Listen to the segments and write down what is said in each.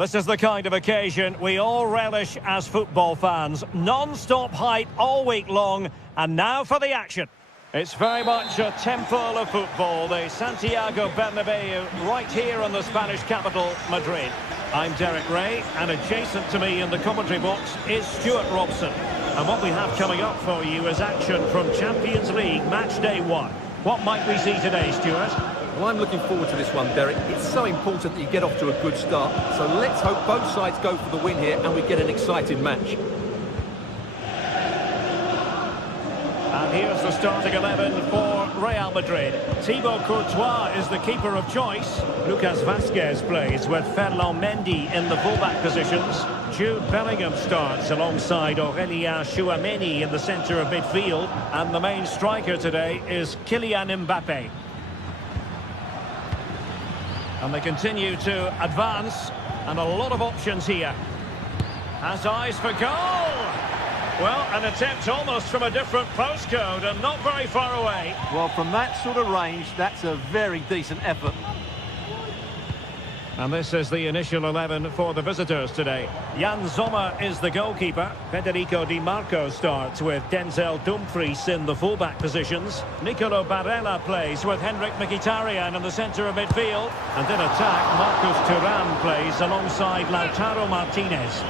This is the kind of occasion we all relish as football fans. Non-stop hype all week long, and now for the action. It's very much a temple of football, the Santiago Bernabeu, right here in the Spanish capital, Madrid. I'm Derek Ray, and adjacent to me in the commentary box is Stuart Robson. And what we have coming up for you is action from Champions League match day 1. What might we see today, Stuart? Well, I'm looking forward to this one, Derek. It's so important that you get off to a good start. So let's hope both sides go for the win here and we get an exciting match. And here's the starting 11 for Real Madrid. Thibaut Courtois is the keeper of choice. Lucas Vazquez plays with Ferland Mendy in the fullback positions. Jude Bellingham starts alongside Aurélien Tchouameni in the centre of midfield. And the main striker today is Kylian Mbappe. And they continue to advance, and a lot of options here. Has eyes for goal! Well, an attempt almost from a different postcode and not very far away. Well, from that sort of range, that's a very decent effort. And this is the initial 11 for the visitors today. Jan Sommer is the goalkeeper. Federico Di Marco starts with Denzel Dumfries in the fullback positions. Nicolo Barella plays with Henrik Mkhitaryan in the centre of midfield. And in attack, Marcus Thuram plays alongside Lautaro Martinez.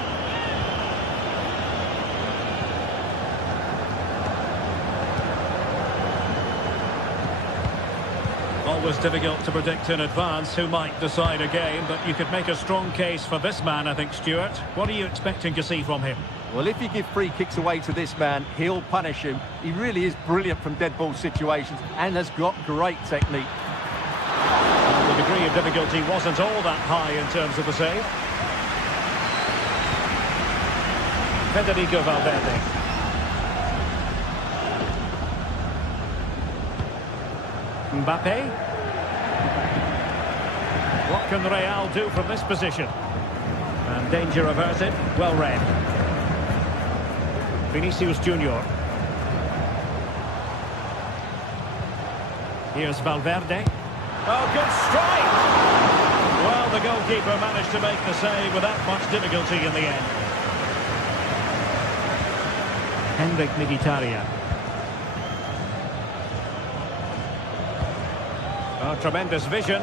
Always difficult to predict in advance who might decide a game, but you could make a strong case for this man, I think, Stuart. What are you expecting to see from him? Well, if you give free kicks away to this man, he'll punish him. He really is brilliant from dead ball situations and has got great technique. And the degree of difficulty wasn't all that high in terms of the save. Federico Valverde. Mbappe. What can Real do from this position? And danger averted. Well read. Vinicius Junior. Here's Valverde. Oh, good strike! Well, the goalkeeper managed to make the save without much difficulty in the end. Henrik Mkhitaryan. Oh, tremendous vision.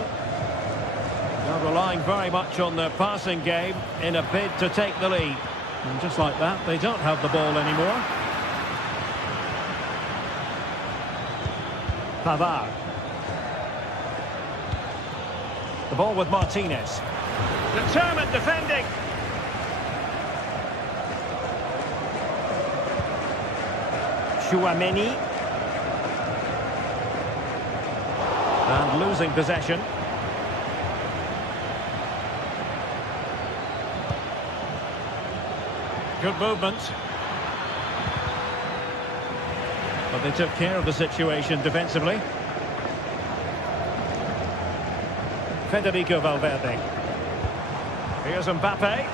They're relying very much on their passing game in a bid to take the lead. And just like that, they don't have the ball anymore. Pavard. The ball with Martinez. Determined defending. Tchouameni. And losing possession. Good movement. But they took care of the situation defensively. Federico Valverde. Here's Mbappe.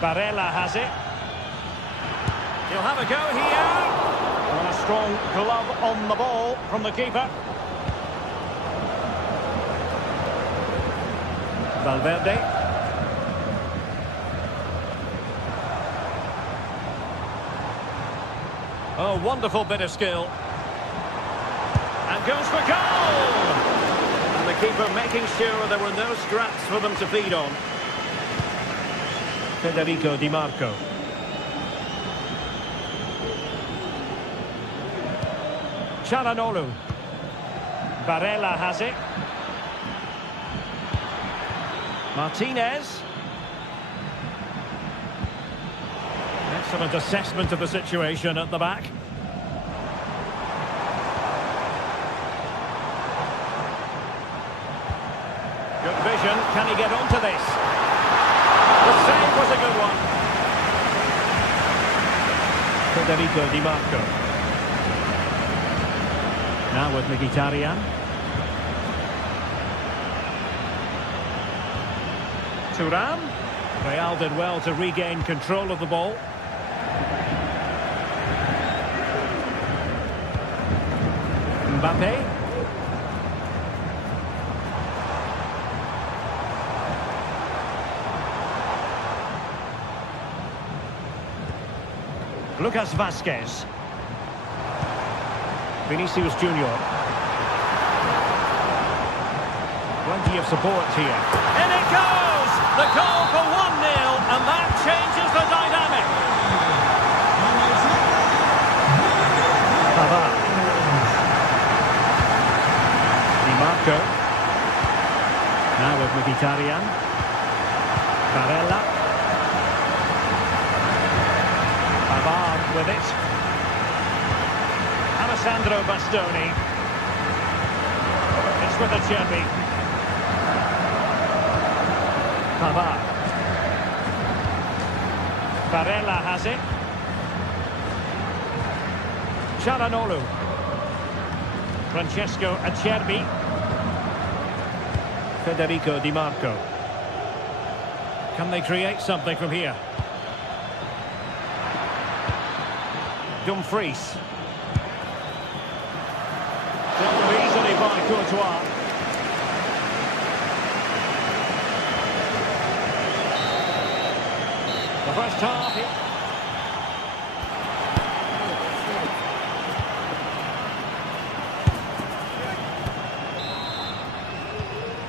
Barella has it. He'll have a go here. And a strong glove on the ball from the keeper. Valverde. Oh, wonderful bit of skill. And goes for goal! And the keeper making sure there were no scraps for them to feed on. Federico Di Marco. Çalhanoğlu. Barella has it. Martinez. Excellent assessment of the situation at the back. Good vision. Can he get onto this? The save was a good one. Federico Di Marco. Now with Mkhitaryan. Thuram. Real did well to regain control of the ball. Mbappe. Lucas Vazquez. Vinicius Junior. Plenty of support here. In it goes! The goal for 1-0, and that changes the dynamic. Pavard. Di Marco. Now with Mkhitaryan. Barella. Pavard with it. Alessandro Bastoni. It's with Acerbi. Pavard. Barella has it. Çalhanoğlu. Francesco Acerbi. Federico Di Marco. Can they create something from here? Dumfries. Dealt easily by Courtois. The first half here.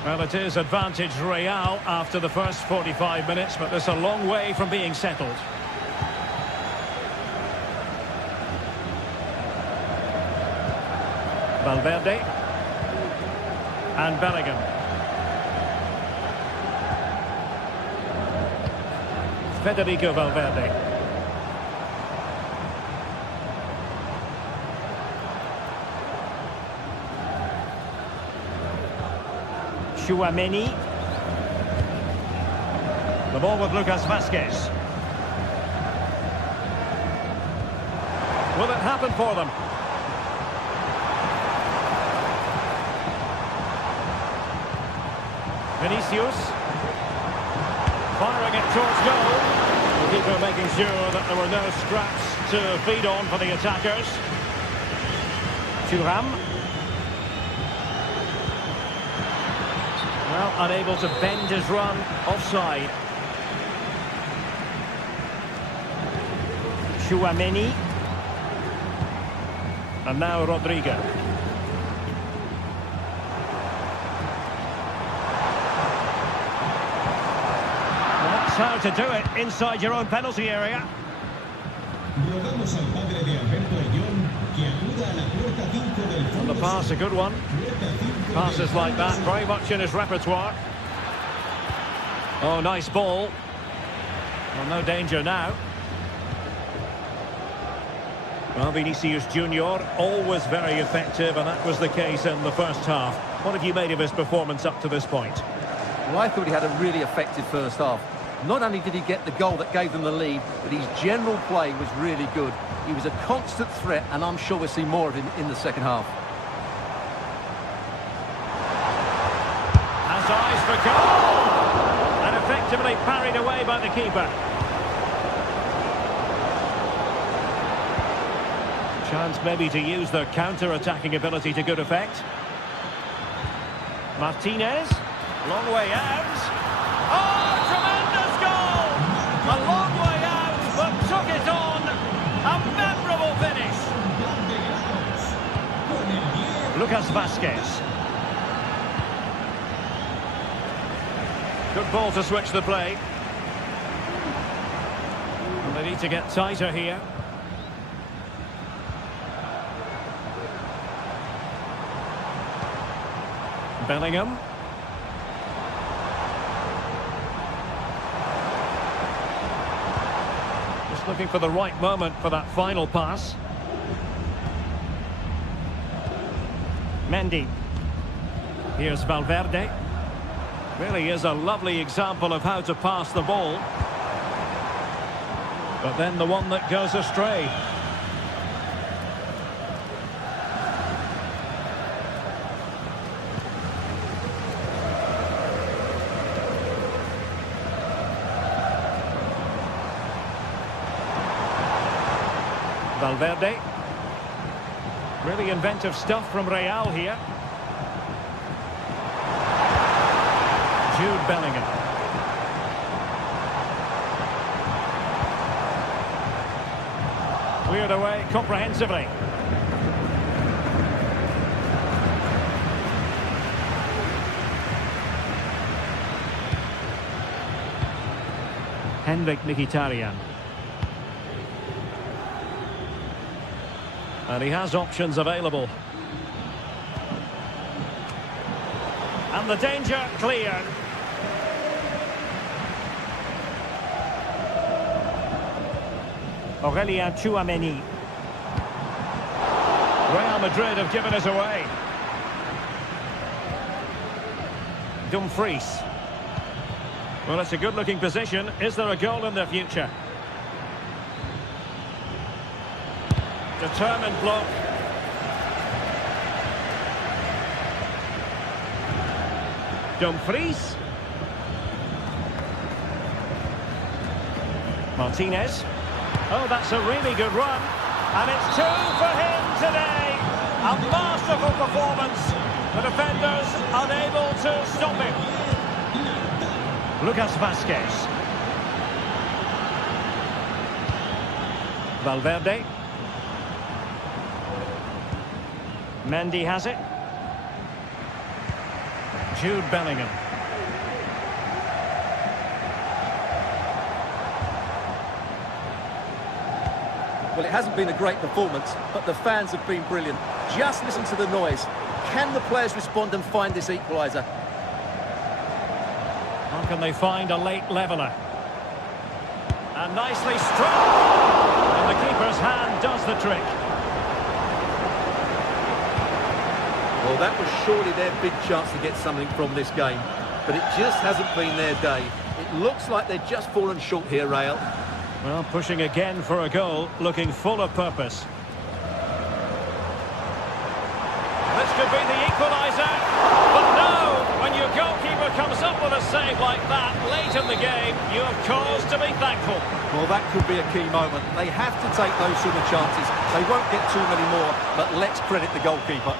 Well, it is advantage Real after the first 45 minutes, but there's a long way from being settled. Valverde and Bellingham. Federico Valverde. Tchouaméni. The ball with Lucas Vazquez. Will it happen for them? Vinicius. Firing it towards goal. The keeper making sure that there were no scraps to feed on for the attackers. Thuram. Well, unable to bend his run, offside. Tchouaméni. And now Rodrigo. That's how to do it inside your own penalty area. And the pass, a good one. Passes like that, very much in his repertoire. Oh, nice ball. Well, no danger now. Well, Vinicius Junior, always very effective, and that was the case in the first half. What have you made of his performance up to this point? Well, I thought he had a really effective first half. Not only did he get the goal that gave them the lead, but his general play was really good. He was a constant threat, and I'm sure we'll see more of him in the second half. Has eyes for goal! And effectively parried away by the keeper. Chance maybe to use their counter-attacking ability to good effect. Martinez, long way out. Oh, tremendous goal! A long way out, but took it on. A memorable finish. Lucas Vazquez. Good ball to switch the play. And they need to get tighter here. Bellingham. Just looking for the right moment for that final pass. Mendy. Here's Valverde. Really is a lovely example of how to pass the ball. But then the one that goes astray. Valverde. Really inventive stuff from Real here. Jude Bellingham. Cleared away comprehensively. Henrik Mkhitaryan. And he has options available. And the danger cleared. Aurelien Tchouameni. Real Madrid have given us away. Dumfries. Well, it's a good-looking position. Is there a goal in the future? Determined block. Dumfries. Martinez. Oh, that's a really good run. And it's 2 for him today. A masterful performance. The defenders unable to stop him. Lucas Vazquez. Valverde. Mendy has it. Jude Bellingham. Well, it hasn't been a great performance, but the fans have been brilliant. Just listen to the noise. Can the players respond and find this equaliser? How can they find a late leveller? And nicely struck. And the keeper's hand does the trick. Well, that was surely their big chance to get something from this game. But it just hasn't been their day. It looks like they've just fallen short here, Real. Well, pushing again for a goal, looking full of purpose. This could be the equaliser. But no, when your goalkeeper comes up with a save like that late in the game, you have cause to be thankful. Well, that could be a key moment. They have to take those sort of chances. They won't get too many more, but let's credit the goalkeeper.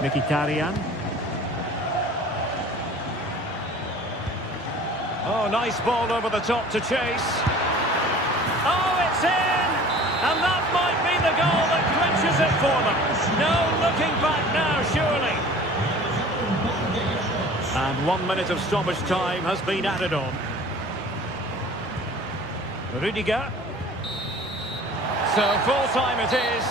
Mkhitaryan. Oh, nice ball over the top to chase. Oh, it's in! And that might be the goal that clinches it for them. No looking back now, surely. And 1 minute of stoppage time has been added on. Rudiger. So full time it is.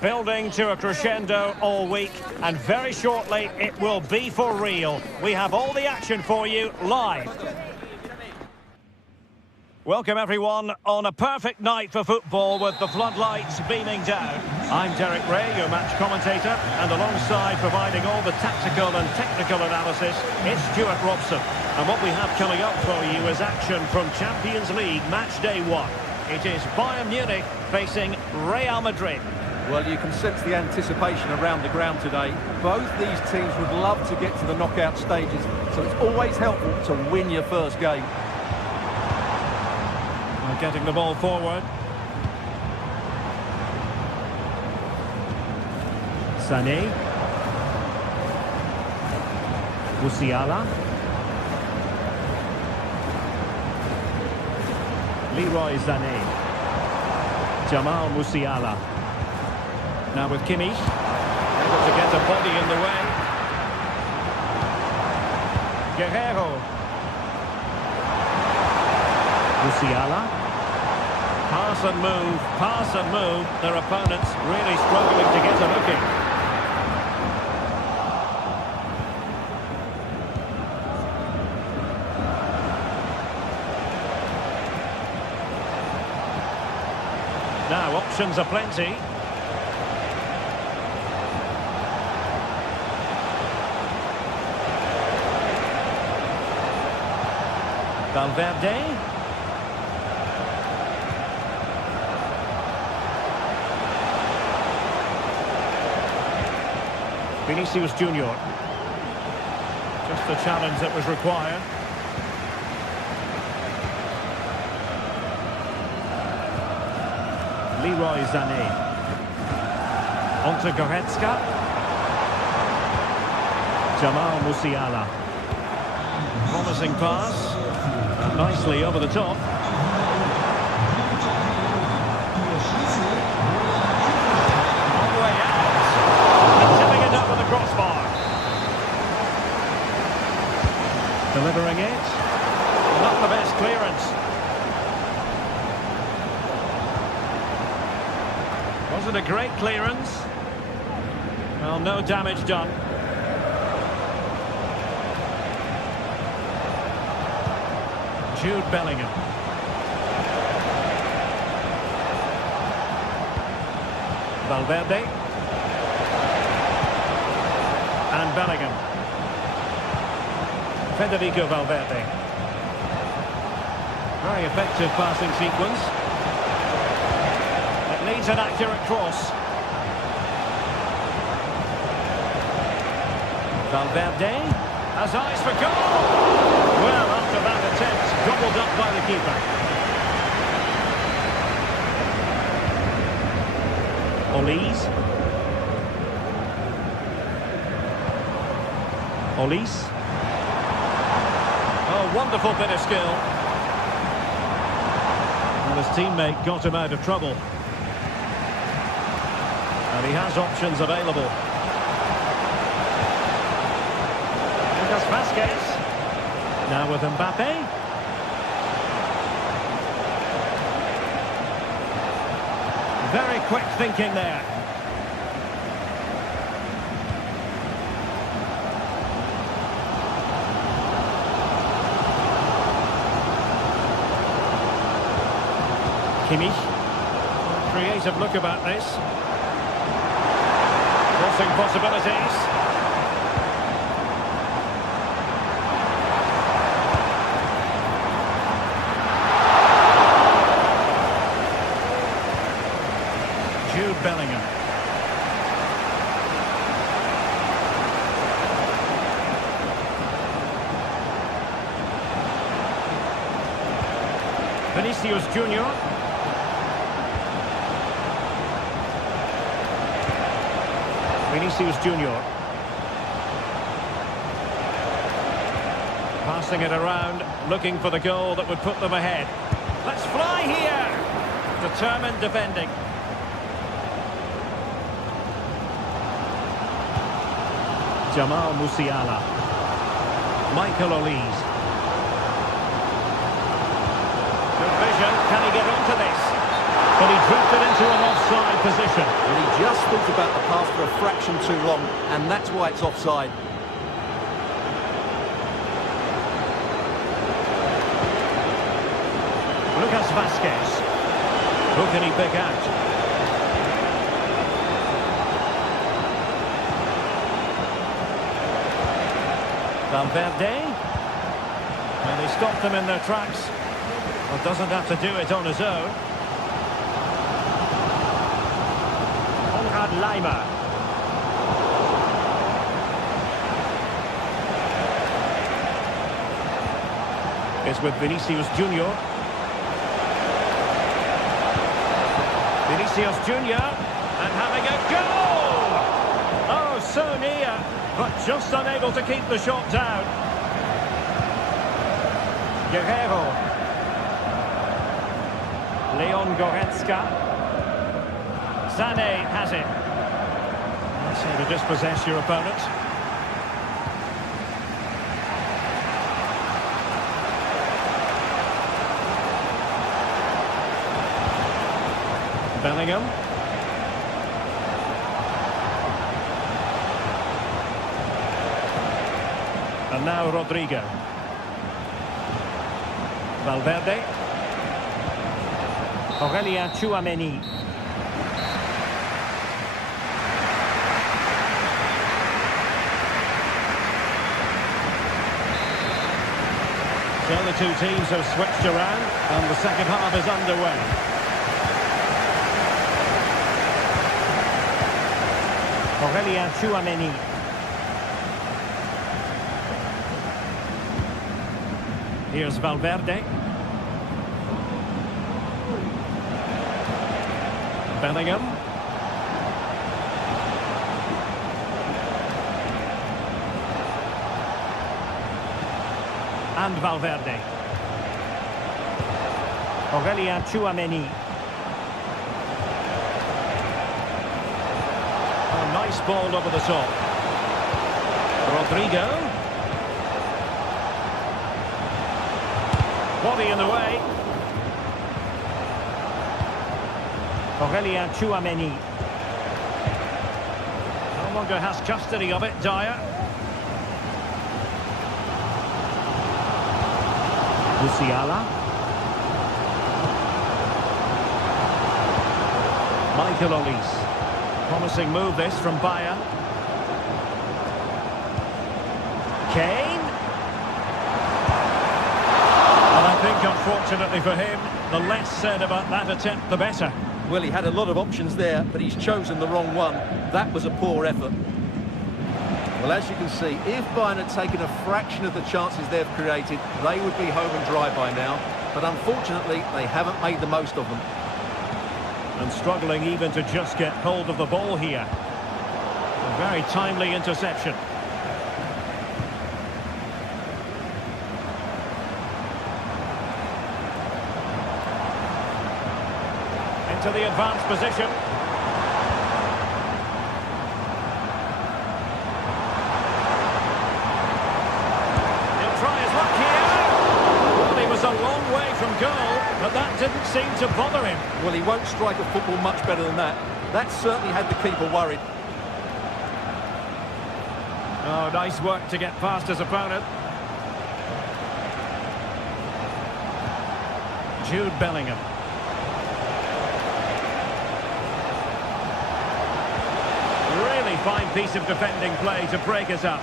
Building to a crescendo all week, and very shortly it will be for real. We have all the action for you live. Welcome everyone on a perfect night for football with the floodlights beaming down. I'm Derek Ray, your match commentator, and alongside providing all the tactical and technical analysis, it's Stuart Robson. And what we have coming up for you is action from Champions League match day 1. It is Bayern Munich facing Real Madrid. Well, you can sense the anticipation around the ground today. Both these teams would love to get to the knockout stages, so it's always helpful to win your first game. Getting the ball forward. Sané. Musiala. Leroy Sané. Jamal Musiala. Now with Kimmich. Able to get the body in the way. Guerrero. Musiala. Pass and move. Their opponents really struggling to get a looking. Now options are plenty. Valverde. Vinicius Junior. Just the challenge that was required. Leroy Sané. On to Goretzka. Jamal Musiala. Promising pass. Nicely over the top. All the way out. And tipping it over the crossbar. Delivering it. Not the best clearance. Was it a great clearance? Well, no damage done. Jude Bellingham. Valverde. And Bellingham. Federico Valverde. Very effective passing sequence. It needs an accurate cross. Valverde has eyes for goal. Well, after that attempt, gobbled up by the keeper. Olise. Oh, wonderful bit of skill. And his teammate got him out of trouble. And he has options available. Lucas Vazquez. Now with Mbappe. Very quick thinking there. Kimmich. Creative look about this. Crossing possibilities. Jude Bellingham. Vinicius Junior. Vinicius Junior. Passing it around, looking for the goal that would put them ahead. Let's fly here! Determined defending. Jamal Musiala. Michael Olise. Good vision. Can he get onto this? But he drifted into an offside position. Well, he just thought about the pass for a fraction too long, and that's why it's offside. Lucas Vazquez. Who can he pick out? Valverde. And they stopped them in their tracks. Well, doesn't have to do it on his own. Gerhard Leimer. It's with Vinicius Junior. Vinicius Junior, and having a goal! Oh, so near, but just unable to keep the shot down. Guerrero. Leon Goretzka. Sané has it. That's how to dispossess your opponent. Bellingham. And now Rodrigo. Valverde. Aurélien Tchouaméni. So the two teams have switched around and the second half is underway. Aurélien Tchouaméni. Here's Valverde. Bellingham. And Valverde. Aurélien Tchouaméni. Oh, nice ball over the top. Rodrigo. Body in the way. Aurélien Tchouaméni. No longer has custody of it, Dyer. Musiala. Michael Olise. Promising move this from Bayern. Kane. And I think, unfortunately for him, the less said about that attempt, the better. Well, he had a lot of options there, but he's chosen the wrong one. That was a poor effort. Well, as you can see, if Bayern had taken a fraction of the chances they've created, they would be home and dry by now. But unfortunately, they haven't made the most of them. And struggling even to just get hold of the ball here. A very timely interception. Into the advanced position. He'll try his luck here. Well, he was a long way from goal, but that didn't seem to bother him. Well, he won't strike a football much better than that. That certainly had the keeper worried. Oh, nice work to get past his opponent. Jude Bellingham. Really fine piece of defending play to break us up.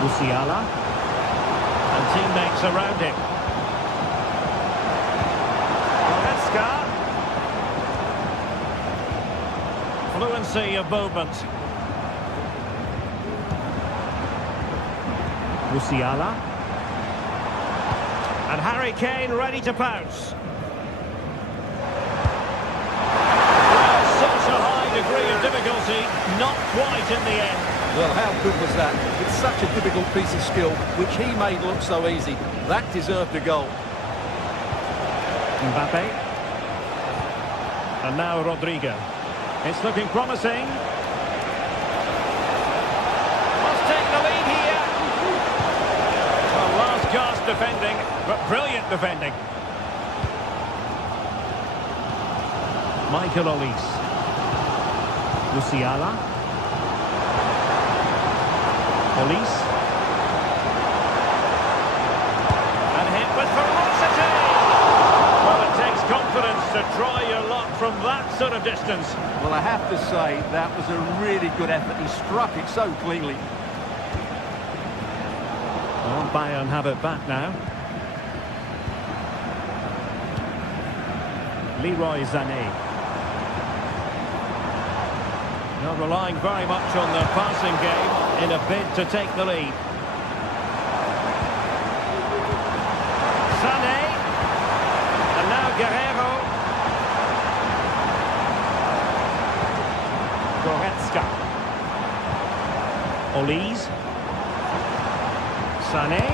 Musiala. And teammates around him. Goretzka. Fluency of movement. Musiala. And Harry Kane ready to pounce. Well, such a high degree of difficulty, not quite in the end. Well, how good was that? It's such a difficult piece of skill, which he made look so easy. That deserved a goal. Mbappe. And now Rodrigo. It's looking promising. Must take the lead here. Well, last gasp defending, but brilliant defending. Michael Olise. Musiala. Olise. And hit with ferocity. Well, it takes confidence to try your luck from that sort of distance. Well, I have to say, that was a really good effort. He struck it so cleanly. Well, Bayern have it back now. Leroy Sané. Not relying very much on the passing game in a bid to take the lead. Sané. And now Guerrero. Goretzka. Olise. Sané.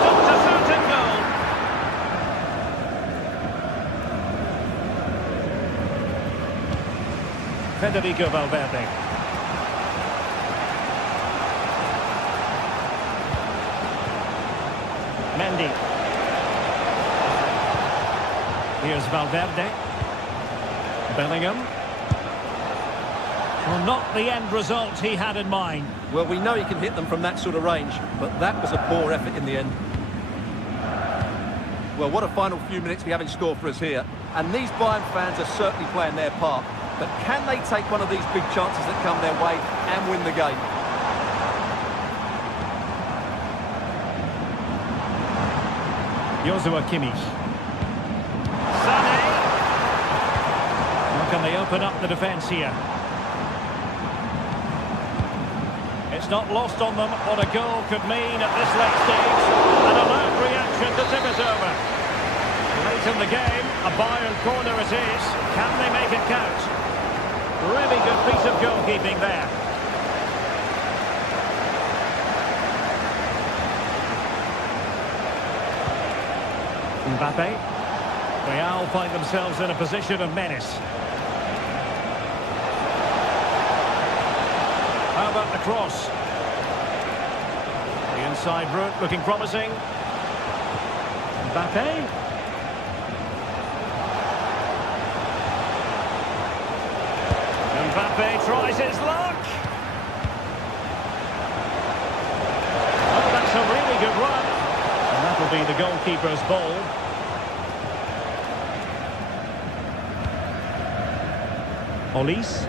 Stopped a certain goal. Federico Valverde. Mendy. Here's Valverde. Bellingham. Well, not the end result he had in mind. Well, we know he can hit them from that sort of range, but that was a poor effort in the end. Well, what a final few minutes we have in store for us here. And these Bayern fans are certainly playing their part. But can they take one of these big chances that come their way and win the game? Joshua Kimmich. Sané. How can they open up the defence here? It's not lost on them what a goal could mean at this late stage. An alert reaction to tip us over. Late in the game, a Bayern corner it is. Can they make it count? Really good piece of goalkeeping there. Mbappe. Real find themselves in a position of menace. How about the cross? The inside route looking promising. Mbappe. Mbappe tries his luck. Oh, that's a really good run. And that will be the goalkeeper's ball. Olise.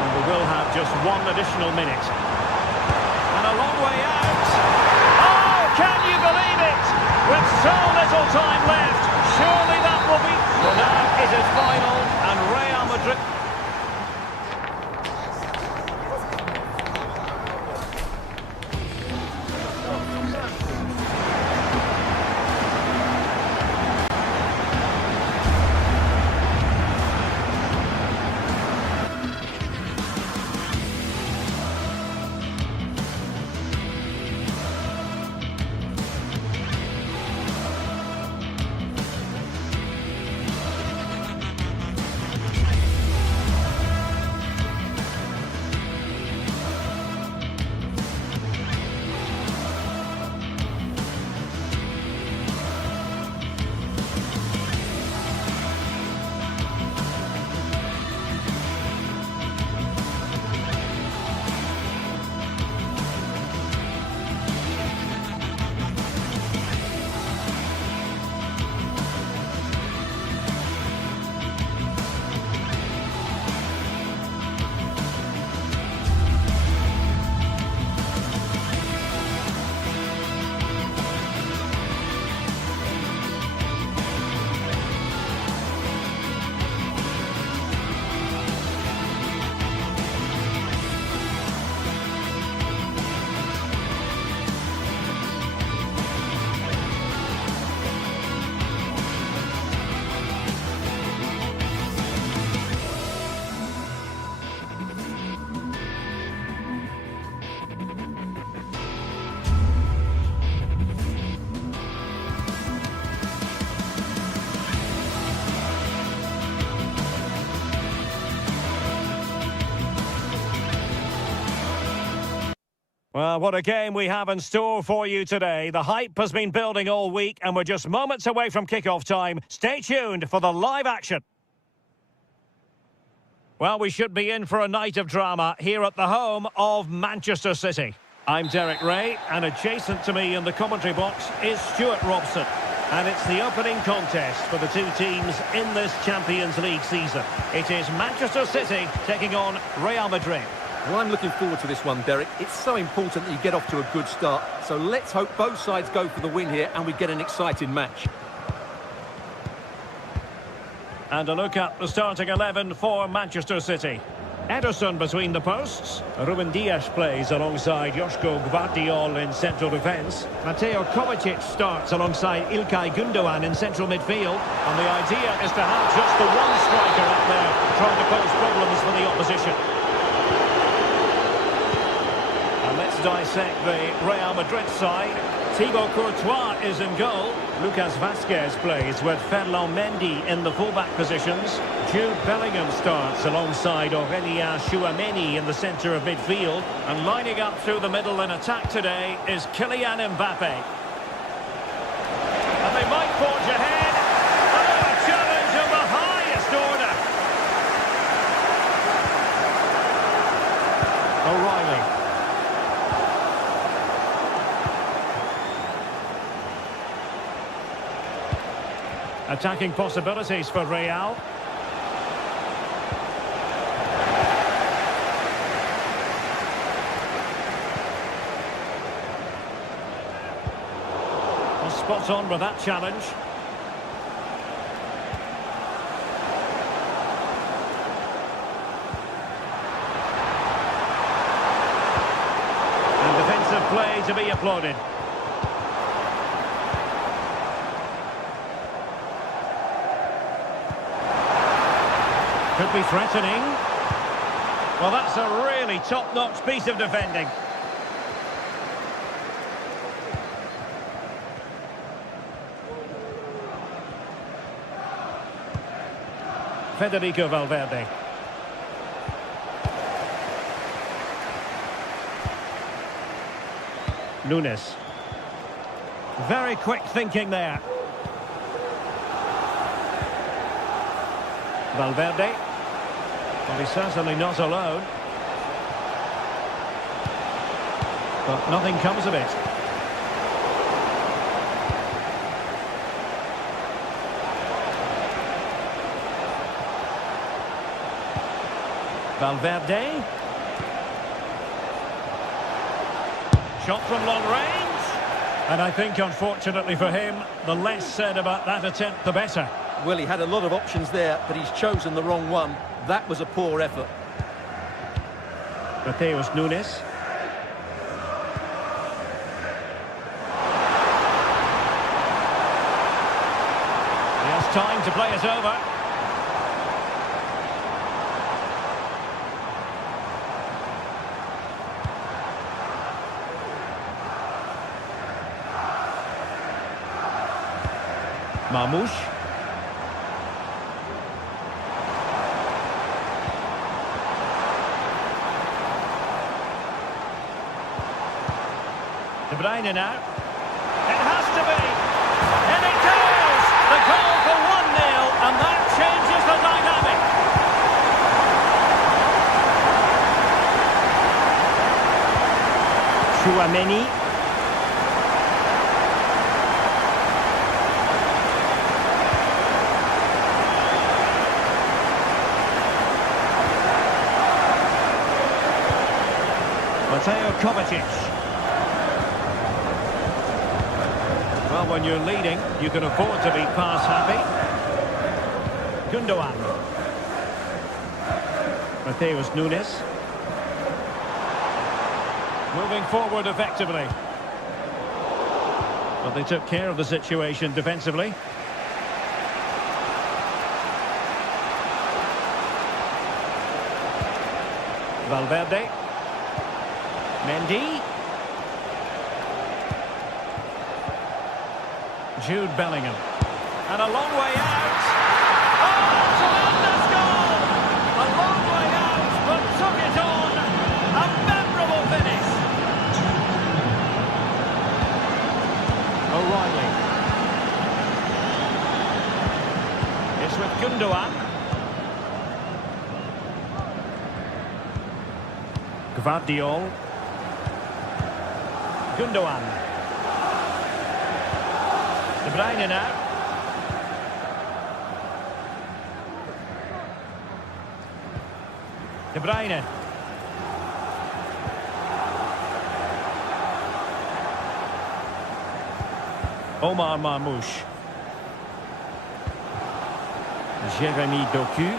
And we will have just one additional minute. And a long way out. Oh, can you believe it? With so little time left, surely that will be... Well, now it is final, and Real Madrid... Well, what a game we have in store for you today. The hype has been building all week, and we're just moments away from kickoff time. Stay tuned for the live action. Well, we should be in for a night of drama here at the home of Manchester City. I'm Derek Ray, and adjacent to me in the commentary box is Stuart Robson. And it's the opening contest for the two teams in this Champions League season. It is Manchester City taking on Real Madrid. Well, I'm looking forward to this one, Derek. It's so important that you get off to a good start. So let's hope both sides go for the win here and we get an exciting match. And a look at the starting 11 for Manchester City. Ederson between the posts. Ruben Dias plays alongside Joško Gvardiol in central defence. Mateo Kovacic starts alongside İlkay Gündoğan in central midfield. And the idea is to have just the one striker up there trying to pose problems for the opposition. And let's dissect the Real Madrid side. Thibaut Courtois is in goal. Lucas Vazquez plays with Ferland Mendy in the fullback positions. Jude Bellingham starts alongside Aurélien Tchouaméni in the centre of midfield. And lining up through the middle in attack today is Kylian Mbappe. And they might forge ahead. Oh, a challenge of the highest order. O'Reilly. Attacking possibilities for Real. Well, spot on with that challenge. And defensive play to be applauded. Could be threatening. Well, that's a really top-notch piece of defending. Federico Valverde. Nunes. Very quick thinking there. Valverde. Well, he's certainly not alone. But nothing comes of it. Valverde. Shot from long range. And I think, unfortunately for him, the less said about that attempt, the better. Well, he had a lot of options there, but he's chosen the wrong one. That was a poor effort. Mateus Nunes. He has time to play it over. Marmoush. De Bruyne now. It has to be. And it goes! The goal for 1-0, and that changes the dynamic. Tchouaméni. Mateo Kovacic. Well, when you're leading, you can afford to be pass happy. Gündoğan. Mateus Nunes. Moving forward effectively. But they took care of the situation defensively. Valverde. Mendy. Jude Bellingham. And a long way out. Oh, tremendous goal! A long way out, but took it on. A memorable finish. O'Reilly. It's with Gündoğan. Gvardiol. Gündoğan. De Bruyne now. De Bruyne. Omar Marmouche. Jeremy Doku.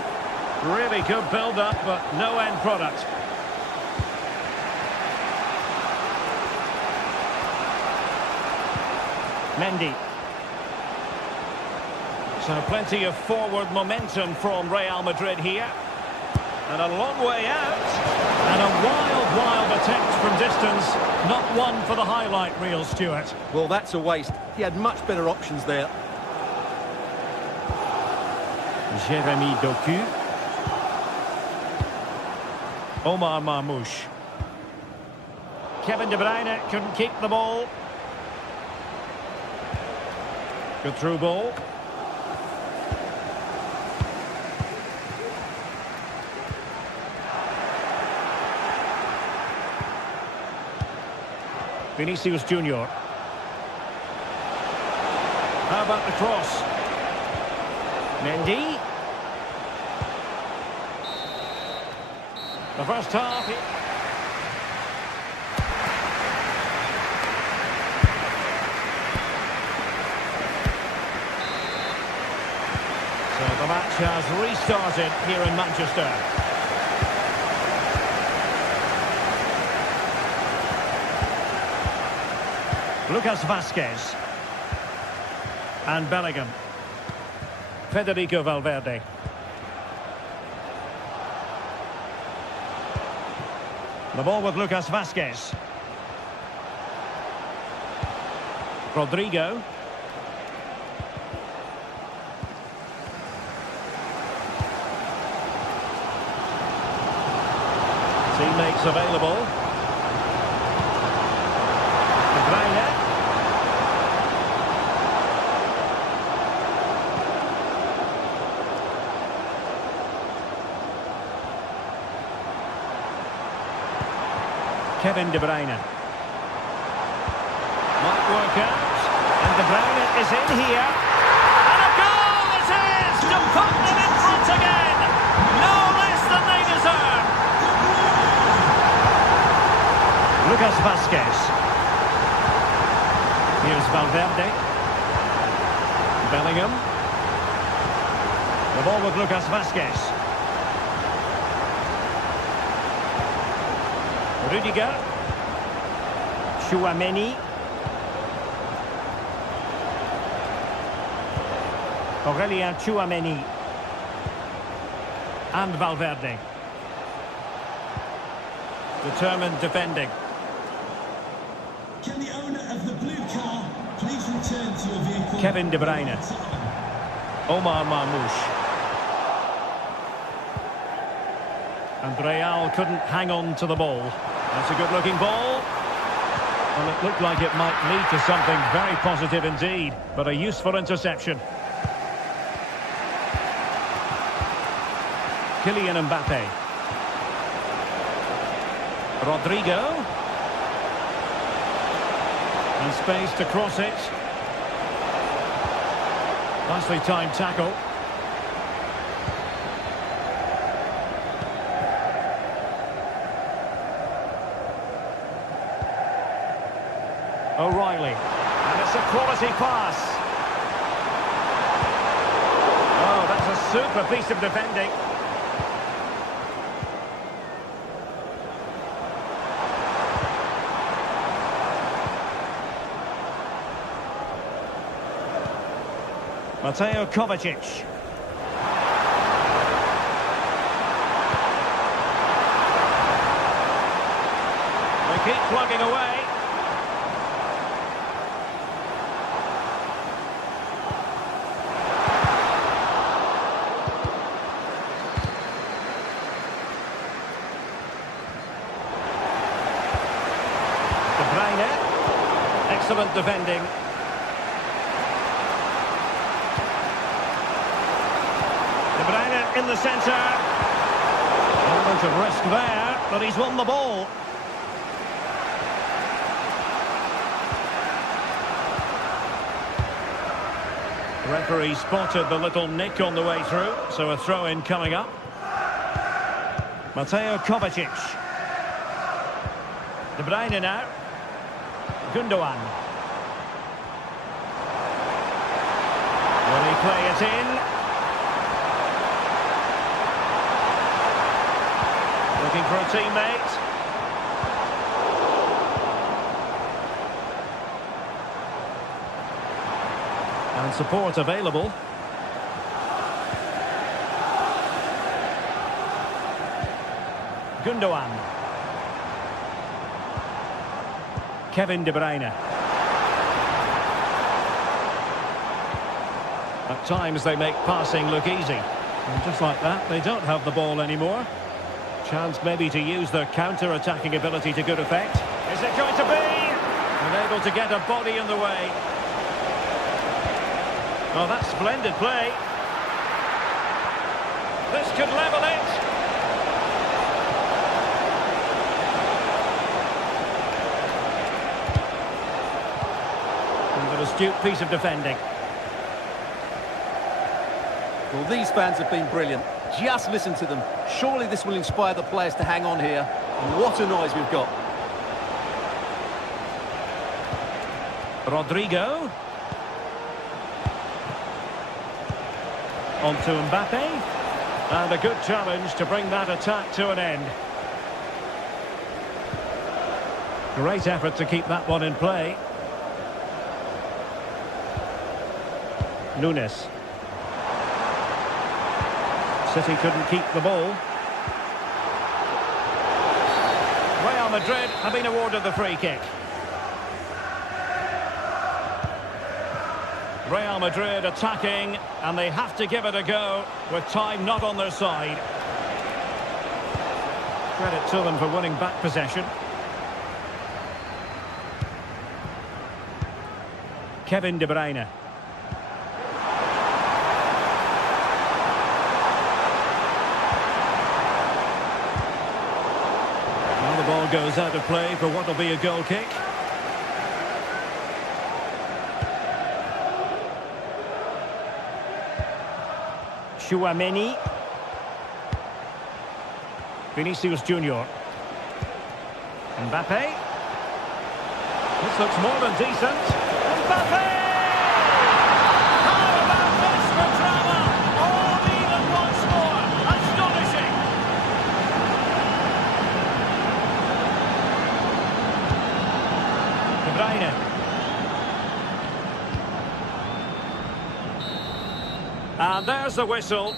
Really good build-up, but no end product. Mendy. So plenty of forward momentum from Real Madrid here. And a long way out. And a wild attempt from distance. Not one for the highlight reel, Stuart. Well, that's a waste. He had much better options there. Jeremy Doku. Omar Marmouche. Kevin De Bruyne couldn't keep the ball. Good through ball. Vinicius Junior. How about the cross? Mendy. The first half. So the match has restarted here in Manchester. Lucas Vazquez. And Bellingham. Federico Valverde. The ball with Lucas Vazquez. Rodrigo. Teammates available. De Bruyne. Kevin De Bruyne. Might work out. And De Bruyne is in here. And a goal it is to put them in front again. No less than they deserve. Lucas Vazquez. Here's Valverde. Bellingham. The ball with Lucas Vazquez. Rudiger. Tchouaméni. Aurélien Tchouaméni. And Valverde. Determined defending. Can the owner of the blue car please return to your vehicle? Kevin De Bruyne. Omar Marmouche. And Real couldn't hang on to the ball. That's a good-looking ball. Well, it looked like it might lead to something very positive indeed, but a useful interception. Kylian Mbappe. Rodrigo. And space to cross it. Nicely timed tackle. O'Reilly. And it's a quality pass. Oh, that's a super piece of defending. Mateo Kovacic. They keep plugging away. De Bruyne. Excellent defending. In the centre. A moment of risk there, but he's won the ball. The referee spotted the little nick on the way through, so a throw-in coming up. Mateo Kovacic. De Bruyne now. Gundogan. play it in. Looking for a teammate. And support available. Gundogan. Kevin De Bruyne. At times they make passing look easy. And just like that, they don't have the ball anymore. Chance maybe to use their counter-attacking ability to good effect. Is it going to be? Unable to get a body in the way. Oh, that's splendid play. This could level it. And an astute piece of defending. Well, these fans have been brilliant. Just listen to them. Surely this will inspire the players to hang on here. And what a noise we've got. Rodrigo. On to Mbappe. And a good challenge to bring that attack to an end. Great effort to keep that one in play. Nunes. City couldn't keep the ball. Real Madrid have been awarded the free kick. Real Madrid attacking, and they have to give it a go with time not on their side. Credit to them for winning back possession. Kevin De Bruyne. Well, the ball goes out of play for what will be a goal kick. Chouameni. Vinicius Junior. Mbappe. This looks more than decent. Mbappe! How about this for drama? All even once more. Astonishing. De Bruyne. And there's the whistle.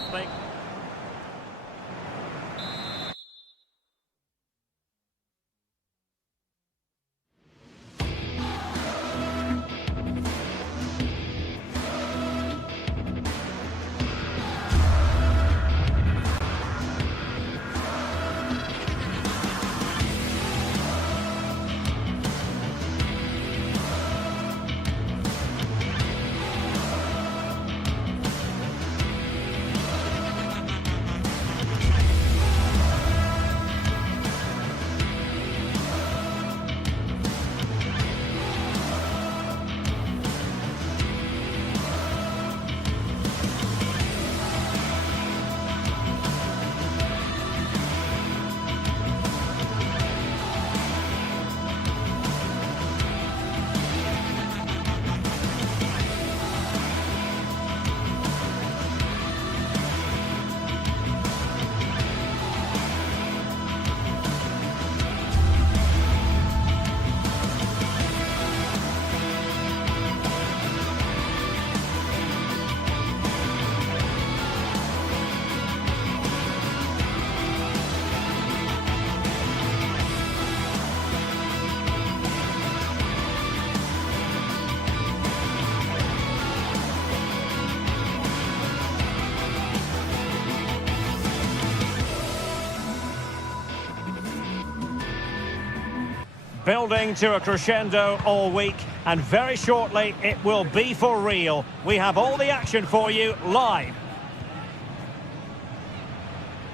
Building to a crescendo all week, and very shortly it will be for real. We have all the action for you live.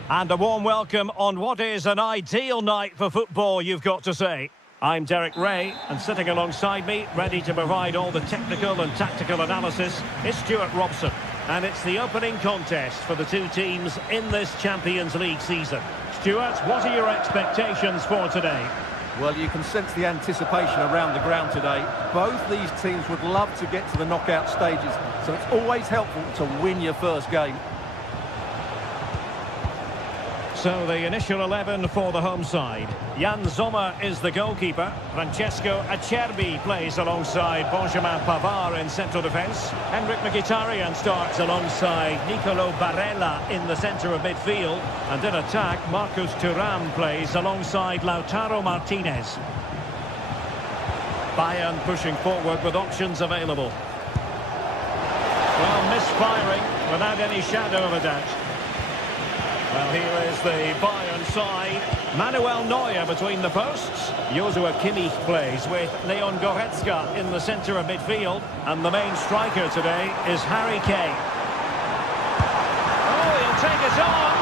And a warm welcome on what is an ideal night for football, you've got to say. I'm Derek Ray, and sitting alongside me, ready to provide all the technical and tactical analysis, is Stuart Robson. And it's the opening contest for the two teams in this Champions League season. Stuart, what are your expectations for today? Well, you can sense the anticipation around the ground today. Both these teams would love to get to the knockout stages, so it's always helpful to win your first game. So the initial 11 for the home side. Jan Sommer is the goalkeeper. Francesco Acerbi plays alongside Benjamin Pavard in central defence. Henrik Mkhitaryan starts alongside Nicolo Barella in the centre of midfield. And in attack, Marcus Thuram plays alongside Lautaro Martinez. Bayern pushing forward with options available. Well, misfiring without any shadow of a doubt. Well, here is the Bayern side. Manuel Neuer between the posts. Joshua Kimmich plays with Leon Goretzka in the centre of midfield. And the main striker today is Harry Kane. Oh, he'll take it on.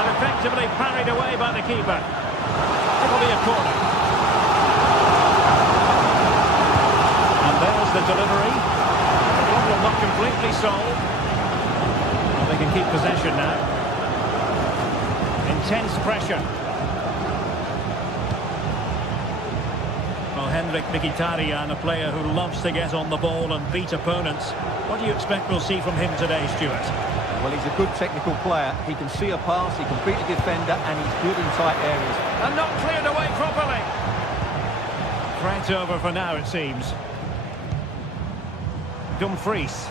And effectively parried away by the keeper. It'll be a corner. And there's the delivery. The problem not completely solved. Well, they can keep possession now. Intense pressure. Well, Henrik Mkhitaryan, a player who loves to get on the ball and beat opponents. What do you expect we'll see from him today, Stuart? Well, he's a good technical player. He can see a pass, he can beat a defender, and he's good in tight areas. And not cleared away properly. Threat over for now, it seems. Dumfries.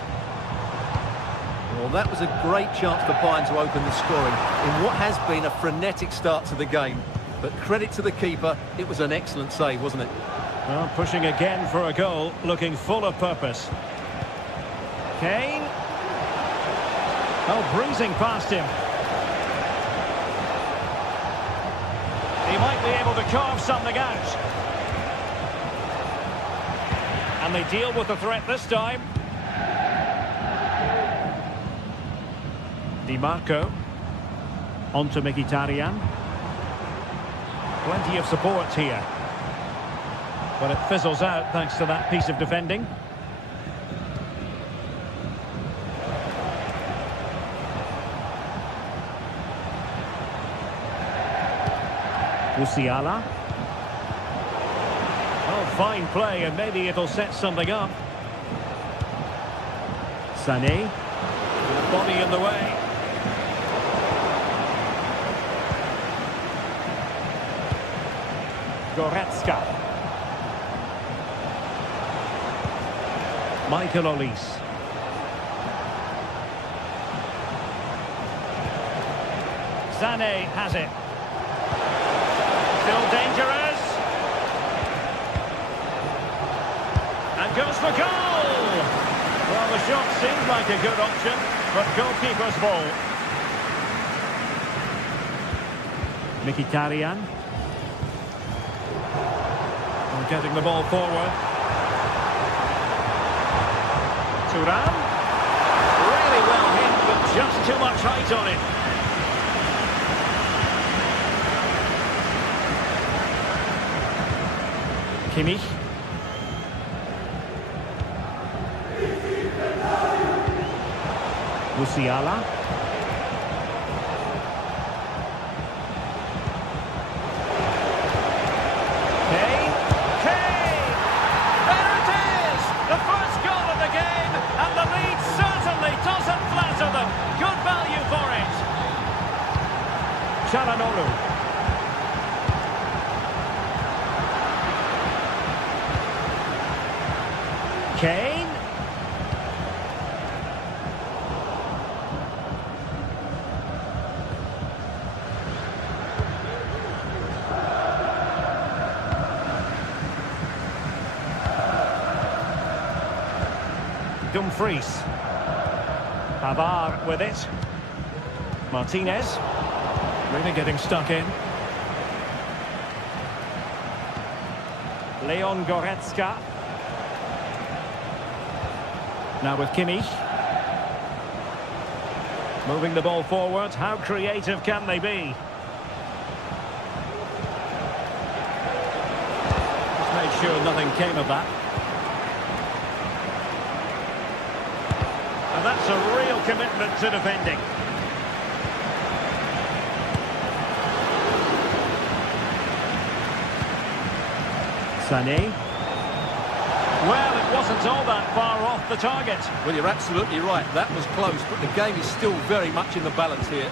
Well, that was a great chance for Bayern to open the scoring in what has been a frenetic start to the game. But credit to the keeper, it was an excellent save, wasn't it? Well, pushing again for a goal, looking full of purpose. Kane. Oh, breezing past him. He might be able to carve something out. And they deal with the threat this time. Di Marco. On to Mkhitaryan. Plenty of support here. But it fizzles out thanks to that piece of defending. Musiala. Oh, fine play, and maybe it'll set something up. Sané. Body in the way. Goretzka. Michael Olise. Sané has it. Still dangerous. And goes for goal. Well, the shot seemed like a good option, but goalkeeper's ball. Mkhitaryan. Getting the ball forward. Thuram. Really well hit, but just too much height on it. Kimmich. Musiala. Çalhanoğlu. Kane. Dumfries. Pavard with it. Martinez. Really getting stuck in. Leon Goretzka. Now with Kimmich. Moving the ball forward. How creative can they be? Just made sure nothing came of that. And that's a real commitment to defending. Sané. Well, it wasn't all that far off the target. Well, you're absolutely right. That was close, but the game is still very much in the balance here.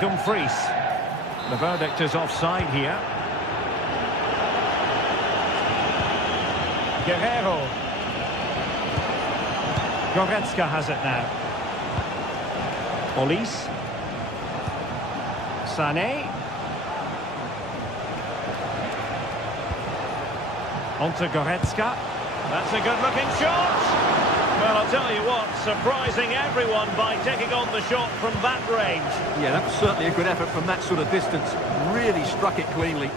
Dumfries. The verdict is offside here. Guerrero. Goretzka has it now. Olise. Sané. Onto Goretzka. That's a good-looking shot. Well, I'll tell you what, surprising everyone by taking on the shot from that range. Yeah, that was certainly a good effort from that sort of distance. Really struck it cleanly.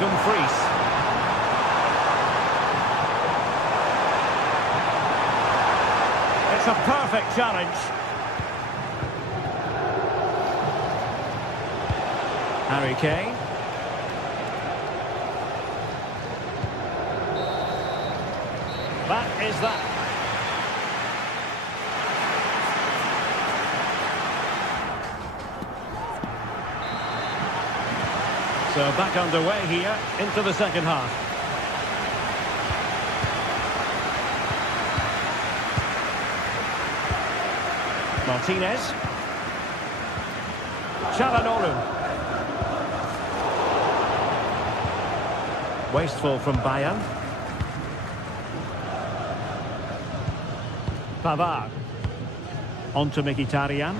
Dumfries. It's a perfect challenge. Harry Kane. That is that. So back underway here into the second half. Martinez. Çalhanoğlu. Wasteful from Bayern. Pavard. On to Mkhitaryan.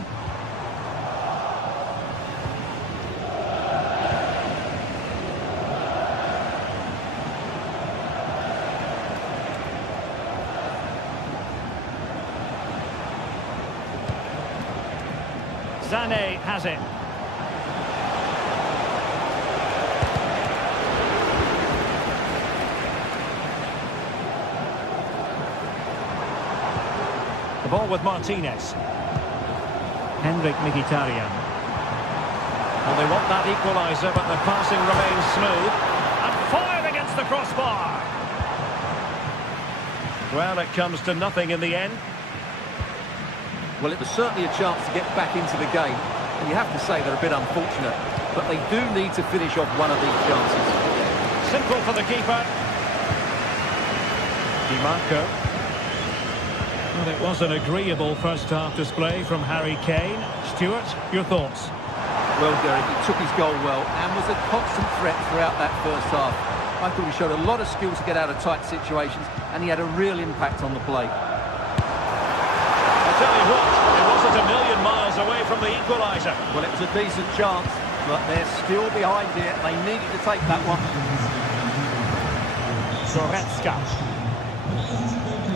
Sané has it. The ball with Martinez. Henrik Mkhitaryan. Well, they want that equaliser, but the passing remains smooth. And fired against the crossbar. Well, it comes to nothing in the end. Well, it was certainly a chance to get back into the game. And you have to say they're a bit unfortunate. But they do need to finish off one of these chances. Simple for the keeper. Di Marco. Well, it was an agreeable first-half display from Harry Kane. Stuart, your thoughts? Well, Derek, he took his goal well and was a constant threat throughout that first half. I thought he showed a lot of skill to get out of tight situations, and he had a real impact on the play. I tell you what, it wasn't a million miles away from the equaliser. Well, it was a decent chance, but they're still behind here. They needed to take that one. Goretzka.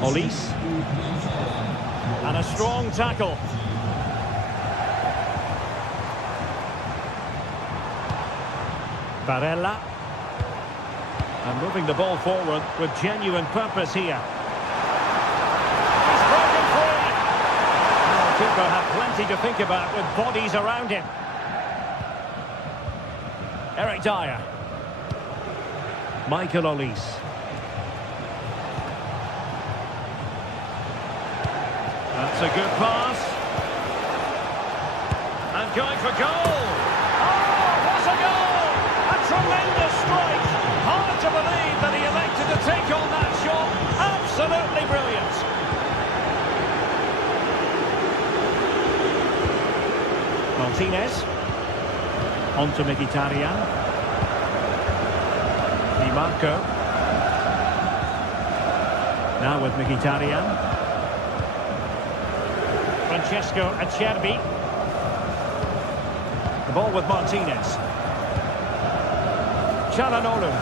Olise. And a strong tackle. Barella. And moving the ball forward with genuine purpose here. He's broken free. The keeper had plenty to think about with bodies around him. Eric Dyer. Michael Olise. That's a good pass. And going for goal. Oh, what a goal! A tremendous strike. Hard to believe that he elected to take on that shot. Absolutely brilliant. Martinez. On to Mkhitaryan. Di Marco. Now with Mkhitaryan. Francesco Acerbi. The ball with Martinez. Çalhanoğlu.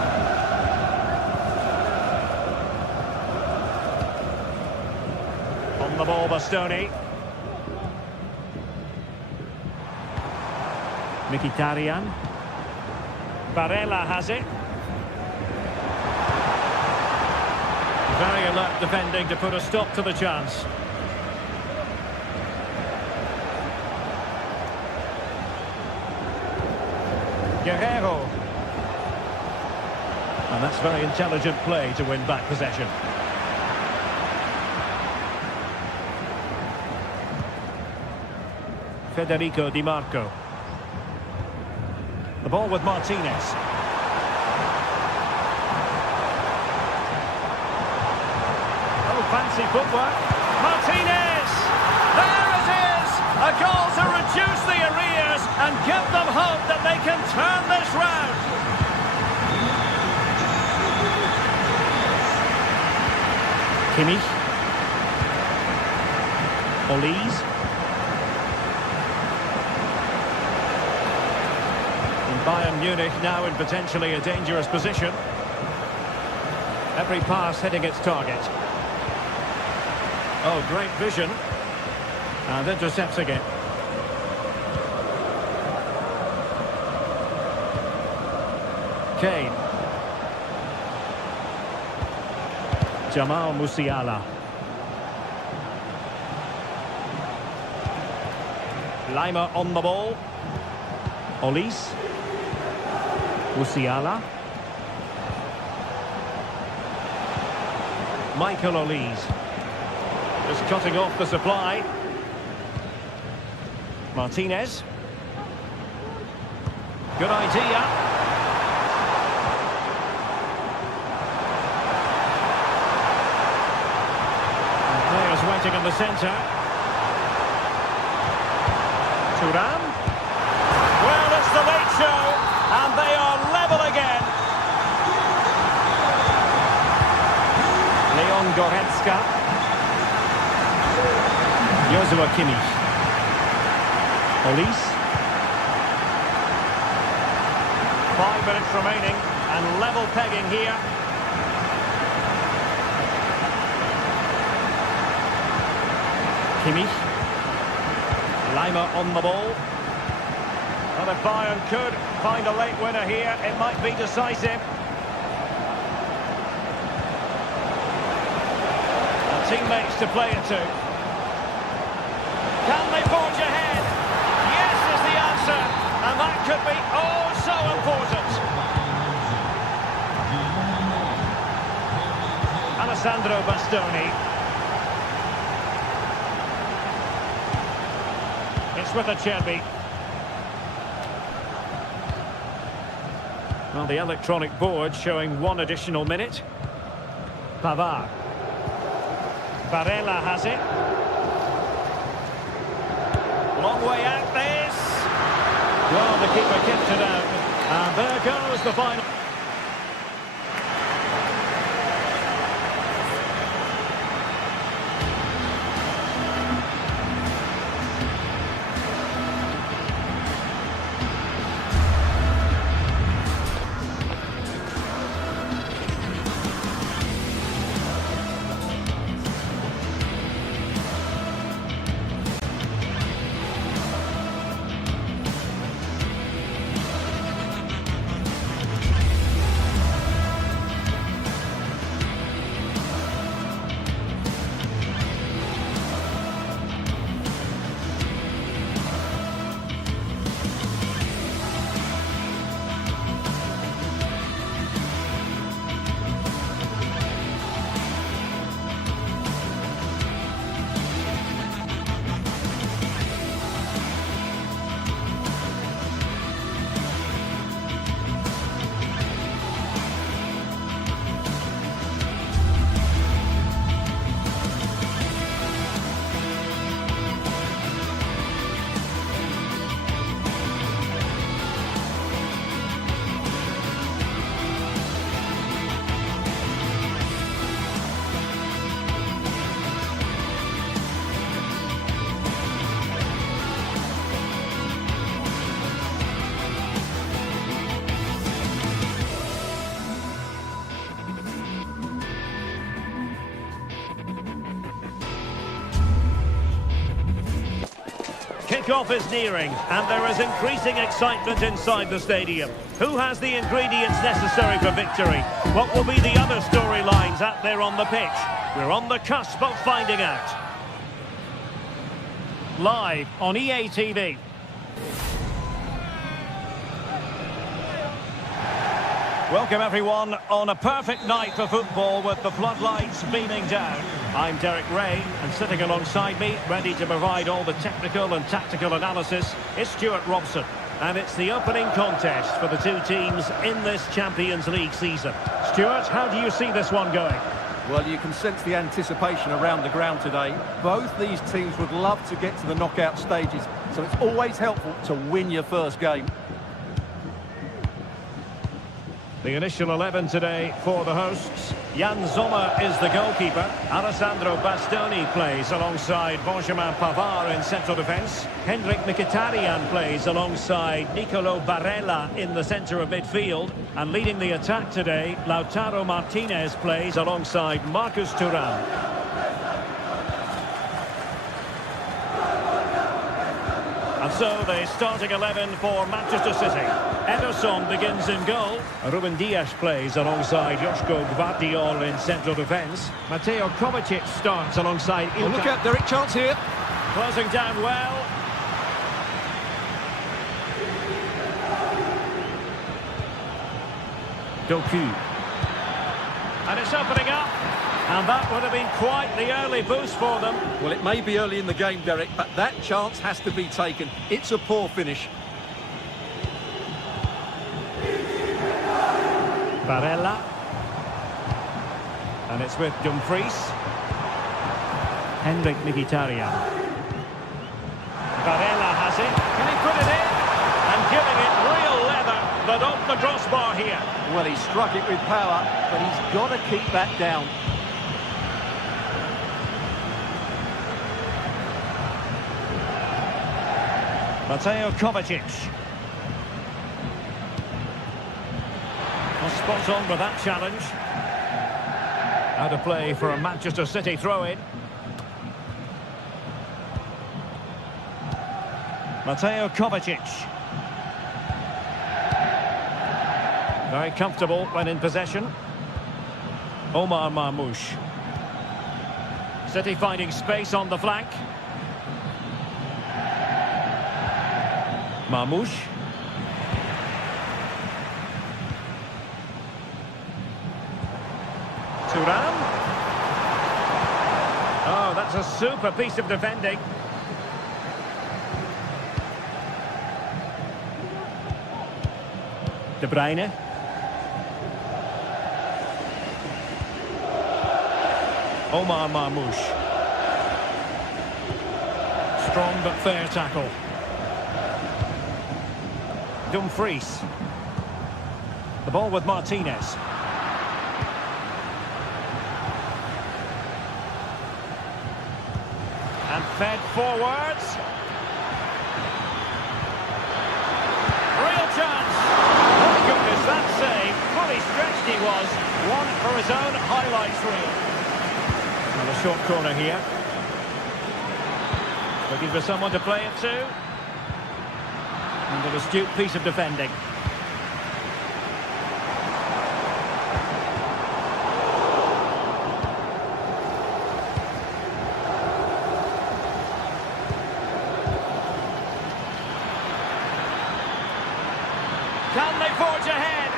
On the ball, Bastoni. Mkhitaryan. Barella has it. Very alert defending to put a stop to the chance. Guerrero. And that's very intelligent play to win back possession. Federico Di Marco. The ball with Martinez. Oh, fancy footwork. Martinez! There it is! A goal to reduce the arrears and give them hope that they can turn this round. Kimmich. Olise. And Bayern Munich now in potentially a dangerous position. Every pass hitting its target. Oh, great vision. And intercepts again. Kane. Jamal Musiala. Lima on the ball. Olise. Musiala. Michael Olise. Just cutting off the supply. Martinez. Good idea. And players waiting in the centre. Thuram. Well, it's the late show, and they are level again. Leon Goretzka. Joshua Kimmich. Olise. 5 minutes remaining, and level pegging here. Kimmich. Lima on the ball. Well, if Bayern could find a late winner here, it might be decisive. And teammates to play it to. Can they forge ahead? Yes is the answer, and that could be oh so important. Alessandro Bastoni. It's with Acerbi. Well, the electronic board showing 1 additional minute. Pavard. Barella has it. Long way out this. Well, the keeper kept it out. And there goes the final. Kickoff is nearing, and there is increasing excitement inside the stadium. Who has the ingredients necessary for victory? What will be the other storylines out there on the pitch? We're on the cusp of finding out. Live on EA TV. Welcome everyone on a perfect night for football with the floodlights beaming down. I'm Derek Ray, and sitting alongside me, ready to provide all the technical and tactical analysis, is Stuart Robson. And it's the opening contest for the two teams in this Champions League season. Stuart, how do you see this one going? Well, you can sense the anticipation around the ground today. Both these teams would love to get to the knockout stages, so it's always helpful to win your first game. The initial 11 today for the hosts. Jan Sommer is the goalkeeper. Alessandro Bastoni plays alongside Benjamin Pavard in central defence. Hendrik Mkhitaryan plays alongside Nicolo Barella in the centre of midfield. And leading the attack today, Lautaro Martinez plays alongside Marcus Thuram. And so the starting 11 for Manchester City. Ederson begins in goal. Ruben Dias plays alongside Joško Gvardiol in central defence. Mateo Kovacic starts alongside Ilkay. Oh, look out, Derek, chance here. Closing down well. Doku. And it's opening up. And that would have been quite the early boost for them. Well, it may be early in the game, Derek, but that chance has to be taken. It's a poor finish. Barella. And it's with Dumfries. Hendrik Mkhitaryan. Barella has it. Can he put it in? And giving it real leather, but off the crossbar here. Well, he struck it with power, but he's got to keep that down. Mateo Kovacic. Well, spot on with that challenge. Out of play for a Manchester City throw-in. Mateo Kovacic. Very comfortable when in possession. Omar Marmoush. City finding space on the flank. Marmoush. Thuram. Oh, that's a super piece of defending. De Bruyne. Omar Marmoush. Strong but fair tackle. Dumfries. The ball with Martinez. And fed forwards. Real chance. Oh goodness, that save. Fully stretched he was. One for his own highlights reel. And a short corner here. Looking for someone to play it to. And an astute piece of defending. Can they forge ahead?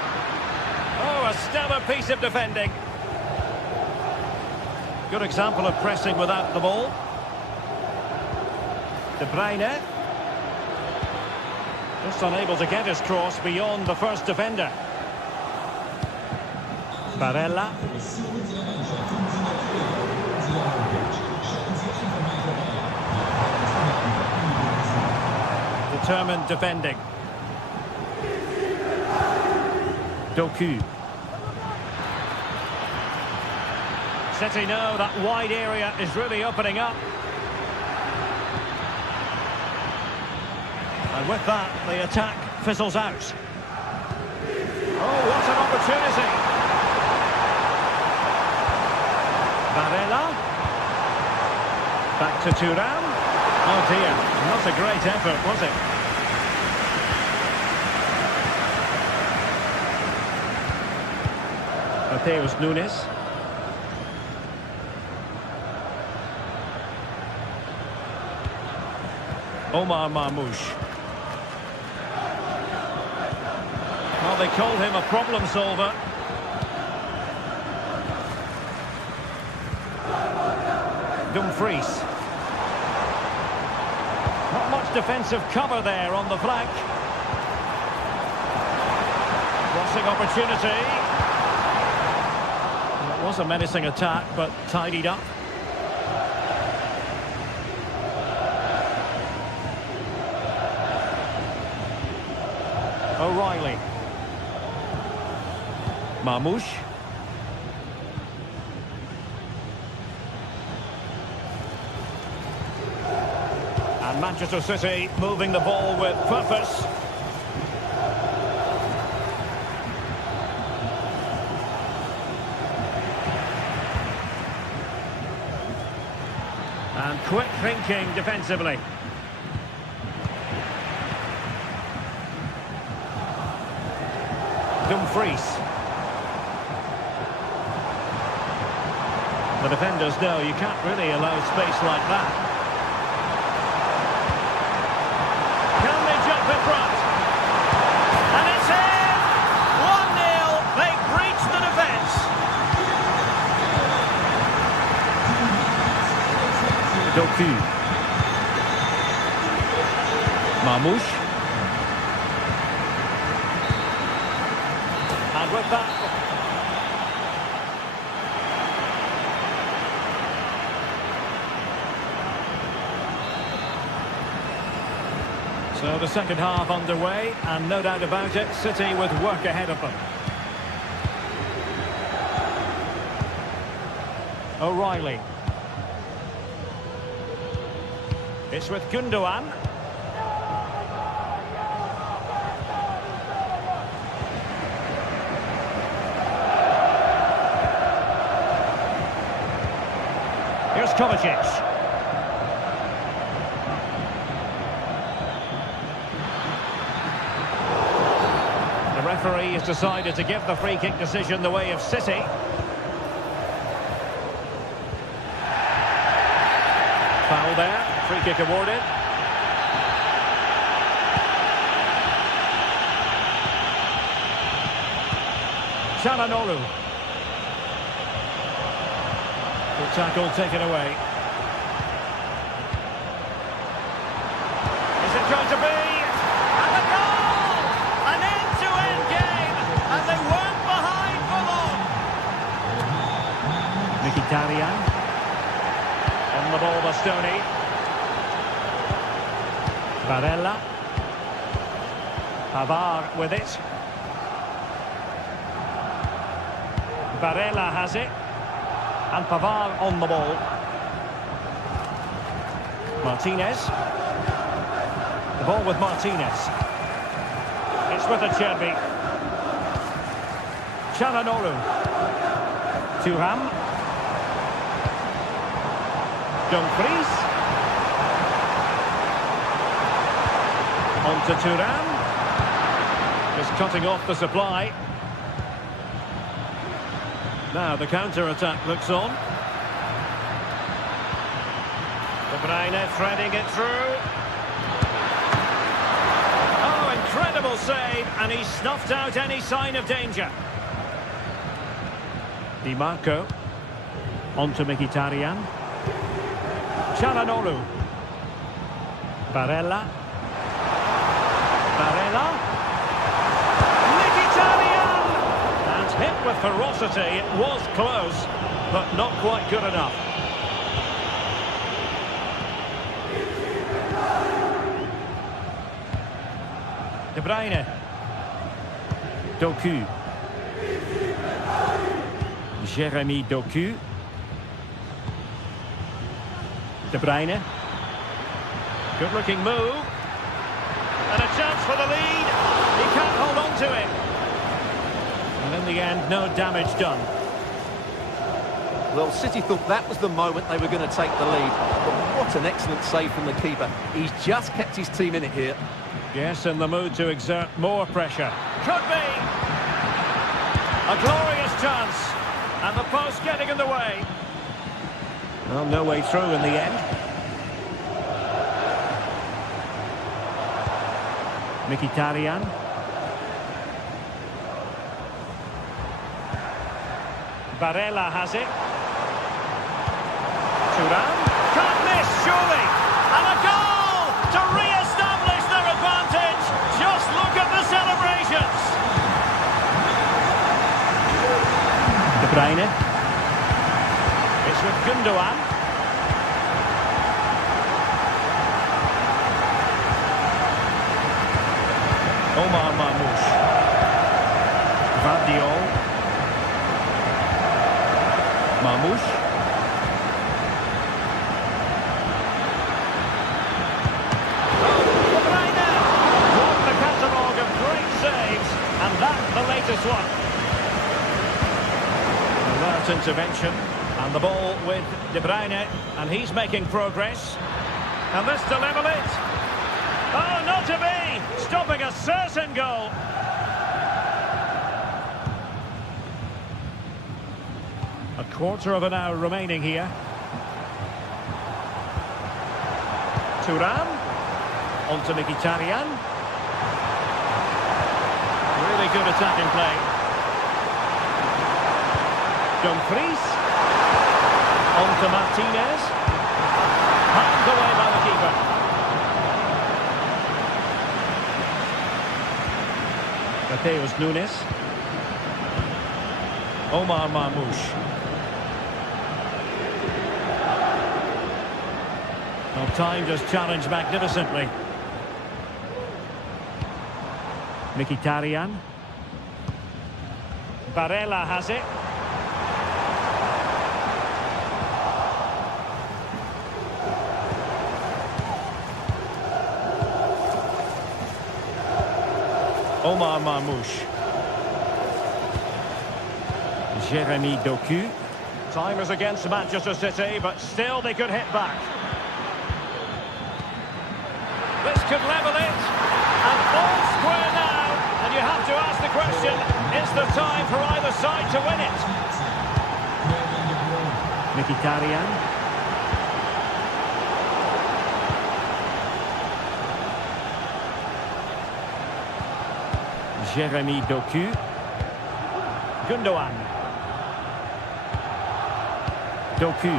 Oh, a stellar piece of defending. Good example of pressing without the ball. De Bruyne. Just unable to get his cross beyond the first defender. Barella. Determined defending. Doku. City know that wide area is really opening up. And with that, the attack fizzles out. Oh, what an opportunity! Barella. Back to Thuram. Oh dear, not a great effort, was it? Mateus Nunes. Omar Marmoush. Well, they called him a problem solver. Dumfries. Not much defensive cover there on the flank. Crossing opportunity. It was a menacing attack, but tidied up. O'Reilly. Marmoush. And Manchester City moving the ball with purpose. And quick thinking defensively. Dumfries. The defenders know you can't really allow space like that. Can they jump in front? And it's in! 1-0. They breach the defence. Doku. Marmoush. And with that... So the second half underway, and no doubt about it, City with work ahead of them. O'Reilly. It's with Gundogan. Here's Kovacic. The referee has decided to give the free kick decision the way of City. Foul there, free kick awarded. Çalhanoğlu. Good tackle taken away. Is it going to be? And the goal! An end-to-end game, and they weren't behind for long. Mkhitaryan. On the ball, Bastoni. Barella. Pavard with it. Barella has it. And Pavard on the ball. Martinez. The ball with Martinez. It's with Acerbi. Çalhanoğlu. Thuram. Dumfries. On to Thuram. Just cutting off the supply. Now the counter-attack looks on. De Bruyne threading it through. Oh, incredible save, and he snuffed out any sign of danger. Di Marco. On to Mkhitaryan. Çalhanoğlu. Barella. Barella. Mkhitaryan! And hit with ferocity. It was close, but not quite good enough. De Bruyne. Doku. Jeremy Doku. De Bruyne. Good-looking move. And a chance for the lead. He can't hold on to it. And in the end, no damage done. Well, City thought that was the moment they were going to take the lead. But what an excellent save from the keeper. He's just kept his team in it here. Yes, in the mood to exert more pressure. Could be! A glorious chance. And the post getting in the way. Well, no way through in the end. Mkhitaryan. Barella has it. Thuram. Can't miss, surely. And a goal to re-establish their advantage. Just look at the celebrations. De Bruyne. It's with Gundogan. Omar Marmoush. Vardiol. Marmoush. De Bruyne. What the catalogue of great saves. And that's the latest one. Alert intervention. And the ball with De Bruyne. And he's making progress. And this to level it. Oh, not to be! Stopping a certain goal. A quarter of an hour remaining here. Thuram. On to Mkhitaryan. Really good attacking play. Dumfries. On to Martinez. Hands away by the keeper. Mateus Nunes. Omar Marmoush. Well, time just challenged magnificently. Mkhitaryan. Barella has it. Omar Marmoush. Jeremy Doku. Time is against Manchester City, but still they could hit back. This could level it. And all square now. And you have to ask the question, is there time for either side to win it? Mkhitaryan. Jeremy Doku. Gundogan. Doku.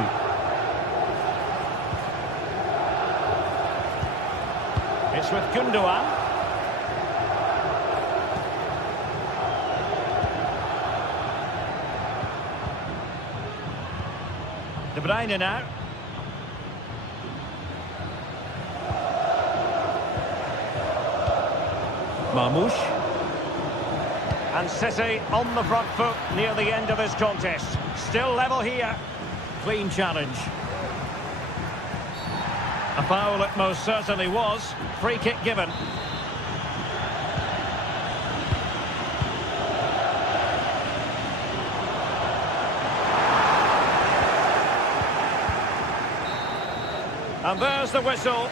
It's with Gundogan. De Bruyne now. Marmoush. And City on the front foot near the end of this contest. Still level here. Clean challenge. A foul it most certainly was. Free kick given. And there's the whistle.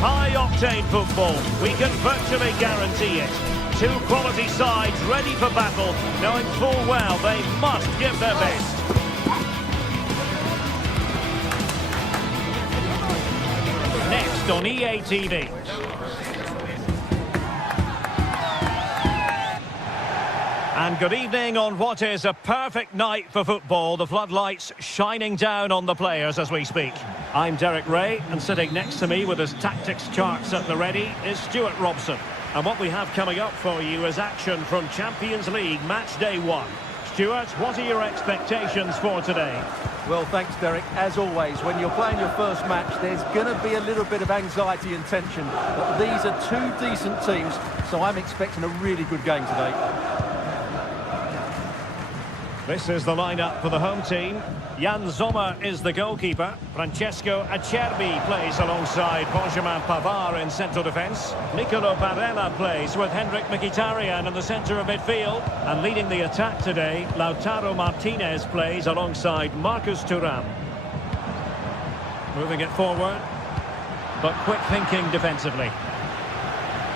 High-octane football, we can virtually guarantee it. Two quality sides ready for battle, knowing full well they must give their best. Next on EA TV. And good evening on what is a perfect night for football. The floodlights shining down on the players as we speak. I'm Derek Ray, and sitting next to me with his tactics charts at the ready is Stuart Robson. And what we have coming up for you is action from Champions League match day 1. Stuart, what are your expectations for today? Well, thanks, Derek. As always, when you're playing your first match, there's going to be a little bit of anxiety and tension. But these are two decent teams, so I'm expecting a really good game today. This is the lineup for the home team. Jan Sommer is the goalkeeper. Francesco Acerbi plays alongside Benjamin Pavard in central defence. Nicolo Barella plays with Henrik Mkhitaryan in the centre of midfield. And leading the attack today, Lautaro Martinez plays alongside Marcus Thuram. Moving it forward, but quick thinking defensively.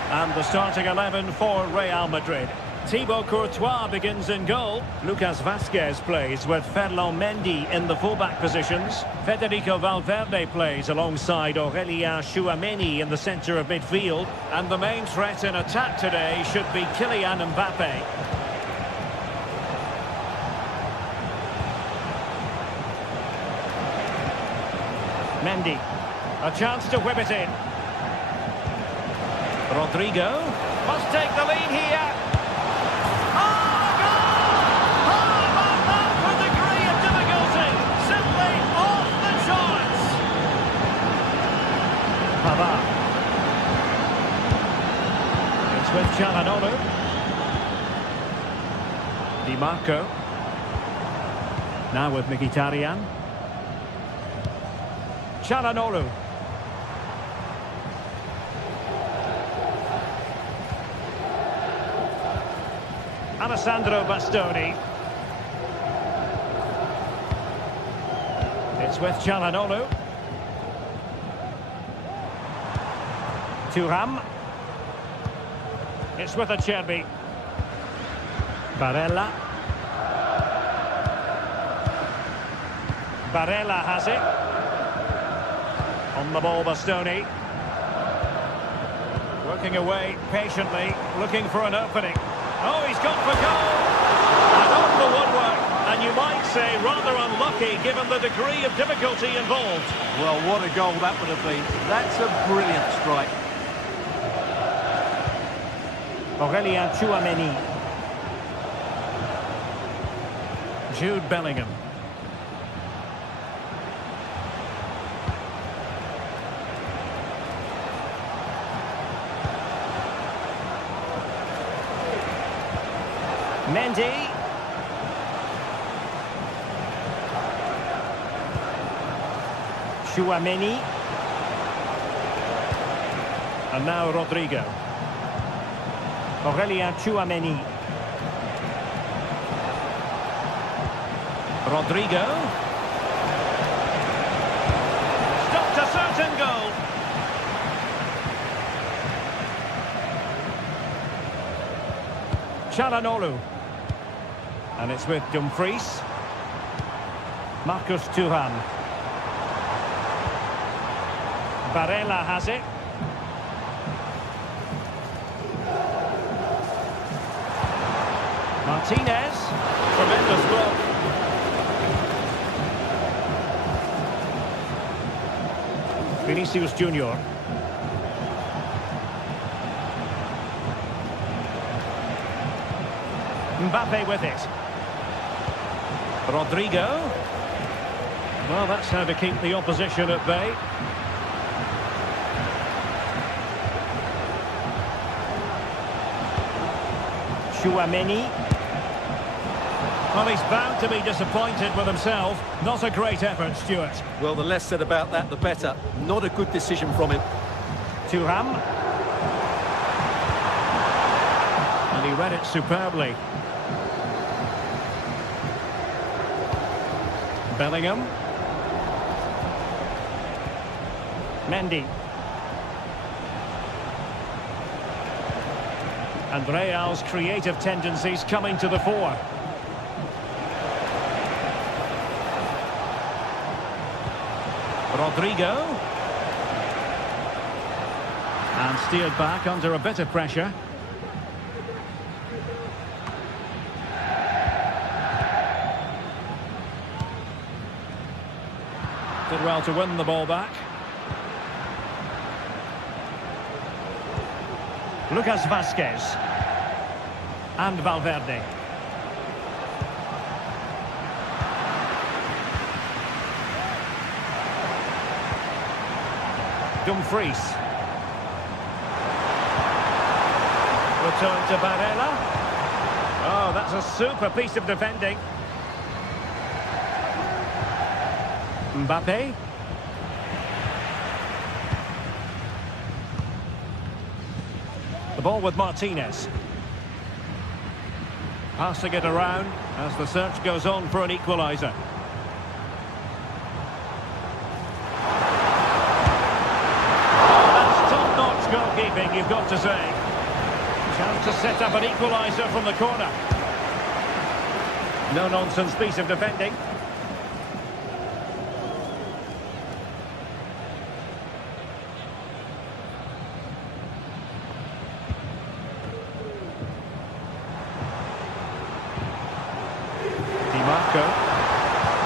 And the starting 11 for Real Madrid. Thibaut Courtois begins in goal. Lucas Vazquez plays with Ferland Mendy in the fullback positions. Federico Valverde plays alongside Aurélien Tchouameni in the centre of midfield. And the main threat in attack today should be Kylian Mbappe. Mendy, a chance to whip it in. Rodrigo must take the lead here. It's with Çalhanoğlu. Di Marco. Now with Mkhitaryan. Çalhanoğlu. Alessandro Bastoni. It's with Çalhanoğlu. Thuram. It's with Acerbi. Barella. Barella has it. On the ball, Bastoni. Working away patiently, looking for an opening. Oh, he's gone for goal! And off the woodwork. And you might say rather unlucky given the degree of difficulty involved. Well, what a goal that would have been. That's a brilliant strike. Aurélien Tchouameni. Jude Bellingham. Mendy. Tchouameni. And now Rodrigo. Aurélien Tchouameni. Rodrigo. Stopped a certain goal. Çalhanoğlu. And it's with Dumfries. Marcus Thuram. Barella has it. Martinez, tremendous block. Vinicius Junior. Mbappe with it. Rodrigo. Well, that's how to keep the opposition at bay. Tchouameni. Well, he's bound to be disappointed with himself. Not a great effort, Stuart. Well, the less said about that, the better. Not a good decision from him. Thuram. And he read it superbly. Bellingham. Mendy. And Real's creative tendencies coming to the fore. Rodrigo. And steered back under a bit of pressure. Did well to win the ball back. Lucas Vazquez. And Valverde. Dumfries. Return to Barella. Oh, that's a super piece of defending. Mbappe. The ball with Martinez. Passing it around as the search goes on for an equaliser. That's top-notch goalkeeping, you've got to say. Chance to set up an equaliser from the corner. No-nonsense piece of defending.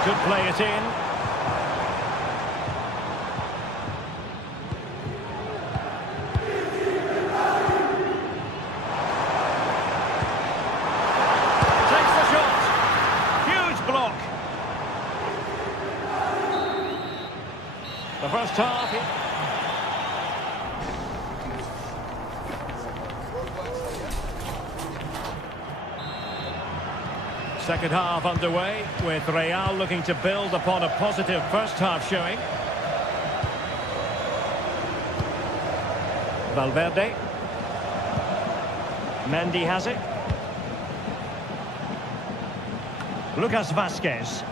Could play it in. Takes the shot. Huge block. The first half. Second half underway, with Real looking to build upon a positive first half showing. Valverde. Mendy has it. Lucas Vazquez.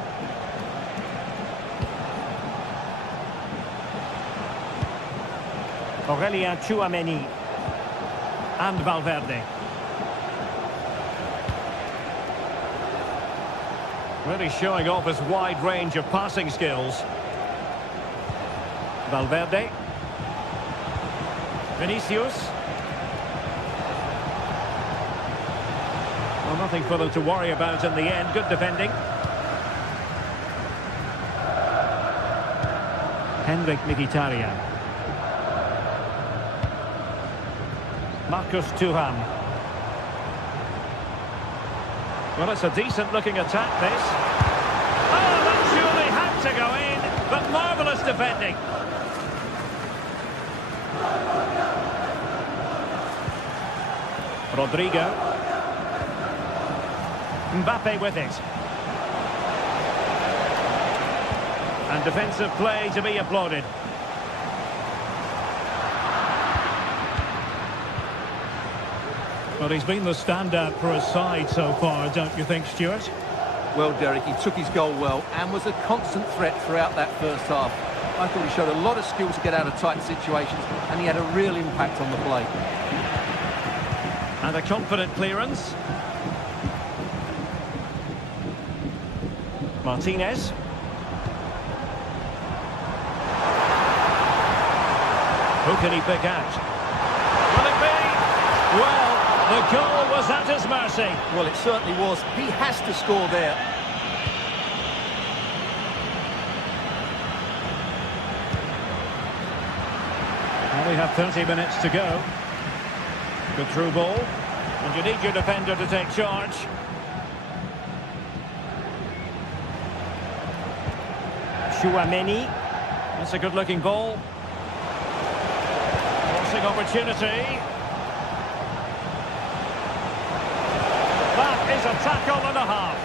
Aurelien Tchouameni. And Valverde. Really showing off his wide range of passing skills. Valverde. Vinicius. Well, nothing for them to worry about in the end. Good defending. Henrik Mkhitaryan. Marcus Thuram. Well, it's a decent-looking attack, this. Oh, that surely had to go in, but marvellous defending. Rodrigo. Mbappe with it. And defensive play to be applauded. Well, he's been the standout for his side so far, don't you think, Stuart? Well, Derek, he took his goal well and was a constant threat throughout that first half. I thought he showed a lot of skill to get out of tight situations, and he had a real impact on the play. And a confident clearance. Martinez. Who can he pick out? Will it be? Well, the goal was at his mercy. Well, it certainly was. He has to score there. Well, we have 30 minutes to go. Good through ball. And you need your defender to take charge. Tchouameni. That's a good-looking ball. Crossing opportunity. That is a tackle and a half.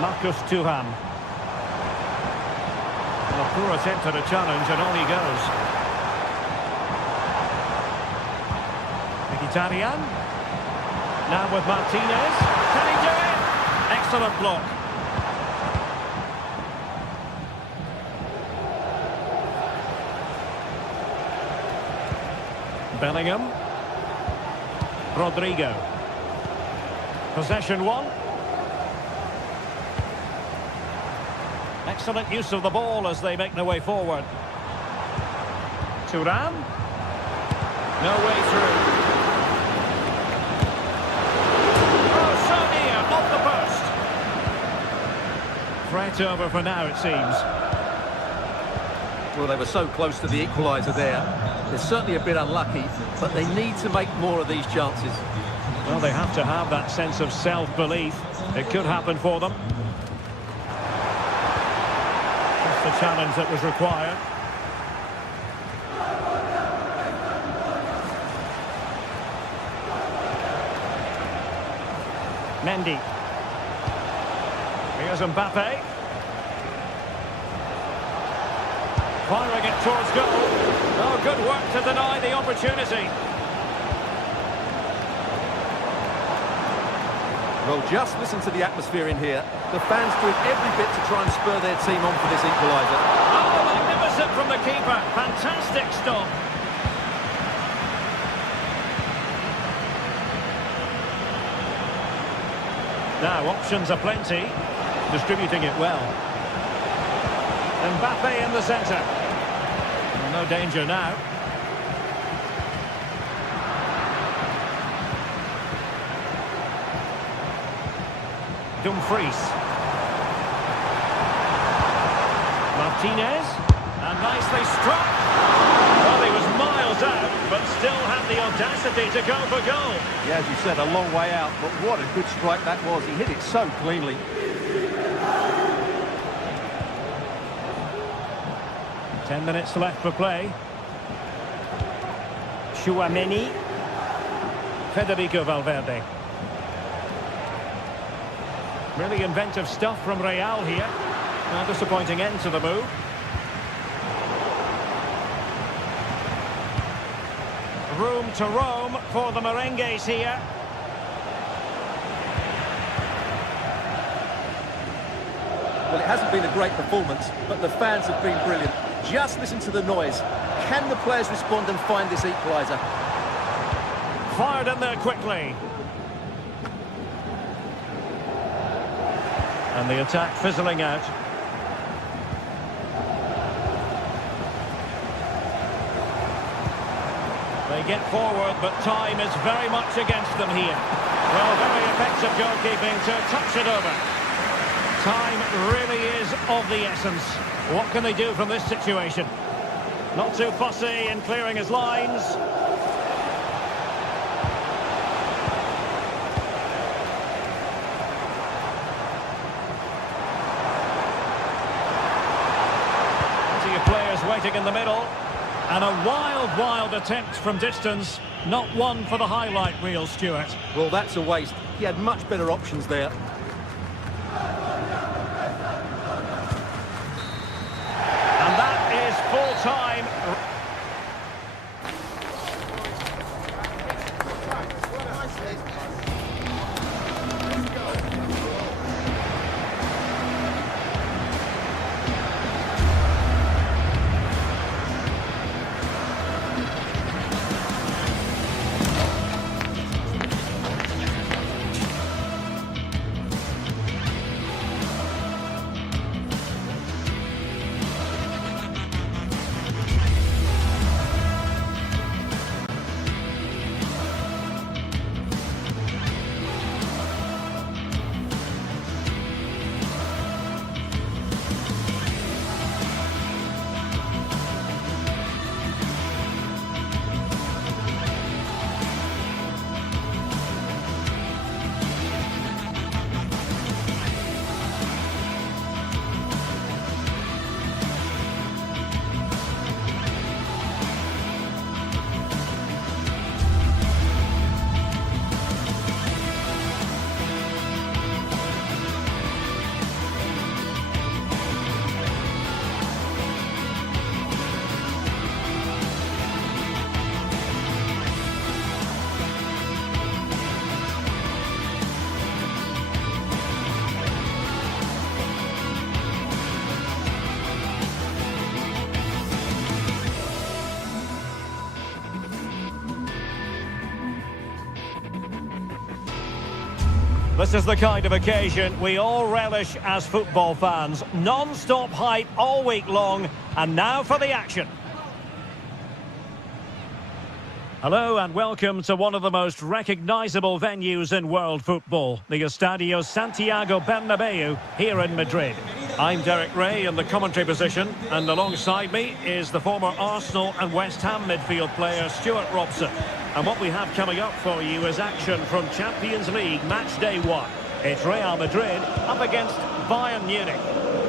Marcus Thuram. A poor attempt at a challenge, and on he goes. Mkhitaryan. Now with Martinez. Can he do it? Excellent block. Bellingham. Rodrigo. Possession one. Excellent use of the ball as they make their way forward. Thuram. No way through. Oh, so near, off the post. Threat over for now, it seems. Well, they were so close to the equaliser there. They're certainly a bit unlucky, but they need to make more of these chances. Well, they have to have that sense of self-belief. It could happen for them. Just the challenge that was required. Mendy. Here's Mbappe. Firing it towards goal. Oh, good work to deny the opportunity. Well, just listen to the atmosphere in here. The fans doing every bit to try and spur their team on for this equaliser. Oh, magnificent from the keeper. Fantastic stop. Now, options are plenty. Distributing it well. Mbappe in the centre. No danger now. Dumfries. Martinez. And nicely struck. Well, he was miles out, but still had the audacity to go for goal. Yeah, as you said, a long way out, but what a good strike that was. He hit it so cleanly. 10 minutes left for play. Tchouaméni. Federico Valverde. Really inventive stuff from Real here. A disappointing end to the move. Room to roam for the merengues here. Well, it hasn't been a great performance, but the fans have been brilliant. Just listen to the noise. Can the players respond and find this equaliser? Fired in there quickly. And the attack fizzling out. They get forward, but time is very much against them here. Well, very effective goalkeeping to touch it over. Time really is of the essence. What can they do from this situation? Not too fussy in clearing his lines. Plenty of players waiting in the middle. And a wild attempt from distance. Not one for the highlight reel, Stuart. Well, that's a waste. He had much better options there. Time. This is the kind of occasion we all relish as football fans. Non-stop hype all week long, and now for the action. Hello and welcome to one of the most recognisable venues in world football, the Estadio Santiago Bernabeu here in Madrid. I'm Derek Ray in the commentary position, and alongside me is the former Arsenal and West Ham midfield player Stuart Robson. And what we have coming up for you is action from Champions League match day 1. It's Real Madrid up against Bayern Munich.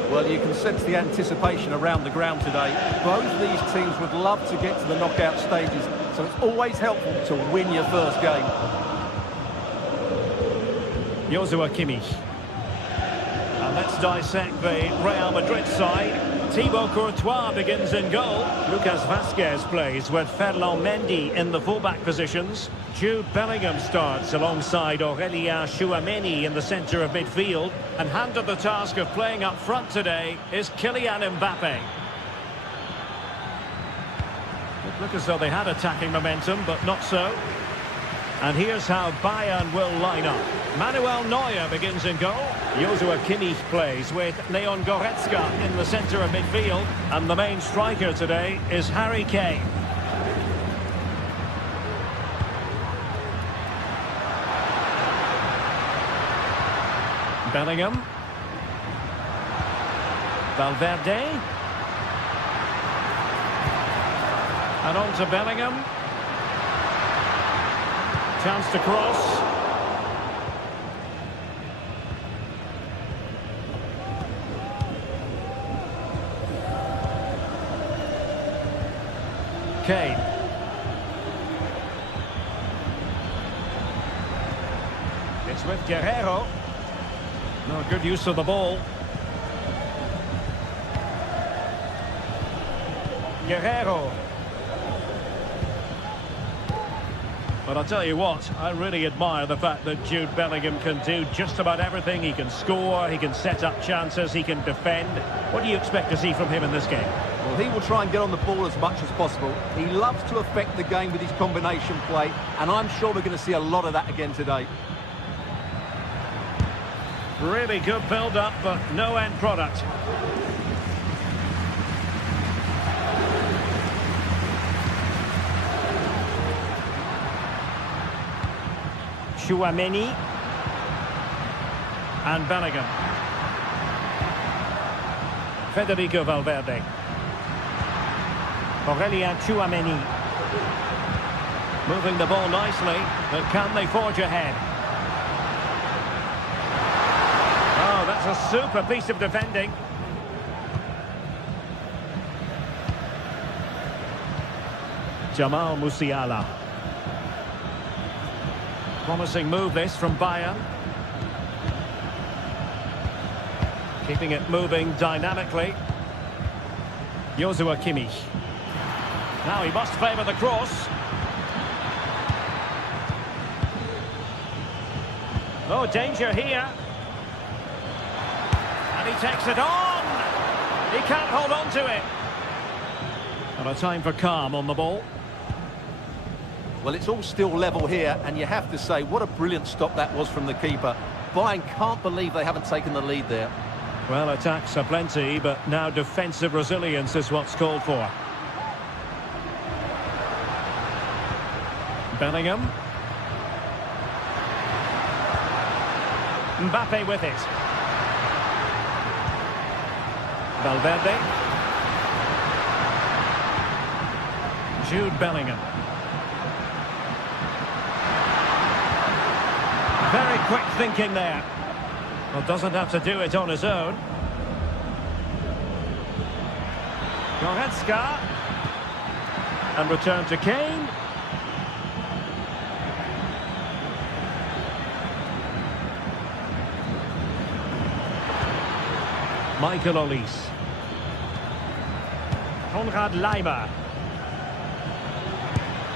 Well, you can sense the anticipation around the ground today. Both these teams would love to get to the knockout stages, so it's always helpful to win your first game. Joshua Kimmich. And let's dissect the Real Madrid side. Thibaut Courtois begins in goal. Lucas Vazquez plays with Ferland Mendy in the fullback positions. Jude Bellingham starts alongside Aurélien Tchouameni in the centre of midfield. And handed the task of playing up front today is Kylian Mbappe. It looked as though they had attacking momentum, but not so. And here's how Bayern will line up. Manuel Neuer begins in goal. Joshua Kimmich plays with Leon Goretzka in the centre of midfield. And the main striker today is Harry Kane. Bellingham. Valverde. And on to Bellingham. Chance to cross. Kane. It's with Guerrero. No, good use of the ball. Guerrero. But I'll tell you what, I really admire the fact that Jude Bellingham can do just about everything. He can score, he can set up chances, he can defend. What do you expect to see from him in this game? Well, he will try and get on the ball as much as possible. He loves to affect the game with his combination play, and I'm sure we're going to see a lot of that again today. Really good build-up, but no end product. Tchouameni and Bellingham. Federico Valverde. Aurélien Tchouameni. Moving the ball nicely, but can they forge ahead? Oh, that's a super piece of defending. Jamal Musiala. Promising move this from Bayern. Keeping it moving dynamically. Joshua Kimmich. Now he must favour the cross. Oh, danger here. And he takes it on. He can't hold on to it. And a time for calm on the ball. Well, it's all still level here, and you have to say, what a brilliant stop that was from the keeper. Bayern can't believe they haven't taken the lead there. Well, attacks are plenty, but now defensive resilience is what's called for. Bellingham. Mbappe with it. Valverde. Jude Bellingham. Very quick thinking there. Well, doesn't have to do it on his own. Goretzka. And return to Kane. Michael Olise. Konrad Laimer.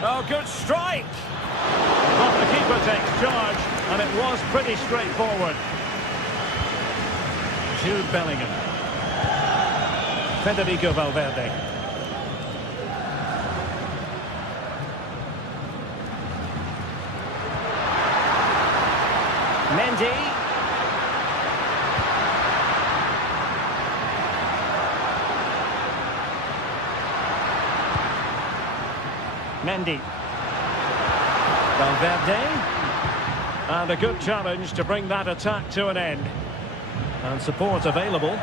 Oh, good strike! But the keeper takes charge, and it was pretty straightforward. Jude Bellingham. Federico Valverde. Mendy. Mendy. Valverde. And a good challenge to bring that attack to an end. And support available.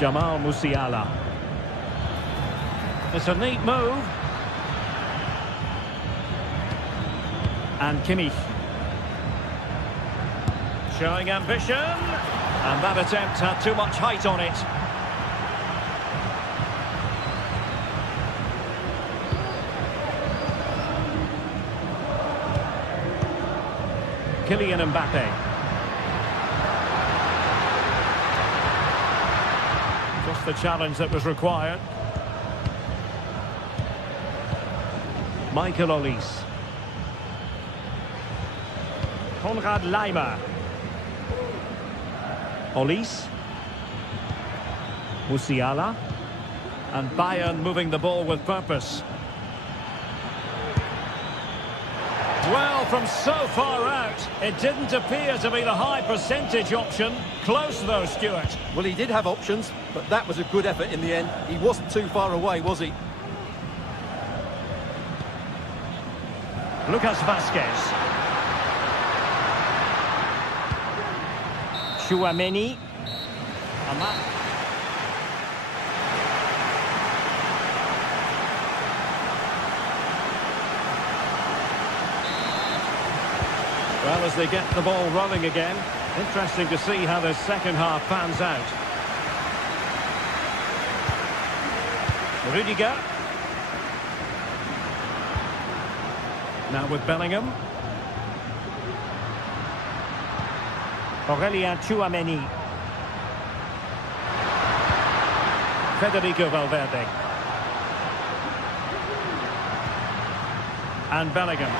Jamal Musiala. It's a neat move. And Kimmich. Showing ambition. And that attempt had too much height on it. Kylian Mbappe. Just the challenge that was required. Michael Olise. Konrad Laimer. Olise. Musiala. And Bayern moving the ball with purpose. Well, from so far out, it didn't appear to be the high percentage option. Close though, Stuart. Well, he did have options, but that was a good effort in the end. He wasn't too far away, was he? Lucas Vazquez. Tchouaméni. Well, as they get the ball rolling again, interesting to see how the second half pans out. Rudiger. Now with Bellingham. Aurélien Tchouaméni. Federico Valverde. And Bellingham.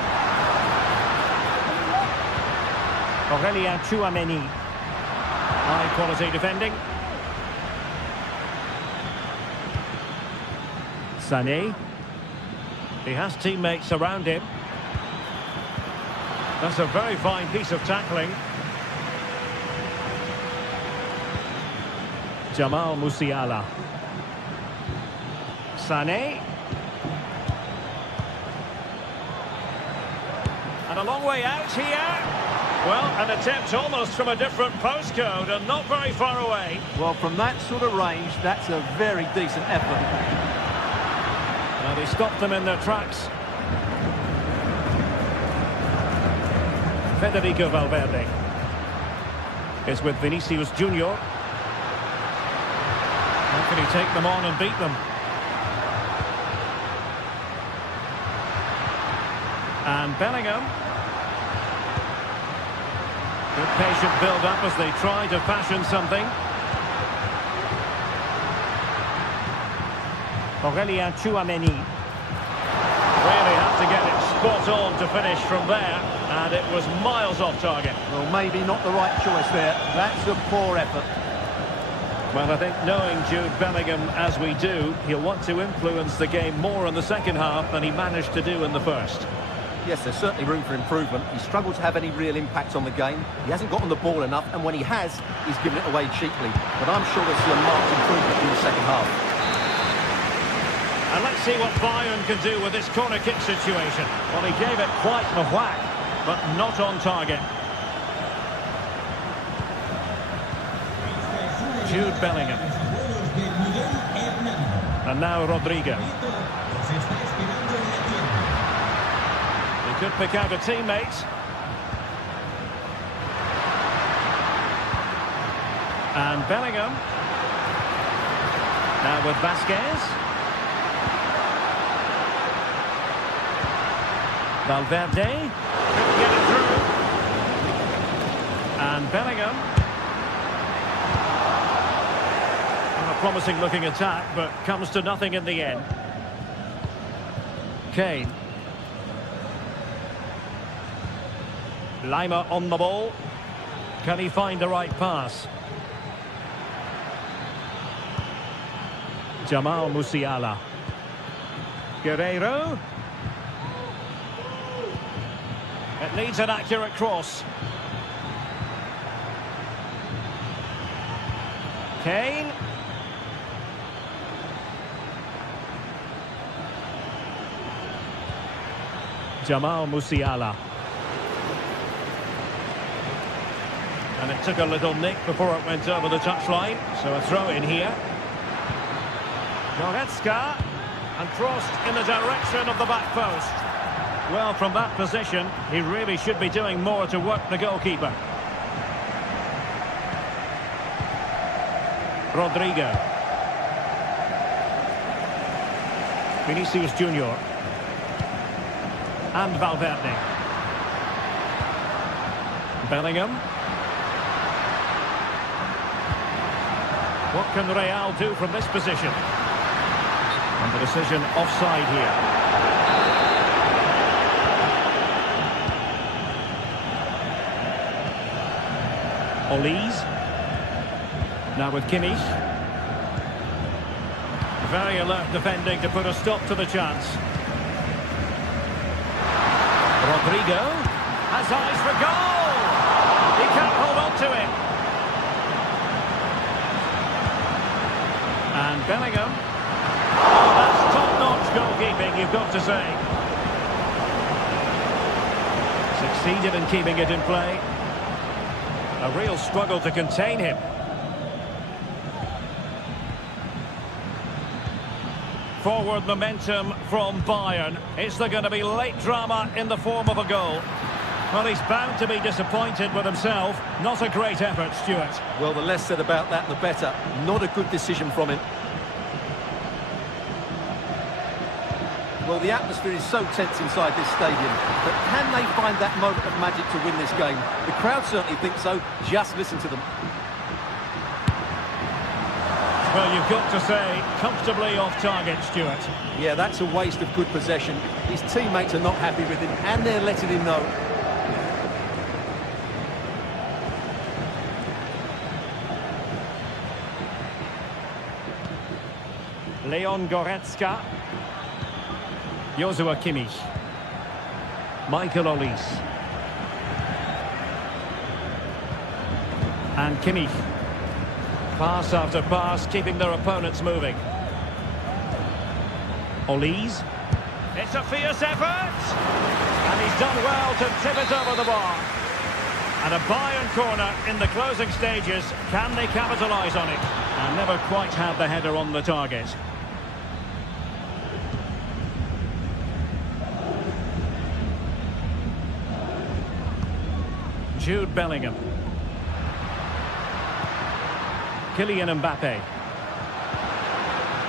Aurélien Tchouaméni. High quality defending. Sané. He has teammates around him. That's a very fine piece of tackling. Jamal Musiala. Sané. And a long way out here. Well, an attempt almost from a different postcode and not very far away. Well, from that sort of range, that's a very decent effort. Now they stopped them in their tracks. Federico Valverde is with Vinicius Junior. How can he take them on and beat them? And Bellingham. Good patient build-up as they try to fashion something. Aurélien Tchouaméni. Really had to get it spot on to finish from there, and it was miles off target. Well, maybe not the right choice there. That's a poor effort. Well, I think knowing Jude Bellingham as we do, he'll want to influence the game more in the second half than he managed to do in the first. Yes, there's certainly room for improvement. He struggled to have any real impact on the game. He hasn't got on the ball enough, and when he has, he's given it away cheaply. But I'm sure we'll see a marked improvement in the second half. And let's see what Bayern can do with this corner kick situation. Well, he gave it quite a whack, but not on target. Jude Bellingham. And now Rodrigo. He could pick out a teammate. And Bellingham. Now with Vazquez. Valverde. Couldn't get it through. And Bellingham. A promising looking attack, but comes to nothing in the end. Kane. Laimer on the ball. Can he find the right pass? Jamal Musiala. Guerreiro. It needs an accurate cross. Kane. Jamal Musiala. And it took a little nick before it went over the touchline, so a throw in here. Goretzka, and crossed in the direction of the back post. Well, from that position, he really should be doing more to work the goalkeeper. Rodrigo. Vinicius Junior. And Valverde. Bellingham. What can Real do from this position? And the decision offside here. Olise. Now with Kimmich. Very alert defending to put a stop to the chance. Rodrigo has eyes for goal. He can't hold on to it. And Bellingham. Oh, that's top-notch goalkeeping, you've got to say. Succeeded in keeping it in play. A real struggle to contain him. Forward momentum from Bayern. Is there going to be late drama in the form of a goal? Well, he's bound to be disappointed with himself. Not a great effort, Stuart. Well, the less said about that, the better. Not a good decision from him. Well, the atmosphere is so tense inside this stadium, but can they find that moment of magic to win this game? The crowd certainly think so. Just listen to them. Well, you've got to say, comfortably off target, Stuart. Yeah, that's a waste of good possession. His teammates are not happy with him, and they're letting him know. Leon Goretzka. Joshua Kimmich. Michael Olise. And Kimmich. Pass after pass, keeping their opponents moving. Olise. It's a fierce effort! And he's done well to tip it over the bar. And a Bayern corner in the closing stages. Can they capitalise on it? And never quite had the header on the target. Jude Bellingham. Kylian Mbappe.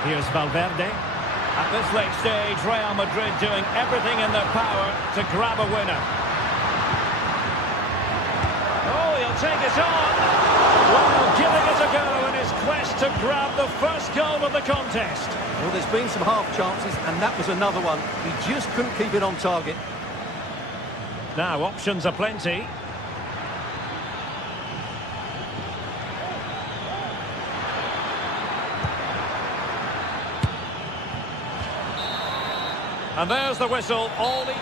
Here's Valverde. At this late stage, Real Madrid doing everything in their power to grab a winner. Oh, he'll take it on. Well, giving it a go in his quest to grab the first goal of the contest. Well, there's been some half chances, and that was another one. He just couldn't keep it on target. Now, options are plenty. And there's the whistle. All the...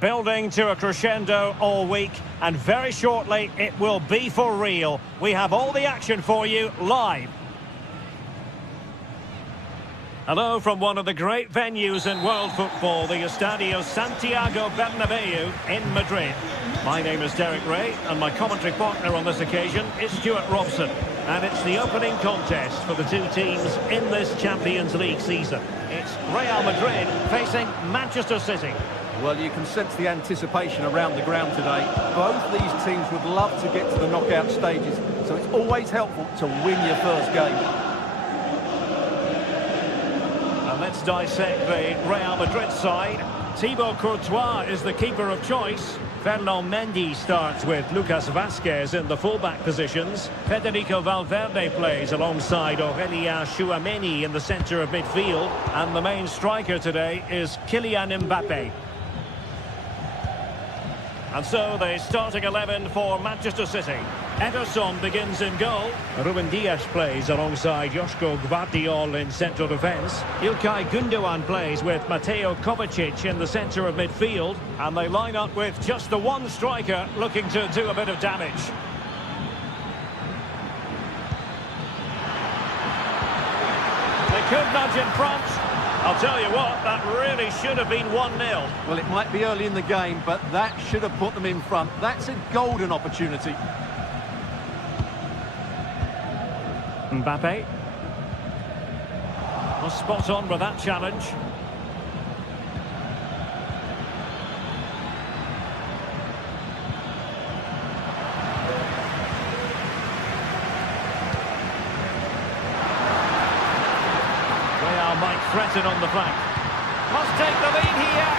Building to a crescendo all week, and very shortly it will be for real. We have all the action for you live. Hello from one of the great venues in world football, the Estadio Santiago Bernabeu in Madrid. My name is Derek Ray, and my commentary partner on this occasion is Stuart Robson. And it's the opening contest for the two teams in this Champions League season. It's Real Madrid facing Manchester City. Well, you can sense the anticipation around the ground today. Both these teams would love to get to the knockout stages, so it's always helpful to win your first game. Let's dissect the Real Madrid side. Thibaut Courtois is the keeper of choice. Ferland Mendy starts with Lucas Vazquez in the fullback positions. Federico Valverde plays alongside Aurélien Tchouameni in the centre of midfield. And the main striker today is Kylian Mbappe. And so the starting 11 for Manchester City. Ederson begins in goal. Ruben Dias plays alongside Joško Gvardiol in central defence. Ilkay Gundogan plays with Mateo Kovacic in the centre of midfield. And they line up with just the one striker looking to do a bit of damage. They could nudge in front. I'll tell you what, that really should have been 1-0. Well, it might be early in the game, but that should have put them in front. That's a golden opportunity. Mbappe. Was spot on with that challenge. Real might threaten on the flank. Must take the lead here.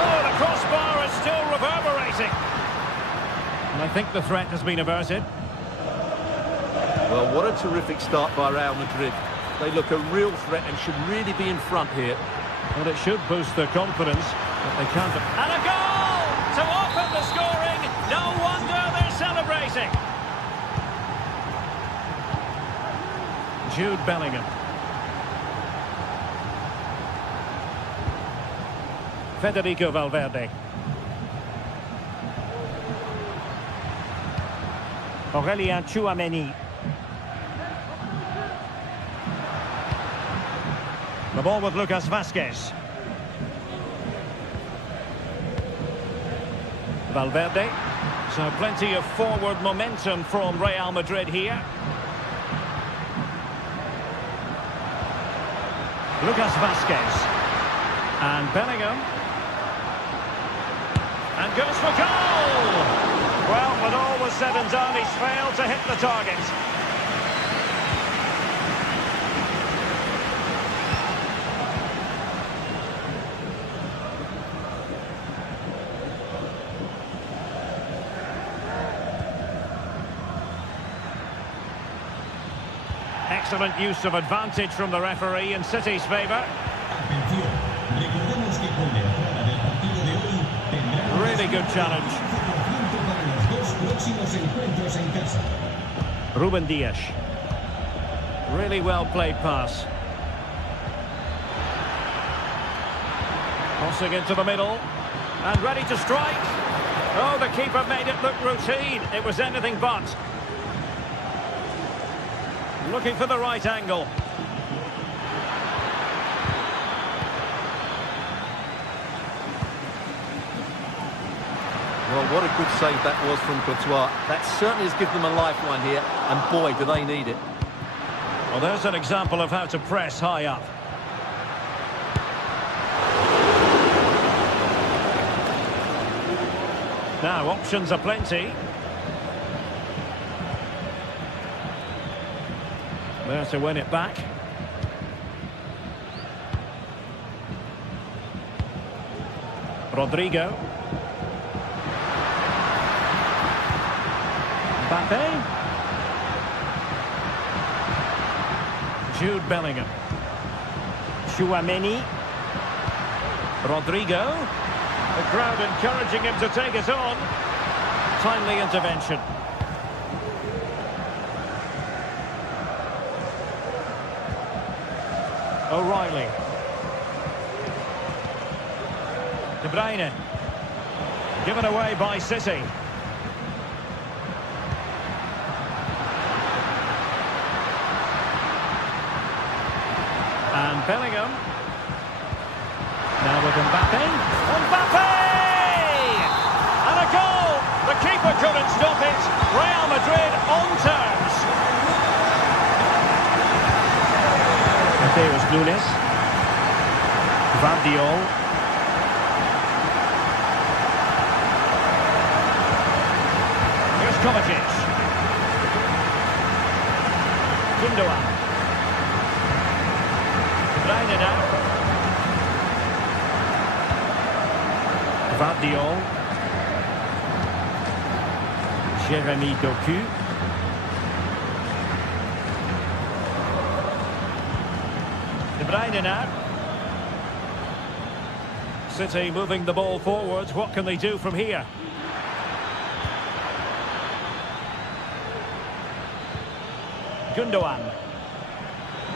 Oh, the crossbar is still reverberating. And I think the threat has been averted. Well, what a terrific start by Real Madrid. They look a real threat and should really be in front here. Well, it should boost their confidence, but they can't. And a goal to open the scoring. No wonder they're celebrating. Jude Bellingham. Federico Valverde. Aurélien Tchouameni. The ball with Lucas Vazquez. Valverde. So plenty of forward momentum from Real Madrid here. Lucas Vazquez. And Bellingham. And goes for goal! Well, when all was said and done, he's failed to hit the target. Excellent use of advantage from the referee in City's favour. Really good challenge. Ruben Dias. Really well played pass. Crossing into the middle. And ready to strike. Oh, the keeper made it look routine. It was anything but. Looking for the right angle. Well, what a good save that was from Courtois. That certainly has given them a lifeline here, and boy, do they need it. Well, there's an example of how to press high up. Now, options are plenty. There to win it back. Rodrigo. Mbappe. Jude Bellingham. Tchouameni. Rodrigo. The crowd encouraging him to take it on. Timely intervention. O'Reilly. De Bruyne. Given away by City. And Bellingham. Now with Mbappe. Mbappe! And a goal! The keeper couldn't stop it. Real Madrid on terms. Mateus Nunes. Guardiola. Here's Kovacic. Gundogan. Bruyne now. Guardiola. Jeremy Doku. De Bruyne now. City moving the ball forwards. What can they do from here? Gundogan.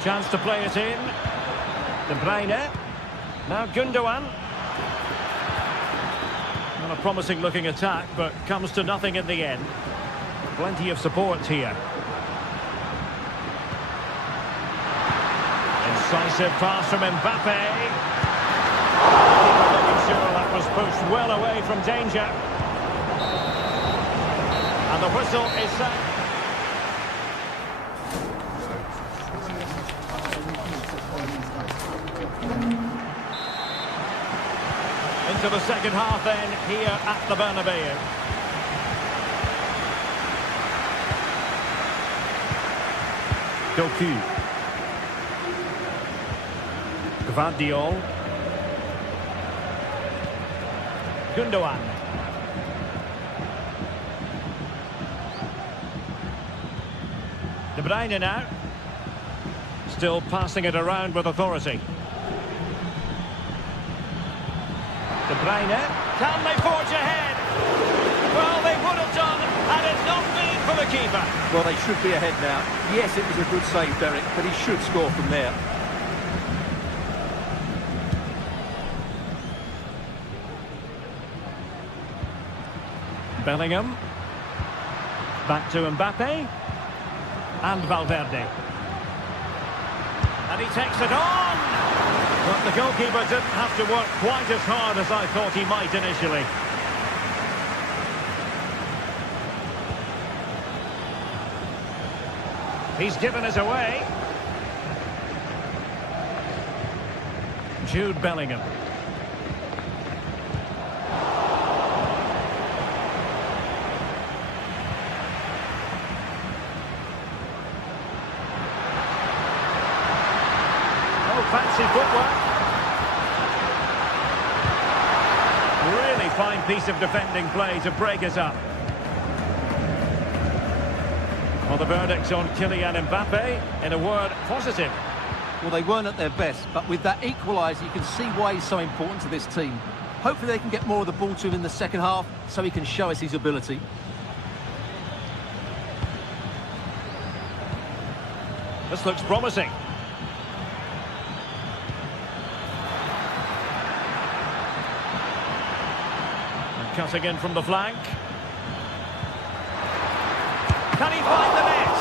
Chance to play it in. De Bruyne. Now Gundogan. Not a promising looking attack, but comes to nothing in the end. Plenty of support here. Incisive pass from Mbappe. Making sure that was pushed well away from danger. And the whistle is set. Into the second half then, here at the Bernabeu. Doku. Guardiola. Gundogan. De Bruyne now. Still passing it around with authority. De Bruyne, can they forge ahead? Well, they would have done had it not been for the keeper. Well, they should be ahead now. Yes, it was a good save, Derek, but he should score from there. Bellingham. Back to Mbappe. And Valverde. And he takes it on! But the goalkeeper didn't have to work quite as hard as I thought he might initially. He's given us away. Jude Bellingham. Fancy footwork. Really fine piece of defending play to break us up. Well, the verdict's on Kylian Mbappe. In a word, positive. Well, they weren't at their best, but with that equaliser, you can see why he's so important to this team. Hopefully they can get more of the ball to him in the second half, so he can show us his ability. This looks promising. Cutting in from the flank. Can he find the net?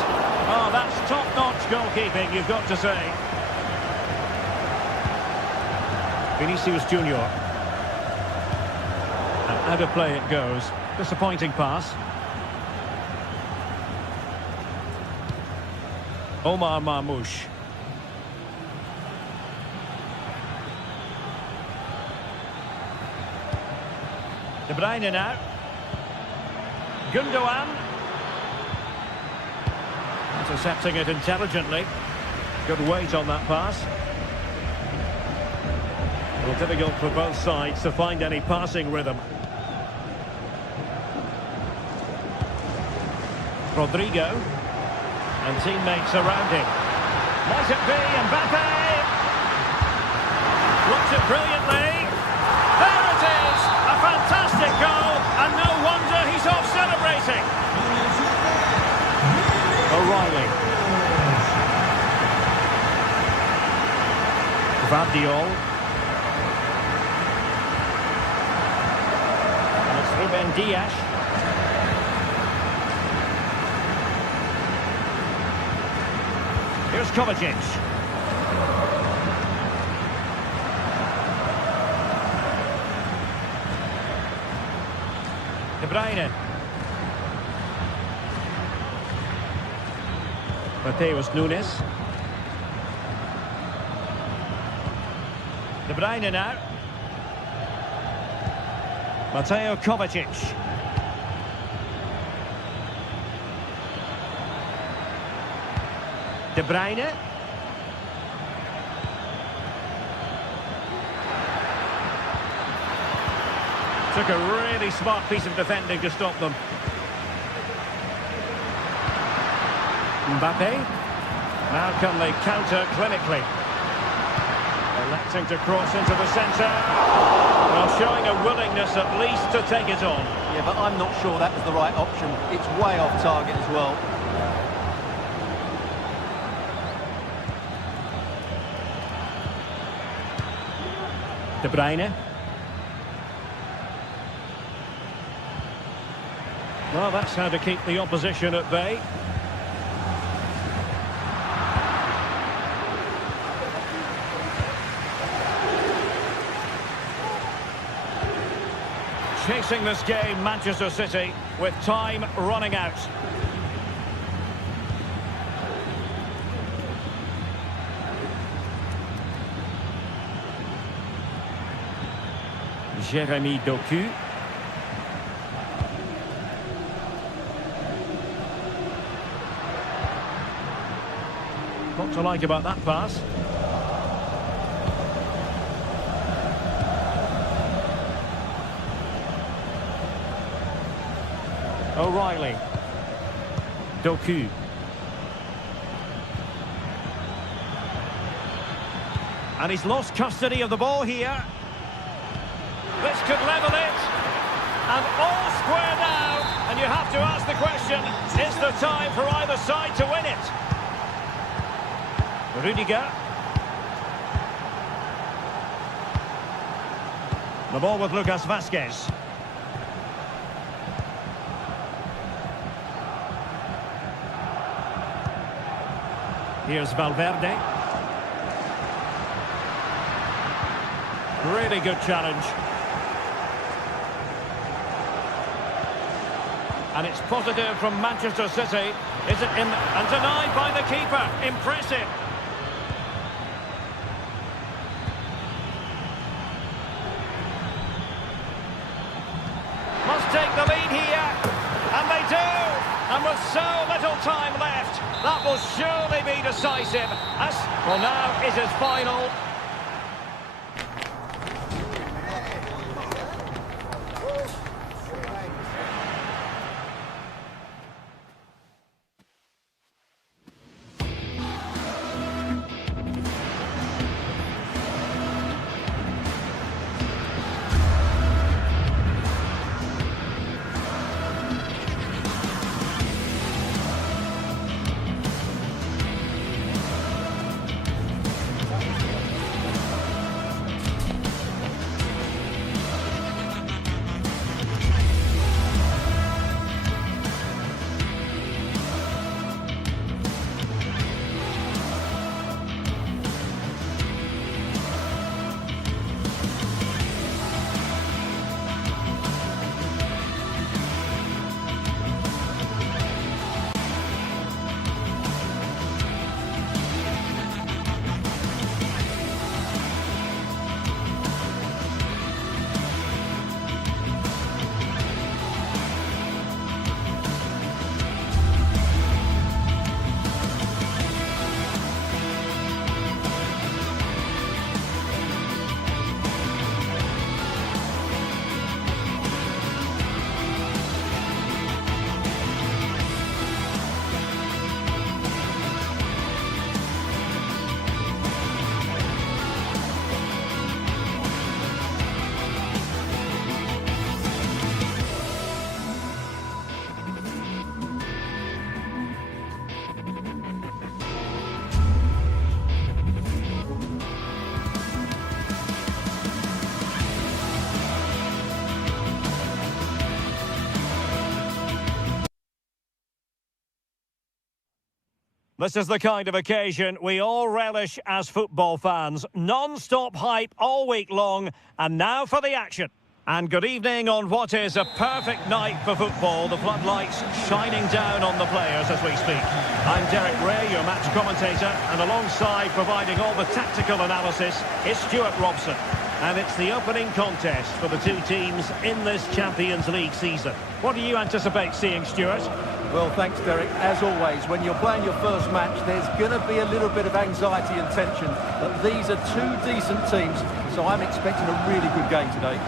Oh, that's top-notch goalkeeping, you've got to say. Vinicius Junior. And out of play it goes. Disappointing pass. Omar Marmoush. De Bruyne now. Gundogan. Intercepting it intelligently. Good weight on that pass. Well, difficult for both sides to find any passing rhythm. Rodrigo. And teammates around him. Might it be Mbappe? Blocked it brilliantly. There it is! A fantastic goal, and no wonder he's off celebrating. O'Reilly. Guardiola. And it's Ruben Dias. Here's Kovacic. Bruyne. Mateus Nunes. De Bruyne now. Mateo Kovacic. De Bruyne. Took a really smart piece of defending to stop them. Mbappe. Now can they counter clinically. Electing to cross into the centre. Well, showing a willingness at least to take it on. Yeah, but I'm not sure that was the right option. It's way off target as well. De Bruyne. Well, that's how to keep the opposition at bay. Chasing this game, Manchester City, with time running out. Jeremy Doku. What to like about that pass? O'Reilly. Doku. And he's lost custody of the ball here. This could level it. And all square now. And you have to ask the question, is the time for either side to win it? Rudiger. The ball with Lucas Vazquez. Here's Valverde. Really good challenge. And it's positive from Manchester City. Is it in? And denied by the keeper. Impressive. Must take the lead here. And they do. And with so little time left, that will surely be decisive. Well, now it is final. This is the kind of occasion we all relish as football fans. Non-stop hype all week long, and now for the action. And good evening on what is a perfect night for football. The floodlights shining down on the players as we speak. I'm Derek Ray, your match commentator, and alongside providing all the tactical analysis is Stuart Robson. And it's the opening contest for the two teams in this Champions League season. What do you anticipate seeing, Stuart? Well, thanks, Derek. As always, when you're playing your first match, there's going to be a little bit of anxiety and tension. But these are two decent teams, so I'm expecting a really good game today.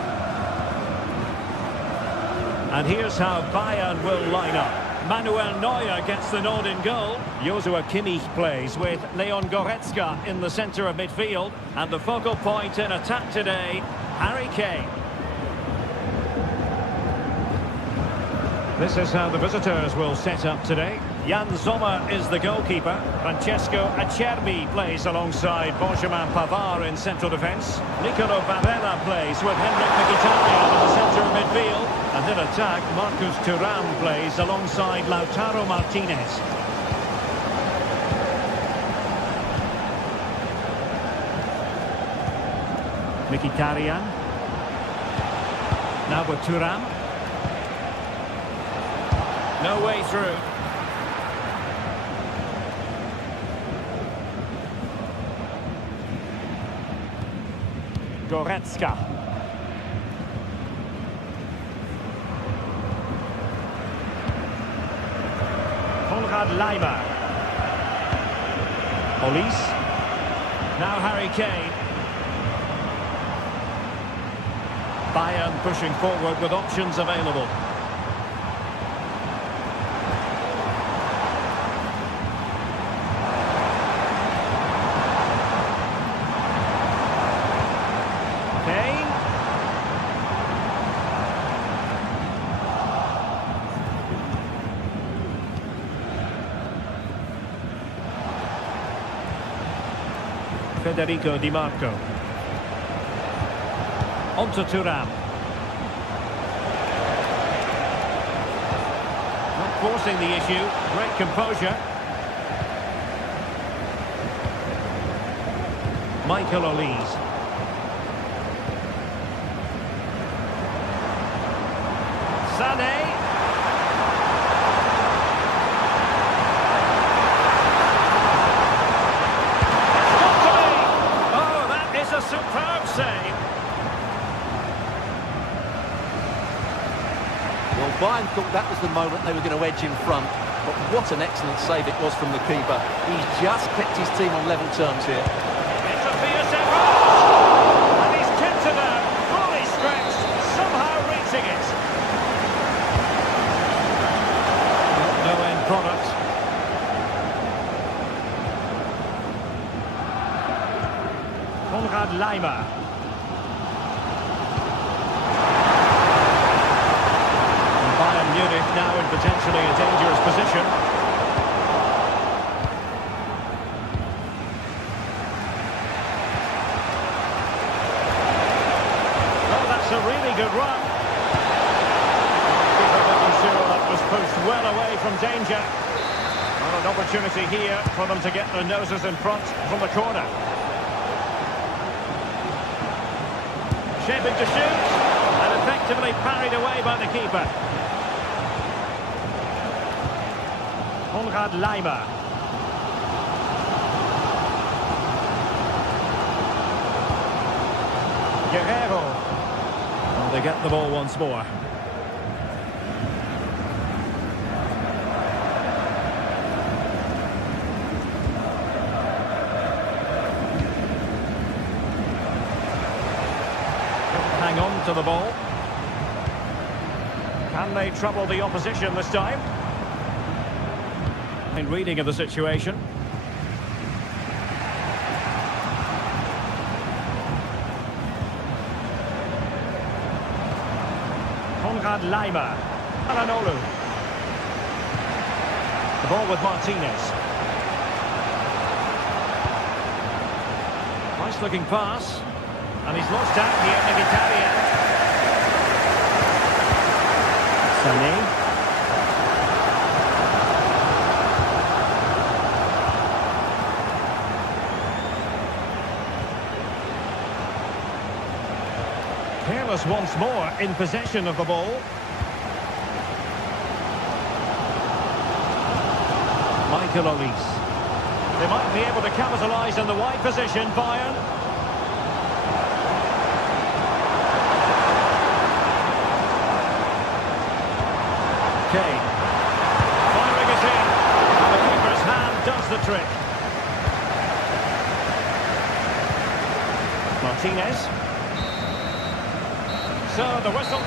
And here's how Bayern will line up. Manuel Neuer gets the nod in goal. Joshua Kimmich plays with Leon Goretzka in the centre of midfield. And the focal point in attack today, Harry Kane. This is how the visitors will set up today. Jan Sommer is the goalkeeper. Francesco Acerbi plays alongside Benjamin Pavard in central defence. Nicolo Varela plays with Henrik Mkhitaryan in the centre of midfield. And in attack, Marcus Thuram plays alongside Lautaro Martinez. Mkhitaryan. Now with Thuram. No way through. Goretzka. Konrad Laimer. Olise. Now Harry Kane. Bayern pushing forward with options available. Federico Di Marco. On to Thuram. Not forcing the issue. Great composure. Michael Olise. Sané. Superb save. Well, Bayern thought that was the moment they were going to edge in front. But what an excellent save it was from the keeper. He's just kept his team on level terms here. It's a fierce effort. And he's kept it out, fully stretched, somehow reaching it. No end product. Konrad Laimer. And Bayern Munich now in potentially a dangerous position. Well, that's a really good run. Keeper making sure that was pushed well away from danger. Well, an opportunity here for them to get their noses in front from the corner. Shaping to shoot, and effectively parried away by the keeper. Konrad Laimer. Guerrero. Well, they get the ball once more. Hang on to the ball. Can they trouble the opposition this time? In reading of the situation. Konrad Laimer. Alanolu. The ball with Martinez. Nice looking pass. And he's lost out here, Mkhitaryan. Sané. Careless once more in possession of the ball. Michael Olise. They might be able to capitalise in the wide position, Bayern. Kane. Firing it in. And the keeper's hand does the trick. Martinez. So the whistle.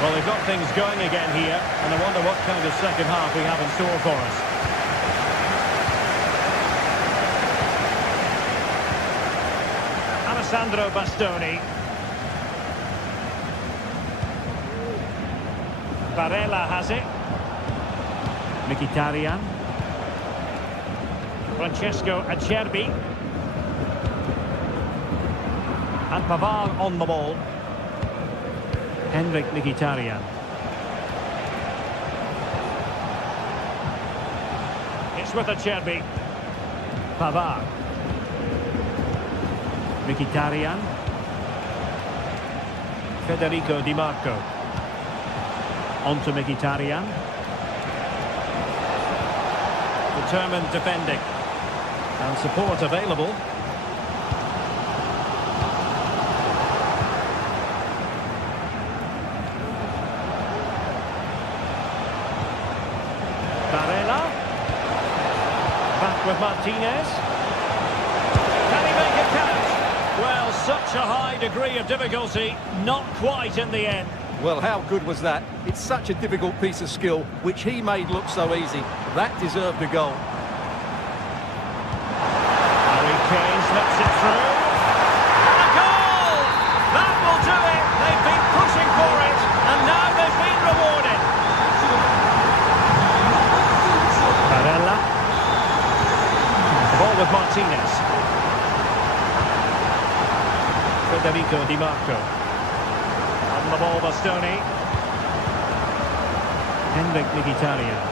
Well, they've got things going again here, and I wonder what kind of second half we have in store for us. Alessandro Bastoni. Barella has it. Mkhitaryan. Francesco Acerbi. And Pavard on the ball. Henrik Mkhitaryan. It's with Acerbi. Pavard. Mkhitaryan. Federico Di Marco. On to Mkhitaryan. Determined defending. And support available. Barella. Back with Martinez. Can he make it count? Well, such a high degree of difficulty, not quite in the end. Well, how good was that? It's such a difficult piece of skill, which he made look so easy. That deserved a goal. Harry Kane slips it through. And a goal! That will do it. They've been pushing for it, and now they've been rewarded. Barella. The ball with Martinez. Federico Di Marco. On the ball, Bastoni. Henrik Mkhitaryan.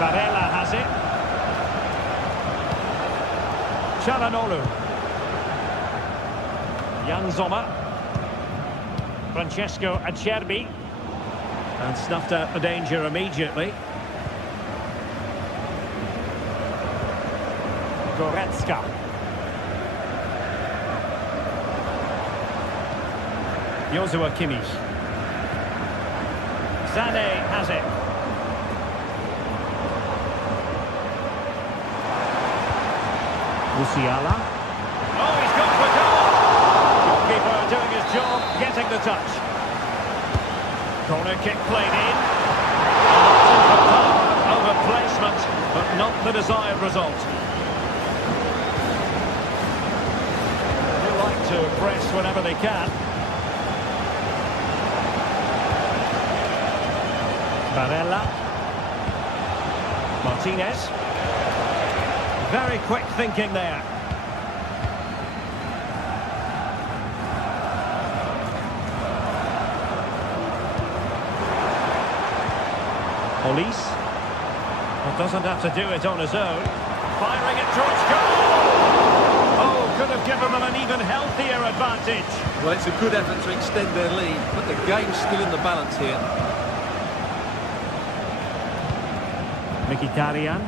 Barella has it. Çalhanoğlu. Jan Sommer. Francesco Acerbi. And snuffed out the danger immediately. Goretzka. Joshua Kimmich. Sané has it. Musiala. Oh, he's gone for goal! Goalkeeper doing his job, getting the touch. Corner kick played in. Option for power over placement, but not the desired result. They like to press whenever they can. Barella. Martinez. Very quick thinking there. Olise. Well, doesn't have to do it on his own. Firing it towards goal. Oh, could have given them an even healthier advantage. Well, it's a good effort to extend their lead, but the game's still in the balance here. Mkhitaryan.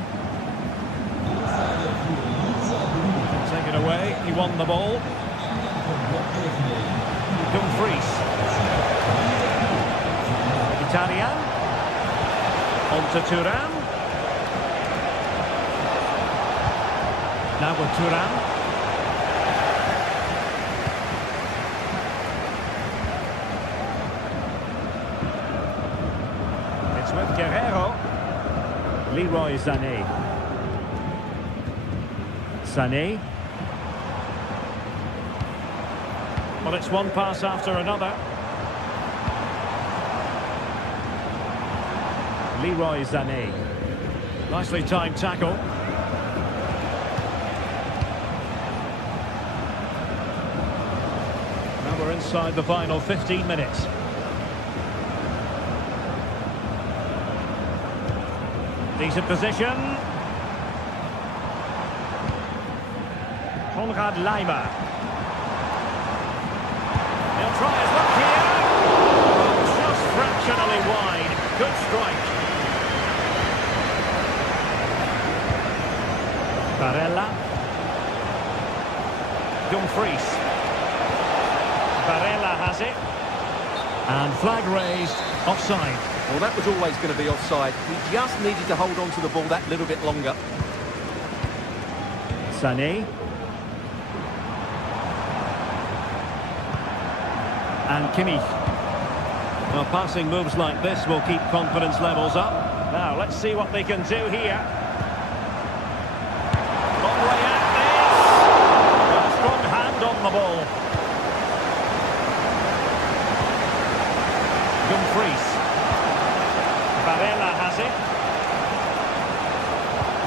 Taken away, he won the ball. Dumfries. Mkhitaryan. On to Thuram. Now with Thuram. It's with Guerrero. Leroy Sané. Sané. Well, it's one pass after another. Leroy Sané. Nicely timed tackle. Now we're inside the final 15 minutes. Decent position. Konrad Leimer. He'll try his luck here. Just fractionally wide. Good strike. Barella. Dumfries. Barella has it. And flag raised, offside. Well, that was always going to be offside. He just needed to hold on to the ball that little bit longer. Sané. And Kimmich. Well, passing moves like this will keep confidence levels up. Now, let's see what they can do here. Long way at this. A strong hand on the ball. Dumfries. Barella has it.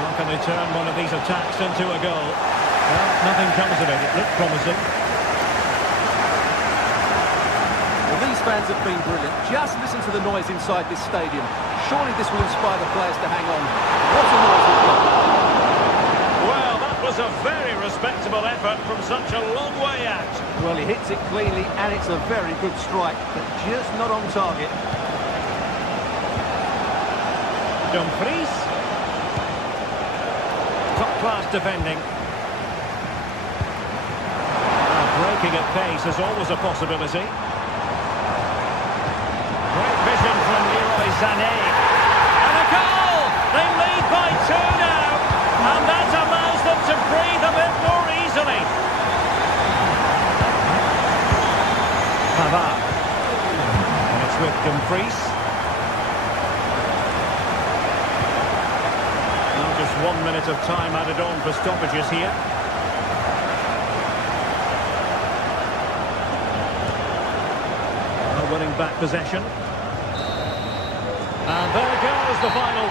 How can they turn one of these attacks into a goal? Well, nothing comes of it. It looked promising. Well, these fans have been brilliant. Just listen to the noise inside this stadium. Surely this will inspire the players to hang on. What a noise it's got. Well, that was a very respectable effort from such a long way out. Well, he hits it cleanly, and it's a very good strike, but just not on target. Dumfries. Top-class defending. Breaking at pace is always a possibility. Great vision from Leroy Sané. And a goal! They lead by 2 now. And that allows them to breathe a bit more easily. Pavard. And it's with Dumfries. Now just 1 minute of time added on for stoppages here. Winning back possession. And there goes the final.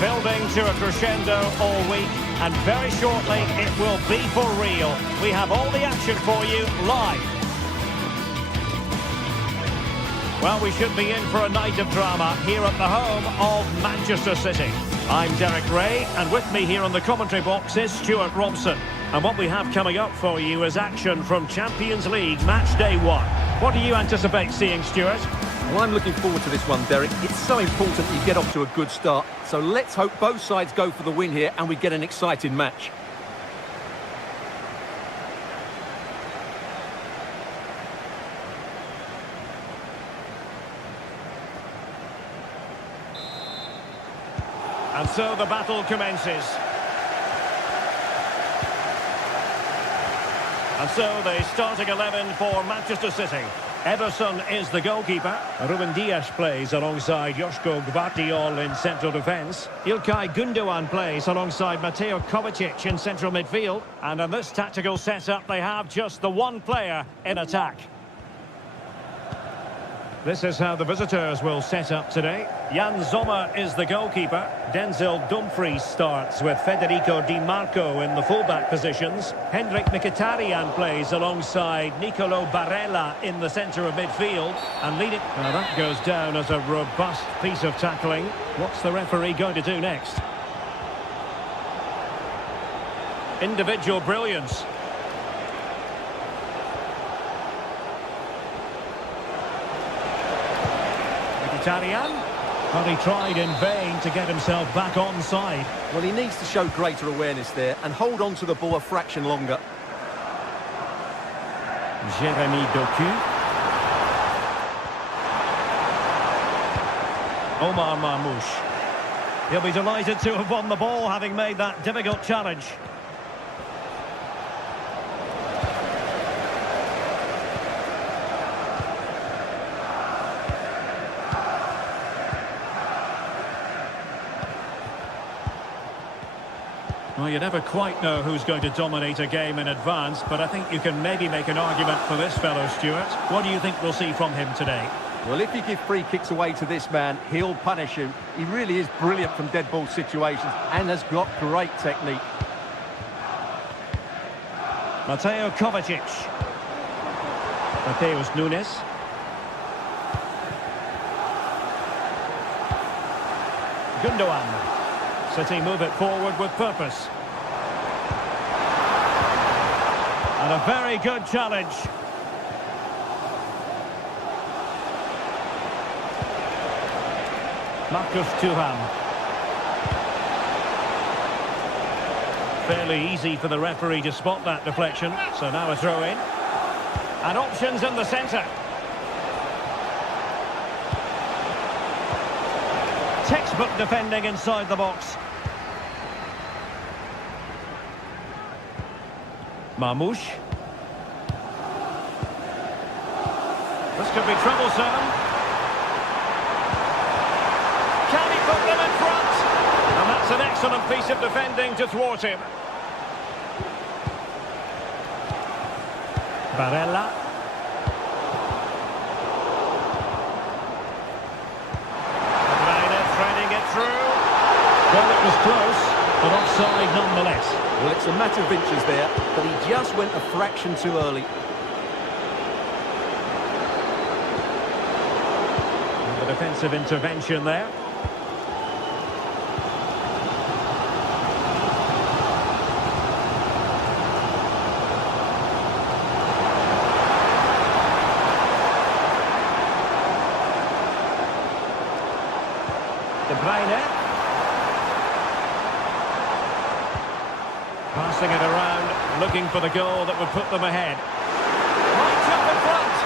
Building to a crescendo all week, and very shortly it will be for real. We have all the action for you live. Well, we should be in for a night of drama here at the home of Manchester City. I'm Derek Ray, and with me here on the commentary box is Stuart Robson. And what we have coming up for you is action from Champions League match day 1. What do you anticipate seeing, Stuart? Well, I'm looking forward to this one, Derek. It's so important you get off to a good start. So let's hope both sides go for the win here and we get an exciting match. And so the battle commences. And so the starting 11 for Manchester City. Ederson is the goalkeeper. Ruben Dias plays alongside Joško Gvardiol in central defence. Ilkay Gundogan plays alongside Mateo Kovacic in central midfield. And in this tactical setup, they have just the one player in attack. This is how the visitors will set up today. Jan Sommer is the goalkeeper. Denzel Dumfries starts with Federico Di Marco in the fullback positions. Hendrik Mkhitaryan plays alongside Nicolo Barella in the centre of midfield. And leading... Now that goes down as a robust piece of tackling. What's the referee going to do next? Individual brilliance. Mkhitaryan. But he tried in vain to get himself back onside. Well, he needs to show greater awareness there and hold on to the ball a fraction longer. Jérémy Doku. Omar Marmoush. He'll be delighted to have won the ball, having made that difficult challenge. Well, you never quite know who's going to dominate a game in advance, but I think you can maybe make an argument for this fellow, Stuart. What do you think we'll see from him today? Well, if you give free kicks away to this man, he'll punish you. He really is brilliant from dead ball situations and has got great technique. Mateo Kovacic. Mateus Nunes. Gundogan. City move it forward with purpose. And a very good challenge. Marcus Thuram. Fairly easy for the referee to spot that deflection. So now a throw in. And options in the centre. Textbook defending inside the box. Marmoush. This could be troublesome. Can he put them in front? And that's an excellent piece of defending to thwart him. Barella. Threading it through. Well, it was close, but offside nonetheless. Well, it's a matter of inches there, but he just went a fraction too early. And the defensive intervention there. De Bruyne. Passing it around, looking for the goal that would put them ahead. Right up in front.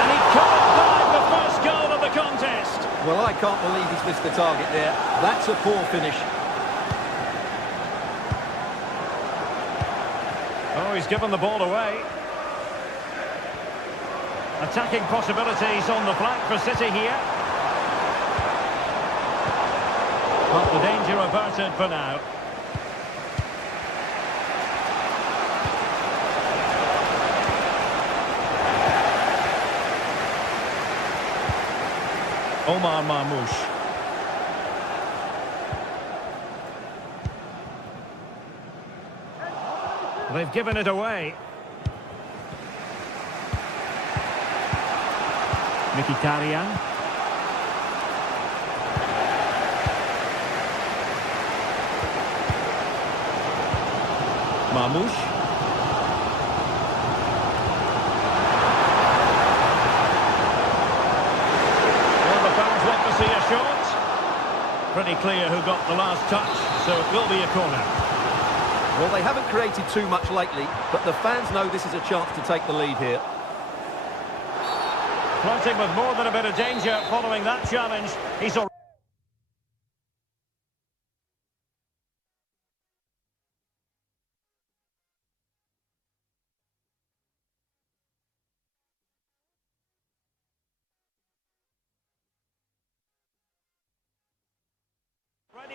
And he couldn't find the first goal of the contest. Well, I can't believe he's missed the target there. That's a poor finish. Oh, he's given the ball away. Attacking possibilities on the flank for City here. But the danger averted for now. Omar Marmoush. They've given it away. Mkhitaryan. Marmoush. Well, the fans want to see a shot. Pretty clear who got the last touch, so it will be a corner. Well, they haven't created too much lately, but the fans know this is a chance to take the lead here. Flirting with more than a bit of danger following that challenge. He's already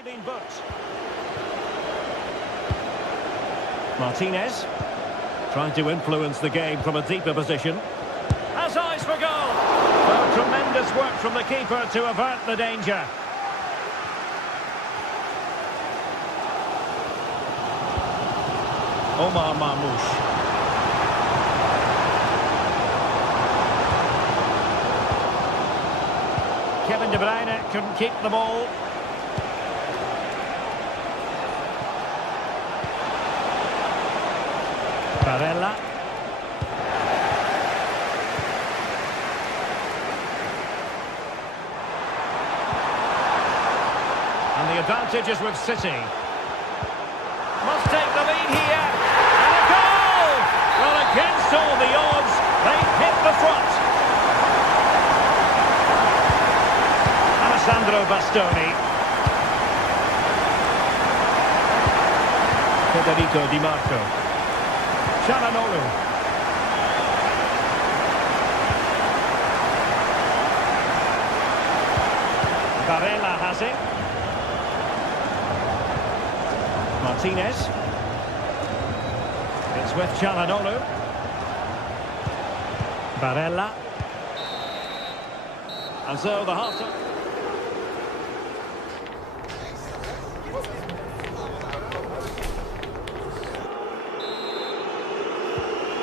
been booked. Martinez trying to influence the game from a deeper position. Has eyes for goal. Well, tremendous work from the keeper to avert the danger. Omar Marmoush. Kevin De Bruyne couldn't keep the ball. Barella. And the advantage is with City. Must take the lead here. And a goal! Well, against all the odds, they hit the front. Alessandro Bastoni. Federico Di Marco. Çalhanoğlu. Barella has it. Martinez. It's with Çalhanoğlu. Barella. And so the half time.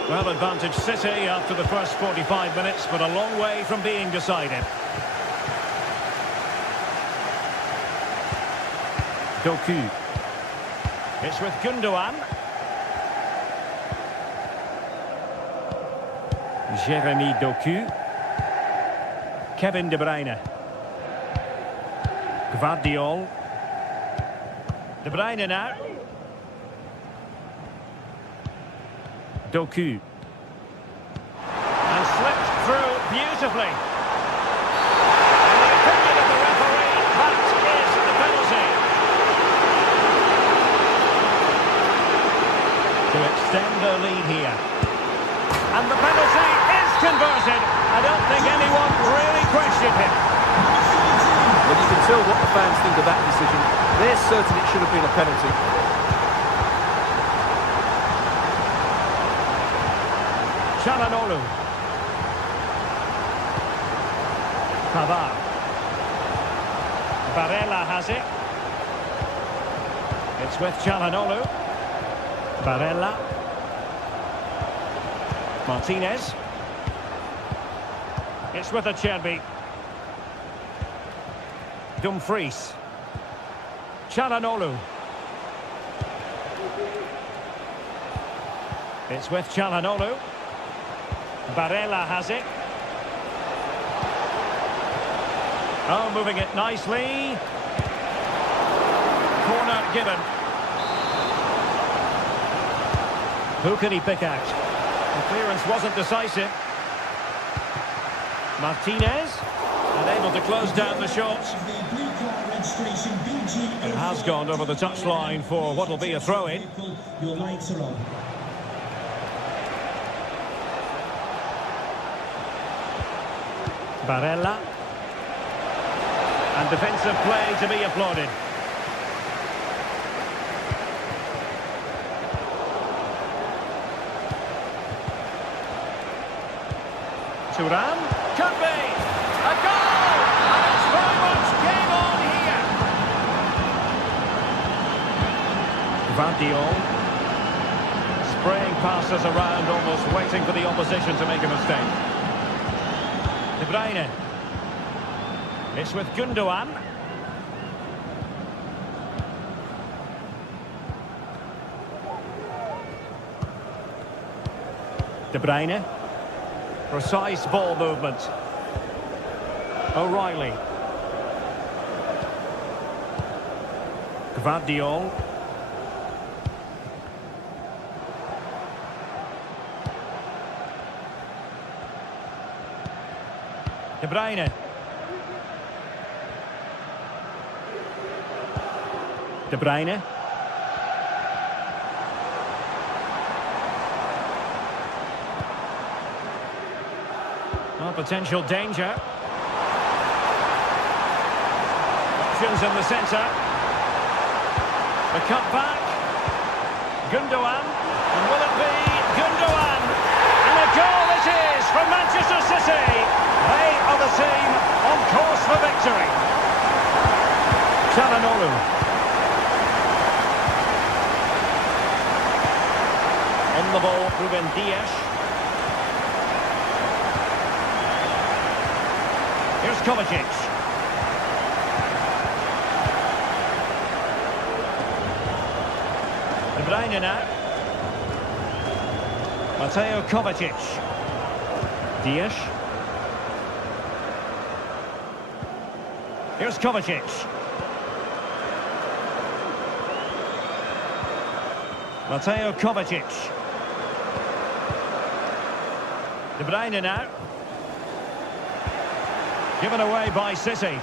Well, advantage City after the first 45 minutes, but a long way from being decided. Doku. It's with Gundogan. Jeremy Doku. Kevin De Bruyne. Gvardiol. De Bruyne now. Doku. And slipped through beautifully. In the opinion of the referee, that is the penalty. To extend their lead here. And the penalty is converted. I don't think anyone really questioned him. Well, you can tell what the fans think of that decision. They're certain it should have been a penalty. Çalhanoğlu. Pavard. Barella has it. It's with Çalhanoğlu. Barella. Martinez. It's with Acerbi. Dumfries. Çalhanoğlu. It's with Çalhanoğlu. Barella has it. Oh, moving it nicely. Corner given. Who can he pick out? The clearance wasn't decisive. Martinez, unable to close down the shots. It has gone over the touchline for what will be a throw-in. Your lights are on. Barella. And defensive play to be applauded. Thuram. Could be. A goal! And it's very much game on here. Gvardiol. Spraying passes around, almost waiting for the opposition to make a mistake. De Bruyne. It's with Gundogan. De Bruyne. Precise ball movement. O'Reilly. Gvardiol. De Bruyne. De Bruyne. Well, potential danger. Options in the centre. The cut back. Gundogan. And will it be Gundogan? And a goal it is from Manchester City. They are the team on course for victory. Çalhanoğlu. On the ball, Ruben Dias. Here's Kovacic. De Bruyne now. Mateo Kovacic. Dias. Here's Kovacic. Mateo Kovacic. De Bruyne now. Given away by City.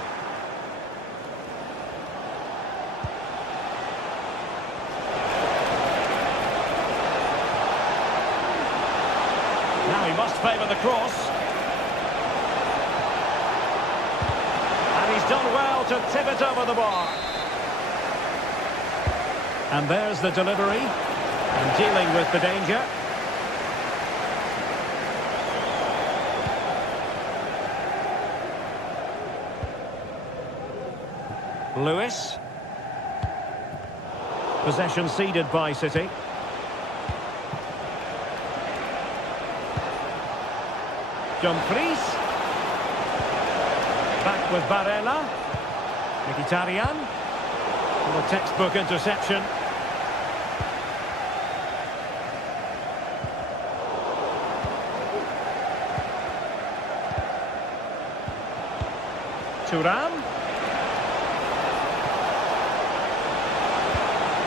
Now he must favour the cross. And he's done well to tip it over the bar. And there's the delivery. And dealing with the danger. Lewis. Possession ceded by City. Dumfries. Back with Barella. Mkhitaryan. A textbook interception. Thuram.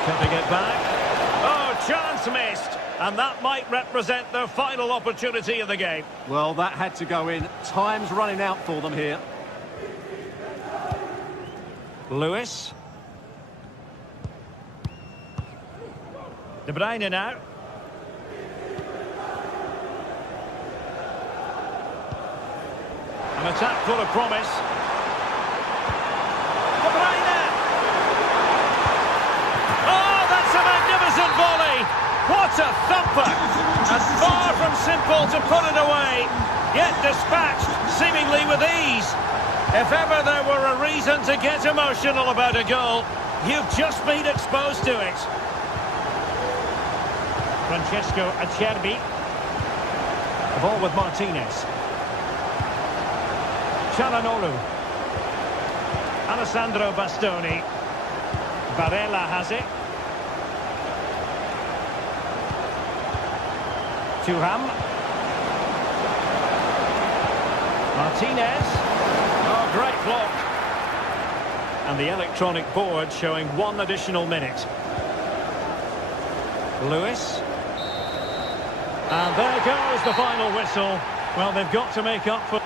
Cutting it back. Oh, chance missed. And that might represent their final opportunity of the game. Well, that had to go in. Time's running out for them here. Lewis. De Bruyne now. An attack full of promise. De Bruyne! Oh, that's a magnificent volley! What a thumper! And far from simple to put it away, yet dispatched seemingly with ease. If ever there were a reason to get emotional about a goal, you've just been exposed to it. Francesco Acerbi. The ball with Martinez. Çalhanoğlu. Alessandro Bastoni. Barella has it. Thuram. Martinez. Oh, great block. And the electronic board showing 1 additional minute. Lewis. And there goes the final whistle. Well, they've got to make up for...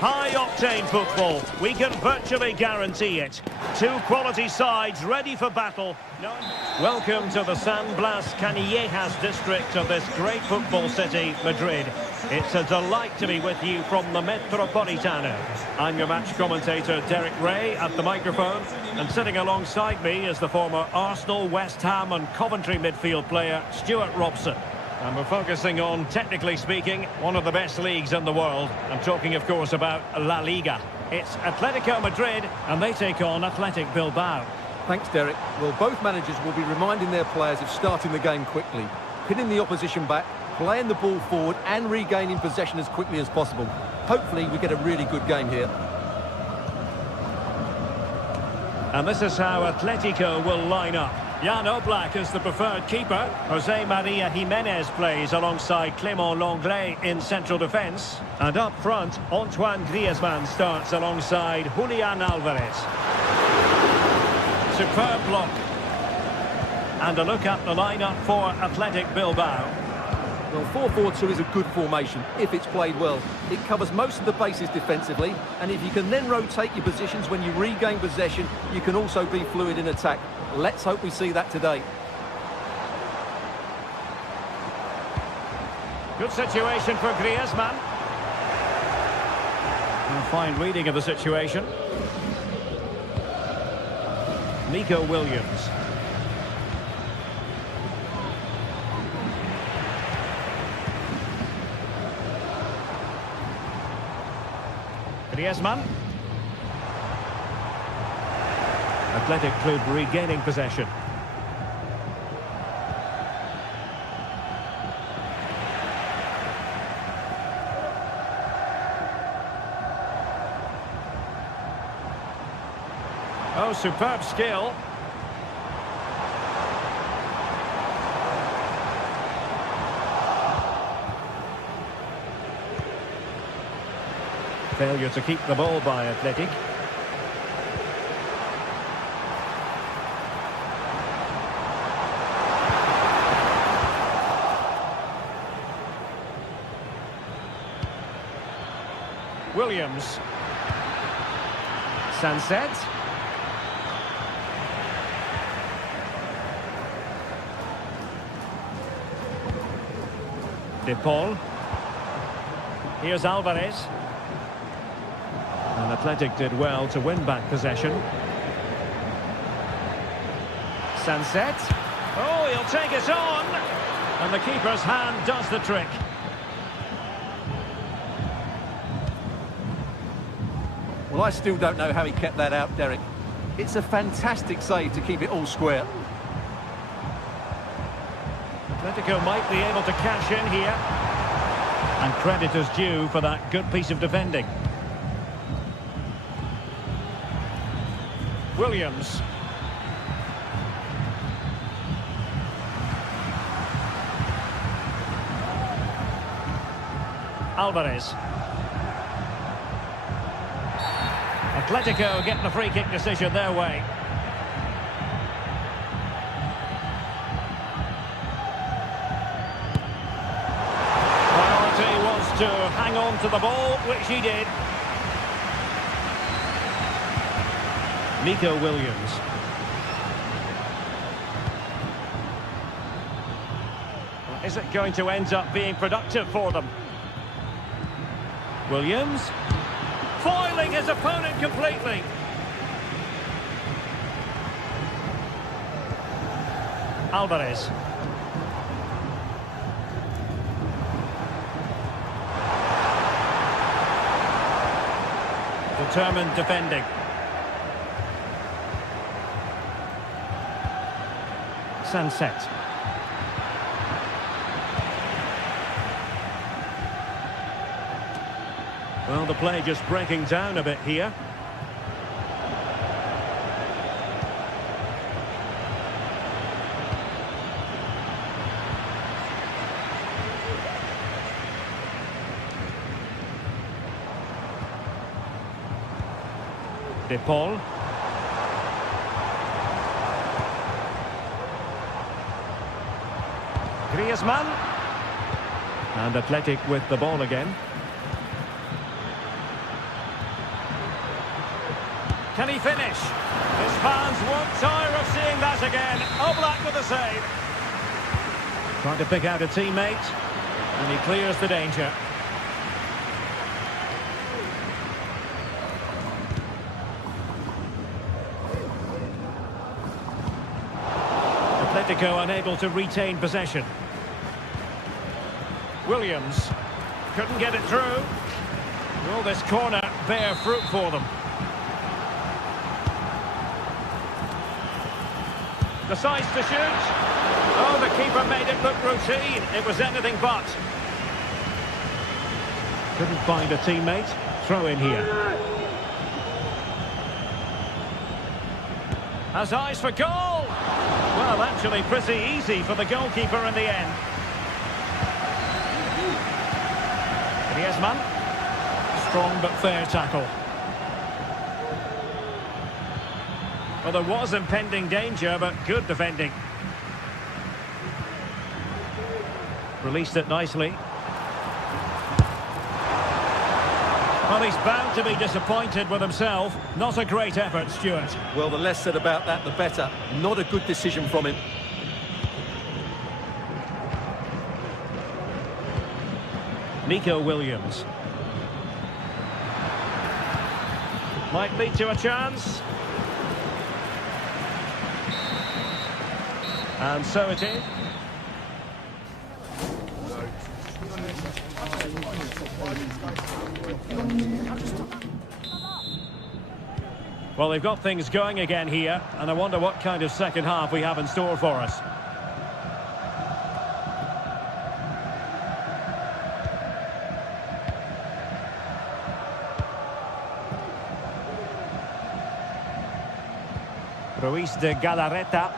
High-octane football, we can virtually guarantee it. 2 quality sides ready for battle. Welcome to the San Blas Canillejas district of this great football city, Madrid. It's a delight to be with you from the Metropolitano. I'm your match commentator, Derek Ray, at the microphone. And sitting alongside me is the former Arsenal, West Ham and Coventry midfield player, Stuart Robson. And we're focusing on, technically speaking, one of the best leagues in the world. I'm talking, of course, about La Liga. It's Atletico Madrid, and they take on Athletic Bilbao. Thanks, Derek. Well, both managers will be reminding their players of starting the game quickly. pinning the opposition back, playing the ball forward and regaining possession as quickly as possible. Hopefully we get a really good game here. And this is how Atletico will line up. Jan Oblak is the preferred keeper. Jose Maria Jimenez plays alongside Clément Lenglet in central defence. And up front, Antoine Griezmann starts alongside Julian Alvarez. Superb block. And a look at the lineup for Athletic Bilbao. Well, 4-4-2 is a good formation if it's played well. It covers most of the bases defensively, and if you can then rotate your positions when you regain possession, you can also be fluid in attack. Let's hope we see that today. Good situation for Griezmann. A fine reading of the situation. Nico Williams. Griezmann. Athletic Club regaining possession. Oh, superb skill. Failure to keep the ball by Athletic. Williams. Sunset. De Paul. Here's Alvarez. And Athletic did well to win back possession. Sunset. Oh, he'll take it on. And the keeper's hand does the trick. Well, I still don't know how he kept that out, Derek. It's a fantastic save to keep it all square. Atletico might be able to cash in here. And credit is due for that good piece of defending. Williams. Alvarez. Atletico getting the free kick decision their way. Priority was to hang on to the ball, which he did. Nico Williams. Is it going to end up being productive for them? Williams. Foiling his opponent completely. Alvarez. Determined defending. Sunset. Well, the play just breaking down a bit here. De Paul. Griezmann. And Athletic with the ball again. Can he finish? His fans won't tire of seeing that again. Oblak with a save. Trying to pick out a teammate. And he clears the danger. Atletico unable to retain possession. Williams couldn't get it through. Will this corner bear fruit for them? Decides to shoot. Oh, the keeper made it look routine. It was anything but. Couldn't find a teammate. Throw in here. Has eyes for goal. Well, actually pretty easy for the goalkeeper in the end. Griezmann. Strong but fair tackle. Well, there was impending danger, but good defending. Released it nicely. Well, he's bound to be disappointed with himself. Not a great effort, Stuart. Well, the less said about that, the better. Not a good decision from him. Nico Williams. Might lead to a chance. And so it is. Well, they've got things going again here, and I wonder what kind of second half we have in store for us. Ruiz de Galarreta.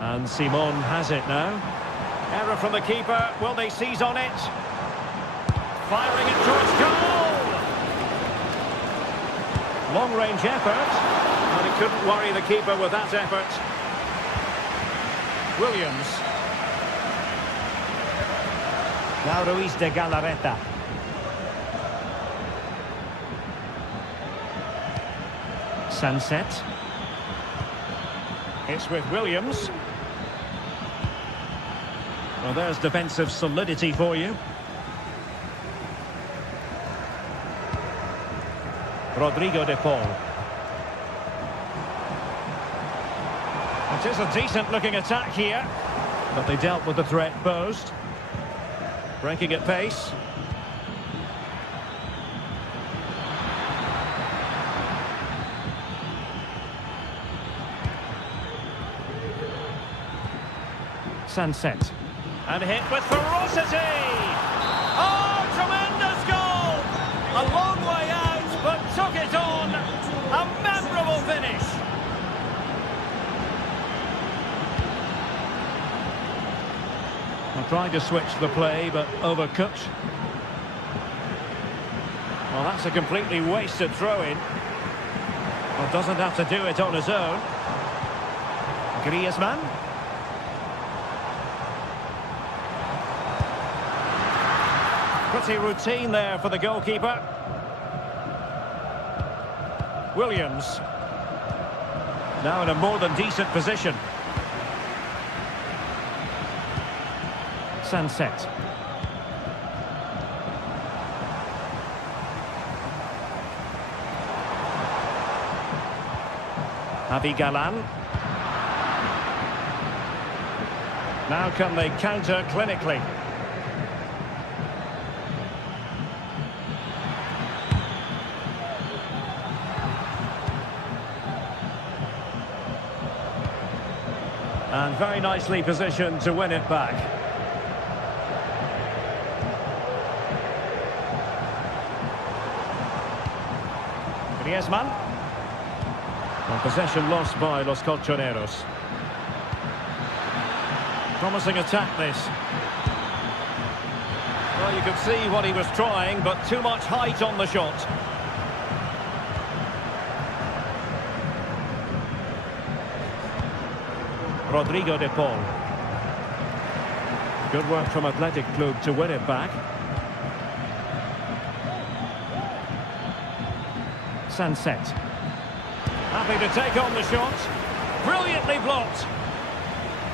And Simon has it now. Error from the keeper. Will they seize on it? Firing it towards goal! Long-range effort. And he couldn't worry the keeper with that effort. Williams. Now Ruiz de Galarreta. Sunset. It's with Williams. Well, there's defensive solidity for you. Rodrigo de Paul. It is a decent-looking attack here, but they dealt with the threat posed. Breaking at pace. Sunset. And hit with ferocity! Oh, tremendous goal! A long way out, but took it on. A memorable finish. I'm trying to switch the play, but overcooked. Well, that's a completely wasted throw-in. Well, doesn't have to do it on his own. Griezmann. Pretty routine there for the goalkeeper. Williams. Now in a more than decent position. Sunset. Galan. Now can they counter clinically? And very nicely positioned to win it back. Griezmann. And possession lost by Los Colchoneros. Promising attack this. Well, you could see what he was trying, but too much height on the shot. Rodrigo de Paul. Good work from Athletic Club to win it back. Sunset. Happy to take on the shot. Brilliantly blocked.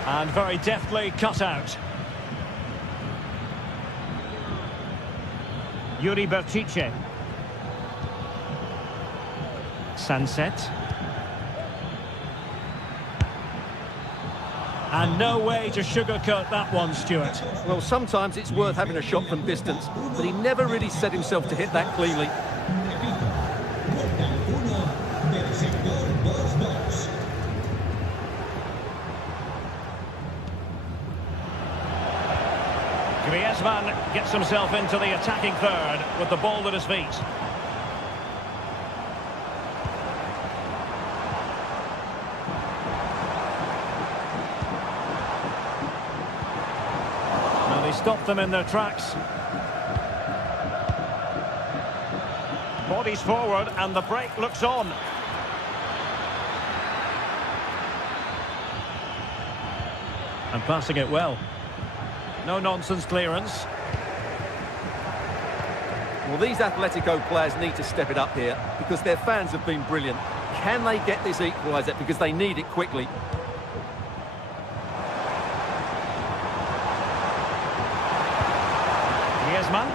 And very deftly cut out. Yuri Berchiche. Sunset. And no way to sugarcoat that one, Stuart. Well, sometimes it's worth having a shot from distance, but he never really set himself to hit that cleanly. man gets himself into the attacking third with the ball at his feet. Now they stopped them in their tracks. Bodies forward and the break looks on. And passing it well. No-nonsense clearance. Well, these Atletico players need to step it up here because their fans have been brilliant. Can they get this equaliser because they need it quickly? Griezmann.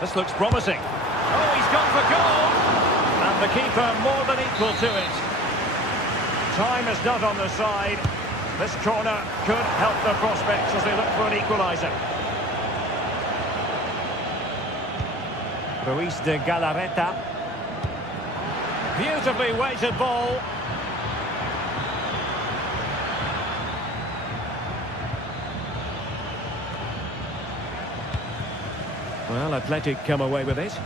This looks promising. Oh, he's gone for goal! And the keeper more than equal to it. Time is not on the side. This corner could help their prospects as they look for an equaliser. Ruiz de Galarreta. Beautifully weighted ball. Well, Athletic come away with it.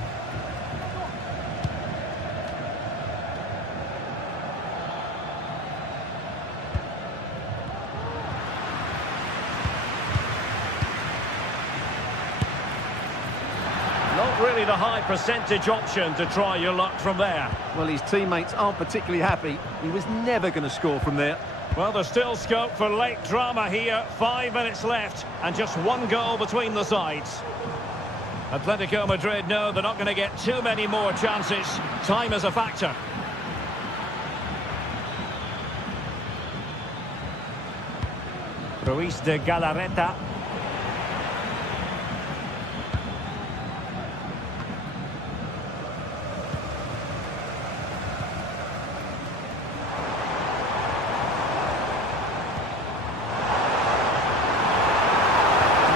Not really the high percentage option to try your luck from there. Well, his teammates aren't particularly happy. He was never going to score from there. Well, there's still scope for late drama here. 5 minutes left and just one goal between the sides. Atletico Madrid know they're not going to get too many more chances. Time is a factor. Ruiz de Galarreta.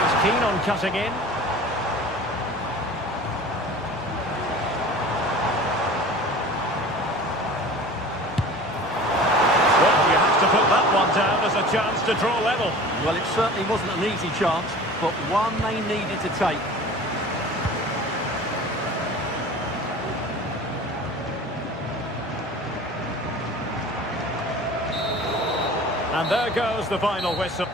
He's keen on cutting in. Down as a chance to draw level. Well, it certainly wasn't an easy chance, but one they needed to take. And there goes the final whistle.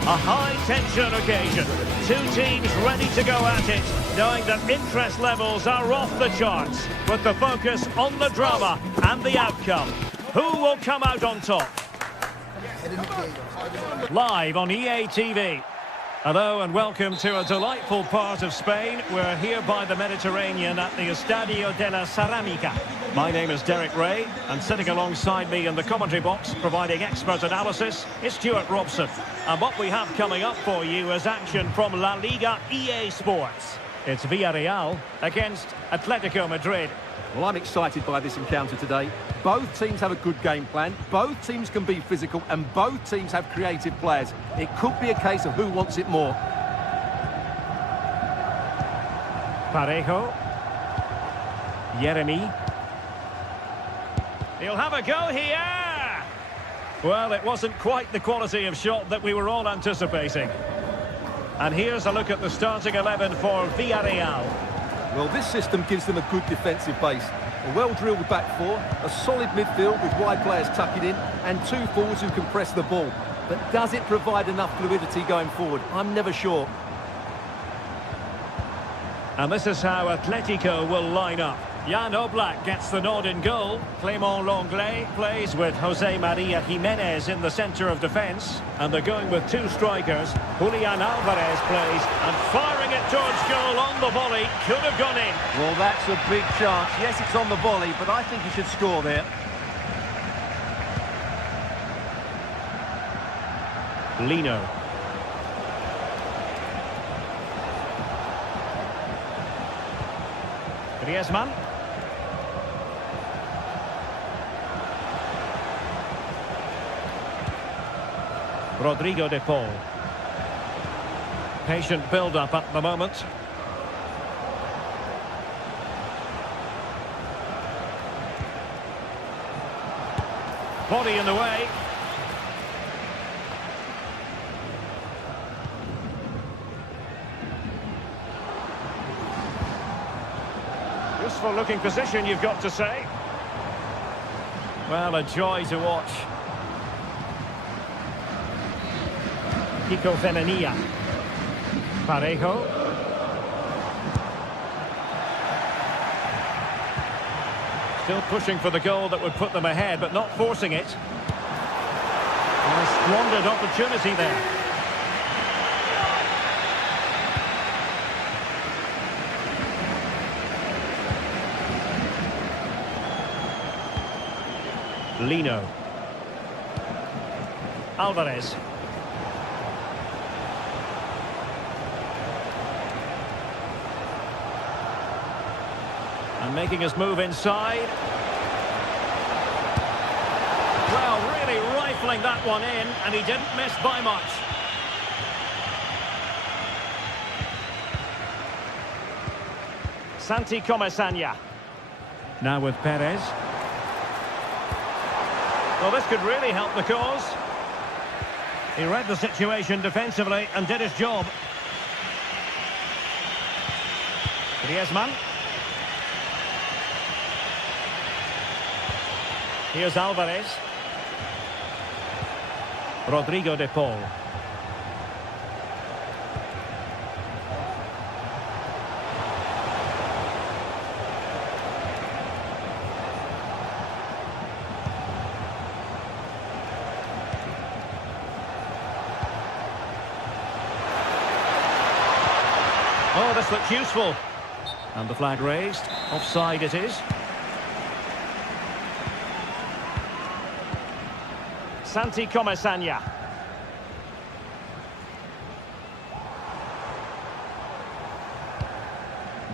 A high-tension occasion. Two teams ready to go at it, knowing that interest levels are off the charts, with the focus on the drama and the outcome. Who will come out on top? Live on EA TV. Hello and welcome to a delightful part of Spain. We're here by the Mediterranean at the Estadio de la Ceramica. My name is Derek Ray, and sitting alongside me in the commentary box, providing expert analysis, is Stuart Robson. And what we have coming up for you is action from La Liga EA Sports. It's Villarreal against Atletico Madrid. Well, I'm excited by this encounter today. Both teams have a good game plan, both teams can be physical, and both teams have creative players. It could be a case of who wants it more. Parejo. Jeremy. He'll have a go here. Well, it wasn't quite the quality of shot that we were all anticipating. And here's a look at the starting 11 for Villarreal. Well, this system gives them a good defensive base. A well-drilled back four, a solid midfield with wide players tucking in, and two forwards who can press the ball. But does it provide enough fluidity going forward? I'm never sure. And this is how Atletico will line up. Jan Oblak gets the nod in goal. Clément Lenglet plays with Jose Maria Jimenez in the centre of defence. And they're going with two strikers. Julian Alvarez plays, and firing it towards goal on the volley. Could have gone in. Well, that's a big chance. Yes, it's on the volley, but I think he should score there. Lino. Griezmann. Rodrigo de Paul. Patient build-up at the moment. Body in the way. Useful looking position, you've got to say. Well, a joy to watch. Kiko Femenia. Parejo. Still pushing for the goal that would put them ahead, but not forcing it. And a squandered opportunity there. Lino. Alvarez. And making his move inside. Well, really rifling that one in, and he didn't miss by much. Santi Comesaña. Now with Perez. Well, this could really help the cause. He read the situation defensively and did his job. Griezmann. Here's Alvarez. Rodrigo de Paul. Oh, this looks useful. And the flag raised. Offside it is. Santi Comesaña.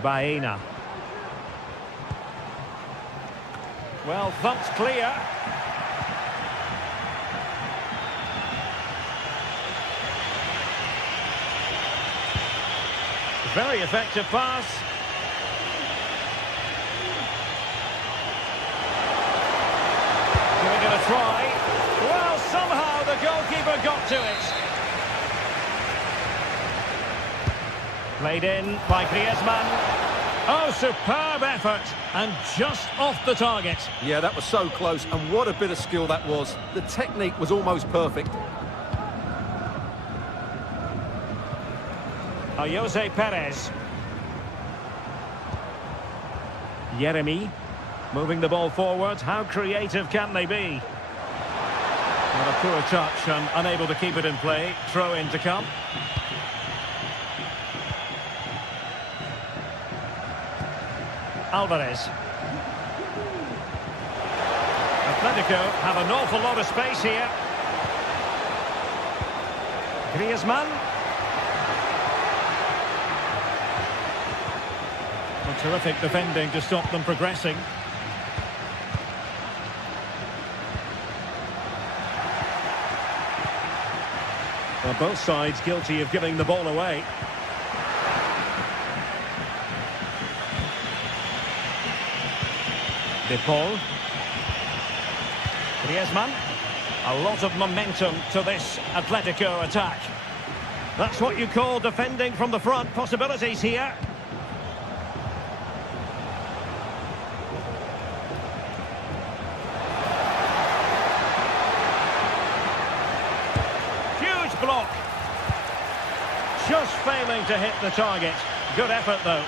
Baena. Well, thumped clear. Very effective pass. Giving it a try. Well, somehow the goalkeeper got to it. Played in by Griezmann. Oh, superb effort. And just off the target. Yeah, that was so close, and what a bit of skill that was. The technique was almost perfect. Jose Perez. Jeremy. Moving the ball forward. How creative can they be? Well, a poor touch and unable to keep it in play. Throw in to come. Alvarez. Atletico have an awful lot of space here. Griezmann. Well, terrific defending to stop them progressing. Well, both sides guilty of giving the ball away. De Paul. Griezmann. A lot of momentum to this Atletico attack. That's what you call defending from the front. Possibilities here. Huge block. Just failing to hit the target. Good effort, though.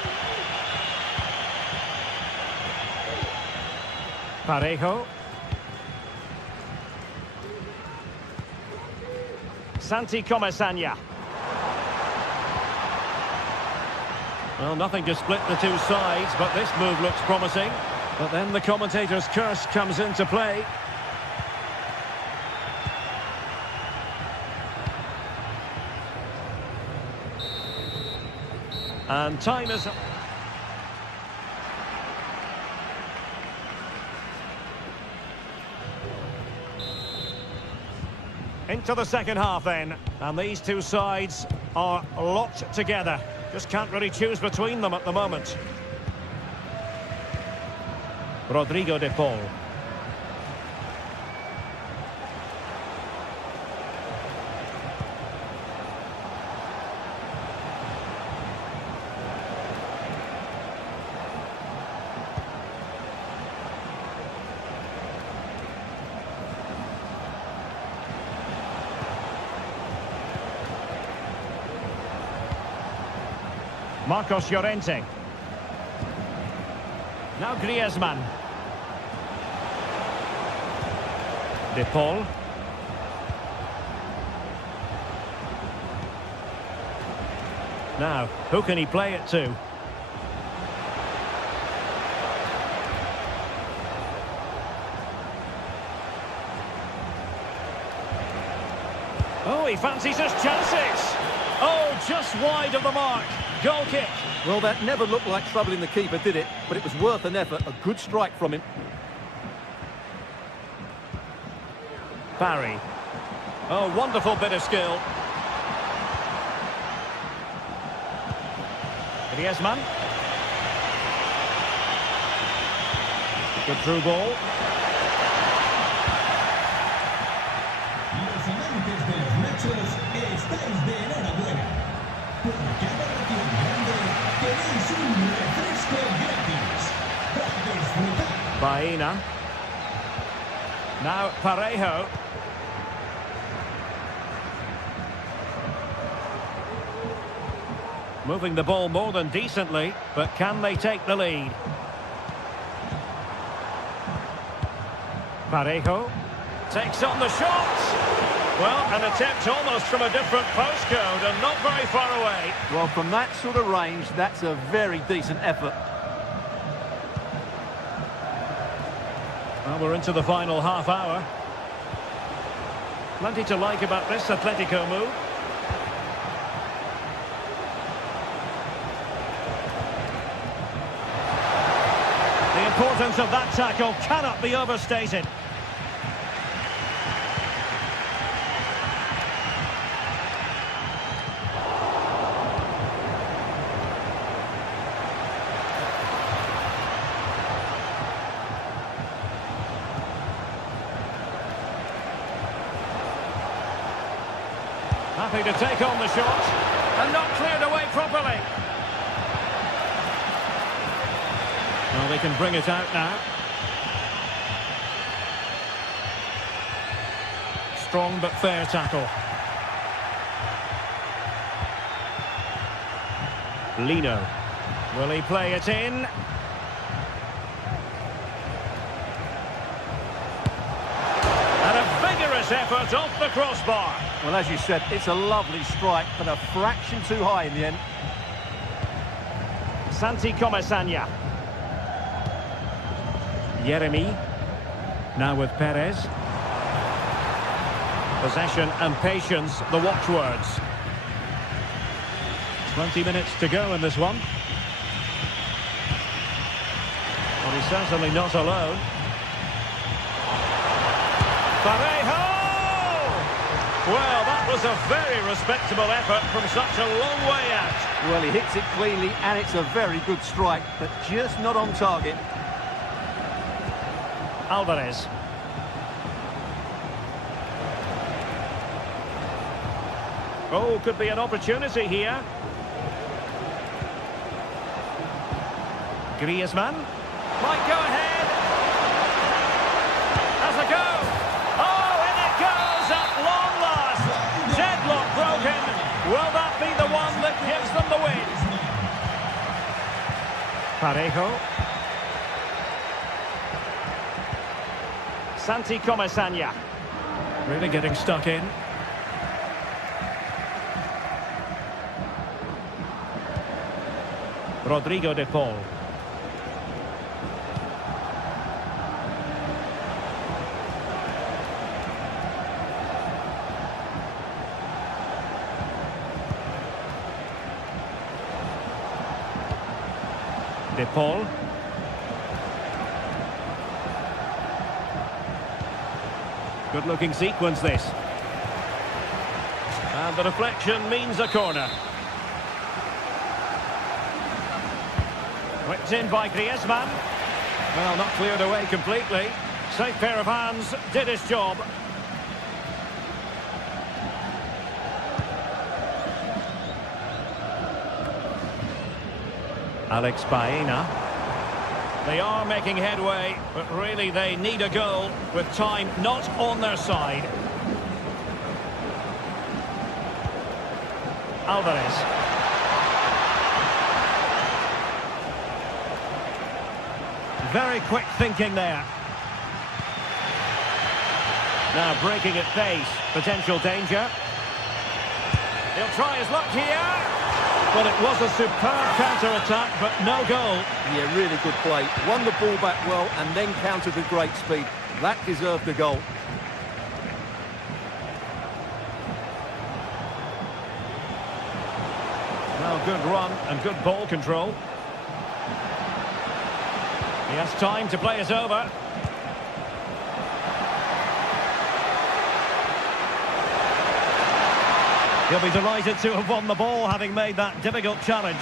Parejo. Santi Comesaña. Well, nothing to split the two sides, but this move looks promising. But then the commentator's curse comes into play. And time is up. Into the second half then, and these two sides are locked together. Just can't really choose between them at the moment. Rodrigo De Paul. Marcos Llorente. Now Griezmann. De Paul. Now, who can he play it to? Oh, he fancies his chances. Oh, just wide of the mark. Goal kick. Well, that never looked like troubling the keeper, did it? But it was worth an effort. A good strike from him. Barry. Oh, wonderful bit of skill. Griezmann. Good through ball. Los amantes de los machos estáis de enhorabuena. Por cada ración grande tenéis un refresco gratis. Para disfrutar. Baena. Now Parejo. Moving the ball more than decently, but can they take the lead? Parejo takes on the shot. Well, an attempt almost from a different postcode and not very far away. Well, from that sort of range, that's a very decent effort. Well, we're into the final half hour. Plenty to like about this Atletico move. The importance of that tackle cannot be overstated. Happy to take on the shot and not cleared away properly. Well, they can bring it out now. Strong but fair tackle. Lino. Will he play it in? And a vigorous effort off the crossbar. Well, as you said, it's a lovely strike, but a fraction too high in the end. Santi Comesaña. Yeremy. Now with Perez. Possession and patience, the watchwords. 20 minutes to go in this one. Well, he's certainly not alone. Parejo! Well, that was a very respectable effort from such a long way out. Well, he hits it cleanly, and it's a very good strike, but just not on target. Alvarez. Oh, could be an opportunity here. Griezmann. Might go ahead. Has a go. Oh, in it goes at long last. Deadlock broken. Will that be the one that gives them the win? Parejo. Santi Comesaña. Really getting stuck in. Rodrigo de Paul. De Paul. Good looking sequence this. And the deflection means a corner. Whipped in by Griezmann. Well, not cleared away completely. Safe pair of hands, did his job. Alex Baena. They are making headway, but really they need a goal with time not on their side. Alvarez. Very quick thinking there. Now breaking at pace, potential danger. He'll try his luck here. Well, it was a superb counter-attack, but no goal. Yeah, really good play. Won the ball back well and then countered with great speed. That deserved a goal. Well, good run and good ball control. He has time to play it over. He'll be delighted to have won the ball, having made that difficult challenge.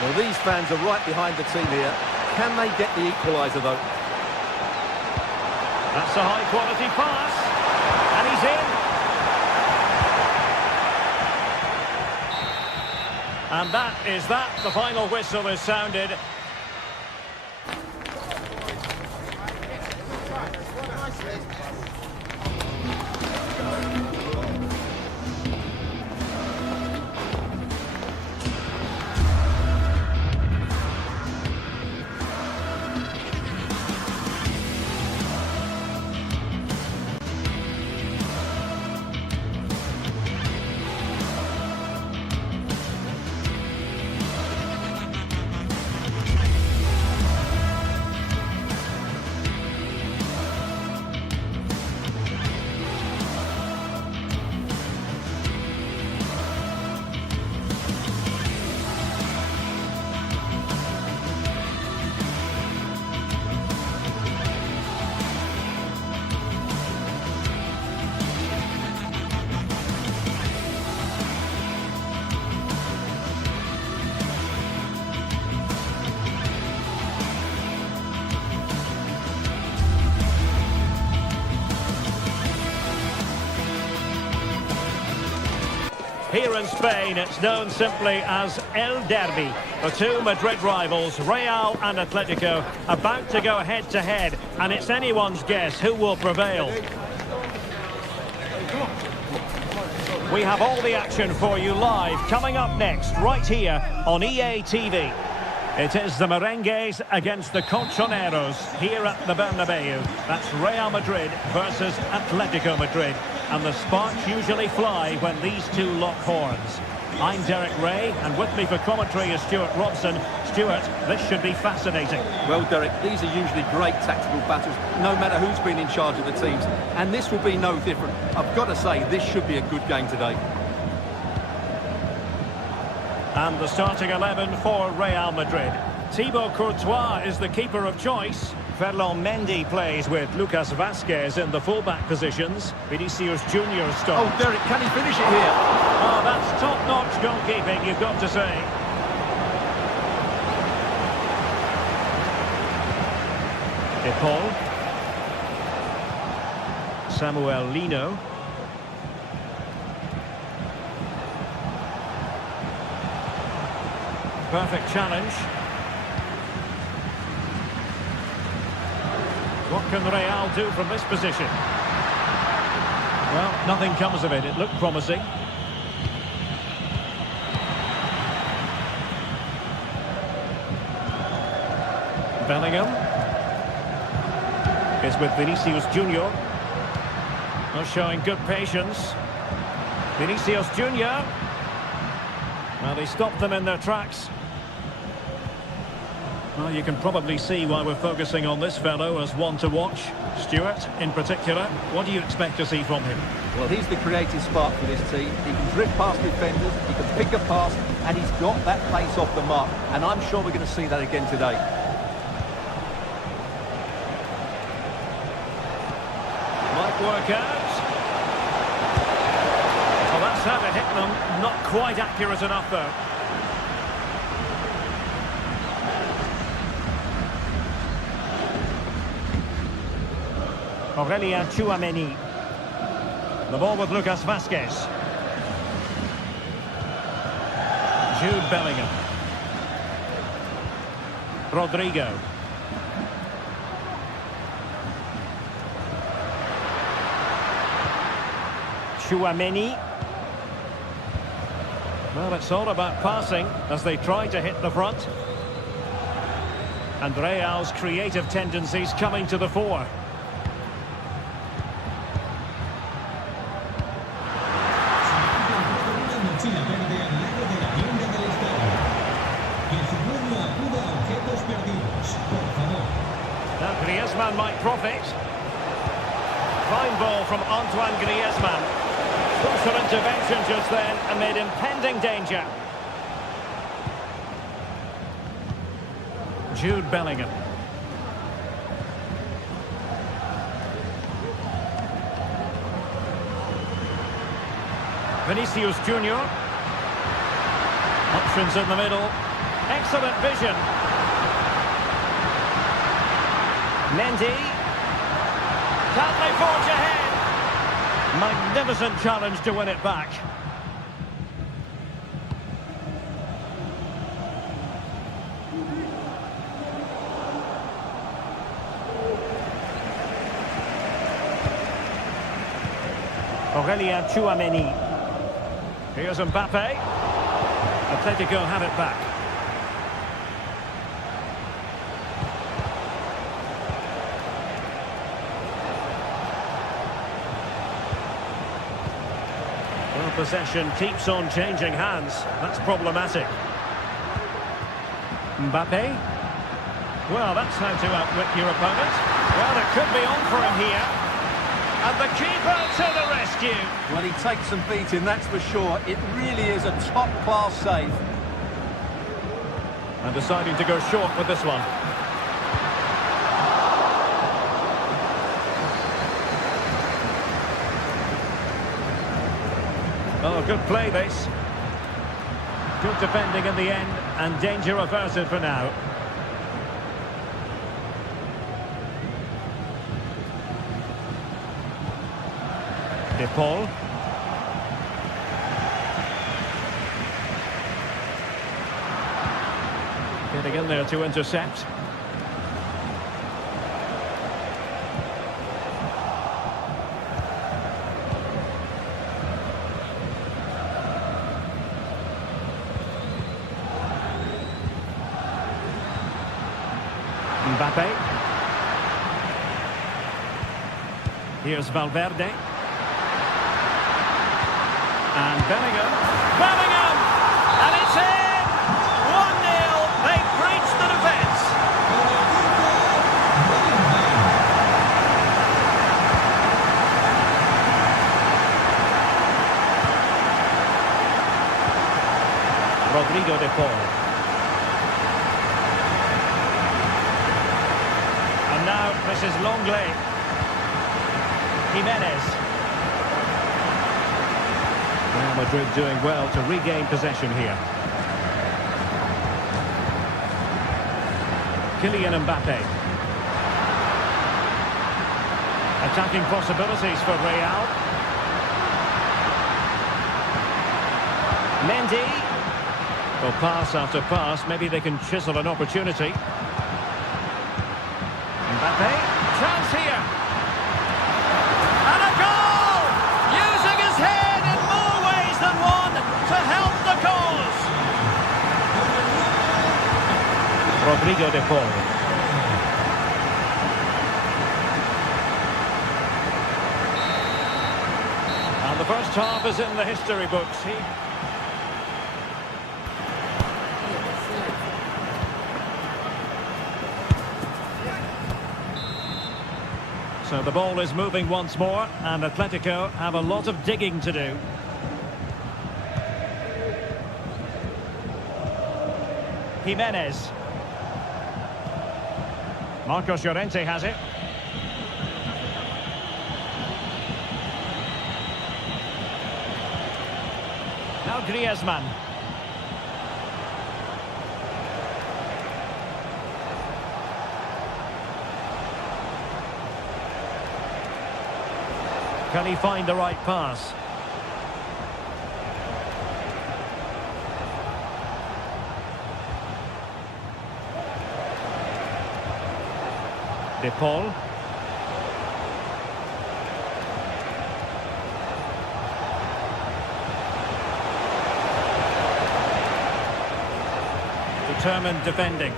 Well, these fans are right behind the team here. Can they get the equaliser, though? That's a high-quality pass. And he's in. And that is that. The final whistle is sounded. Here in Spain, it's known simply as El Derby. The two Madrid rivals, Real and Atletico, about to go head-to-head, and it's anyone's guess who will prevail. We have all the action for you live, coming up next, right here on EA TV. It is the Merengues against the Colchoneros here at the Bernabeu. That's Real Madrid versus Atletico Madrid. And the sparks usually fly when these two lock horns. I'm Derek Ray, and with me for commentary is Stuart Robson. Stuart, this should be fascinating. Well, Derek, these are usually great tactical battles, no matter who's been in charge of the teams. And this will be no different. I've got to say, this should be a good game today. And the starting 11 for Real Madrid. Thibaut Courtois is the keeper of choice. Ferland Mendy plays with Lucas Vazquez in the fullback positions. Vinicius Junior starts. Oh, Derek, can he finish it here? Oh, that's top-notch goalkeeping, you've got to say. De Paul. Samuel Lino. Perfect challenge. What can Real do from this position? Well, nothing comes of it. It looked promising. Bellingham is with Vinicius Junior. Not showing good patience. Vinicius Junior. Well, they stopped them in their tracks. Well, you can probably see why we're focusing on this fellow as one to watch. Stuart, in particular, what do you expect to see from him? Well, he's the creative spark for this team. He can drift past defenders, he can pick a pass, and he's got that pace off the mark. And I'm sure we're going to see that again today. Might work out. Well, that's how to hit them. Not quite accurate enough, though. Aurelien Tchouameni. The ball with Lucas Vazquez. Jude Bellingham. Rodrigo. Tchouameni. Well, it's all about passing as they try to hit the front. And Real's creative tendencies coming to the fore. Now Griezmann might profit. Fine ball from Antoine Griezmann. Closer intervention just then amid impending danger. Jude Bellingham. Vinicius Junior. Options in the middle. Excellent vision. Mendy. Can they forge ahead? Magnificent challenge to win it back. Aurelien Tchouameni. Here's Mbappe. Atletico have it back. Well, possession keeps on changing hands. That's problematic. Mbappe. Well, that's how to outwit your opponent. Well, it could be on for him here. And the keeper to the rescue. Well, he takes some beating, that's for sure. It really is a top-class save. And deciding to go short with this one. Oh, good play this. Good defending in the end, and danger averted for now. De Paul. Getting in there to intercept. Mbappe. Here's Valverde. And Bellingham. Bellingham! And it's in! 1-0. They've breached the defence. Rodrigo de Paul. And now this is Longley. Jimenez. Real Madrid doing well to regain possession here. Kylian Mbappe. attacking possibilities for Real. Mendy. Well, pass after pass, maybe they can chisel an opportunity. Mbappe, chance here. And a goal! Using his head in more ways than one to help the cause. Rodrigo de Paul. And the first half is in the history books. So the ball is moving once more, and Atletico have a lot of digging to do. Jimenez. Marcos Llorente has it. Now Griezmann. Can he find the right pass? De Paul. Determined defending.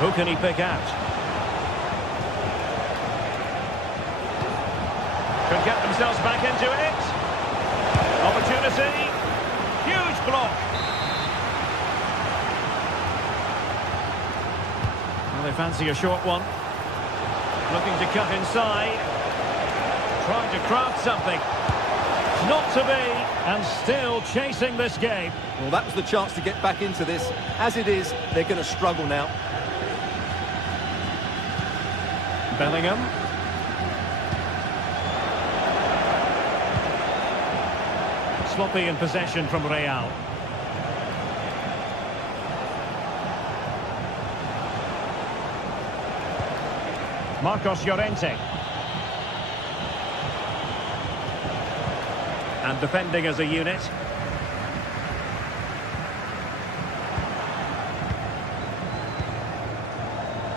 Who can he pick out? Could get themselves back into it. Opportunity. Huge block. Well, they fancy a short one. Looking to cut inside. Trying to craft something. Not to be, and still chasing this game. Well, that was the chance to get back into this. As it is, they're going to struggle now. Bellingham. Sloppy in possession from Real. Marcos Llorente. And defending as a unit.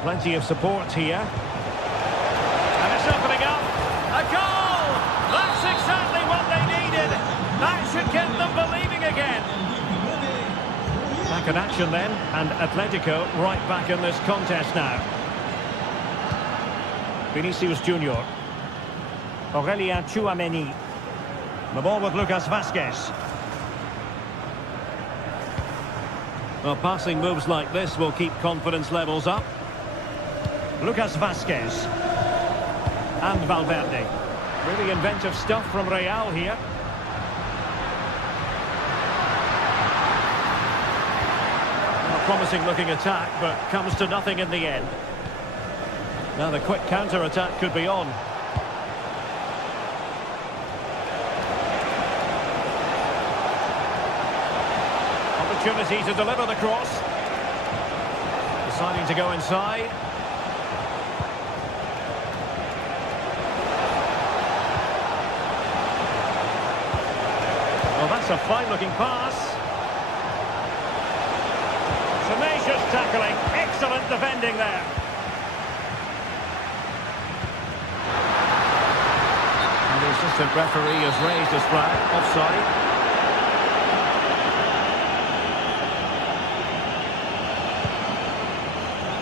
Plenty of support here. And it's opening up. A goal! That's exactly what they needed. That should get them believing again. Back in action then, and Atletico right back in this contest now. Vinicius Junior. Aurelien Tchouameni. The ball with Lucas Vázquez. Well, passing moves like this will keep confidence levels up. Lucas Vázquez. And Valverde. Really inventive stuff from Real here. Promising looking attack, but comes to nothing in the end. Now the quick counter-attack could be on. Opportunity to deliver the cross. Deciding to go inside. Well, that's a fine-looking pass. Tenacious tackling, excellent defending there. And the assistant referee has raised his flag, offside.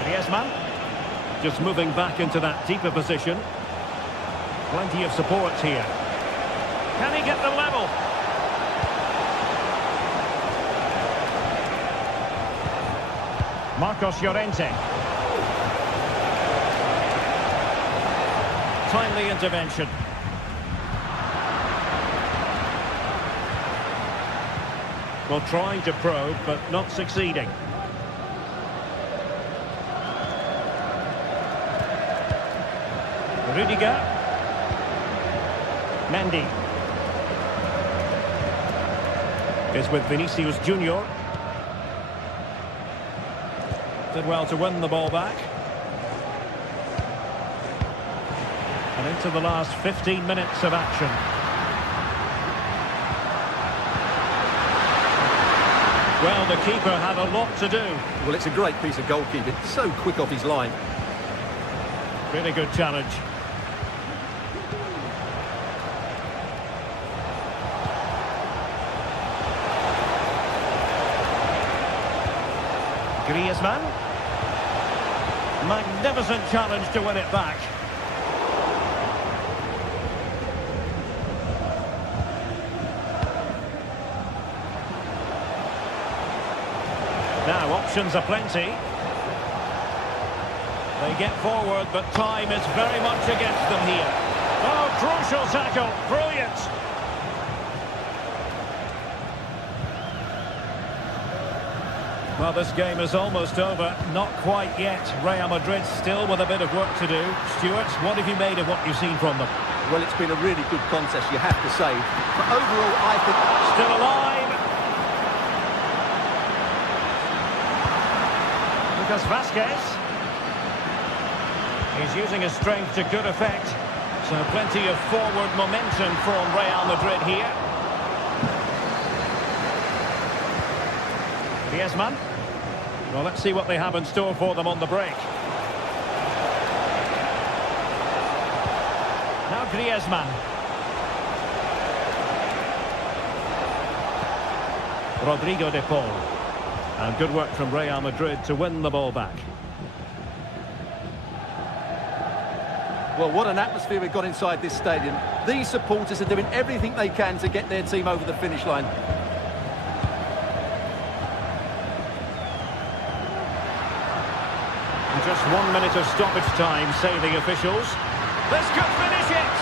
Griezmann, just moving back into that deeper position. Plenty of support here. Can he get the level? Marcos Llorente. Timely intervention. Well, trying to probe, but not succeeding. Rudiger. Mendy. Is with Vinicius Junior. Did well to win the ball back. And into the last 15 minutes of action. Well, the keeper had a lot to do. Well, it's a great piece of goalkeeping. So quick off his line. Really good challenge. Griezmann. Magnificent challenge to win it back. Now, options are plenty. They get forward, but time is very much against them here. Oh, crucial tackle. Brilliant. Well, this game is almost over. Not quite yet. Real Madrid still with a bit of work to do. Stuart, what have you made of what you've seen from them? Well, it's been a really good contest, you have to say. But overall, I think... Still alive. Lucas Vazquez. He's using his strength to good effect. So plenty of forward momentum from Real Madrid here. Griezmann. Well, let's see what they have in store for them on the break. Now Griezmann. Rodrigo de Paul. And good work from Real Madrid to win the ball back. Well, what an atmosphere we've got inside this stadium. These supporters are doing everything they can to get their team over the finish line. And just 1 minute of stoppage time, say the officials. This could finish it!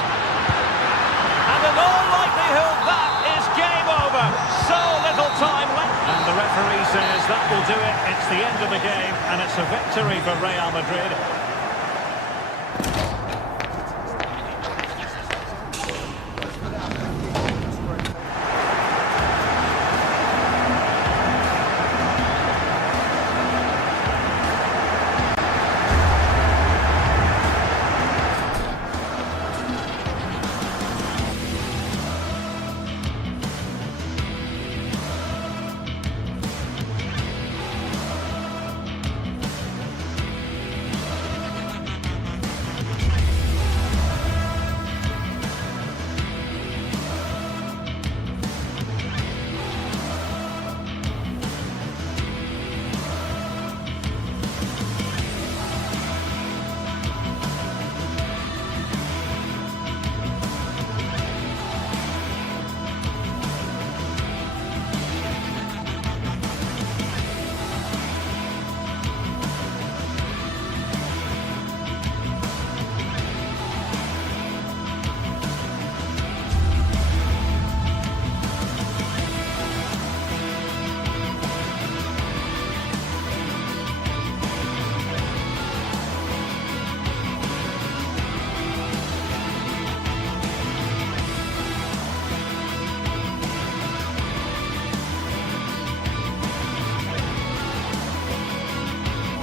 And in all likelihood, that is game over. So little time left. And the referee says that will do it. It's the end of the game, and it's a victory for Real Madrid.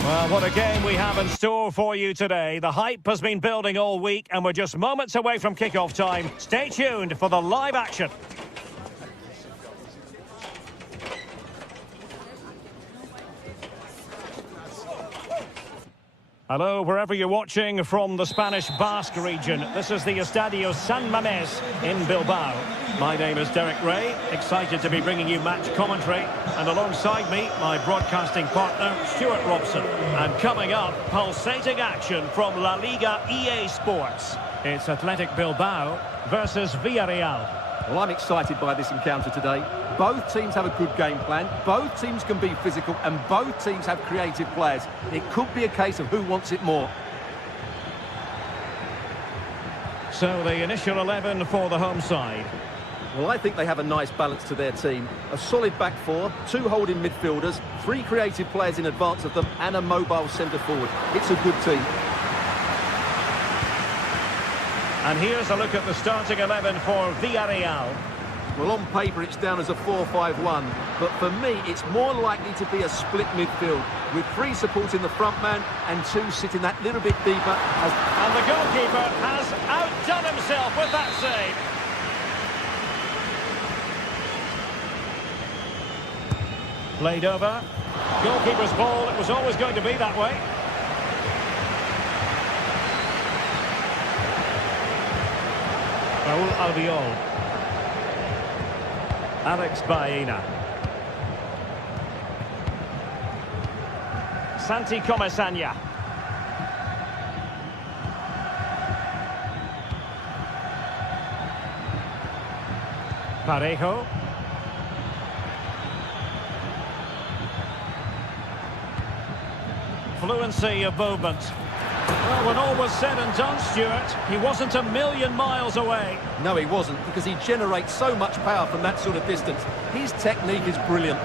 Well, what a game we have in store for you today. The hype has been building all week, and we're just moments away from kickoff time. Stay tuned for the live action. Hello, wherever you're watching from the Spanish Basque region. This is the Estadio San Mamés in Bilbao. My name is Derek Ray, excited to be bringing you match commentary. And alongside me, my broadcasting partner, Stuart Robson. And coming up, pulsating action from La Liga EA Sports. It's Athletic Bilbao versus Villarreal. Well, I'm excited by this encounter today. Both teams have a good game plan, both teams can be physical, and both teams have creative players. It could be a case of who wants it more. So the initial 11 for the home side. Well, I think they have a nice balance to their team. A solid back four, two holding midfielders, three creative players in advance of them, and a mobile centre-forward. It's a good team. And here's a look at the starting 11 for Villarreal. Well, on paper, it's down as a 4-5-1, but for me, it's more likely to be a split midfield, with 3 supporting the front man and 2 sitting that little bit deeper. And the goalkeeper has outdone himself with that save. Played over. Goalkeeper's ball, it was always going to be that way. Raul Albiol. Alex Baena. Santi Comesaña. Parejo. Fluency of movement. Well, when all was said and done, Stuart, he wasn't a million miles away. No, he wasn't, because he generates so much power from that sort of distance. His technique is brilliant.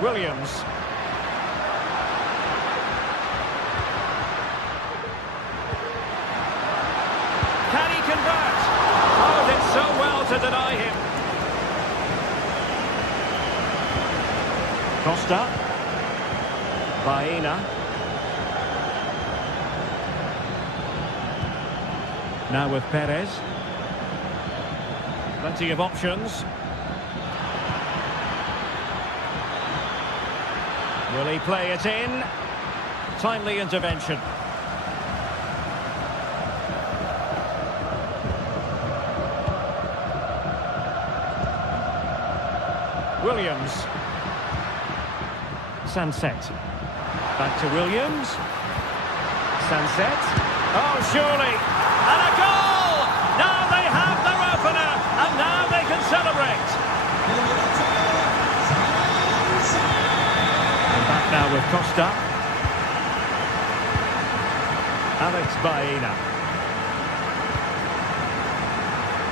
Williams. Can he convert? Oh, did so well to deny him. Costa. Baena. Now with Perez. Plenty of options. Will he play it in? Timely intervention. Williams. Sunset. Back to Williams. Sunset. Oh, surely. And a goal! Now they have their opener, and now they can celebrate. And back now with Costa. Alex Baena.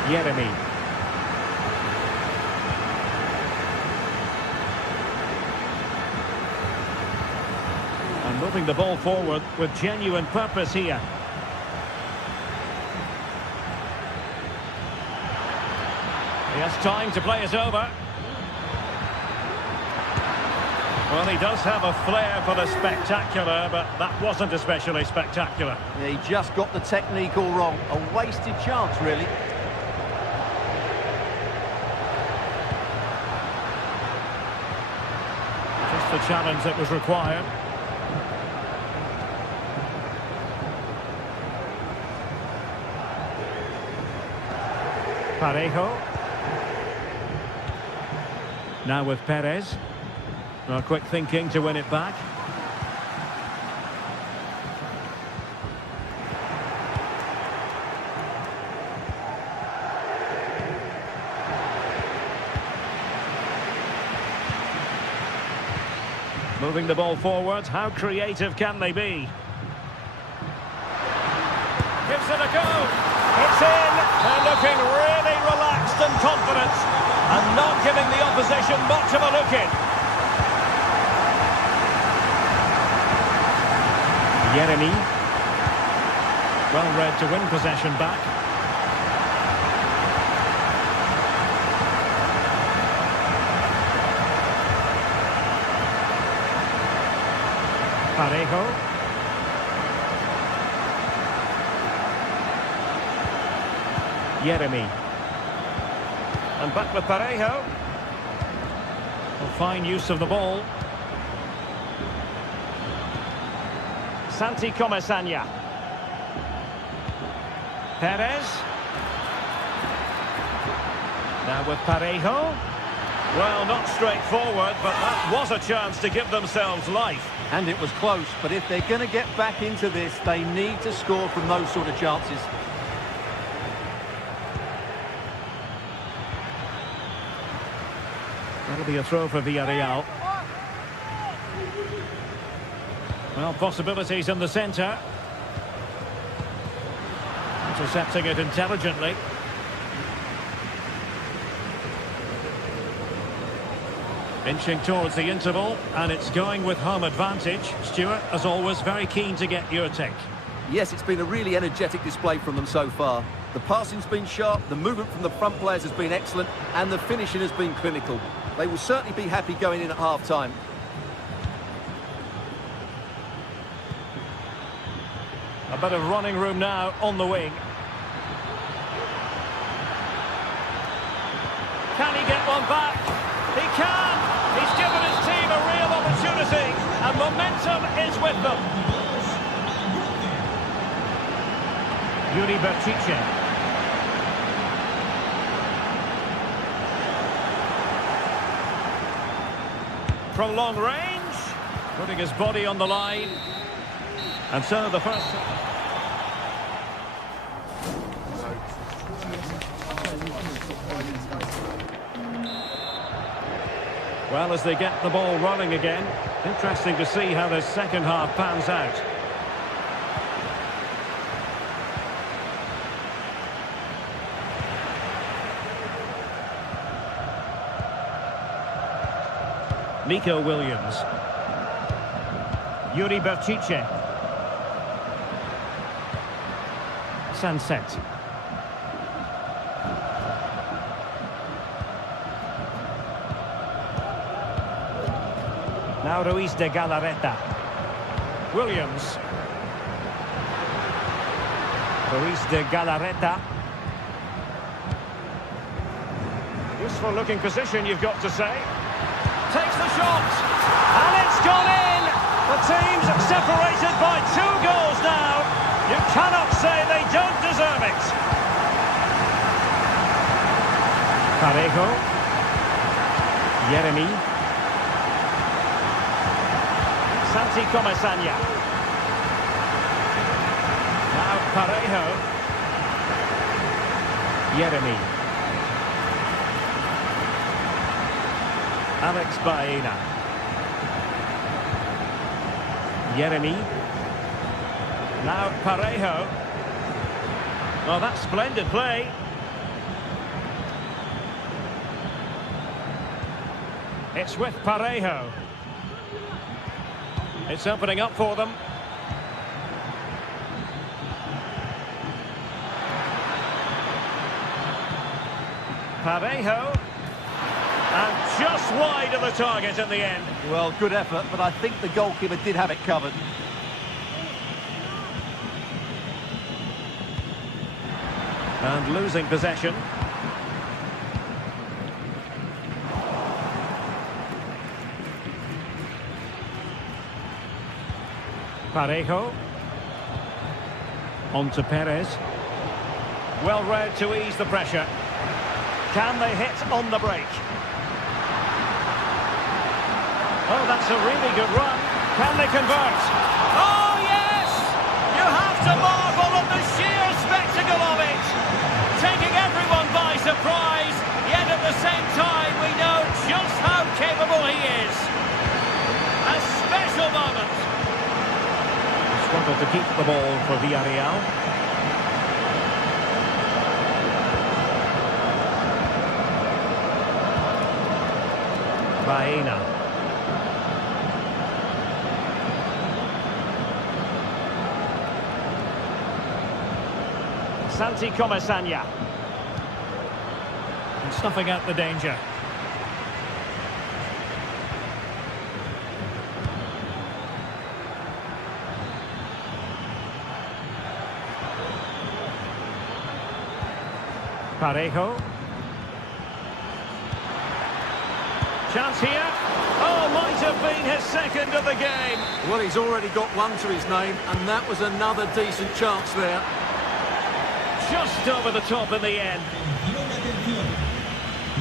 Yeremy. And moving the ball forward with genuine purpose here. He has time to play it over. Well, he does have a flair for the spectacular, but that wasn't especially spectacular. Yeah, he just got the technique all wrong. A wasted chance, really. Just the challenge that was required. Parejo. Now with Perez. Well, quick thinking to win it back. Moving the ball forward. How creative can they be? Gives it a go. It's in. They're looking really relaxed and confident, and not giving the opposition much of a look in. Yeremy. Well read to win possession back. Parejo. Yeremy. And back with Parejo. Well, fine use of the ball. Santi Comesaña. Perez. Now with Parejo. Well, not straightforward, but that was a chance to give themselves life. And it was close, but if they're going to get back into this, they need to score from those sort of chances. That'll be a throw for Villarreal. Well, possibilities in the centre. Intercepting it intelligently. Inching towards the interval, and it's going with home advantage. Stuart, as always, very keen to get your take. Yes, it's been a really energetic display from them so far. The passing's been sharp, the movement from the front players has been excellent, and the finishing has been clinical. They will certainly be happy going in at half-time. A bit of running room now on the wing. Can he get one back? He can! He's given his team a real opportunity, and momentum is with them. Yuri Berchiche. From long range, putting his body on the line. And so the first... Well, as they get the ball running again, interesting to see how the second half pans out. Nico Williams. Yuri Berchiche. Sunset. Now Ruiz de Galarreta. Williams. Ruiz de Galarreta. Useful looking position, you've got to say. Takes the shot. And it's gone in. The team's separated by 2 goals now. You cannot say they don't deserve it. Parejo. Yeremy. Santi Comesaña. Now Parejo. Yeremy. Alex Baena. Yeremy. Now Parejo. Well, that's splendid play. It's with Parejo. It's opening up for them. Parejo. And just wide of the target in the end. Well, good effort, but I think the goalkeeper did have it covered. And losing possession. Parejo. On to Perez. Well read to ease the pressure. Can they hit on the break? Oh, that's a really good run. Can they convert? Oh, yes! You have to marvel at the sheer spectacle of it. Taking everyone by surprise, yet at the same time we know just how capable he is. A special moment. Struggled to keep the ball for Villarreal. Baena. Santi Comesaña. And snuffing out the danger. Parejo. Chance here. Oh, might have been his second of the game. Well, he's already got one to his name, and that was another decent chance there. Just over the top in the end.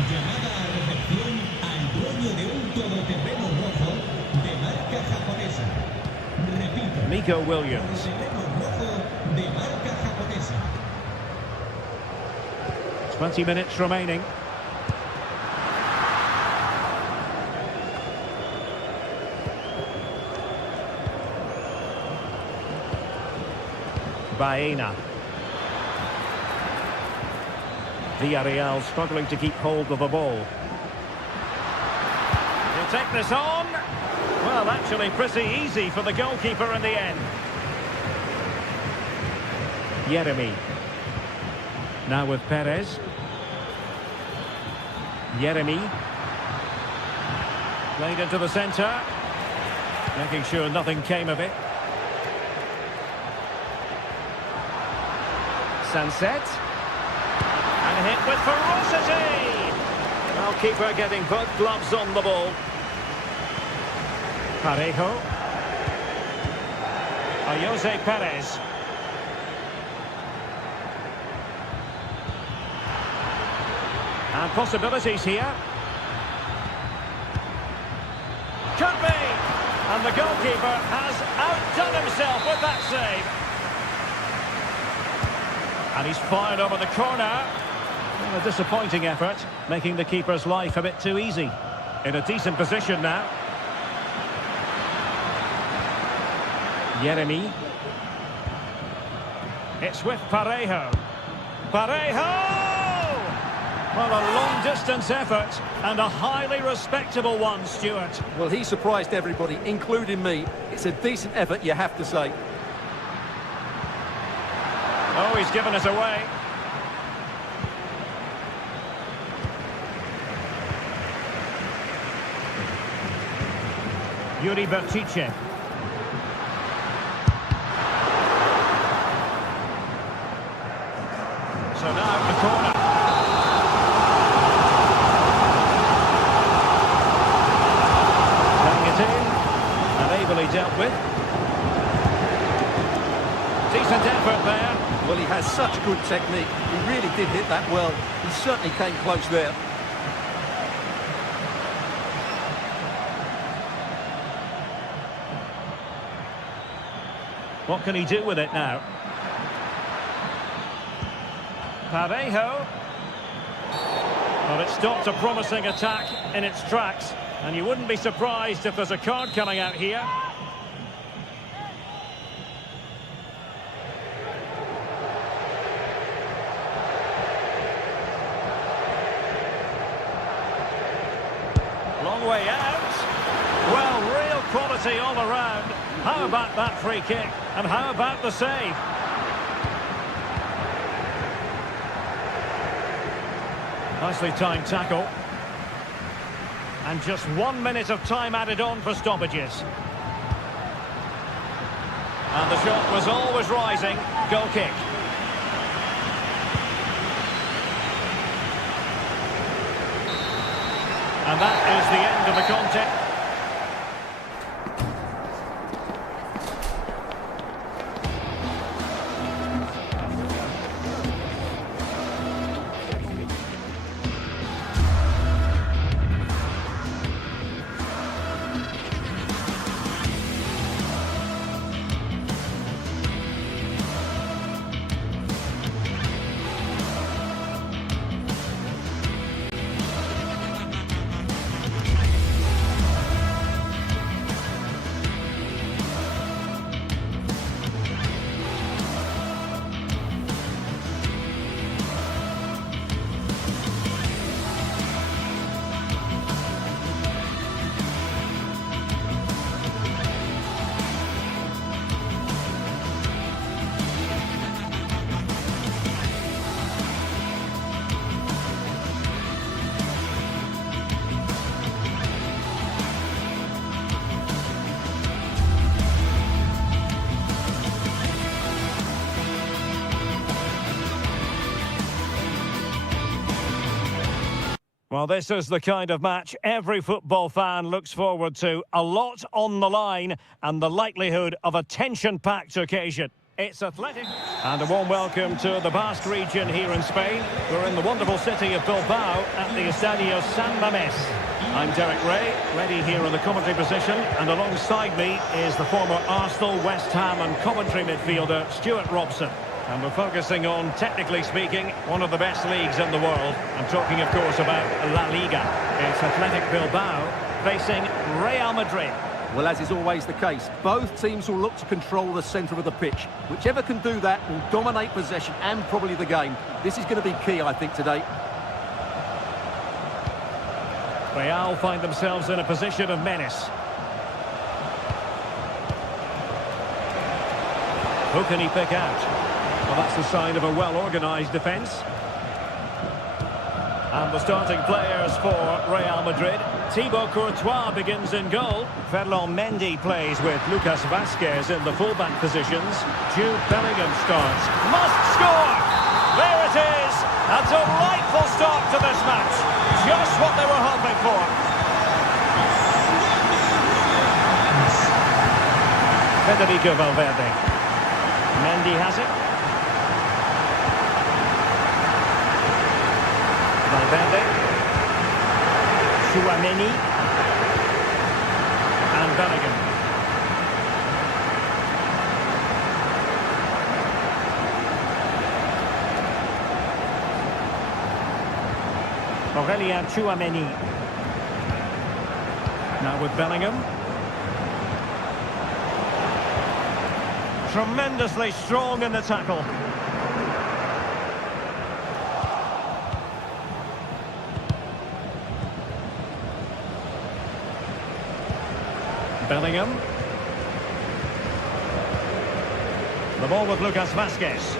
Llamada a recepción al dueño de un todoterreno rojo de marca japonesa. Repito. Nico Williams. Todoterreno rojo de marca japonesa. 20 minutes remaining. Baena. Villarreal struggling to keep hold of the ball. He'll take this on. Well, actually pretty easy for the goalkeeper in the end. Yeremy. Now with Perez. Yeremy. Played into the centre. Making sure nothing came of it. Sunset. And hit with ferocity. Well, keeper getting both gloves on the ball. Parejo. Jose Perez. And possibilities here. Could be. And the goalkeeper has outdone himself with that save. And he's fired over the corner. Well, a disappointing effort, making the keeper's life a bit too easy. In a decent position now. Yeremy. It's with Parejo. Parejo! Well, a long-distance effort and a highly respectable one, Stuart. Well, he surprised everybody, including me. It's a decent effort, you have to say. Oh, he's given us away. Yuri Bertice. So now the corner. Playing it in. And ably dealt with. Decent effort there. Well, he has such good technique. He really did hit that well. He certainly came close there. What can he do with it now? Parejo. Well, it stopped a promising attack in its tracks, and you wouldn't be surprised if there's a card coming out here. Long way out. Well, real quality all around. How about that free kick? And how about the save? Nicely timed tackle. And just 1 minute of time added on for stoppages. And the shot was always rising. Goal kick. And that is the end of the contest. Well, this is the kind of match every football fan looks forward to. A lot on the line and the likelihood of a tension-packed occasion. It's athletic. And a warm welcome to the Basque region here in Spain. We're in the wonderful city of Bilbao at the Estadio San Mamés. I'm Derek Ray, ready here in the commentary position. And alongside me is the former Arsenal, West Ham and Coventry midfielder, Stuart Robson. And we're focusing on, technically speaking, one of the best leagues in the world. I'm talking, of course, about La Liga. It's Athletic Bilbao facing Real Madrid. Well, as is always the case, both teams will look to control the centre of the pitch. Whichever can do that will dominate possession and probably the game. This is going to be key, I think, today. Real find themselves in a position of menace. Who can he pick out? Well, that's the sign of a well-organised defence. And the starting players for Real Madrid. Thibaut Courtois begins in goal. Ferland Mendy plays with Lucas Vazquez in the fullback positions. Jude Bellingham starts. Must score! There it is! A delightful start to this match. Just what they were hoping for. Federico Valverde. Mendy has it. Valverde, Chouameni, and Bellingham. Aurélien Chouameni. Now with Bellingham. Tremendously strong in the tackle. Bellingham. The ball with Lucas Vazquez.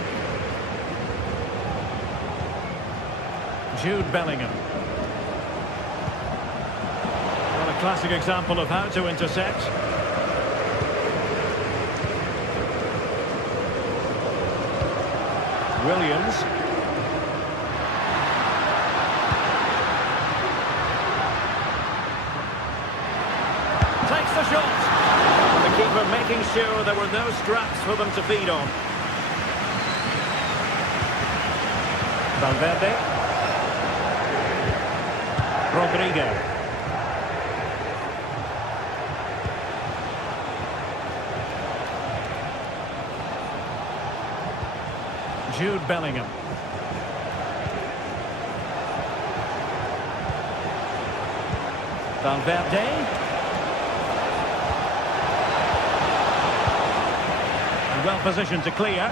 Jude Bellingham. Well, a classic example of how to intercept. Williams. Takes the shot. And the keeper making sure there were no scraps for them to feed on. Valverde. Rodrigo. Jude Bellingham. Valverde. Well positioned to clear.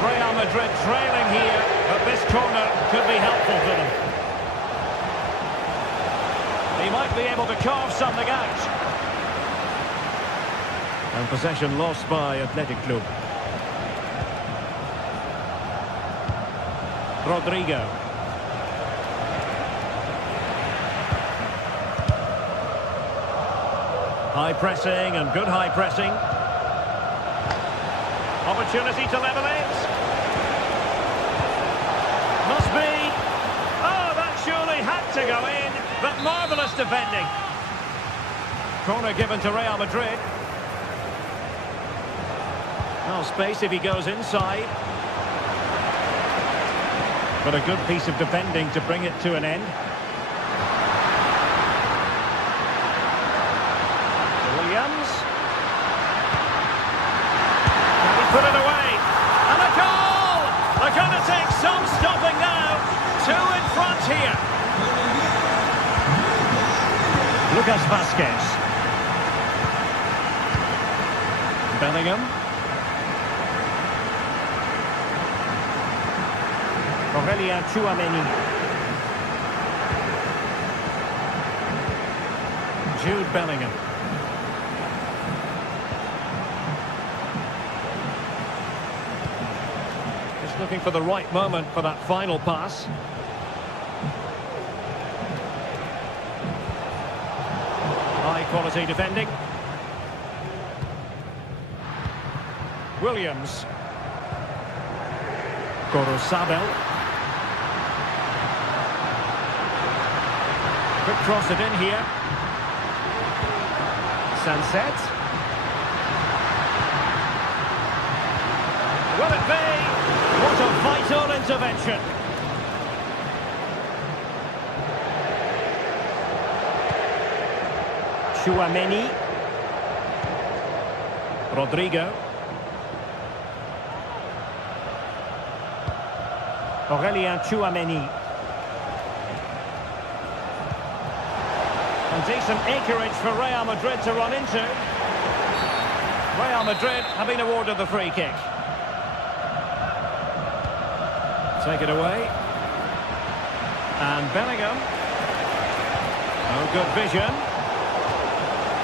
Real Madrid trailing here, but this corner could be helpful to them. He might be able to carve something out. And possession lost by Athletic Club. Rodrigo. High pressing and good high pressing. Opportunity to level it. Must be. Oh, that surely had to go in. But marvellous defending. Corner given to Real Madrid. Oh, space if he goes inside. But a good piece of defending to bring it to an end. Williams. Put it away, and a goal! They're going to take some stopping now. Two in front here. Lucas Vazquez. Bellingham. Aurélien Chouameni. Jude Bellingham. Looking for the right moment for that final pass. High quality defending. Williams. Gorosabel. Quick cross it in here. Sunset. Will it be? What a vital intervention. Chouameni. Rodrigo. Aurélien Chouameni. And decent acreage for Real Madrid to run into. Real Madrid have been awarded the free kick. Take it away. And Bellingham. Oh, good vision.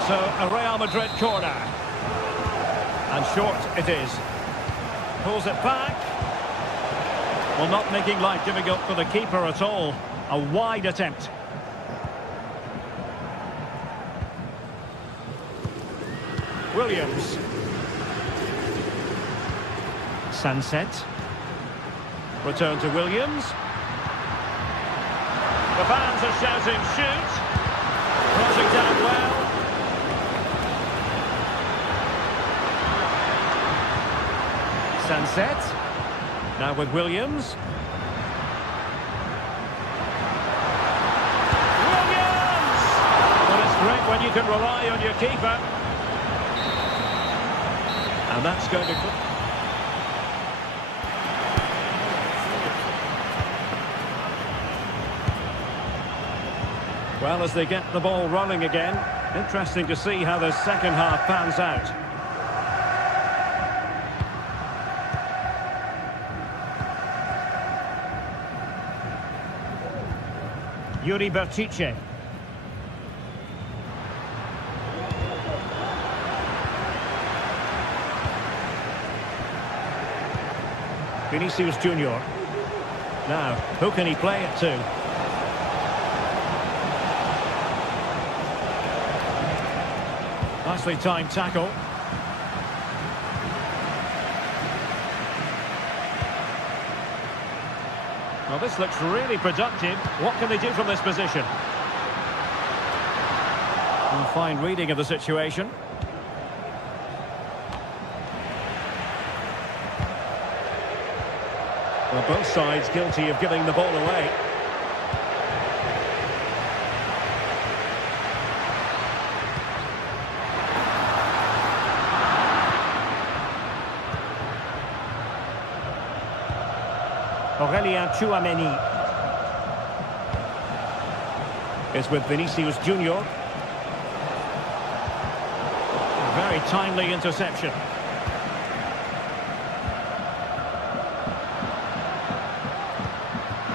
So, a Real Madrid corner. And short it is. Pulls it back. Well, not making life difficult for the keeper at all. A wide attempt. Williams. Sunset. Return to Williams. The fans are shouting, shoot. Crossing down well. Sunset. Now with Williams. Williams! Well, it's great when you can rely on your keeper. And that's going to... Well, as they get the ball rolling again, interesting to see how the second half pans out. Yuri Bertice. Vinicius Junior. Now, who can he play it to? Nicely timed tackle. Well, this looks really productive. What can they do from this position? And fine reading of the situation. Well, both sides guilty of giving the ball away. Aurelien Tchouameni is with Vinicius Junior. Very timely interception.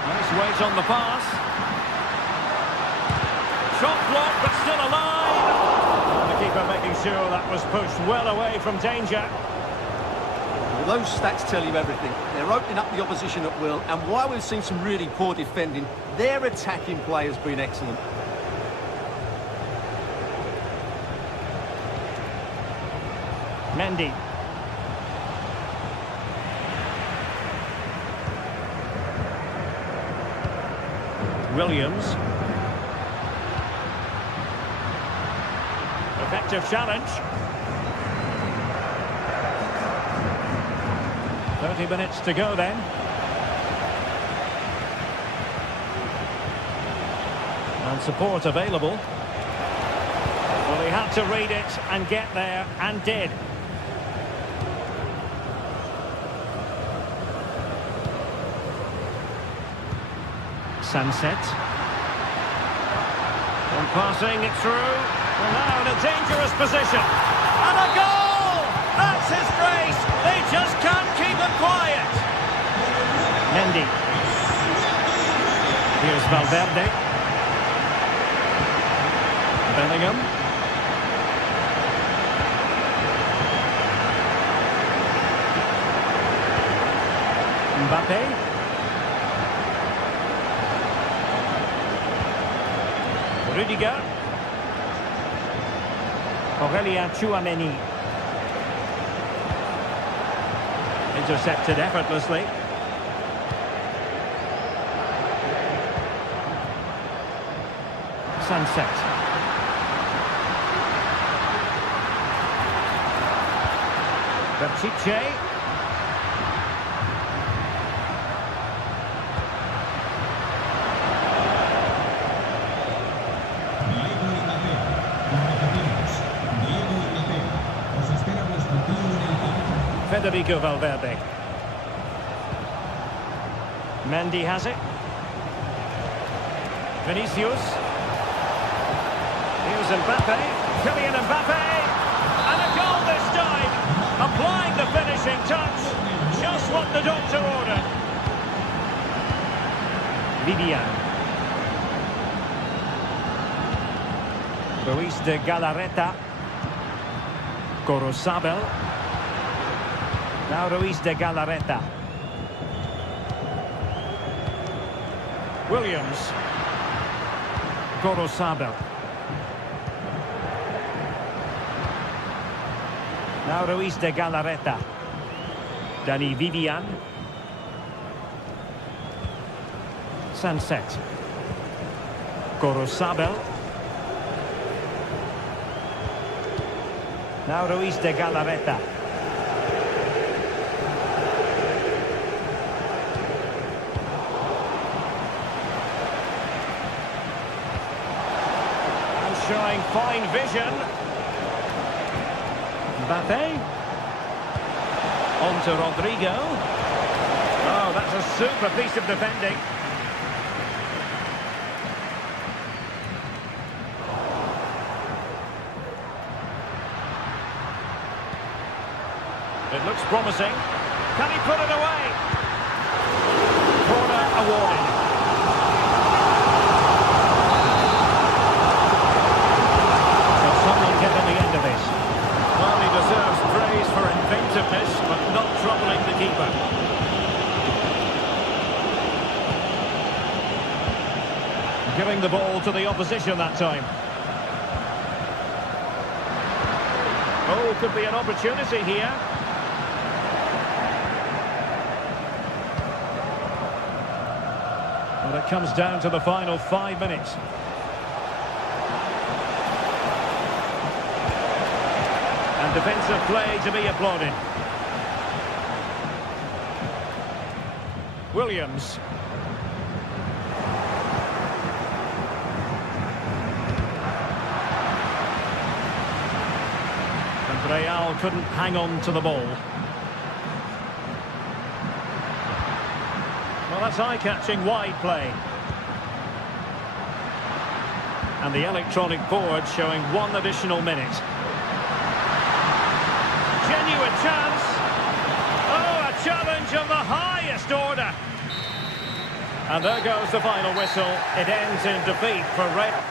Nice weight on the pass. Shot blocked, but still alive. And the keeper making sure that was pushed well away from danger. Well, those stats tell you everything. They're opening up the opposition at will, and while we've seen some really poor defending, their attacking play has been excellent. Mendy. Williams. Effective challenge. 30 minutes to go then. And support available. Well, he had to read it and get there, and did. Sunset. And passing it through. Well, now in a dangerous position. And a goal! That's his grace! They just can't keep him quiet. Mendy. Here's Valverde. Bellingham. Mbappe. Rudiger. Aurelien Tchouameni. Intercepted effortlessly. Sunset. Bertice. Federico Valverde. Mendy has it. Vinicius. Here's Mbappe. Kylian Mbappe. And a goal this time. Applying the finishing touch. Just what the doctor ordered. Vivian. Luis de Galarreta. Gorosabel. Now Ruiz de Galarreta. Williams. Gorosabel. Now Ruiz de Galarreta. Dani Vivian. Sunset. Gorosabel. Now Ruiz de Galarreta. And showing fine vision. Mbappe. On to Rodrigo. Oh, that's a super piece of defending. It looks promising. Can he put it away? Corner awarded. Can someone get in the end of this? Well, he deserves praise for inventiveness, but not troubling the keeper. Giving the ball to the opposition that time. Oh, could be an opportunity here. But it comes down to the final 5 minutes. And defensive play to be applauded. Williams. And Real couldn't hang on to the ball. Well, that's eye-catching wide play. And the electronic board showing 1 additional minute. Genuine chance. Oh, a challenge of the highest order. And there goes the final whistle. It ends in defeat for Real.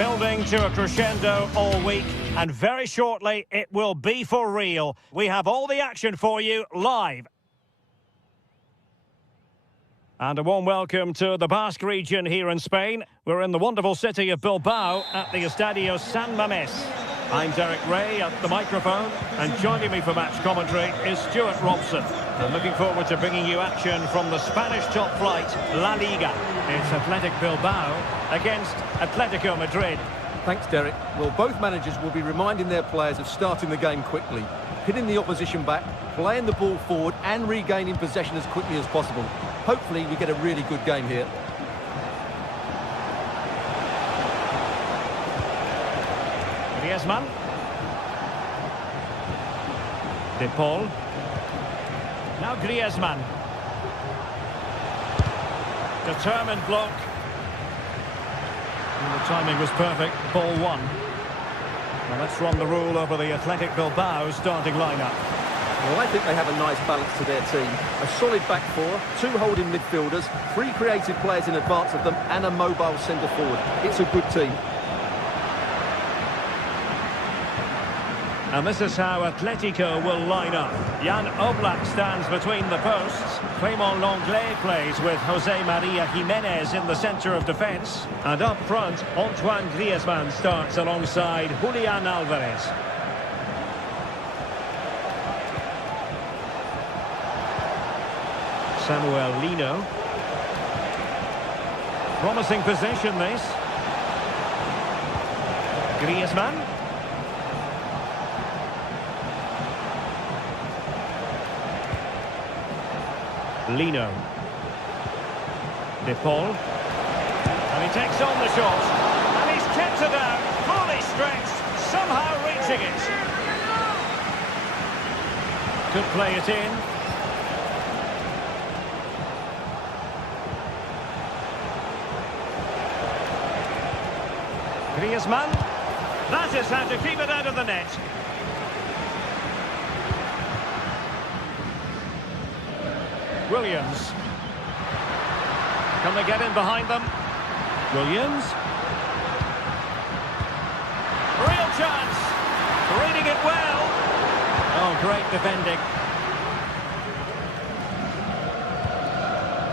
Building to a crescendo all week, and very shortly it will be for real. We have all the action for you live. And a warm welcome to the Basque region here in Spain. We're in the wonderful city of Bilbao at the Estadio San Mamés. I'm Derek Ray at the microphone, and joining me for match commentary is Stuart Robson. I'm looking forward to bringing you action from the Spanish top flight, La Liga. It's Athletic Bilbao against Atletico Madrid. Thanks, Derek. Well, both managers will be reminding their players of starting the game quickly, hitting the opposition back, playing the ball forward and regaining possession as quickly as possible. Hopefully we get a really good game here. Griezmann. De Paul. Now Griezmann. Determined block. And the timing was perfect. Ball one. Now let's run the rule over the Athletic Bilbao starting lineup. Well, I think they have a nice balance to their team. A solid back four, two holding midfielders, three creative players in advance of them, and a mobile centre forward. It's a good team. And this is how Atletico will line up. Jan Oblak stands between the posts. Clément Lenglet plays with José María Jiménez in the centre of defence. And up front, Antoine Griezmann starts alongside Julián Álvarez. Samuel Lino. Promising possession, this. Griezmann. Lino. De Paul. And he takes on the shot. And he's kept it out, fully stretched, somehow reaching it. Could play it in. Griezmann. That is how to keep it out of the net. Williams. Can they get in behind them? Williams. Real chance. Reading it well. Oh, great defending.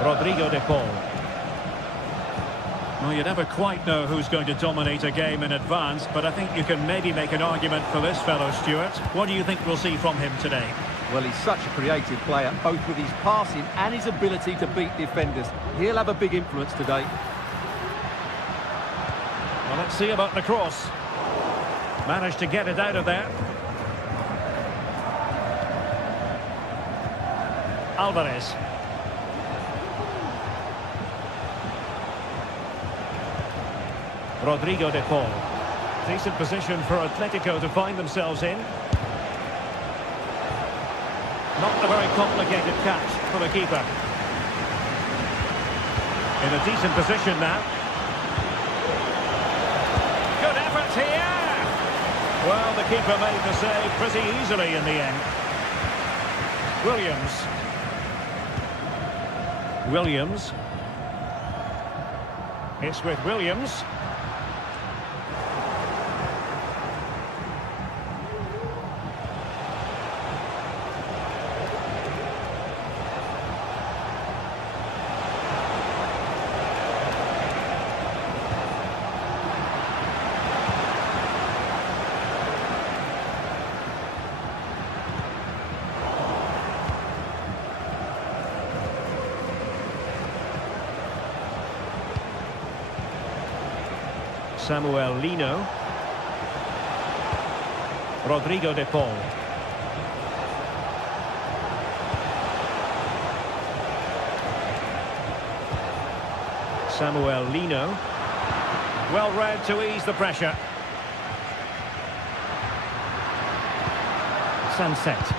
Rodrigo de Paul. Well, you never quite know who's going to dominate a game in advance, but I think you can maybe make an argument for this fellow, Stuart. What do you think we'll see from him today? Well, he's such a creative player, both with his passing and his ability to beat defenders. He'll have a big influence today. Well, let's see about the cross. Managed to get it out of there. Álvarez. Rodrigo de Paul. Decent position for Atletico to find themselves in. Not a very complicated catch for the keeper. In a decent position now. Good effort here! Well, the keeper made the save pretty easily in the end. Williams. It's with Williams. Samuel Lino. Rodrigo de Paul. Samuel Lino. Well read to ease the pressure. Sunset.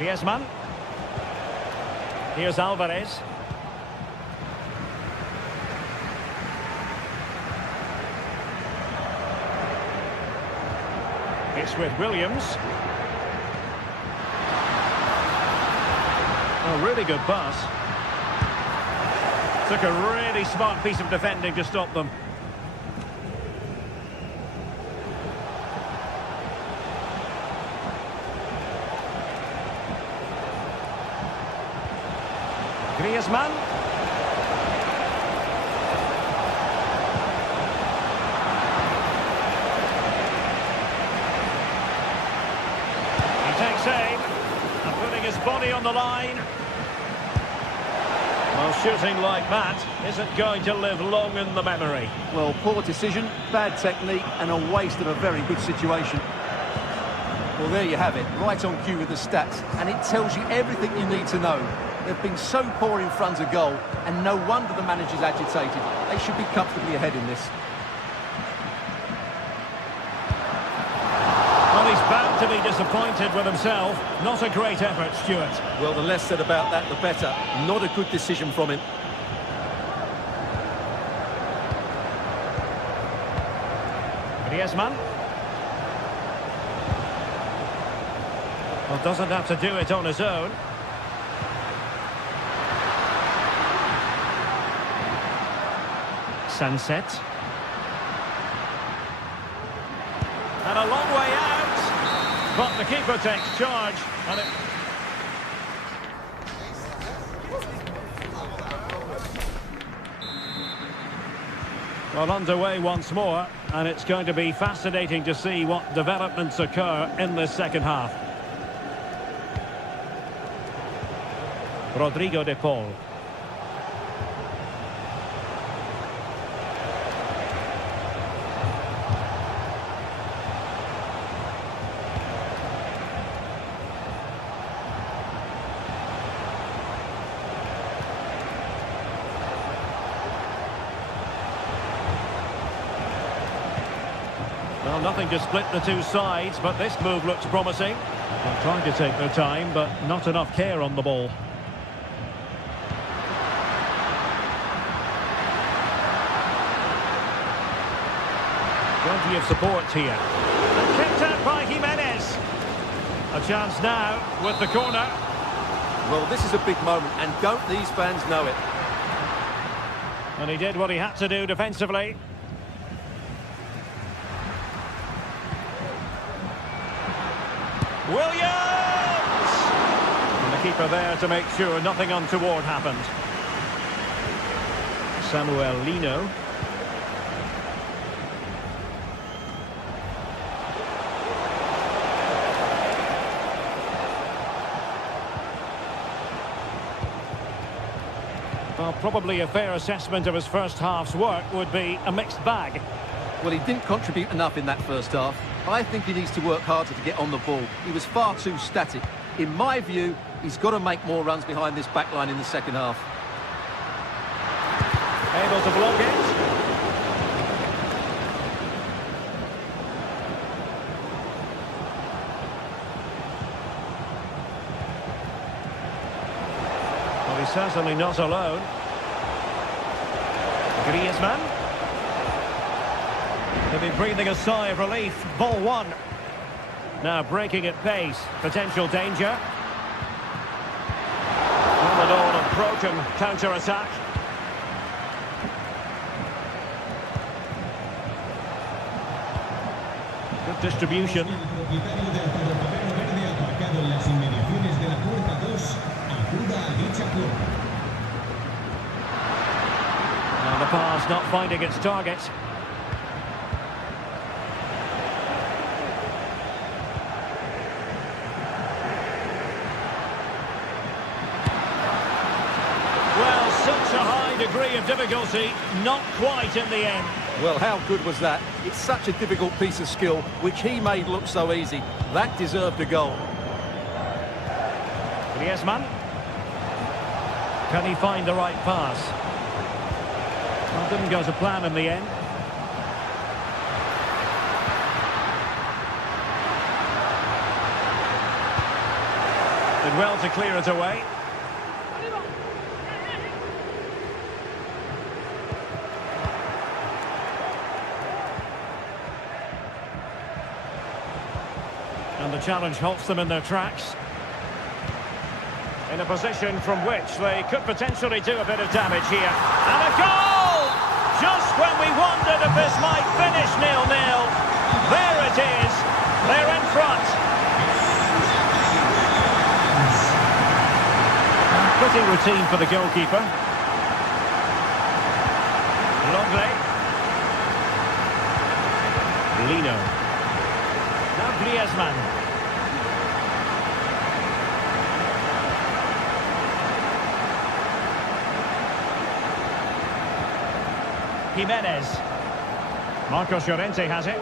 Griezmann. Here's Álvarez. It's with Williams. A really good pass. Took a really smart piece of defending to stop them. Griezmann. He takes aim and putting his body on the line. Well, shooting like that isn't going to live long in the memory. Well, poor decision, bad technique, and a waste of a very good situation. Well, there you have it, right on cue with the stats, and it tells you everything you need to know. They've been so poor in front of goal, and no wonder the manager's agitated. They should be comfortably ahead in this. Well, he's bound to be disappointed with himself. Not a great effort, Stuart. Well, the less said about that, the better. Not a good decision from him. Griezmann. Well, doesn't have to do it on his own. Sunset. And a long way out. But the keeper takes charge. And it... Well, underway once more. And it's going to be fascinating to see what developments occur in this second half. Rodrigo de Paul. Well, nothing to split the two sides, but this move looks promising. They're trying to take their time, but not enough care on the ball. Plenty of support here. And kicked out by Jimenez. A chance now with the corner. Well, this is a big moment, and don't these fans know it? And he did what he had to do defensively. Williams! And the keeper there to make sure nothing untoward happened. Samuel Lino. Well, probably a fair assessment of his first half's work would be a mixed bag. Well, he didn't contribute enough in that first half. I think he needs to work harder to get on the ball. He was far too static. In my view, he's got to make more runs behind this back line in the second half. Able to block it. Well, he's certainly not alone. Griezmann. They'll be breathing a sigh of relief. Ball one. Now breaking at pace. Potential danger. On the dawn of broken counter-attack. Good distribution. And the pass not finding its target. Well, such a high degree of difficulty, not quite in the end. Well, how good was that? It's such a difficult piece of skill, which he made look so easy. That deserved a goal. Griezmann. Can he find the right pass? Well, didn't go to plan in the end. Did well to clear it away. And the challenge halts them in their tracks. In a position from which they could potentially do a bit of damage here. And a goal! Just when we wondered if this might finish 0-0. There it is. They're in front. Pretty routine for the goalkeeper. Longley. Lino. Now Griezmann. Jimenez. Marcos Llorente has it.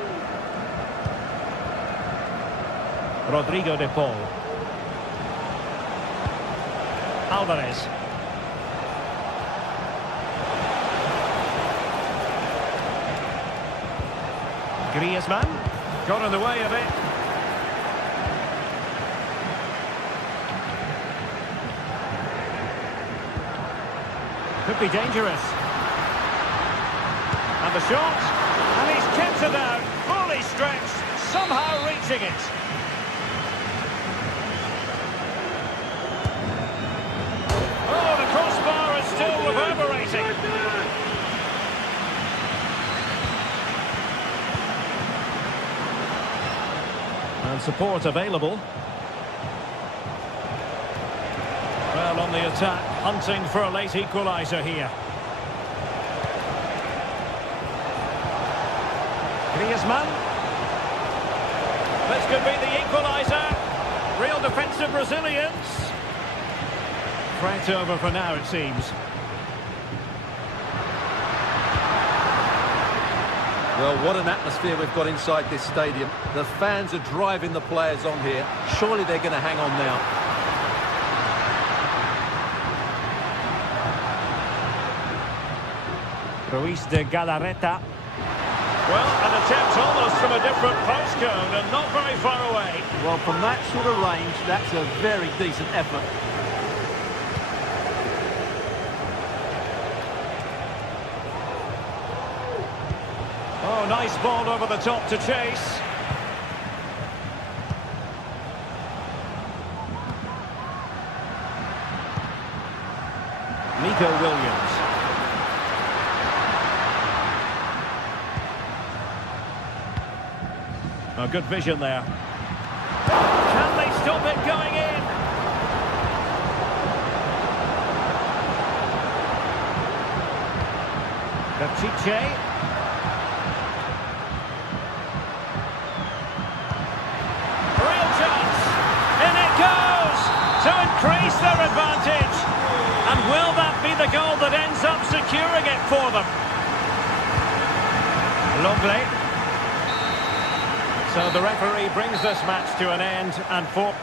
Rodrigo de Paul. Alvarez. Griezmann. Got in the way of it. Could be dangerous. And the shot. And he's kept it out. Fully stretched. Somehow reaching it. Oh, the crossbar is still reverberating. And support available. Well, on the attack, hunting for a late equaliser here. Griezmann. This could be the equaliser. Real defensive resilience. Threat over for now, it seems. Well, what an atmosphere we've got inside this stadium. The fans are driving the players on here. Surely they're going to hang on now. Ruiz de Galarreta. Well, an attempt almost from a different postcode and not very far away. Well, from that sort of range, that's a very decent effort. Oh, nice ball over the top to chase. Nico Williams. Oh, good vision there. Can they stop it going in? Gachiche. Real chance. In it goes to increase their advantage. And will that be the goal that ends up securing it for them? Longley. So the referee brings this match to an end, and for...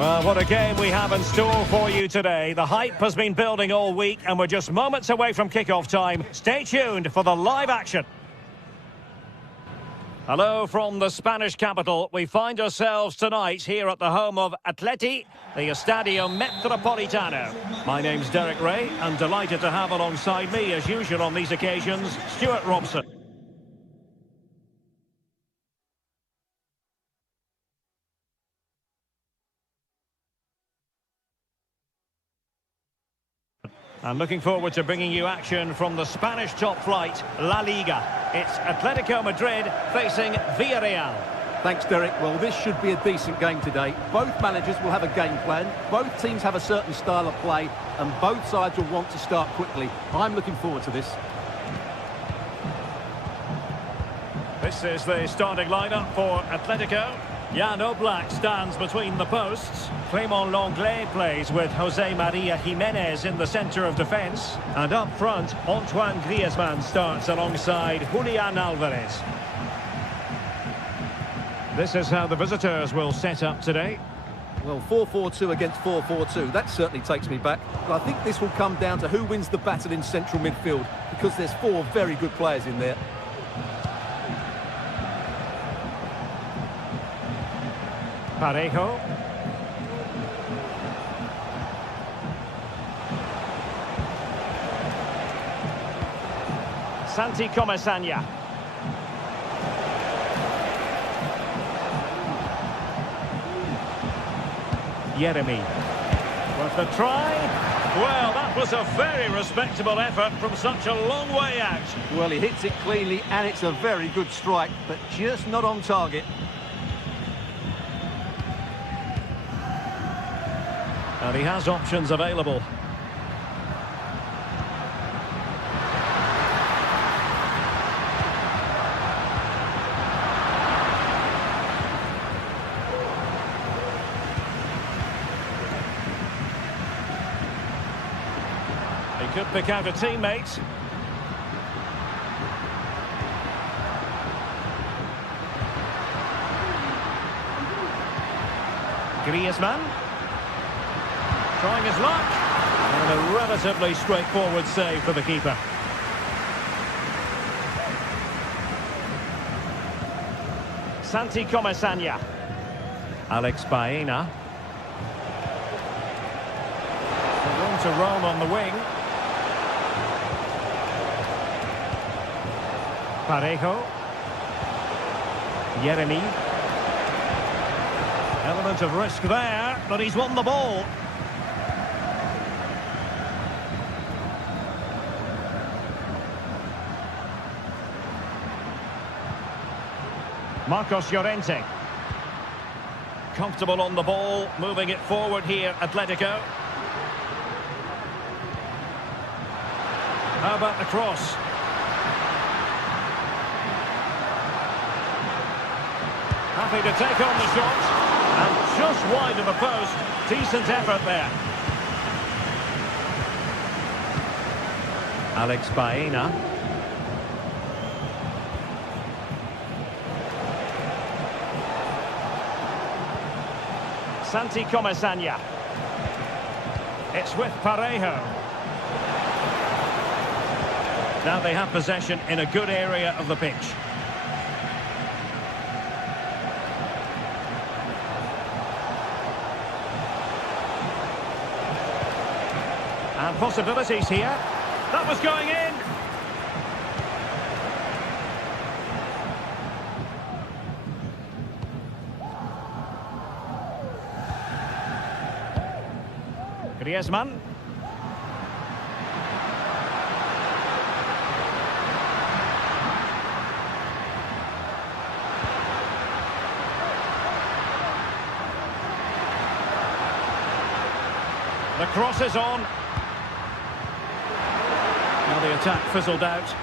Well, what a game we have in store for you today. The hype has been building all week and we're just moments away from kickoff time. Stay tuned for the live action. Hello from the Spanish capital. We find ourselves tonight here at the home of Atleti, the Estadio Metropolitano. My name's Derek Ray and delighted to have alongside me, as usual on these occasions, Stuart Robson. I'm looking forward to bringing you action from the Spanish top flight, La Liga. It's Atletico Madrid facing Villarreal. Thanks, Derek. Well, this should be a decent game today. Both managers will have a game plan. Both teams have a certain style of play, and both sides will want to start quickly. I'm looking forward to this. This is the starting lineup for Atletico. Jan Oblak stands between the posts. Clément Lenglet plays with José María Jiménez in the centre of defence. And up front, Antoine Griezmann starts alongside Julián Álvarez. This is how the visitors will set up today. Well, 4-4-2 against 4-4-2, that certainly takes me back. But I think this will come down to who wins the battle in central midfield, because there's four very good players in there. Parejo. Santi Comesaña. Yeremi. Worth the try. Well, that was a very respectable effort from such a long way out. Well, he hits it cleanly and it's a very good strike, but just not on target. And he has options available. He could pick out a teammate. Griezmann. Trying his luck. And a relatively straightforward save for the keeper. Santi Comesaña. Alex Baena. Room to roam on the wing. Parejo. Yeremi. Element of risk there, but he's won the ball. Marcos Llorente. Comfortable on the ball, moving it forward here, Atletico. How about the cross? Happy to take on the shot. And just wide of the post. Decent effort there. Alex Baena. Santi Comesaña. It's with Parejo. Now they have possession in a good area of the pitch. And possibilities here. That was going in. Griezmann. The cross is on. Now the attack fizzled out.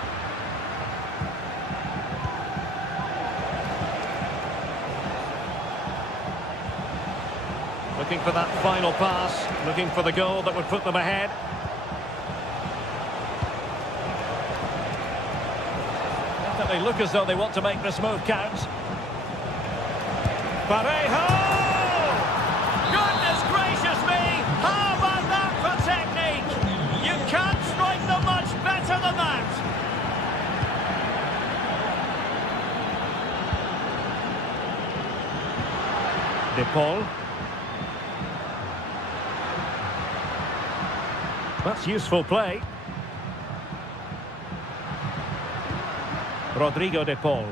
Looking for that final pass, looking for the goal that would put them ahead. Definitely look as though they want to make this move count. Parejo! Goodness De Paul. That's useful play. Rodrigo De Paul.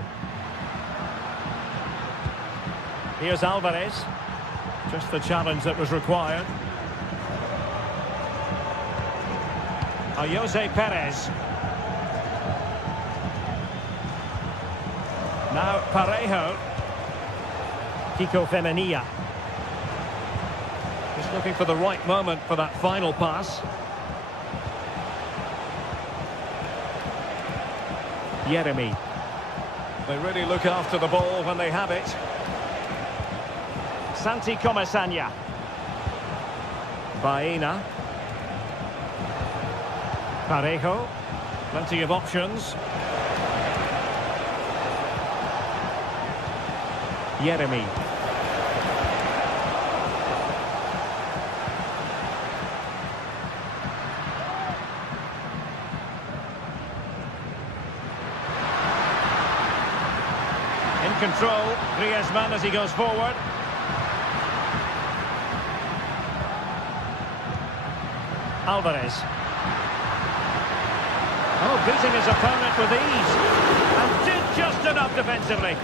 Here's Alvarez. Just the challenge that was required. Jose Perez. Now Parejo. Kiko Femenia. Just looking for the right moment for that final pass. Yeremy. They really look after the ball when they have it. Santi Comesaña. Baena. Parejo. Plenty of options. Yeremy. In control, Griezmann as he goes forward. Alvarez. Oh, beating his opponent with ease. And did just enough defensively.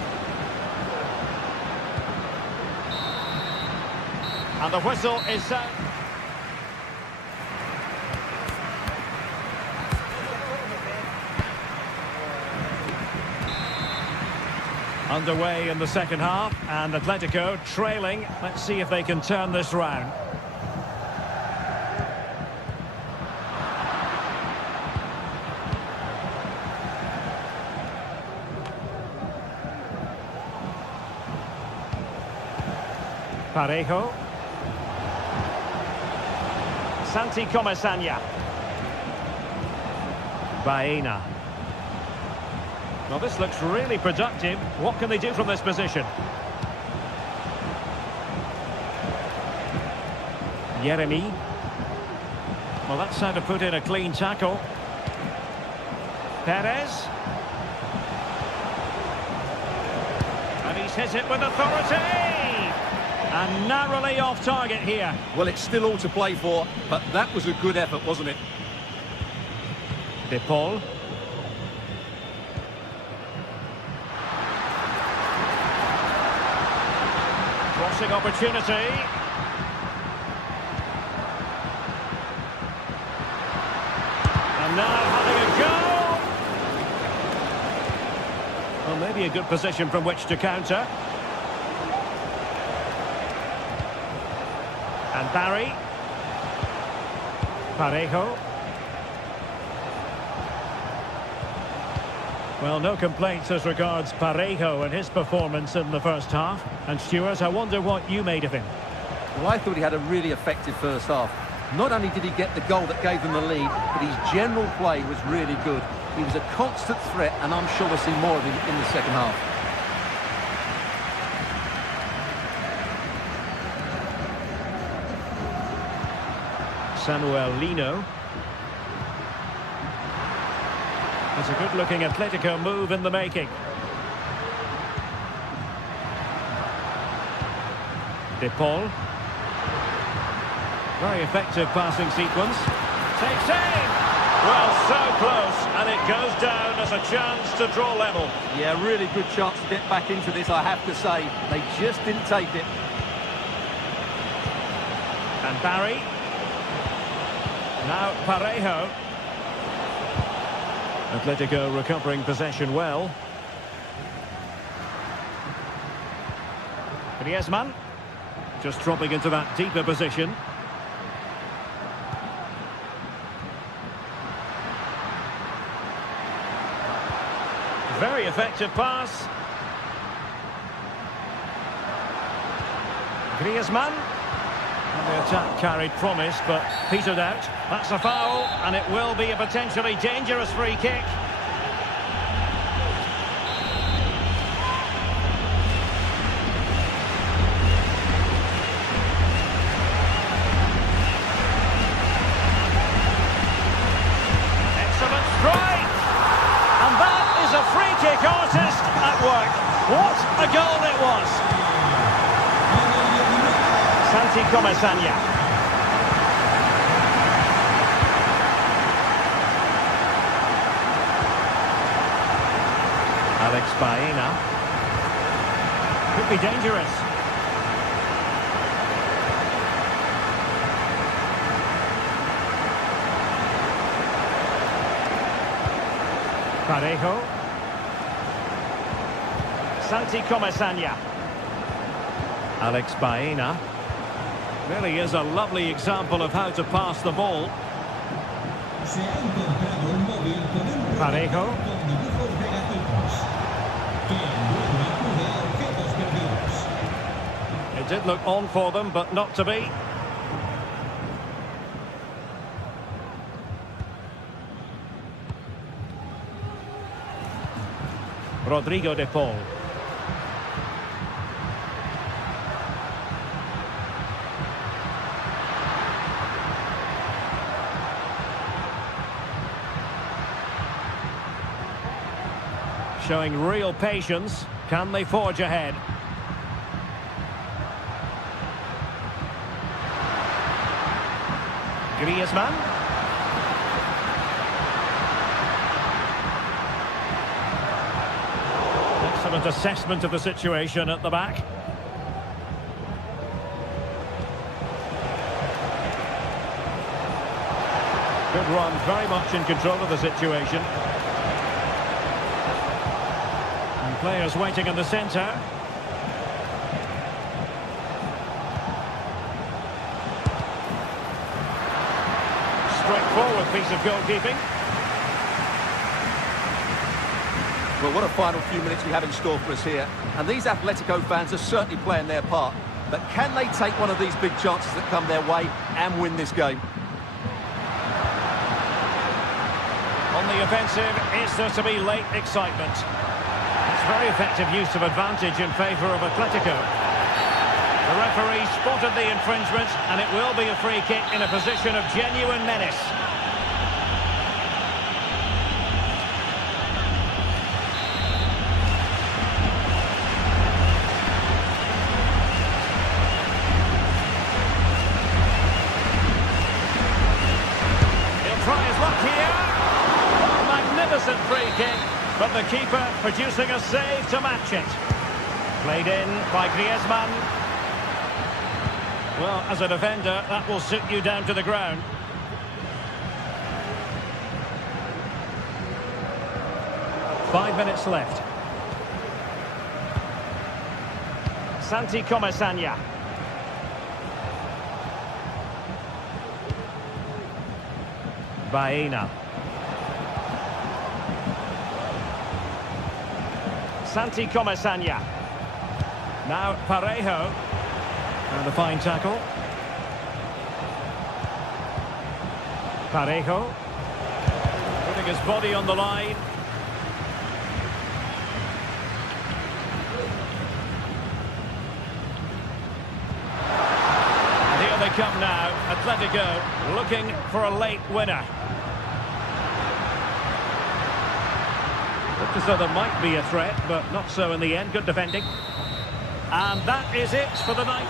And the whistle is sound. Underway in the second half, and Atletico trailing. Let's see if they can turn this round. Parejo. Santi Comesaña. Baena. Well, this looks really productive. What can they do from this position? Yeremy. Well, that's how to put in a clean tackle. Perez. And he's hit it with authority. And narrowly off target here. Well, it's still all to play for, but that was a good effort, wasn't it? De Paul. Crossing opportunity. And now having a go. Well, maybe a good position from which to counter. And Barry. Parejo. Well, no complaints as regards Parejo and his performance in the first half. And Stuart, I wonder what you made of him. Well, I thought he had a really effective first half. Not only did he get the goal that gave them the lead, but his general play was really good. He was a constant threat, and I'm sure we'll see more of him in the second half. Samuel Lino. It's a good-looking Atletico move in the making. De Paul. Very effective passing sequence. Takes aim! Well, so close, and it goes down as a chance to draw level. Yeah, really good chance to get back into this, I have to say. They just didn't take it. And Barry. Now Parejo. Atletico recovering possession well. Griezmann. Just dropping into that deeper position. Very effective pass. Griezmann. And the attack carried promise, but petered out. That's a foul, and it will be a potentially dangerous free kick. Excellent strike! And that is a free kick artist at work. What a goal it was! Santi Comesaña. Alex Baena. Could be dangerous. Parejo. Santi Comesaña. Alex Baena. Really is a lovely example of how to pass the ball. Se ha encontrado un móvil con un Parejo. con dibujos negativos. Que luego acude a objetos perdidos. It did look on for them, but not to be. Rodrigo de Paul. Showing real patience. Can they forge ahead? Griezmann. Excellent assessment of the situation at the back. Good run, very much in control of the situation. And players waiting in the centre. Straightforward piece of goalkeeping. Well, what a final few minutes we have in store for us here. And these Atletico fans are certainly playing their part. But can they take one of these big chances that come their way and win this game? On the offensive, is there to be late excitement? It's very effective use of advantage in favour of Atletico. The referee spotted the infringement, and it will be a free kick in a position of genuine menace. Try his luck here. Oh, magnificent free kick, but the keeper producing a save to match it. Played in by Griezmann. Well, as a defender, that will sit you down to the ground. Five minutes left. Santi Comesaña. Baena. Santi Comesaña. Now Parejo. And a fine tackle. Parejo. Putting his body on the line. And here they come now. Atletico looking for a late winner. Looked as though there might be a threat, but not so in the end. Good defending. And that is it for the night.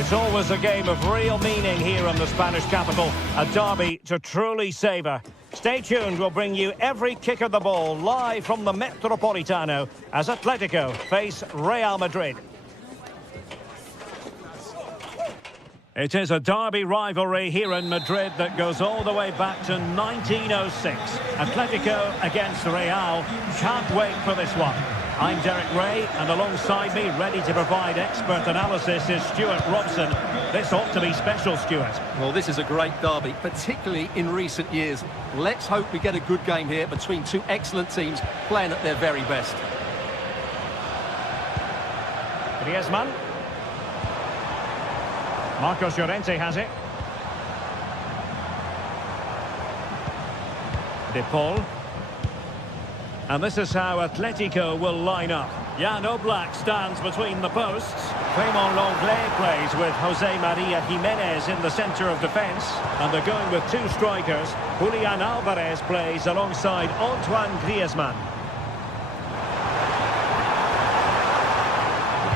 It's always a game of real meaning here in the Spanish capital. A derby to truly savour. Stay tuned, we'll bring you every kick of the ball live from the Metropolitano as Atletico face Real Madrid. It is a derby rivalry here in Madrid that goes all the way back to 1906. Atletico against Real. Can't wait for this one. I'm Derek Ray, and alongside me, ready to provide expert analysis, is Stuart Robson. This ought to be special, Stuart. Well, this is a great derby, particularly in recent years. Let's hope we get a good game here between two excellent teams playing at their very best. Griezmann. Marcos Llorente has it. De Paul. And this is how Atletico will line up. Jan Oblak stands between the posts. Clément Lenglet plays with Jose Maria Jimenez in the centre of defence. And they're going with two strikers. Julian Alvarez plays alongside Antoine Griezmann.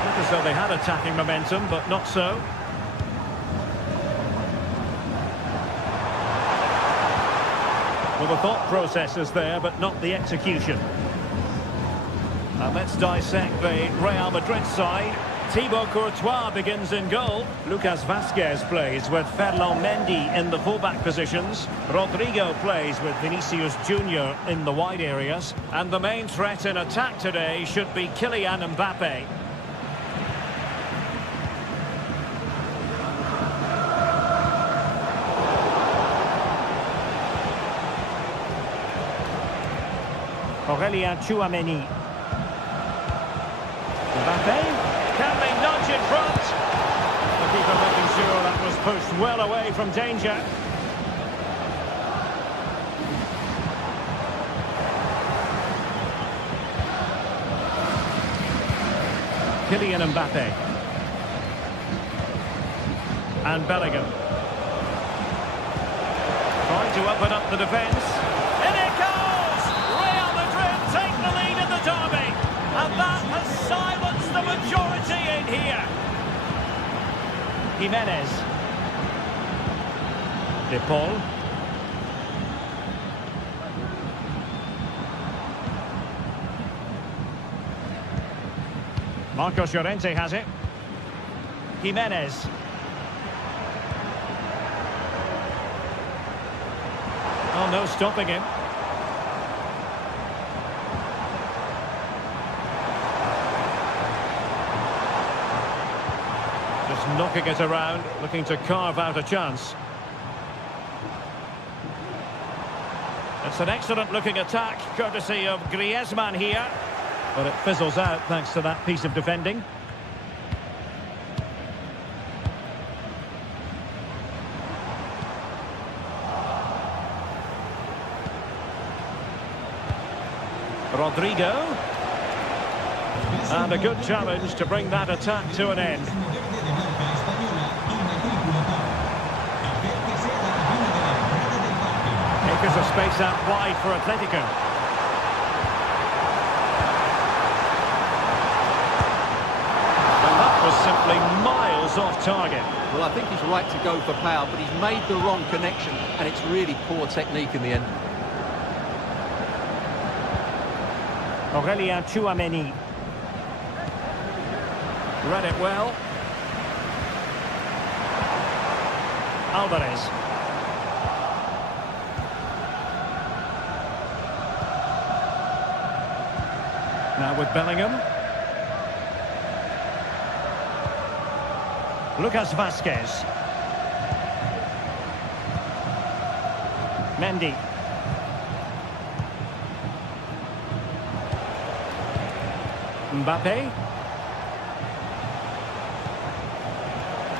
Looked as though they had attacking momentum, but not so. Well, the thought process is there, but not the execution. And let's dissect the Real Madrid side. Thibaut Courtois begins in goal. Lucas Vázquez plays with Ferland Mendy in the fullback positions. Rodrigo plays with Vinicius Junior in the wide areas. And the main threat in attack today should be Kylian Mbappe. Aurélien Tchouaméni. Mbappe, can they nudge in front? The keeper making sure that was pushed well away from danger. Kylian Mbappe. And Bellingham. Trying to open up the defence. In it goes! Real Madrid take the lead in the derby. And that has silenced the majority in here. Jimenez. De Paul. Marcos Llorente has it. Jimenez. Oh, no stopping him. Just knocking it around, looking to carve out a chance. It's an excellent-looking attack, courtesy of Griezmann here. But it fizzles out thanks to that piece of defending. Rodrigo. And a good challenge to bring that attack to an end. Acres of space out wide for Atletico. Was simply miles off target. Well, I think he's right to go for power, but he's made the wrong connection, and it's really poor technique in the end. Aurélien Tchouaméni. Read it well. Alvarez. Now with Bellingham. Lucas Vázquez. Mendy. Mbappe.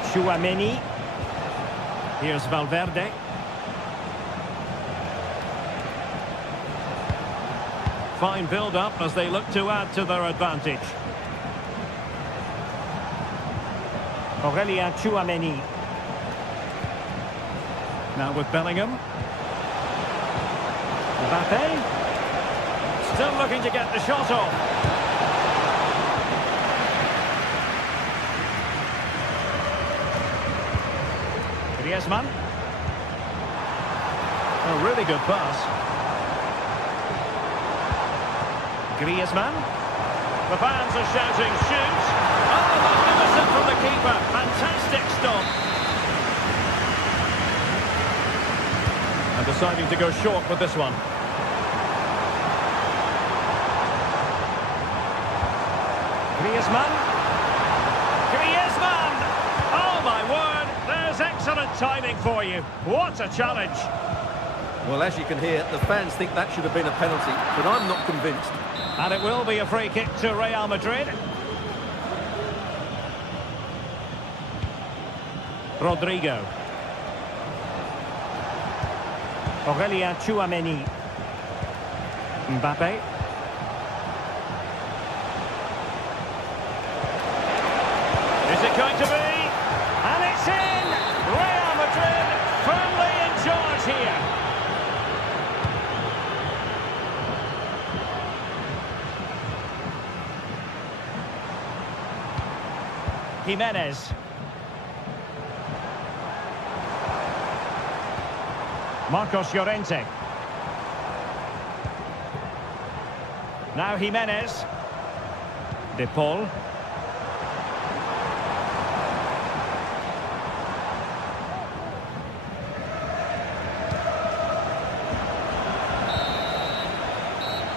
Tchouaméni. Here's Valverde. Fine build-up as they look to add to their advantage. Aurélien Tchouaméni. Now with Bellingham. Mbappe. Still looking to get the shot off. Griezmann. A really good pass. Griezmann. The fans are shouting, shoot! Oh, magnificent from the keeper. Fantastic stop. deciding to go short with this one. Griezmann. Griezmann! Oh my word, there's excellent timing for you. What a challenge. Well, as you can hear, the fans think that should have been a penalty, but I'm not convinced. And it will be a free kick to Real Madrid. Rodrigo. Aurélien Tchouameni. Mbappe. Is it going to be? And it's in! Real Madrid firmly in charge here. Jimenez. Marcos Llorente. Now Jimenez. De Paul.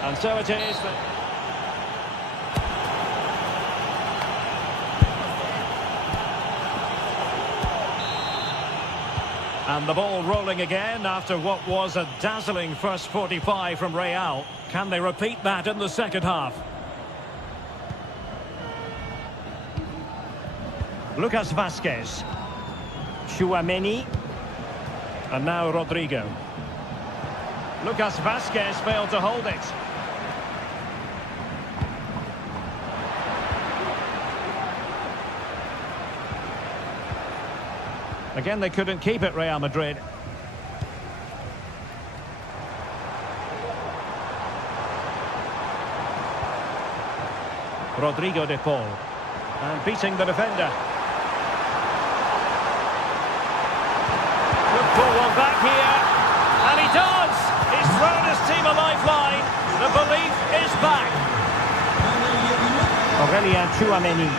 And so it is that... And the ball rolling again after what was a dazzling first 45 from Real. Can they repeat that in the second half? Lucas Vázquez. Tchouameni. And now Rodrigo. Lucas Vázquez failed to hold it. Again, they couldn't keep it, Real Madrid. Rodrigo de Paul. And beating the defender. Good pull one back here. And he does! He's thrown his team a lifeline. The belief is back. Aurélien Tchouameni.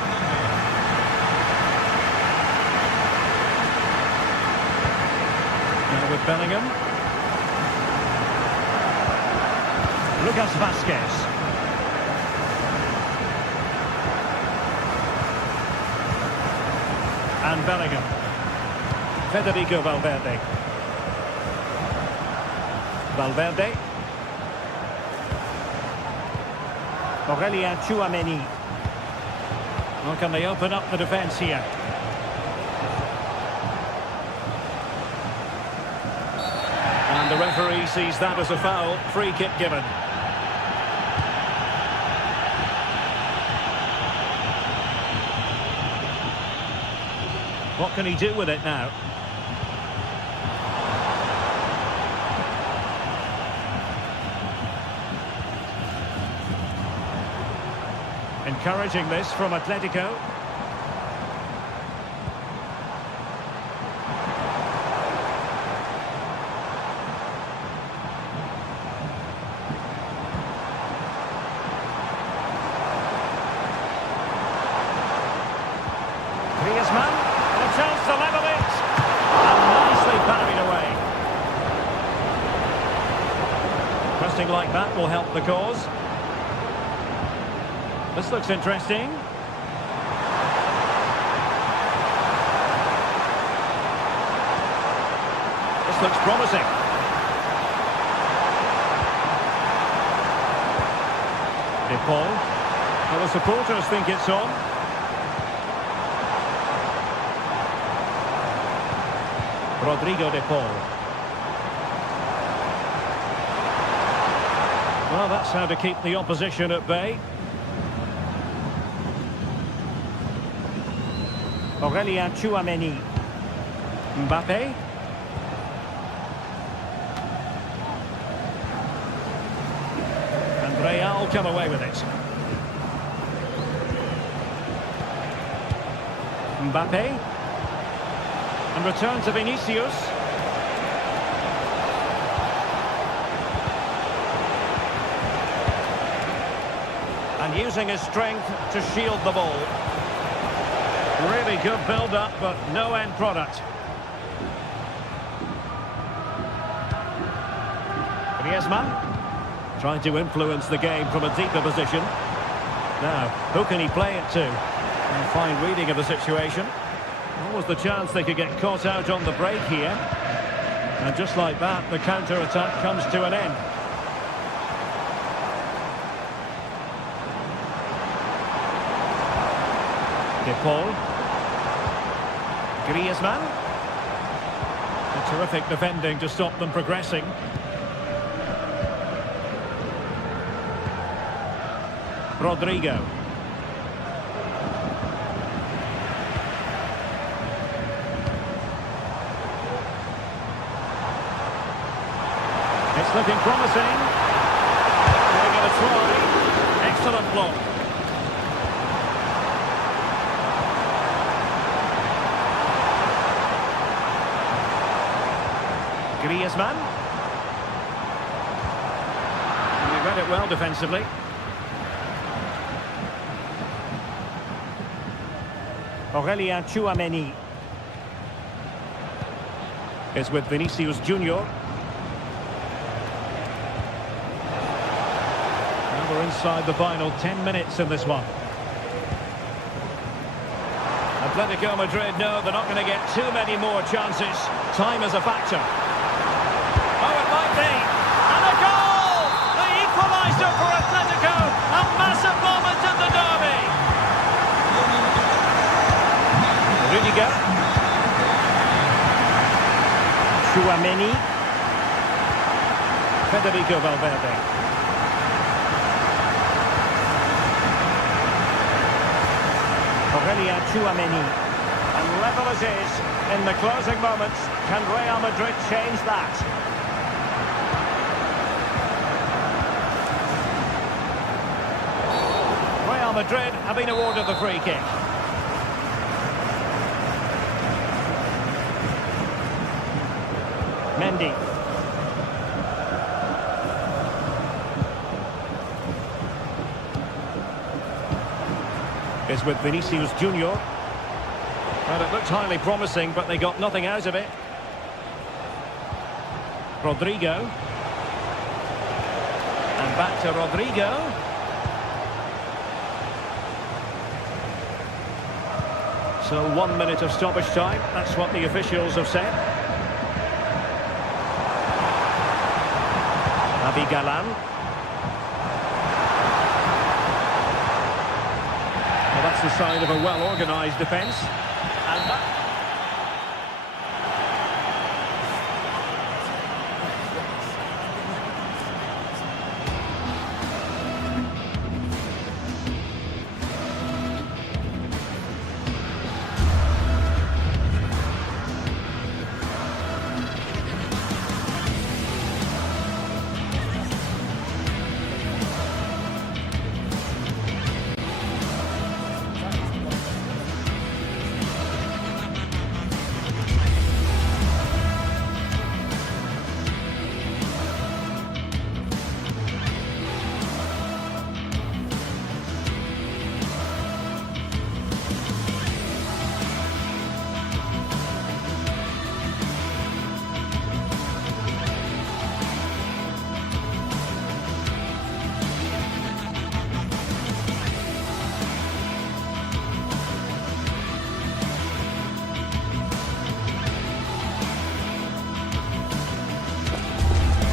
With Bellingham. Lucas Vázquez. And Bellingham. Federico Valverde. Valverde. Aurélien Tchouameni. Well, can they open up the defence here? And the referee sees that as a foul. Free kick given. What can he do with it now? Encouraging this from Atletico. Griezmann, a chance to level it, and nicely parried away. Pressing like that will help the cause. This looks interesting. This looks promising. De Paul. Well, the supporters think it's on. Rodrigo de Paul. Well, that's how to keep the opposition at bay. Aurélien Tchouameni. Mbappe. And Real come away with it. Mbappe. And return to Vinicius. And using his strength to shield the ball. Really good build-up, but no end product. Griezmann trying to influence the game from a deeper position. Now, who can he play it to? A fine reading of the situation. What was the chance they could get caught out on the break here? And just like that, the counter-attack comes to an end. Paul. Griezmann. A terrific defending to stop them progressing. Rodrigo. It's looking promising. They're going to try. Excellent block. Griezmann. He read it well defensively. Aurelien Tchouameni is with Vinicius Junior. Now we're inside the final 10 minutes in this one. Atletico Madrid know they're not going to get too many more chances. Time is a factor. Oh, it might be. And a goal! The equaliser for Atletico. A massive moment in the derby. Rudiger. Tchouameni. Federico Valverde. Aurelien Tchouameni. And level it is in the closing moments. Can Real Madrid change that? Real Madrid have been awarded the free kick. Mendy. Is with Vinicius Junior. Well, it looked highly promising, but they got nothing out of it. Rodrigo. And back to Rodrigo. So 1 minute of stoppage time. That's what the officials have said. Galan. Well, that's the sign of a well-organised defence. And that...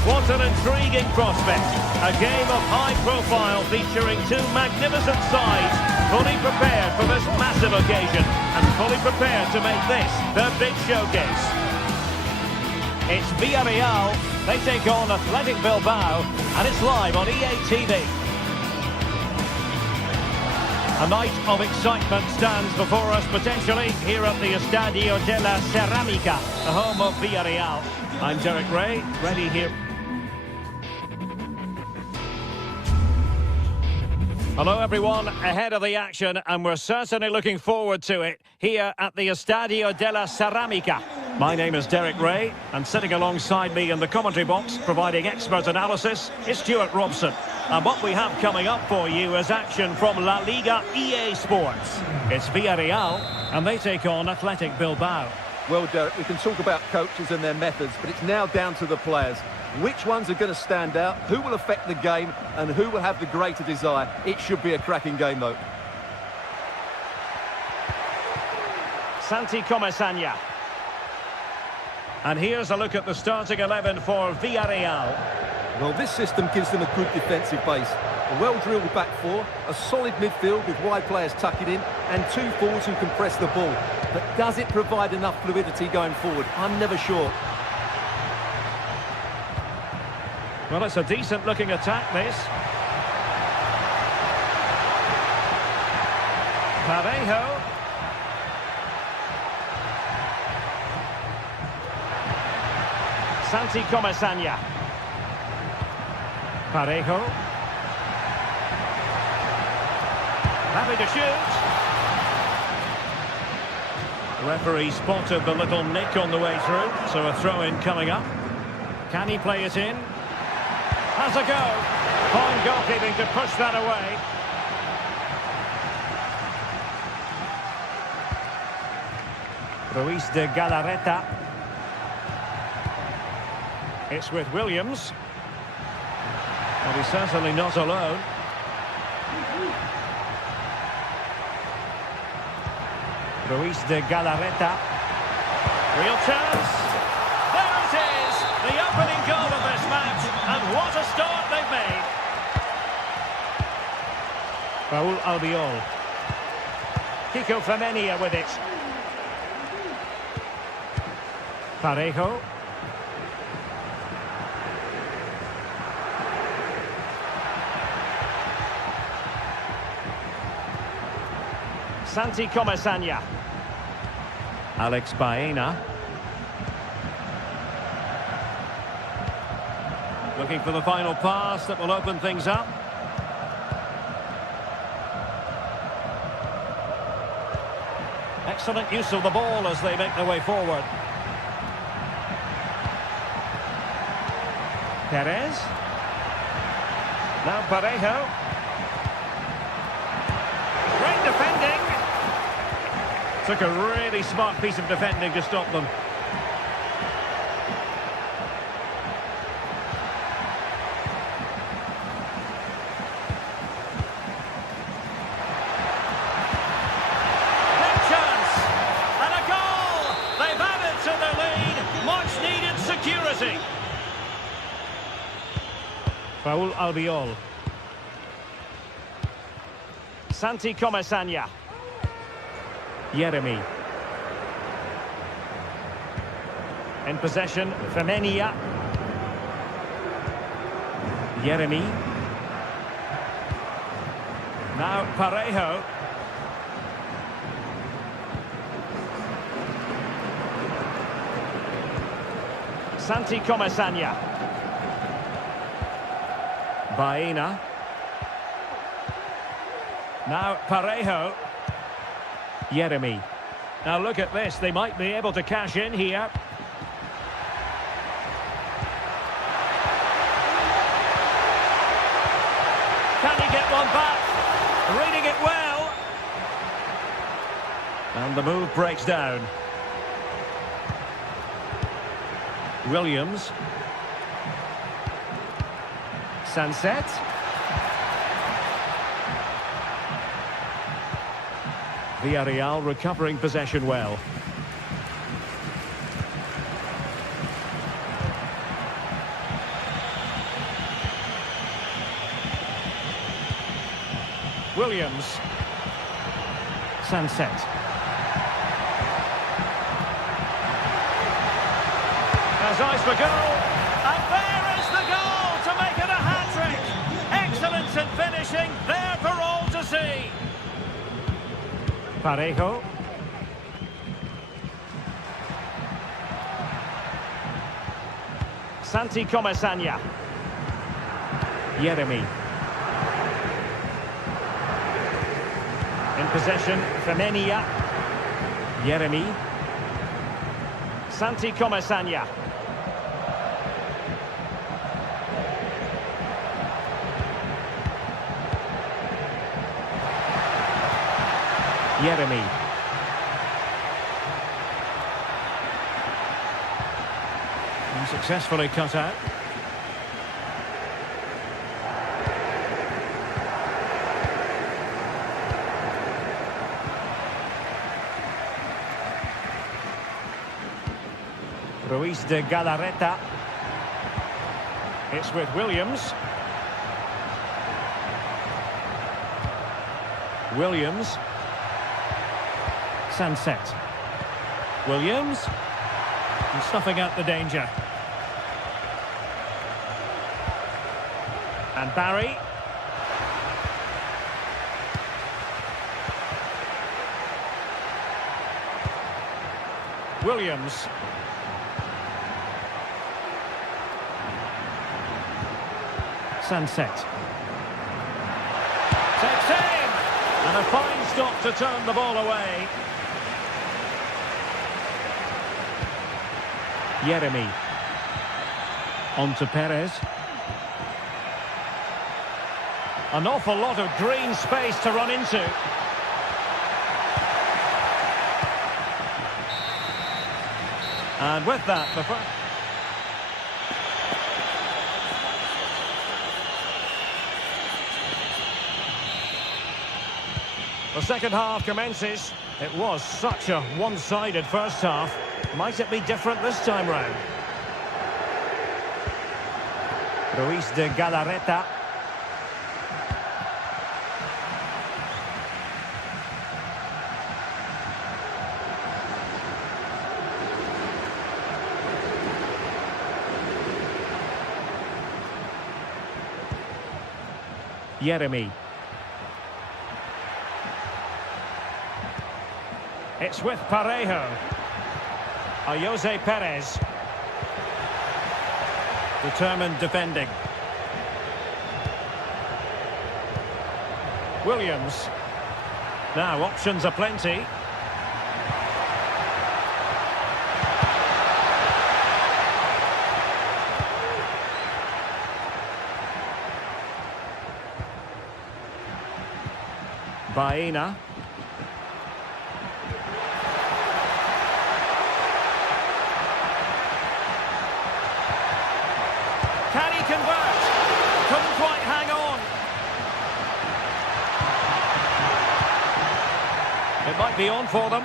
What an intriguing prospect. A game of high profile featuring two magnificent sides, fully prepared for this massive occasion and fully prepared to make this their big showcase. It's Villarreal, they take on Athletic Bilbao, and it's live on EA TV. A night of excitement stands before us potentially here at the Estadio de la Ceramica, the home of Villarreal. I'm Derek Ray, ready here. Hello everyone, ahead of the action, and we're certainly looking forward to it here at the Estadio de la Ceramica. My name is Derek Ray, and sitting alongside me in the commentary box, providing expert analysis, is Stuart Robson. And what we have coming up for you is action from La Liga EA Sports. It's Villarreal, and they take on Athletic Bilbao. Well, Derek, we can talk about coaches and their methods, but it's now down to the players. Which ones are going to stand out, who will affect the game, and who will have the greater desire? It should be a cracking game, though. Santi Comesaña. And here's a look at the starting 11 for Villarreal. Well, this system gives them a good defensive base. A well-drilled back four, a solid midfield with wide players tucking in, and two forwards who can press the ball. But does it provide enough fluidity going forward? I'm never sure. Well, it's a decent-looking attack, this. Parejo. Santi Comesaña. Parejo. Happy to shoot. The referee spotted the little nick on the way through, so a throw-in coming up. Can he play it in? Has a go. Fine goalkeeping to push that away. Ruiz de Galarreta. It's with Williams. Well, he's certainly not alone. Ruiz de Galarreta. Real chance. There it is. The opening goal of this match. And what a start they've made. Raúl Albiol. Kiko Femenia with it. Parejo. Santi Comesaña. Alex Baena. Looking for the final pass that will open things up. Excellent use of the ball as they make their way forward. Perez. Now Parejo. Great defending. Took a really smart piece of defending to stop them. Big chance. And a goal. They've added to their lead. Much needed security. Raúl Albiol. Santi Comesaña. Yeremy. In possession, Femenia. Yeremy. Now Parejo. Santi Comesaña. Baena. Now Parejo. Yeremy. Now look at this, they might be able to cash in here. Can he get one back? Reading it well. And the move breaks down. Williams. Sunset. Villarreal recovering possession well. Williams. Sunset. Has eyes for goal. And there is the goal to make it a hat-trick. Excellence in finishing, there for all to see. Parejo. Santi Comesaña. Yeremy. In possession, Femenia. Yeremy. Santi Comesaña. Yeremy. Successfully cut out. Ruiz de Galarreta. It's with Williams. Williams. Sunset. Williams. And snuffing out the danger. And Barry. Williams. Sunset. Takes aim! And a fine stop to turn the ball away. Yeremy. On to Perez. An awful lot of green space to run into. And with that, the second half commences. It was such a one-sided first half. Might it be different this time round? Ruiz de Galarreta. Yeremy. It's with Parejo. Jose Perez. Determined defending. Williams. Now options are plenty. Baena. Can he convert? Couldn't quite hang on. It might be on for them.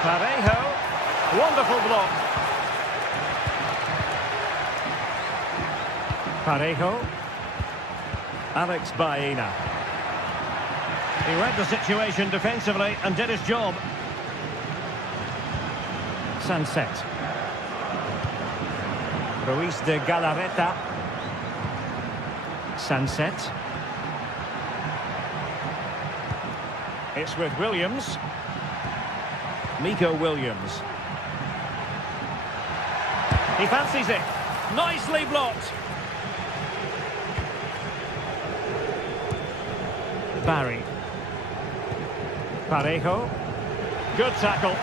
Parejo. Wonderful block. Parejo. Alex Baena. He read the situation defensively and did his job. Sunset. Ruiz de Galarreta. Sunset. It's with Williams. Nico Williams. He fancies it. Nicely blocked. Barry. Parejo. Good tackle.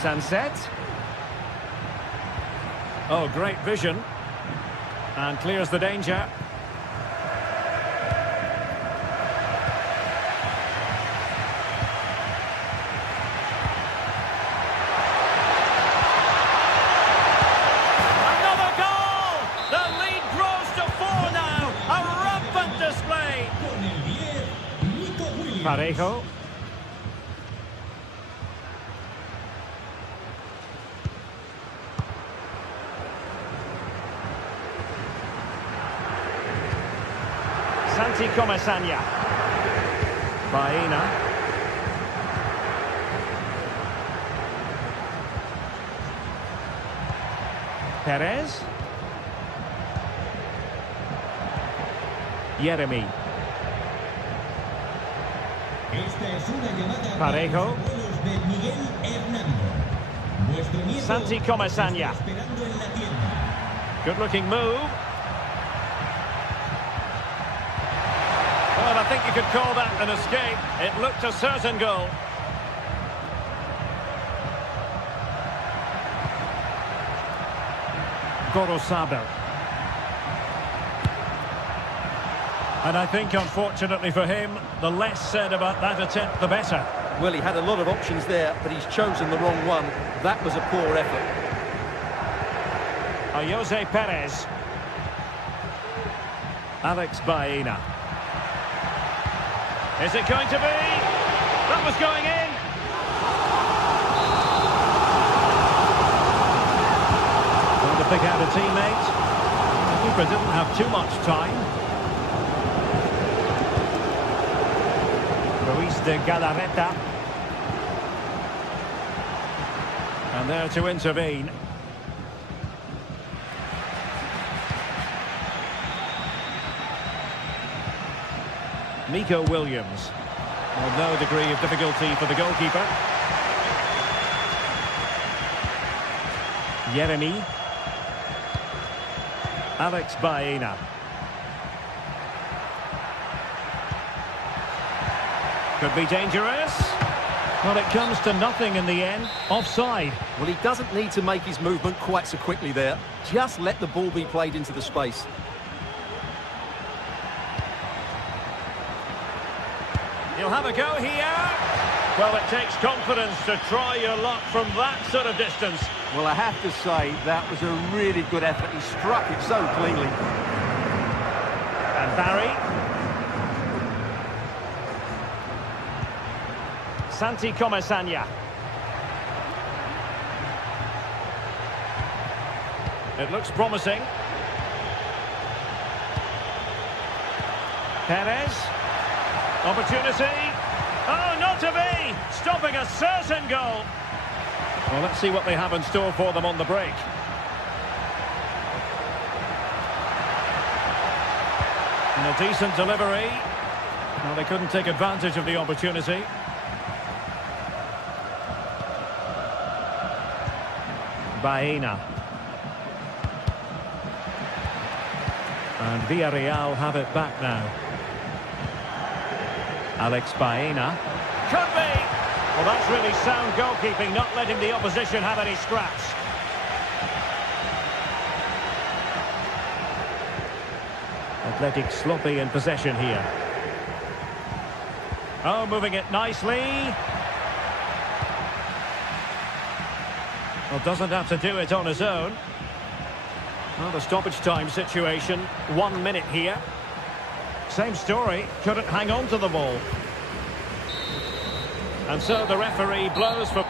Sunset. Oh, great vision. And clears the danger. Another goal! The lead grows to 4 now. A rampant display. Parejo. Santi Comesaña. Baena. Perez. Yeremy. Parejo. Santi Comesaña. Good looking move. Well, I think you could call that an escape. It looked a certain goal. Gorosabel. And I think, unfortunately for him, the less said about that attempt, the better. Well, he had a lot of options there, but he's chosen the wrong one. That was a poor effort. Jose Perez. Alex Baena. Is it going to be? That was going in. Trying to pick out a teammate. The keeper didn't have too much time. Luis de Galarreta. And there to intervene. Nico Williams. Well, no degree of difficulty for the goalkeeper. Yeremy. Alex Baena. Could be dangerous. Well, it comes to nothing in the end. Offside. Well, he doesn't need to make his movement quite so quickly there. Just let the ball be played into the space. You'll have a go here. Well, it takes confidence to try your luck from that sort of distance. Well, I have to say, that was a really good effort. He struck it so cleanly. And Barry. Santi Comesaña. It looks promising. Perez. Opportunity. Oh, not to be! Stopping a certain goal. Well, let's see what they have in store for them on the break. And a decent delivery. Well, they couldn't take advantage of the opportunity. Baena. And Villarreal have it back now. Alex Baena. Could be! Well, that's really sound goalkeeping, not letting the opposition have any scraps. Athletic sloppy in possession here. Oh, moving it nicely. Well, doesn't have to do it on his own. Well, the stoppage time situation, 1 minute here. Same story, couldn't hang on to the ball. And so the referee blows for...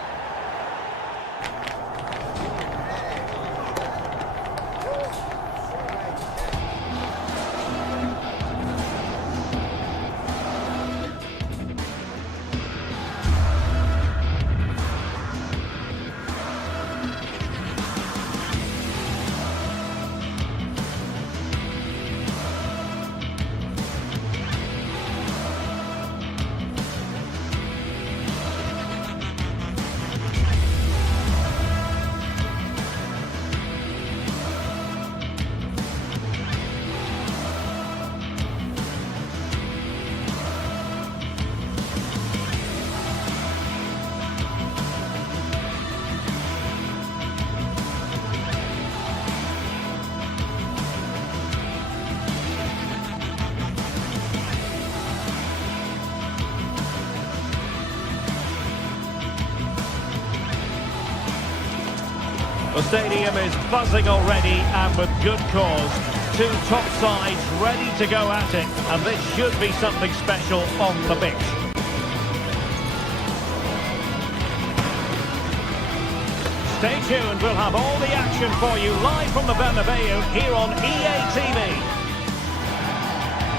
The stadium is buzzing already, and with good cause. Two top sides ready to go at it, and this should be something special on the pitch. Stay tuned, we'll have all the action for you live from the Bernabeu here on EA TV.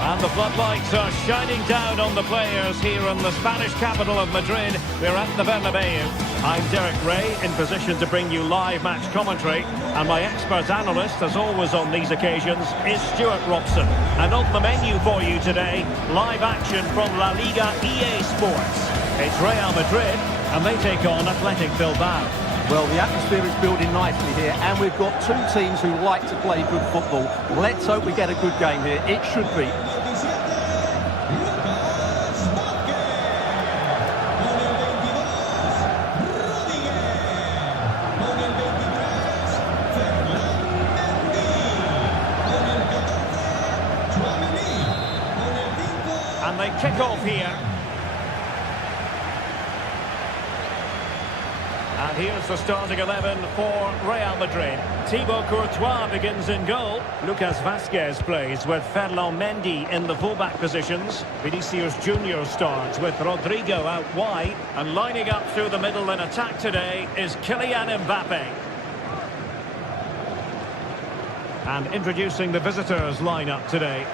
And the floodlights are shining down on the players here in the Spanish capital of Madrid. We're at the Bernabeu. I'm Derek Ray, in position to bring you live match commentary. And my expert analyst, as always on these occasions, is Stuart Robson. And on the menu for you today, live action from La Liga EA Sports. It's Real Madrid, and they take on Athletic Bilbao. Well, the atmosphere is building nicely here, and we've got two teams who like to play good football. Let's hope we get a good game here. It should be. And they kick off here. And here's the starting 11 for Real Madrid. Thibaut Courtois begins in goal. Lucas Vazquez plays with Ferland Mendy in the fullback positions. Vinicius Junior starts with Rodrigo out wide. And lining up through the middle in attack today is Kylian Mbappe. And introducing the visitors lineup today.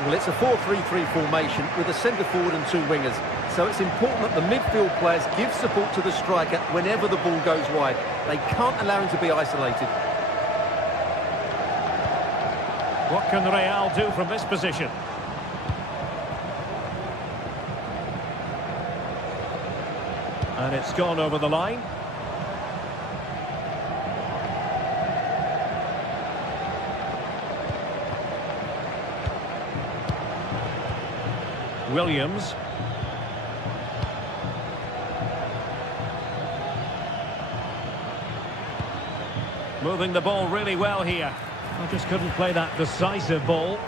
Well, it's a 4-3-3 formation with a centre forward and two wingers. So it's important that the midfield players give support to the striker whenever the ball goes wide. They can't allow him to be isolated. What can Real do from this position? And it's gone over the line. Williams. Moving the ball really well here. I just couldn't play that decisive ball.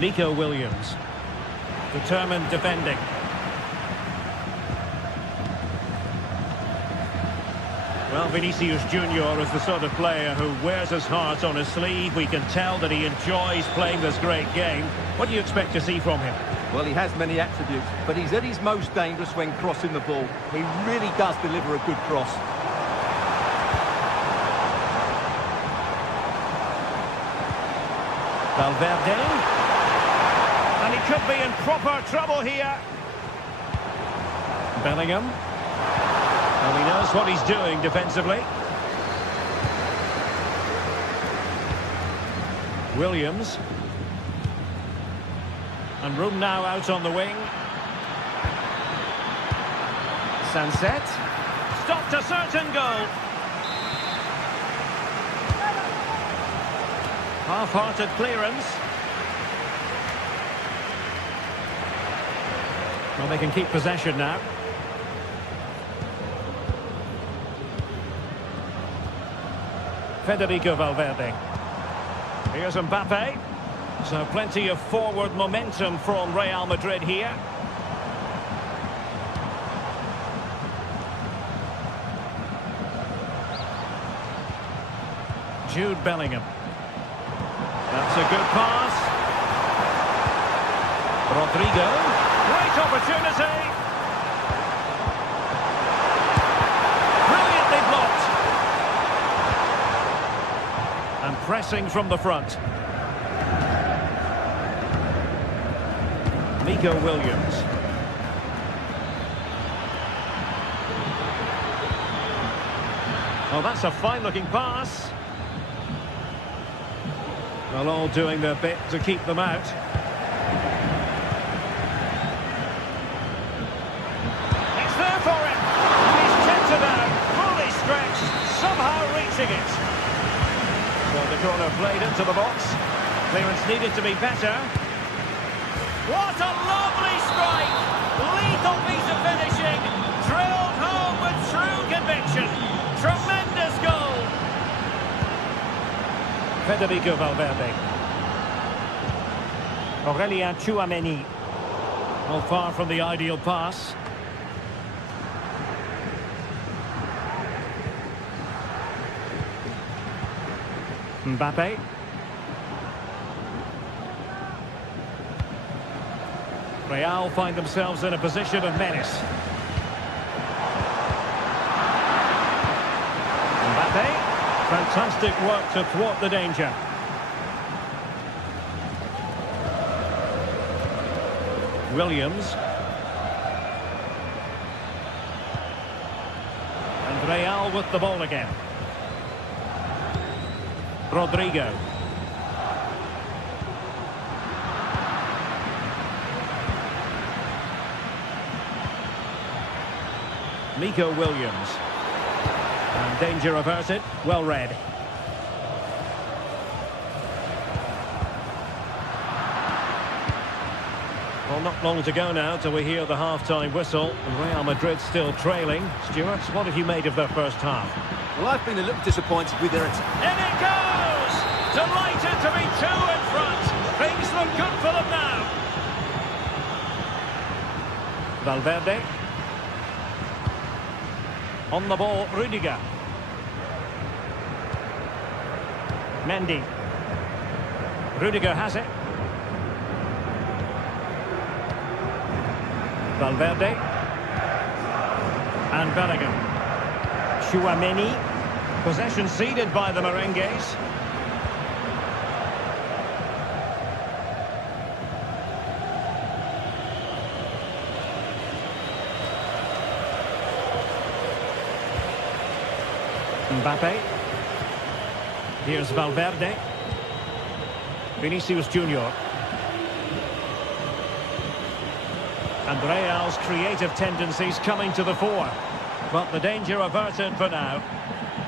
Nico Williams. Determined defending. Well, Vinicius Junior is the sort of player who wears his heart on his sleeve. We can tell that he enjoys playing this great game. What do you expect to see from him? Well, he has many attributes, but he's at his most dangerous when crossing the ball. He really does deliver a good cross. Valverde. And he could be in proper trouble here. Bellingham. Well, he knows what he's doing defensively. Williams. And room now out on the wing. Sunset. Stopped a certain goal. Half-hearted clearance. Well, they can keep possession now. Federico Valverde. Here's Mbappe. So plenty of forward momentum from Real Madrid here. Jude Bellingham. That's a good pass. Rodrigo. Great opportunity. Brilliantly blocked. And pressing from the front. Nico Williams. Oh, that's a fine-looking pass. Well, all doing their bit to keep them out. It's there for him. He's tipped it out, fully stretched, somehow reaching it. So the corner played into the box. Clearance needed to be better. What a lovely strike! Lethal piece of finishing. Drilled home with true conviction. Tremendous goal. Federico Valverde. Aurelien Tchouameni. Well, far from the ideal pass. Mbappe. Real find themselves in a position of menace. Mbappe. Fantastic work to thwart the danger. Williams. And Real with the ball again. Rodrigo. Nico Williams. And danger averted. Well read. Well, not long to go now till we hear the half-time whistle. Real Madrid still trailing. Stuart, what have you made of their first half? Well, I've been a little disappointed with their attack. In it goes! Delighted to be 2 in front. Things look good for them now. Valverde. On the ball, Rudiger. Mendy. Rudiger has it. Valverde. And Bellingham. Tchouaméni. Possession ceded by the Merengues. Mbappe. Here's Valverde. Vinicius Junior. And Real's creative tendencies coming to the fore. But the danger averted for now.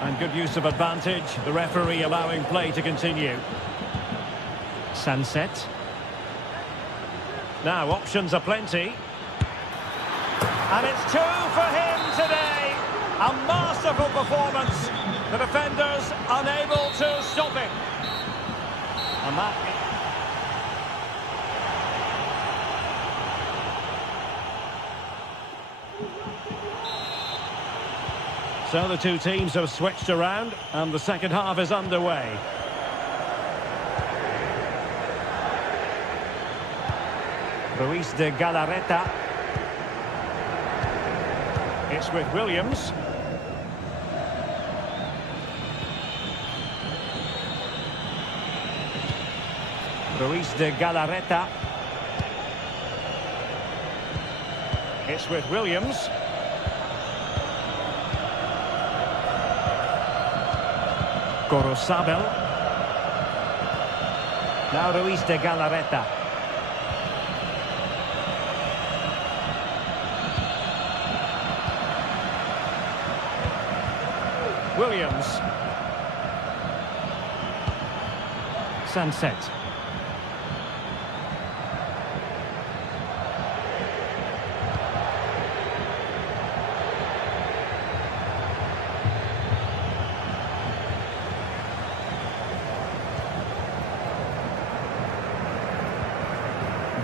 And good use of advantage. The referee allowing play to continue. Sunset. Now options are plenty. And it's 2 for him today. A masterful performance. The defenders unable to stop him. And that... So the two teams have switched around and the second half is underway. Ruiz de Galarreta. It's with Williams. Ruiz de Galarreta. It's with Williams. Gorosabel. Now Ruiz de Galarreta. Williams. Sunset.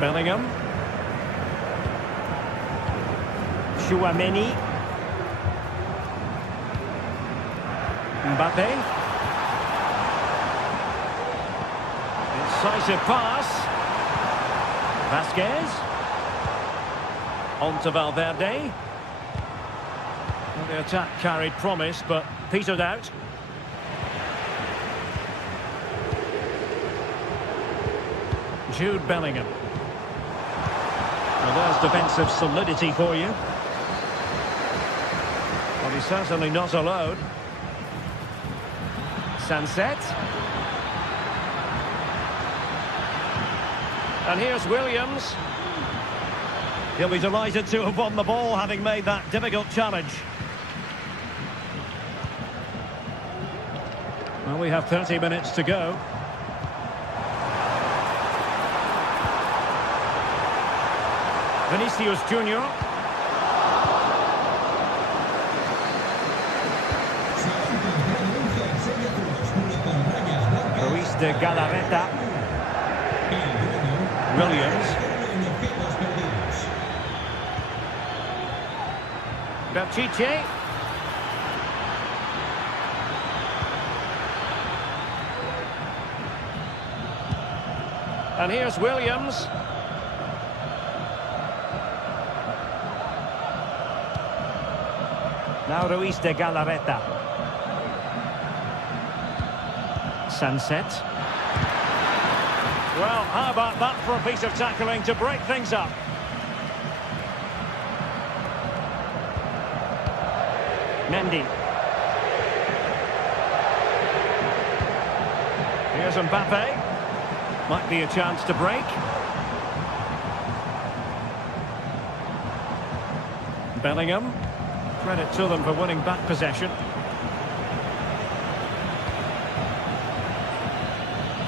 Bellingham. Tchouaméni. Mbappe. Incisive pass. Vasquez. On to Valverde. Well, the attack carried promise, but petered out. Jude Bellingham. Well, there's defensive solidity for you. Well, he's certainly not alone. Sunset. And here's Williams. He'll be delighted to have won the ball, having made that difficult challenge. Well, we have 30 minutes to go. Vinicius Junior. Ruiz de Galarreta. Williams. Belchiche. And here's Williams. Now Ruiz de Galarreta. Sunset. Well, how about that for a piece of tackling to break things up? Mendy. Here's Mbappe. Might be a chance to break. Bellingham. Credit to them for winning back possession.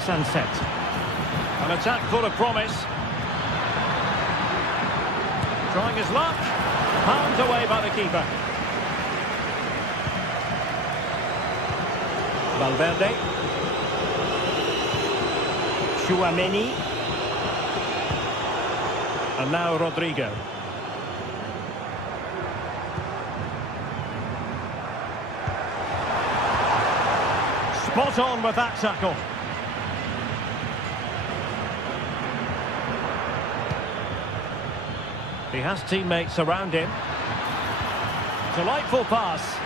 Sunset. An attack full of promise. Trying his luck. Palmed away by the keeper. Valverde. Tchouaméni. And now Rodrigo. Spot on with that tackle. He has teammates around him. Delightful pass.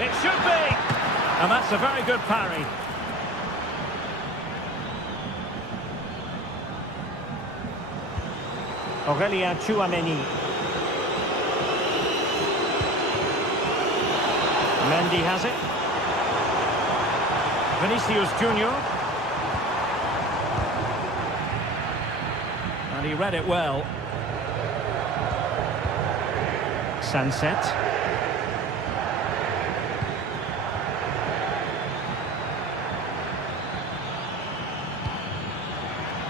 It should be! And that's a very good parry. Aurélien Tchouaméni. Mendy has it. Vinicius Junior. And he read it well. Sunset.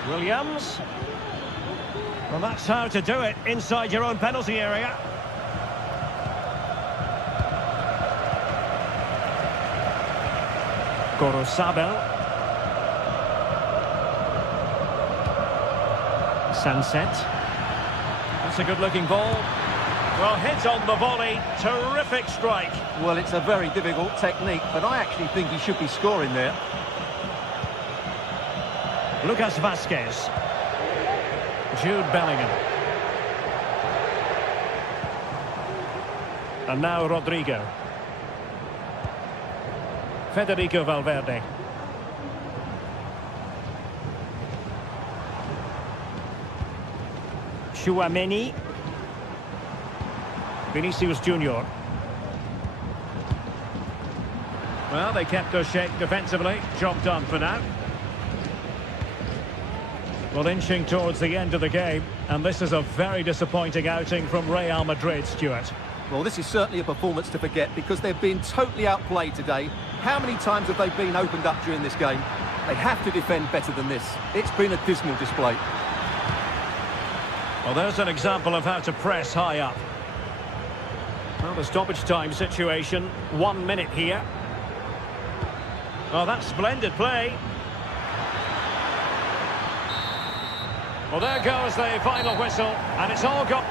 Williams. Well, that's how to do it inside your own penalty area. Gorosabel. Sunset. That's a good-looking ball. Well, hit on the volley. Terrific strike. Well, it's a very difficult technique, but I actually think he should be scoring there. Lucas Vazquez. Jude Bellingham. And now Rodrigo. Federico Valverde. Tchouaméni. Vinicius Junior. Well, they kept us shape defensively. Job done for now. Well, inching towards the end of the game, and this is a very disappointing outing from Real Madrid, Stuart. Well, this is certainly a performance to forget because they've been totally outplayed today. How many times have they been opened up during this game? They have to defend better than this. It's been a dismal display. Well, there's an example of how to press high up. Well, the stoppage time situation, 1 minute here. Oh, that's splendid play. Well, there goes the final whistle, and it's all gone.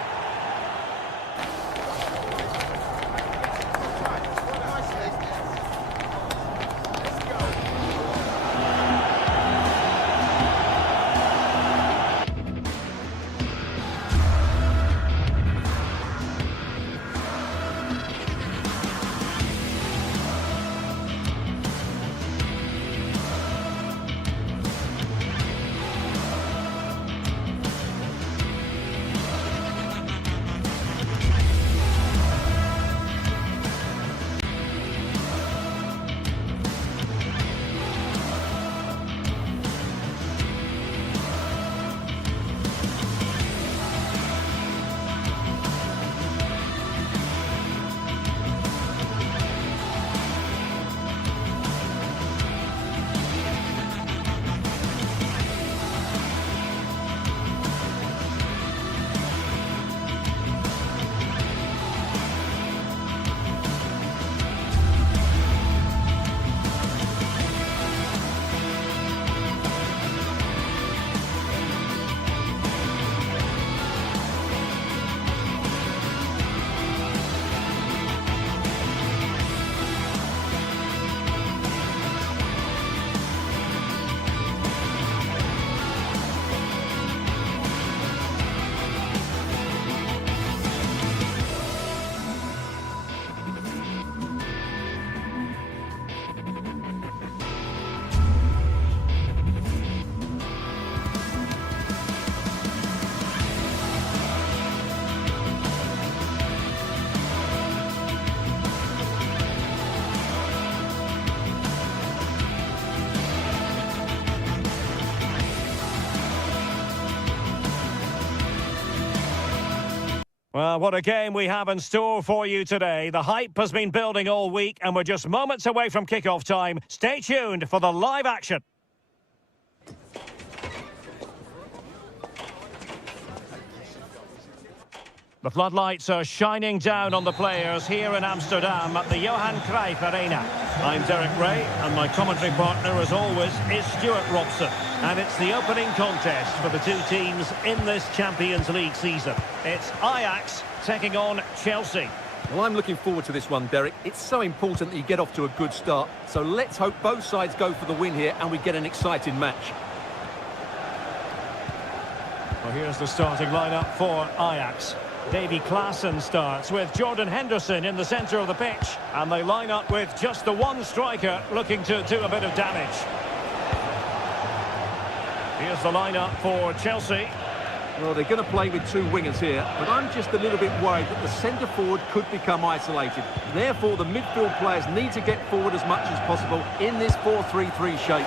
Well, what a game we have in store for you today. The hype has been building all week, and we're just moments away from kickoff time. Stay tuned for the live action. The floodlights are shining down on the players here in Amsterdam at the Johan Cruyff Arena. I'm Derek Ray, and my commentary partner, as always, is Stuart Robson. And it's the opening contest for the two teams in this Champions League season. It's Ajax taking on Chelsea. Well, I'm looking forward to this one, Derek. It's so important that you get off to a good start. So let's hope both sides go for the win here and we get an exciting match. Well, here's the starting lineup for Ajax. Davy Klaassen starts with Jordan Henderson in the centre of the pitch. And they line up with just the one striker looking to do a bit of damage. Here's the lineup for Chelsea. Well, they're going to play with two wingers here, but I'm just a little bit worried that the centre-forward could become isolated. Therefore, the midfield players need to get forward as much as possible in this 4-3-3 shape.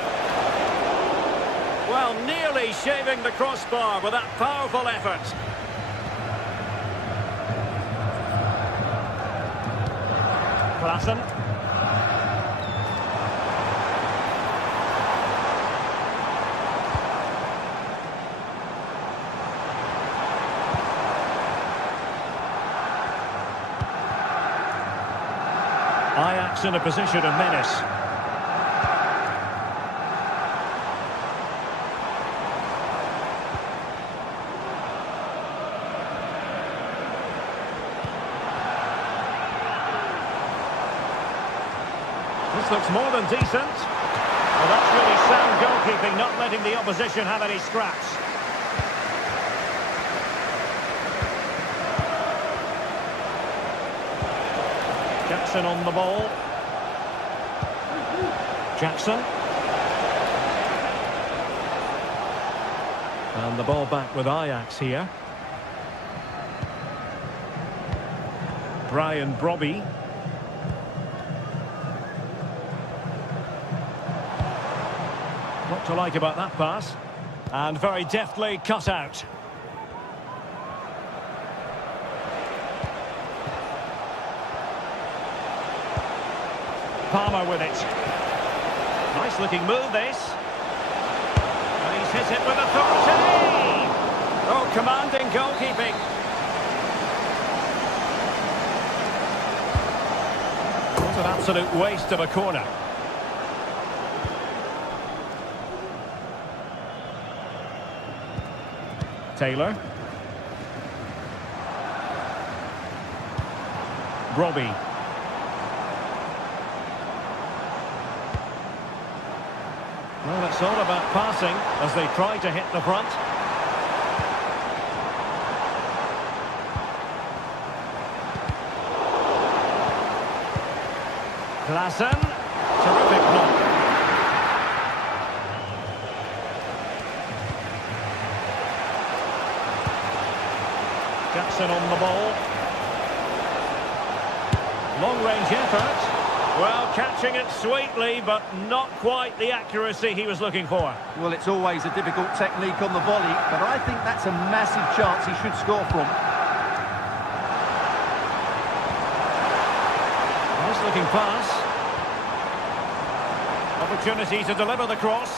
Well, nearly shaving the crossbar with that powerful effort. Klaassen. Ajax in a position of menace. This looks more than decent. Well, that's really sound goalkeeping, not letting the opposition have any scraps. Jackson on the ball. Jackson. And the ball back with Ajax here. Brian Brobby. What to like about that pass. And very deftly cut out. Palmer with it. Nice looking move, this. And he's hit it with authority. Oh, commanding goalkeeping. What an absolute waste of a corner. Taylor. Brobby. Well, it's all about passing as they try to hit the front. Klaassen. Terrific block. Jackson on the ball. Long-range effort. Well, catching it sweetly, but not quite the accuracy he was looking for. Well, it's always a difficult technique on the volley, but I think that's a massive chance he should score from. Nice looking pass. Opportunity to deliver the cross.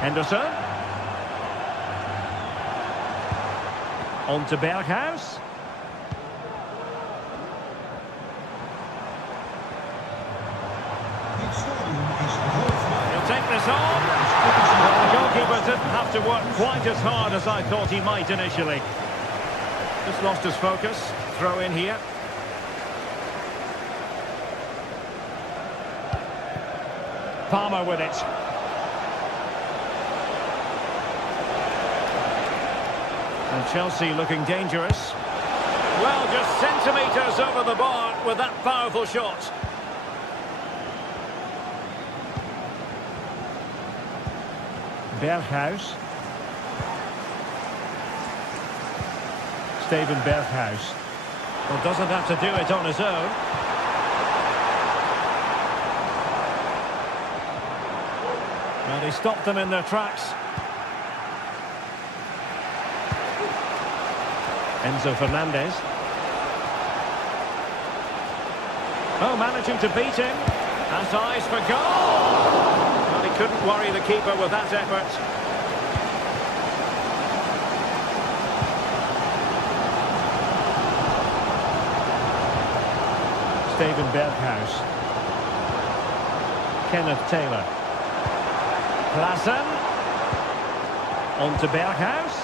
Henderson. On to Berghuis. He'll take this on. Well, the goalkeeper didn't have to work quite as hard as I thought he might initially. Just lost his focus. Throw in here. Palmer with it. And Chelsea looking dangerous. Well, just centimetres over the bar with that powerful shot. Berghuis. Steven Berghuis. Well, doesn't have to do it on his own. Well, he stopped them in their tracks. Enzo Fernandez. Oh, managing to beat him. Has eyes for goal. Well, he couldn't worry the keeper with that effort. Steven Berghuis. Kenneth Taylor. Klaassen. On to Berghuis.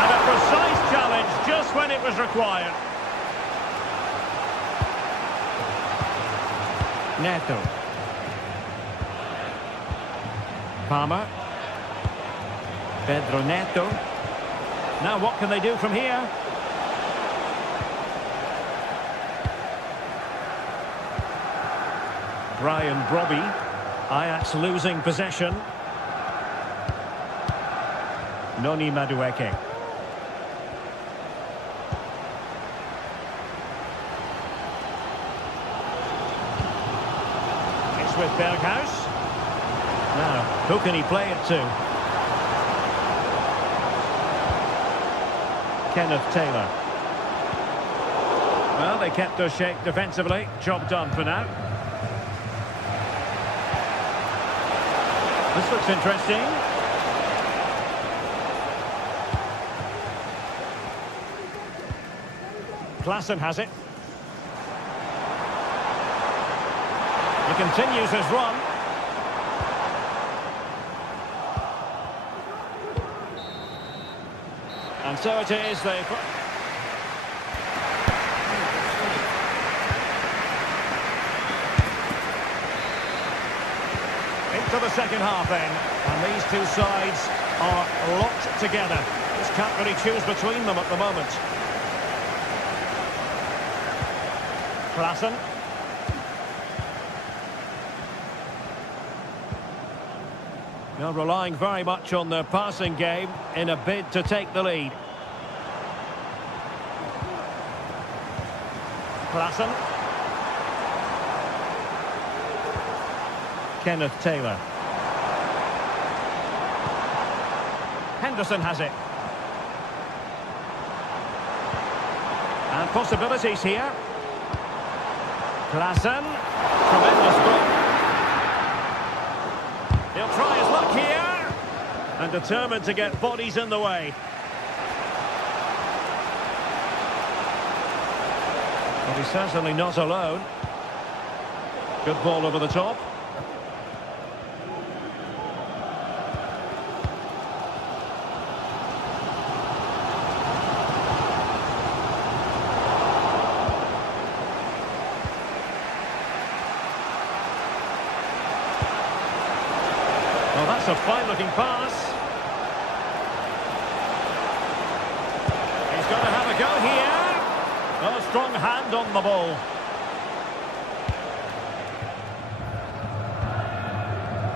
And a precise challenge just when it was required. Neto. Palmer. Pedro Neto. Now what can they do from here? Brian Brobby. Ajax losing possession. Noni Madueke. It's with Berghuis. Now, who can he play it to? Kenneth Taylor. Well, they kept their shape defensively. Job done for now. This looks interesting. Klaassen has it. He continues his run. And so it is. Into the second half then. And these two sides are locked together. Just can't really choose between them at the moment. Klaassen. They're relying very much on their passing game in a bid to take the lead. Klaassen. Kenneth Taylor. Henderson has it. And possibilities here. Klaassen. Tremendous goal. He'll try his luck here. And determined to get bodies in the way. Well, he's certainly not alone. Good ball over the top. Well, that's a fine-looking pass. He's going to have a go here. Oh, strong hand on the ball.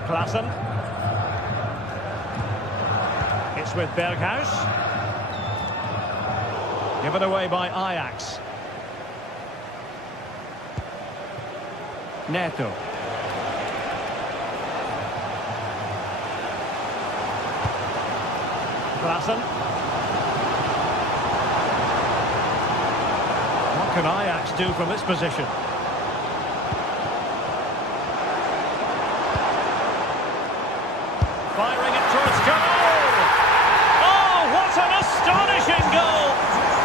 Klaassen. It's with Berghuis. Given away by Ajax. Neto. Klaassen. What can Ajax do from this position? Firing it towards goal! Oh, what an astonishing goal!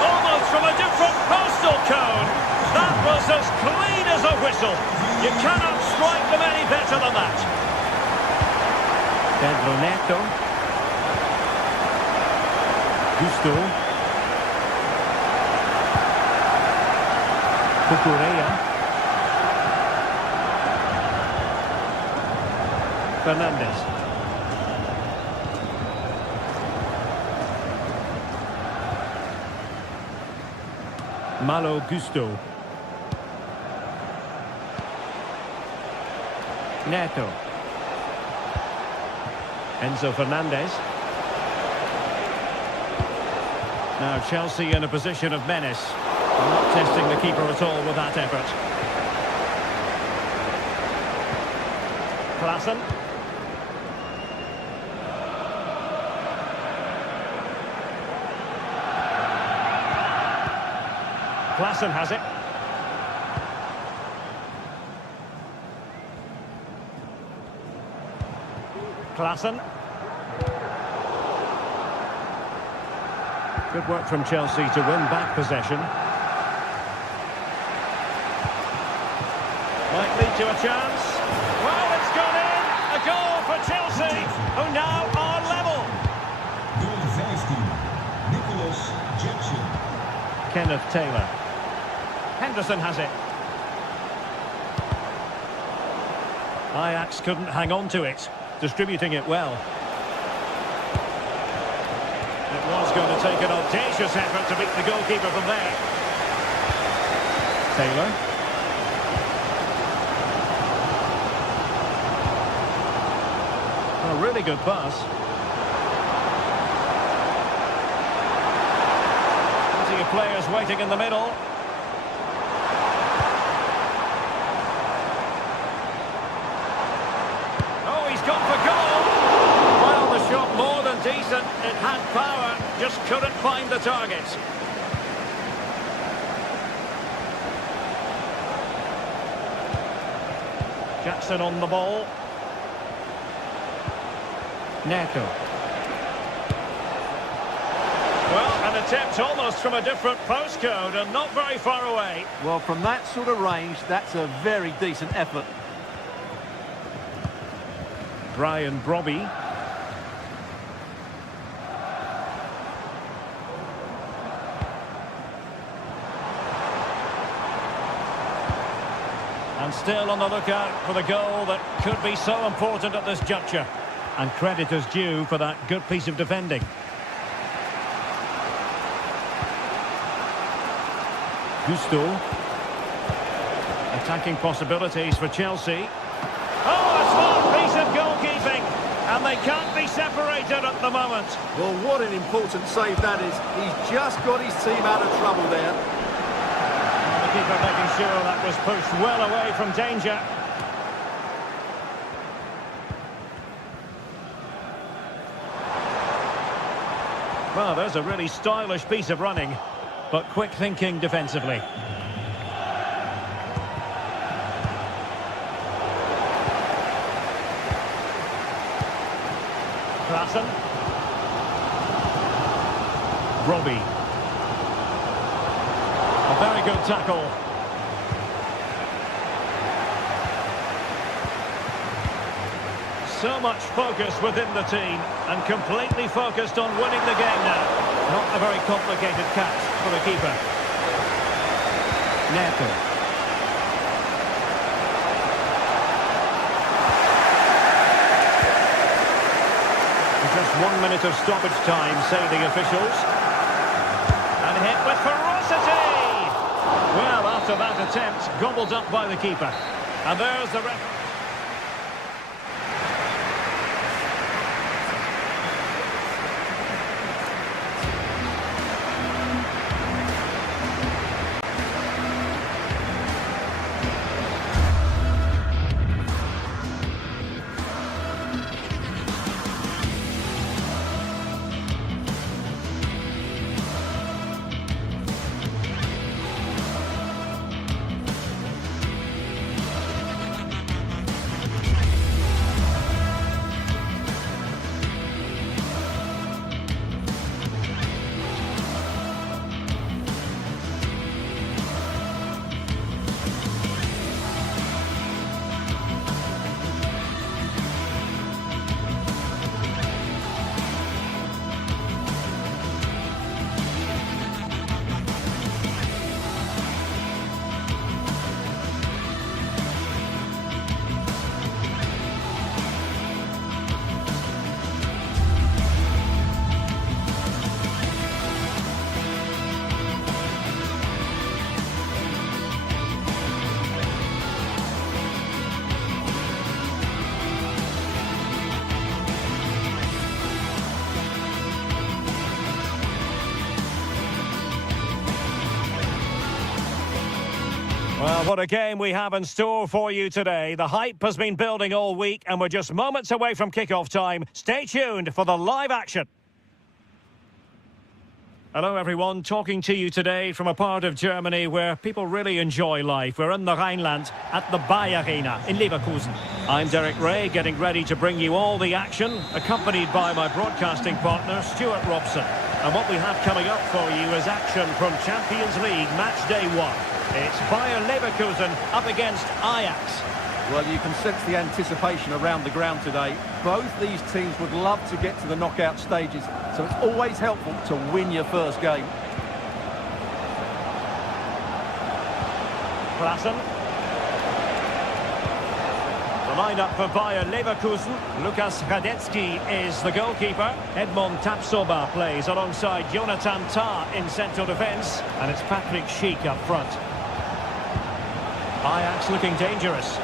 Almost from a different postal code. That was as clean as a whistle. You cannot strike them any better than that. Pedro Neto. Gusto. Cucurella. Fernandez. Malo Gusto. Neto. Enzo Fernandez. Now Chelsea in a position of menace. Not testing the keeper at all with that effort. Klaassen. Klaassen has it. Klaassen. Good work from Chelsea to win back possession. into a chance. Well, it's gone in. A goal for Chelsea, who now are level. Nummer 15, Nicholas Jackson. Kenneth Taylor. Henderson has it. Ajax couldn't hang on to it, distributing it well. It was going to take an audacious effort to beat the goalkeeper from there. Taylor. A really good pass. Plenty of players waiting in the middle. Oh, he's gone for goal. Well, the shot more than decent. It had power, just couldn't find the target. Jackson on the ball. Neto. Well, an attempt almost from a different postcode and not very far away. Well, from that sort of range, that's a very decent effort. Brian Brobby. And still on the lookout for the goal that could be so important at this juncture. And credit is due for that good piece of defending. Gusto. Attacking possibilities for Chelsea. Oh, a smart piece of goalkeeping. And they can't be separated at the moment. Well, what an important save that is. He's just got his team out of trouble there. And the keeper making sure that was pushed well away from danger. Well, there's a really stylish piece of running, but quick thinking defensively. Klassen. Robbie. A very good tackle. So much focus within the team and completely focused on winning the game now. Not a very complicated catch for the keeper. Neto. Just 1 minute of stoppage time, say the officials. And hit with ferocity! Well, after that attempt, gobbled up by the keeper. And there's the referee. Well, what a game we have in store for you today. The hype has been building all week and we're just moments away from kickoff time. Stay tuned for the live action. Hello everyone, talking to you today from a part of Germany where people really enjoy life. We're in the Rhineland at the Bayer Arena in Leverkusen. I'm Derek Ray, getting ready to bring you all the action, accompanied by my broadcasting partner, Stuart Robson. And what we have coming up for you is action from Champions League match day 1. It's Bayer Leverkusen up against Ajax. Well, you can sense the anticipation around the ground today. Both these teams would love to get to the knockout stages, so it's always helpful to win your first game. Klassen. The line-up for Bayer Leverkusen. Lukas Radetzky is the goalkeeper. Edmond Tapsoba plays alongside Jonathan Tah in central defence. And it's Patrick Schick up front. Ajax looking dangerous.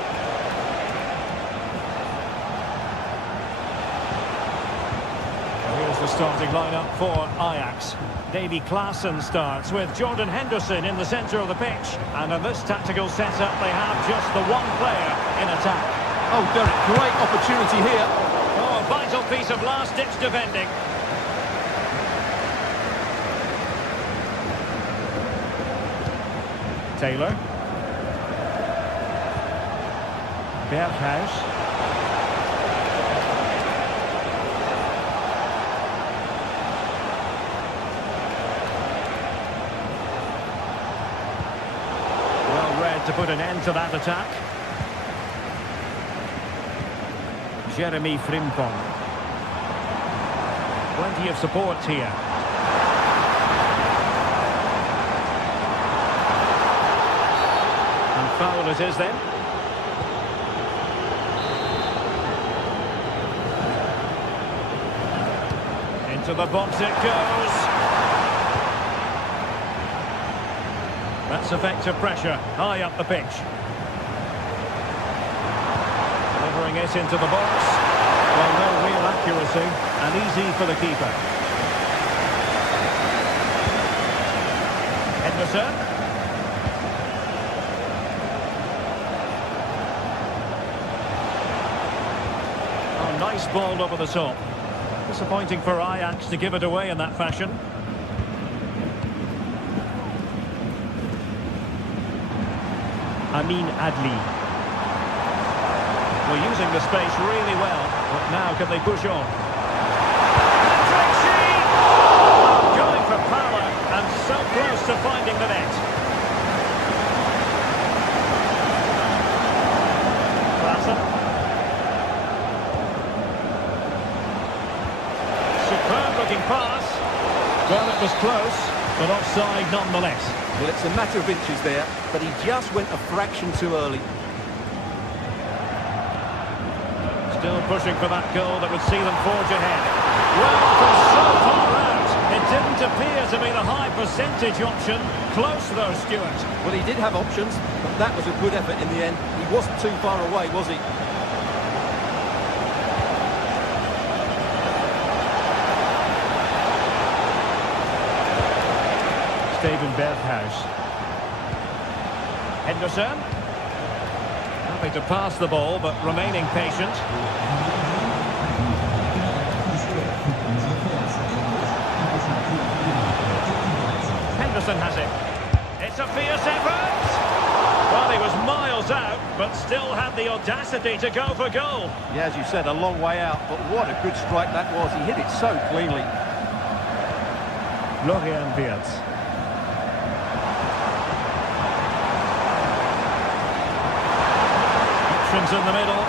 Here's the starting line-up for Ajax. Davy Klaassen starts with Jordan Henderson in the centre of the pitch. And in this tactical setup, they have just the one player in attack. Oh, Derek, great opportunity here. Oh, a vital piece of last-ditch defending. Taylor. Berghuis. Well read to put an end to that attack. Jeremy Frimpong. Plenty of support here. And foul it is then. Into the box it goes. That's effective pressure, high up the pitch. Delivering it into the box. Well, no real accuracy, and easy for the keeper. Henderson. Oh, nice ball over the top. Disappointing for Ajax to give it away in that fashion. Amin Adli. We're using the space really well, but now can they push on? Going for power and so close to finding the net. Klassen. Superb looking pass. Well, it was close, but offside nonetheless. Well, it's a matter of inches there, but he just went a fraction too early. Still pushing for that goal that would see them forge ahead. Well, from so far out, it didn't appear to be the high percentage option. Close though, Stuart. Well, he did have options, but that was a good effort in the end. He wasn't too far away, was he? Steven Berghuis. Henderson. Happy to pass the ball, but remaining patient. Henderson has it. It's a fierce effort. Well, he was miles out, but still had the audacity to go for goal. Yeah, as you said, a long way out, but what a good strike that was. He hit it so cleanly. Florian Wirtz. Options in the middle.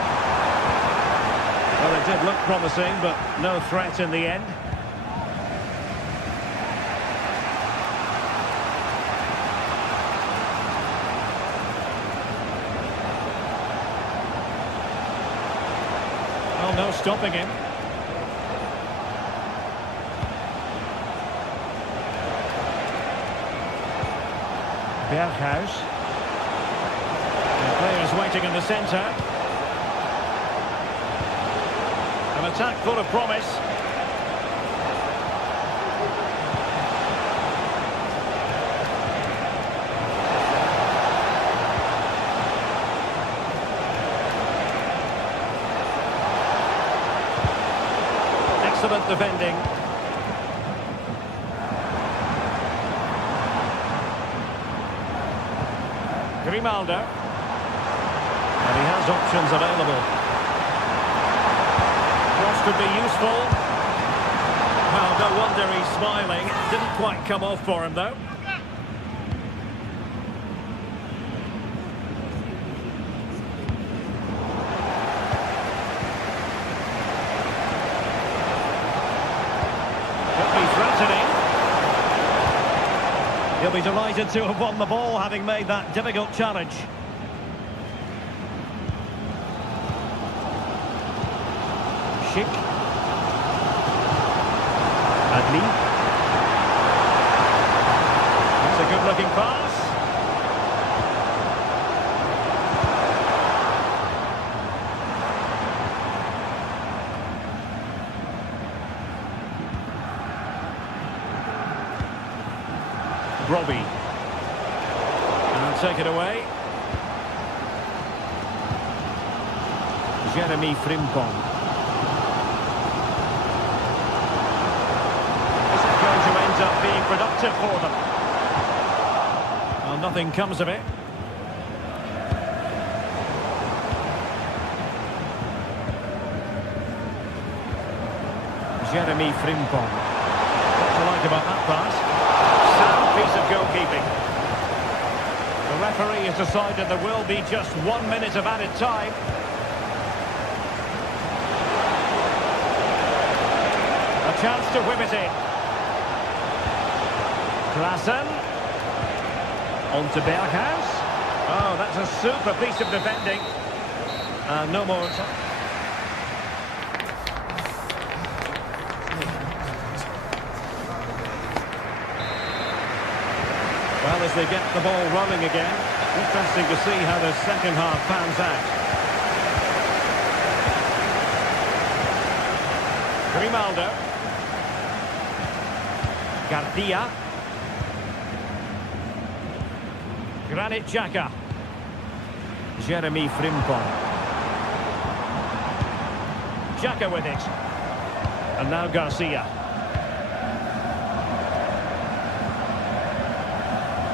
Well, it did look promising, but no threat in the end. Well, no stopping him. Berghuis. The players waiting in the centre. An attack full of promise. Excellent defending. Grimaldo. And he has options available. Cross could be useful. Well, no wonder he's smiling. Didn't quite come off for him, though. He'll be delighted to have won the ball, having made that difficult challenge. Schick. Adli. That's a good-looking pass. Robbie. And take it away. Jeremy Frimpong. This is going to end up being productive for them. Well, nothing comes of it. Jeremy Frimpong. What do you like about that pass? Sound piece of goalkeeping. The referee has decided there will be just 1 minute of added time. A chance to whip it in. Klaassen. On to Berghuis. Oh, that's a super piece of defending. No more. Well, as they get the ball rolling again, interesting to see how the second half pans out. Grimaldo. Garcia. Granit Xhaka. Jeremy Frimpong. Xhaka with it. And now Garcia.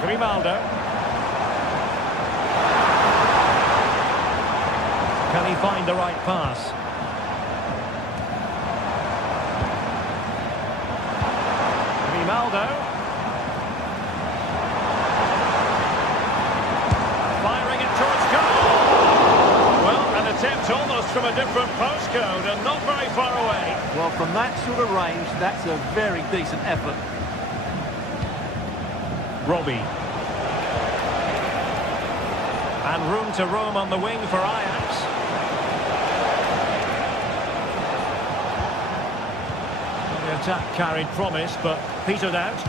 Grimaldo. Can he find the right pass? Grimaldo. Firing it towards goal. Well, an attempt almost from a different postcode and not very far away. Well, from that sort of range, that's a very decent effort. Robbie. And room to roam on the wing for Ajax. Well, the attack carried promise, but petered out.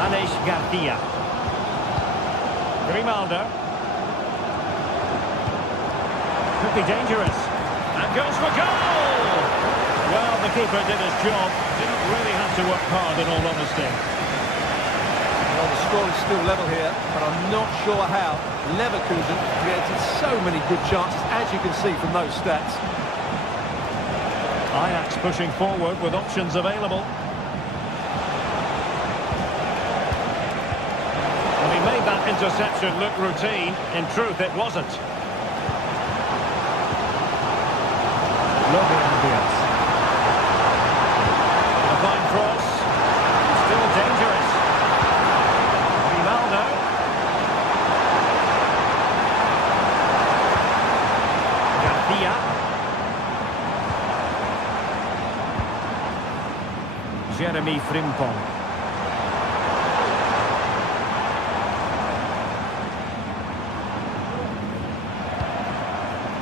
Alex Garcia. Grimaldo. Could be dangerous. And goes for goal! Well, the keeper did his job. Didn't really have to work hard, in all honesty. Well, the score is still level here, but I'm not sure how. Leverkusen created so many good chances, as you can see from those stats. Ajax pushing forward with options available. Well, he made that interception look routine. In truth, it wasn't. Lovely ambience. A fine cross. Still dangerous. Grimaldo. Garcia. Jeremy Frimpong.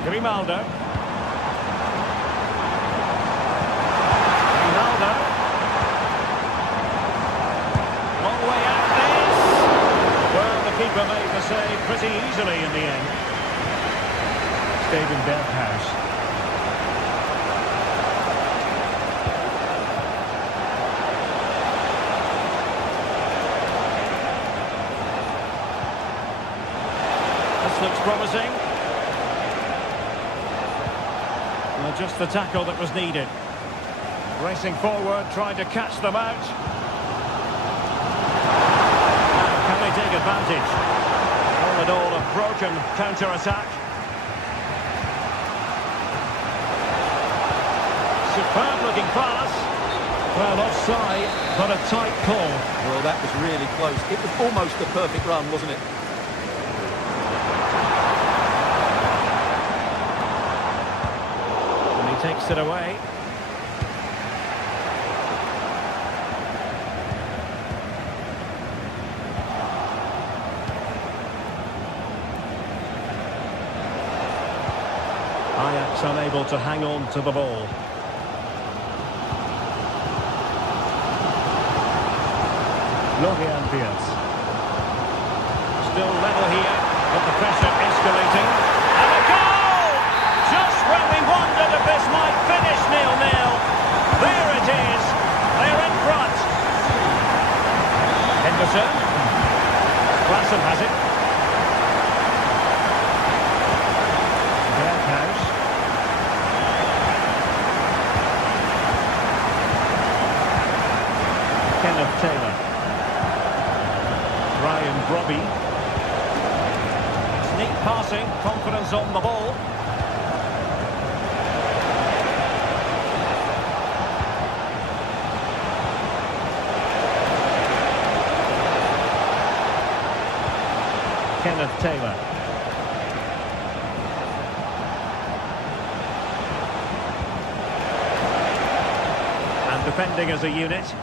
Grimaldo. Keeper made the save pretty easily in the end. Steven Berghuis. This looks promising. Well, just the tackle that was needed. Racing forward, trying to catch them out. Take advantage. All in all, a broken counter-attack. Superb-looking pass. Well, offside, but a tight call. Well, that was really close. It was almost a perfect run, wasn't it? And he takes Takes it away. Ajax unable to hang on to the ball. Florian Wirtz. Still level here, but the pressure escalating. And a goal! Just when we wondered if this might finish 0-0. There it is. They're in front. Henderson. Klassen has it. Berghuis. Kenneth Taylor. Ryan Brobby. Neat passing, confidence on the ball. Kenneth Taylor. And defending as a unit.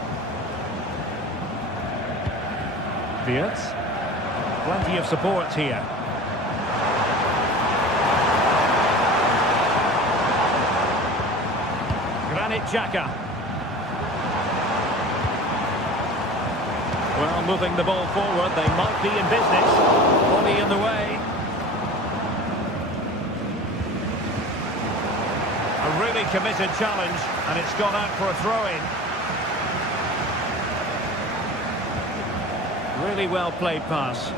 Wirtz. Plenty of support here. Granit Xhaka. Well, moving the ball forward, they might be in business. Body in the way. A really committed challenge, and it's gone out for a throw-in. Really well played pass.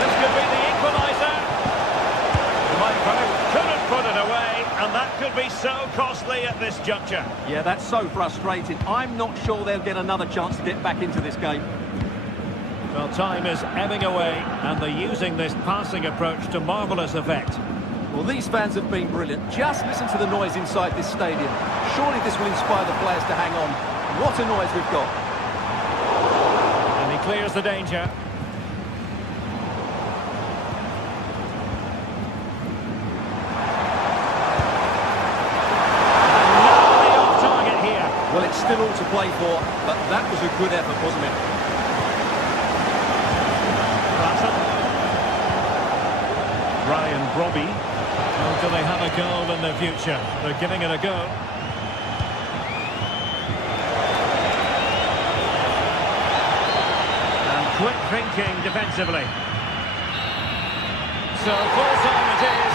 This could be the equaliser. Couldn't put it away, and that could be so costly at this juncture. Yeah, that's so frustrating. I'm not sure they'll get another chance to get back into this game. Well, time is ebbing away, and they're using this passing approach to marvellous effect. Well, these fans have been brilliant. Just listen to the noise inside this stadium. Surely this will inspire the players to hang on. What a noise we've got. And he clears the danger. Narrowly off target here. Well, it's still all to play for, but that was a good effort, wasn't it? Ryan Brobby. Or do they have a goal in their future? They're giving it a go. And quick thinking defensively. So full time it is.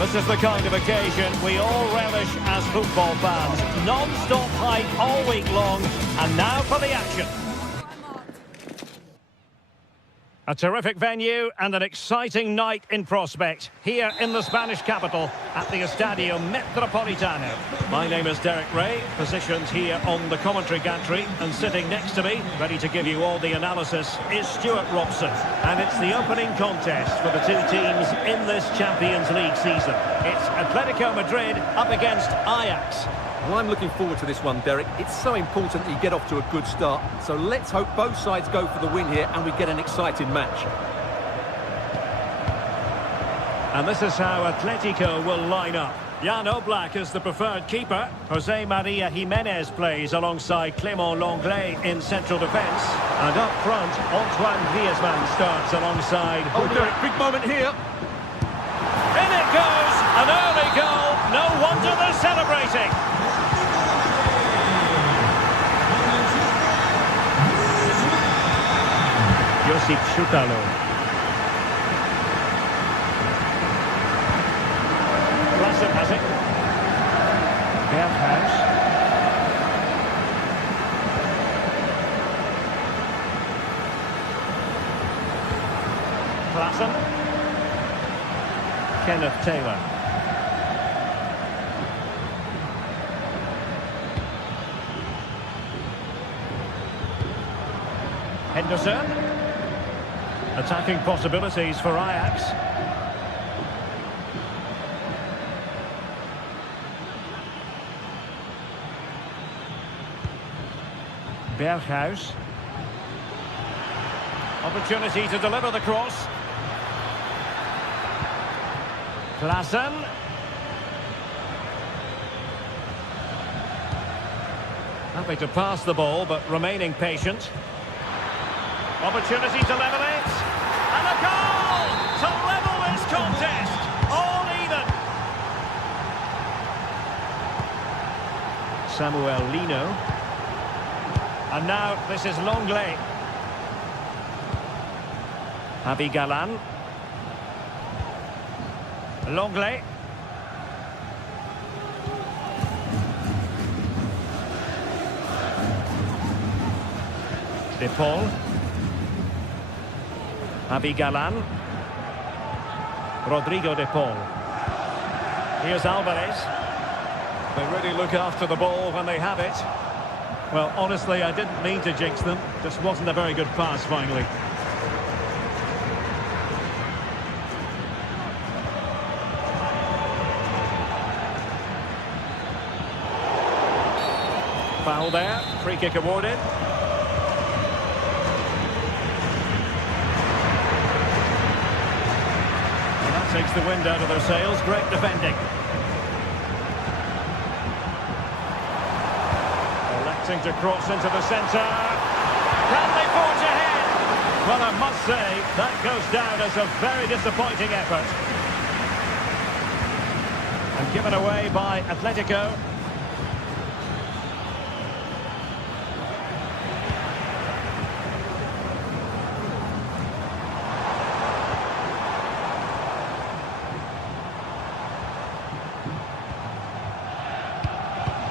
This is the kind of occasion we all relish as football fans. Non-stop hype all week long, and now for the action. A terrific venue and an exciting night in prospect here in the Spanish capital at the Estadio Metropolitano. My name is Derek Ray, positioned here on the commentary gantry, and sitting next to me, ready to give you all the analysis, is Stuart Robson. And it's the opening contest for the two teams in this Champions League season. It's Atletico Madrid up against Ajax. Well, I'm looking forward to this one, Derek. It's so important that you get off to a good start. So let's hope both sides go for the win here and we get an exciting match. And this is how Atletico will line up. Jan Oblak is the preferred keeper. Jose Maria Jimenez plays alongside Clément Lenglet in central defence. And up front, Antoine Griezmann starts alongside... Oh, Derek, big moment here. In it goes! An early goal. No wonder they're celebrating. Josip Šutalo. Klassen has it. Berghuis. Klassen. Kenneth Taylor. Henderson. Attacking possibilities for Ajax. Berghuis. Opportunity to deliver the cross. Klassen. Happy to pass the ball, but remaining patient. Opportunity to level it. And a goal to level this contest. All even. Samuel Lino. And now this is Lenglet. Javi Galan. Lenglet. De Paul. Javi Galan. Rodrigo De Paul. Here's Alvarez. They really look after the ball when they have it. Well, honestly, I didn't mean to jinx them. Just wasn't a very good pass, finally. Foul there. Free kick awarded. And that takes the wind out of their sails. Great defending. Electing to cross into the centre. Can they forge ahead? Well, I must say, that goes down as a very disappointing effort. And given away by Atletico.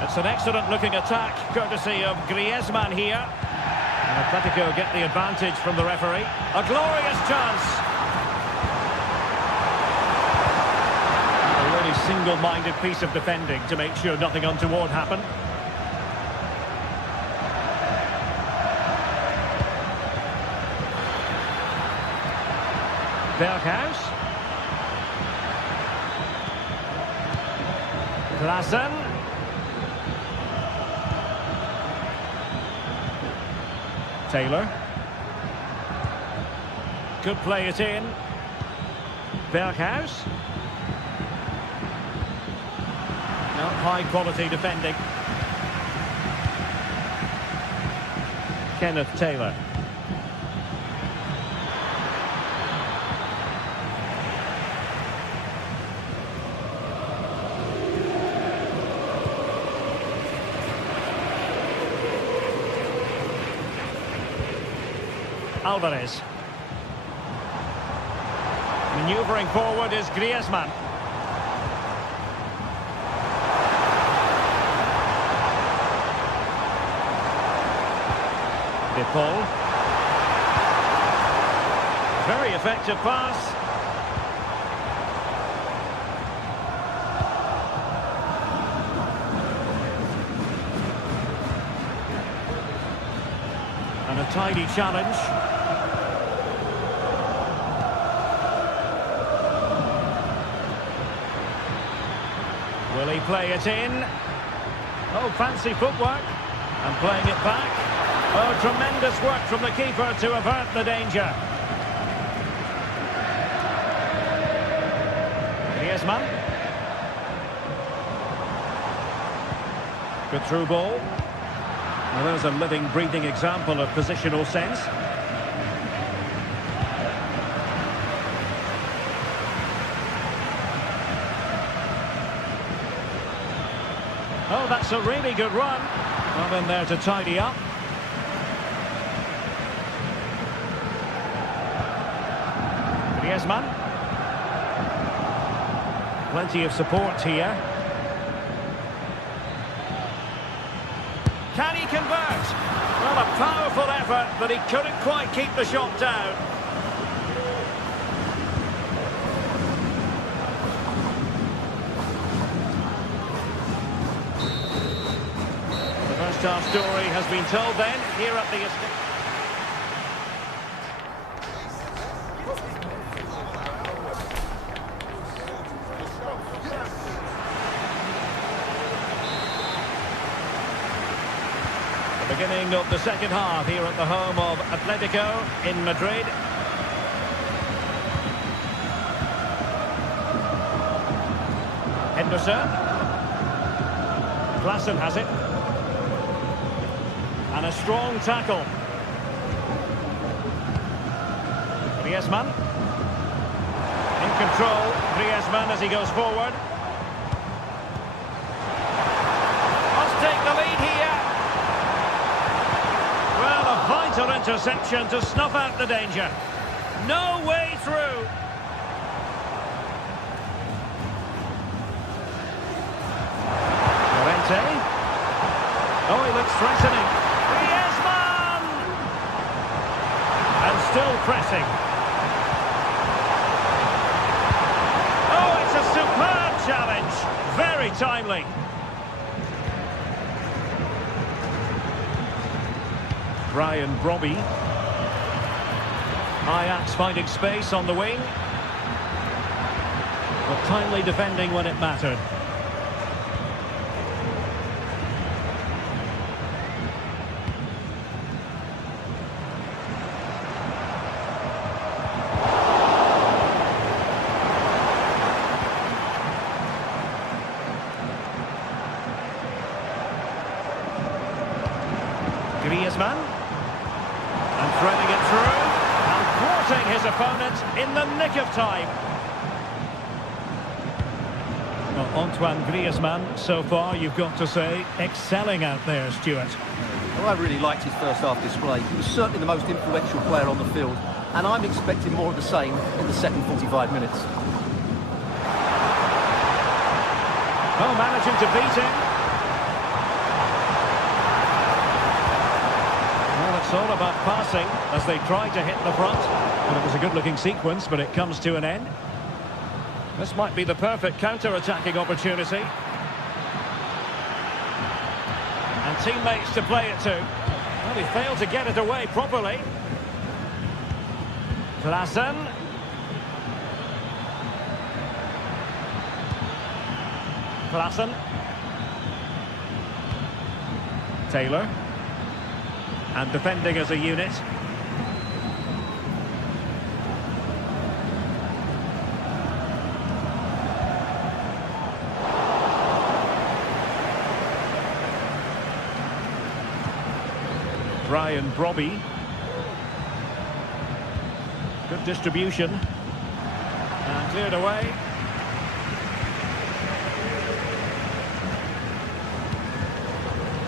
It's an excellent-looking attack, courtesy of Griezmann here. And Atletico get the advantage from the referee. A glorious chance. A really single-minded piece of defending to make sure nothing untoward happened. Berghuis. Klassen. Taylor. Could play it in. Berghuis. Not high quality defending. Kenneth Taylor. Alvarez. Manoeuvring forward is Griezmann. De Paul. Very effective pass. And a tidy challenge. Will he play it in? Oh, fancy footwork. And playing it back. Oh, tremendous work from the keeper to avert the danger. Griezmann. Good through ball. Well, there's a living, breathing example of positional sense. Oh, that's a really good run. Well, in there to tidy up. Griezmann. Plenty of support here. Can he convert? Well, a powerful effort, but he couldn't quite keep the shot down. The first half story has been told then, here at the estate. Beginning of the second half here at the home of Atletico in Madrid. Henderson. Klaassen has it. And a strong tackle. Griezmann. In control, Griezmann as he goes forward. Must take the lead here. Vital interception to snuff out the danger. No way through. Llorente. Oh, he looks threatening. Griezmann! And still pressing. Oh, it's a superb challenge. Very timely. Brian Brobby. Ajax finding space on the wing. But timely defending when it mattered. Griezmann. And threading it through, and thwarting his opponent in the nick of time. Well, Antoine Griezmann, so far, you've got to say, excelling out there, Stuart. Well, I really liked his first half display. He was certainly the most influential player on the field, and I'm expecting more of the same in the second 45 minutes. Oh, managing to beat him. It's all about passing as they try to hit the front. And it was a good-looking sequence, but it comes to an end. This might be the perfect counter-attacking opportunity. And teammates to play it to. Well, he failed to get it away properly. Klaassen. Klaassen. Taylor. And defending as a unit. Brian Brobby. Good distribution. And cleared away.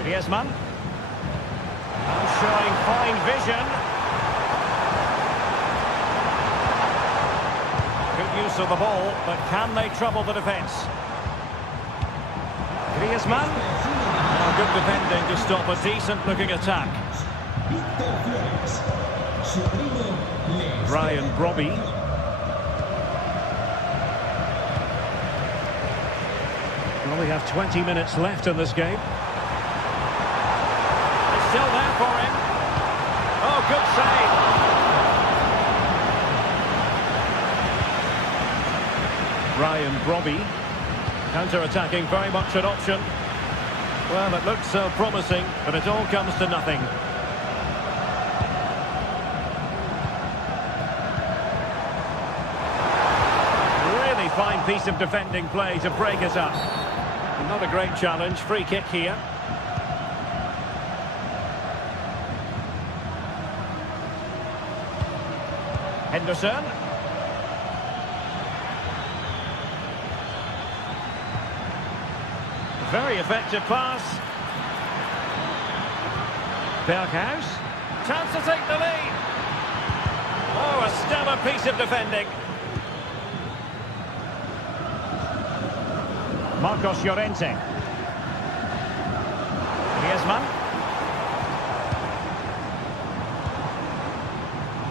Griezmann. And showing fine vision. Good use of the ball, but can they trouble the defence? Griezmann. Oh, good defending to stop a decent-looking attack. Brian Brobby. Well, we have 20 minutes left in this game. It's still there for him. Oh, good save. Brian Brobby. Counter-attacking, very much an option. Well, it looked so promising, but it all comes to nothing. Really fine piece of defending play to break it up. Not a great challenge. Free kick here. Henderson. Very effective pass. Berghuis. Chance to take the lead. Oh, a stellar piece of defending. Marcos Llorente. Griezmann.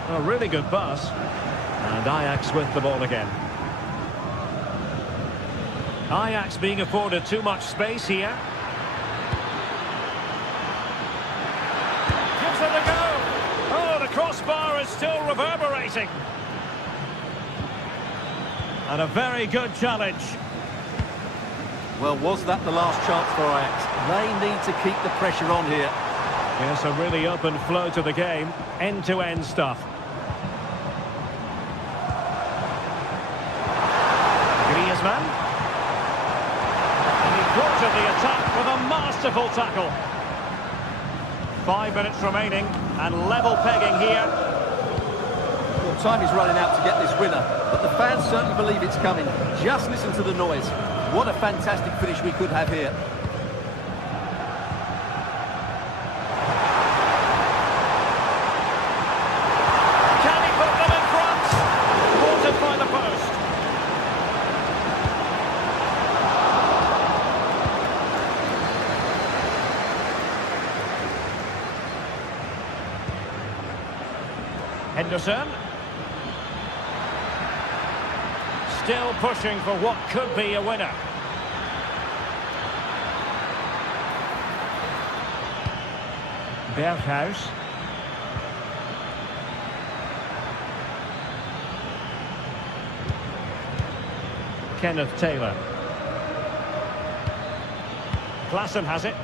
A really good pass. And Ajax with the ball again. Ajax being afforded too much space here. Gives it a go. Oh, the crossbar is still reverberating. And a very good challenge. Well, was that the last chance for Ajax? They need to keep the pressure on here. Yes, a really open flow to the game. End-to-end stuff. Griezmann. Brought to the attack with a masterful tackle. 5 minutes remaining and level pegging here. Well, time is running out to get this winner, but the fans certainly believe it's coming. Just listen to the noise. What a fantastic finish we could have here. Can he put them in front? Thwarted by the post. Henderson. Still pushing for what could be a winner. Berghuis. Kenneth Taylor. Klassen has it.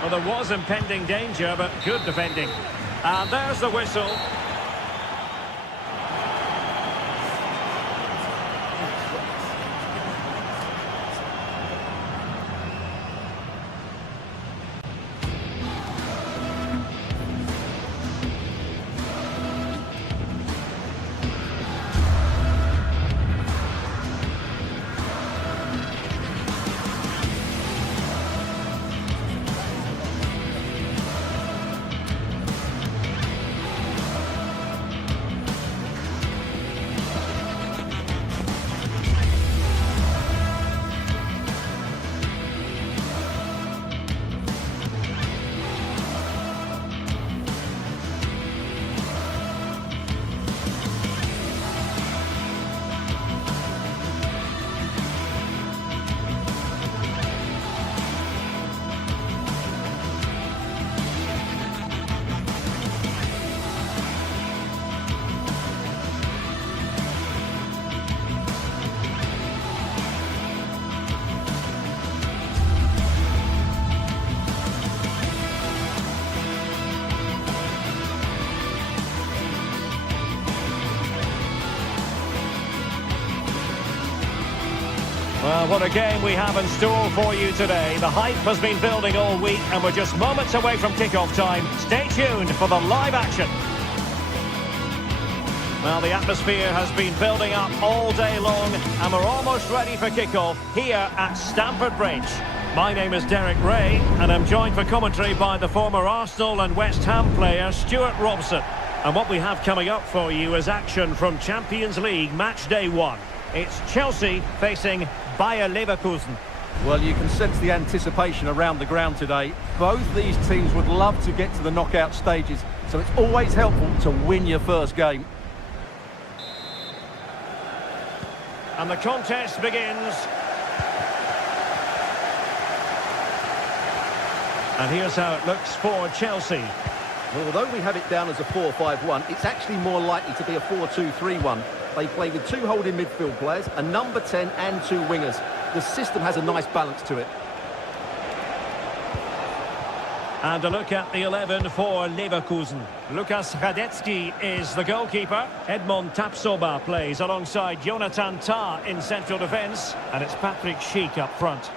Well, there was impending danger, but good defending. And there's the whistle. Well, what a game we have in store for you today. The hype has been building all week and we're just moments away from kickoff time. Stay tuned for the live action. Well, the atmosphere has been building up all day long and we're almost ready for kickoff here at Stamford Bridge. My name is Derek Ray and I'm joined for commentary by the former Arsenal and West Ham player Stuart Robson. And what we have coming up for you is action from Champions League match day 1. It's Chelsea facing Bayer Leverkusen. Well, you can sense the anticipation around the ground today. Both these teams would love to get to the knockout stages, so it's always helpful to win your first game. And the contest begins. And here's how it looks for Chelsea. Well, although we have it down as a 4-5-1, it's actually more likely to be a 4-2-3-1. They play with 2 holding midfield players, a number 10 and 2 wingers. The system has a nice balance to it. And a look at the 11 for Leverkusen. Lukas Radecki is the goalkeeper. Edmond Tapsoba plays alongside Jonathan Tah in central defence. And it's Patrick Schick up front.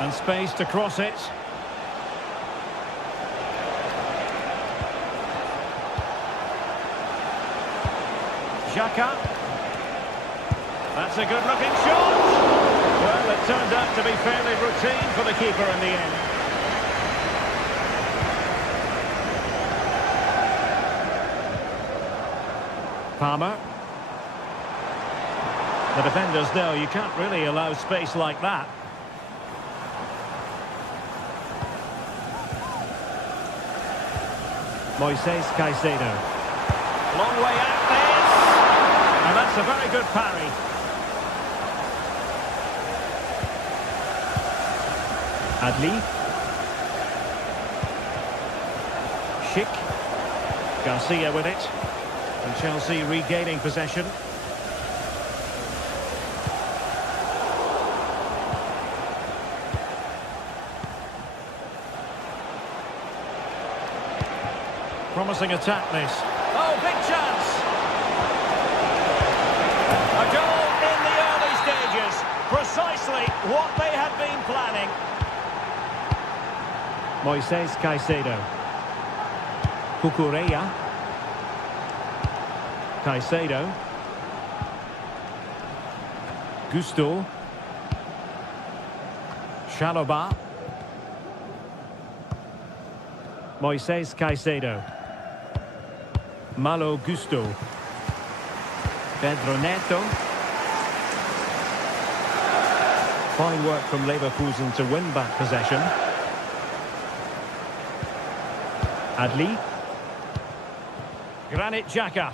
And space to cross it. Xhaka. That's a good-looking shot. Well, it turned out to be fairly routine for the keeper in the end. Palmer. The defenders know you can't really allow space like that. Moises Caicedo. Long way out this. And that's a very good parry. Adli. Schick. Garcia with it. And Chelsea regaining possession. Promising attack this. Oh, big chance! A goal in the early stages. Precisely what they had been planning. Moises Caicedo. Cucurella. Caicedo. Gusto. Chalobah. Moises Caicedo. Malo Gusto. Pedro Neto. Fine work from Leverkusen to win back possession. Adli. Granit Xhaka.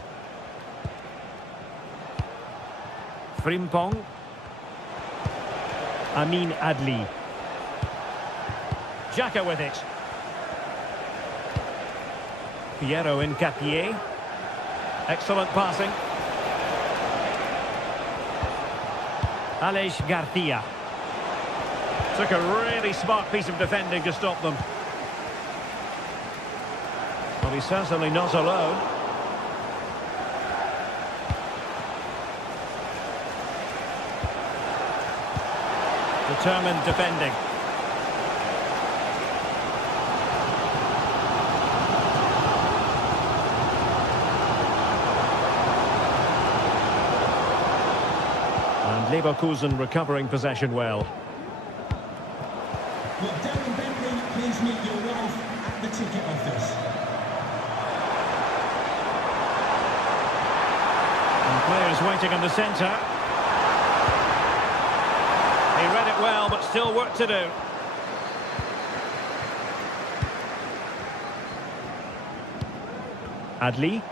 Frimpong. Amin Adli. Xhaka with it. Piero Hincapié. Excellent passing. Aleix Garcia. Took a really smart piece of defending to stop them. Well, he's certainly not alone. Determined defending. And Leverkusen recovering possession well. Well, Darren Bentley, please meet your wife at the ticket office. And players waiting in the centre. He read it well, but still work to do. Adli.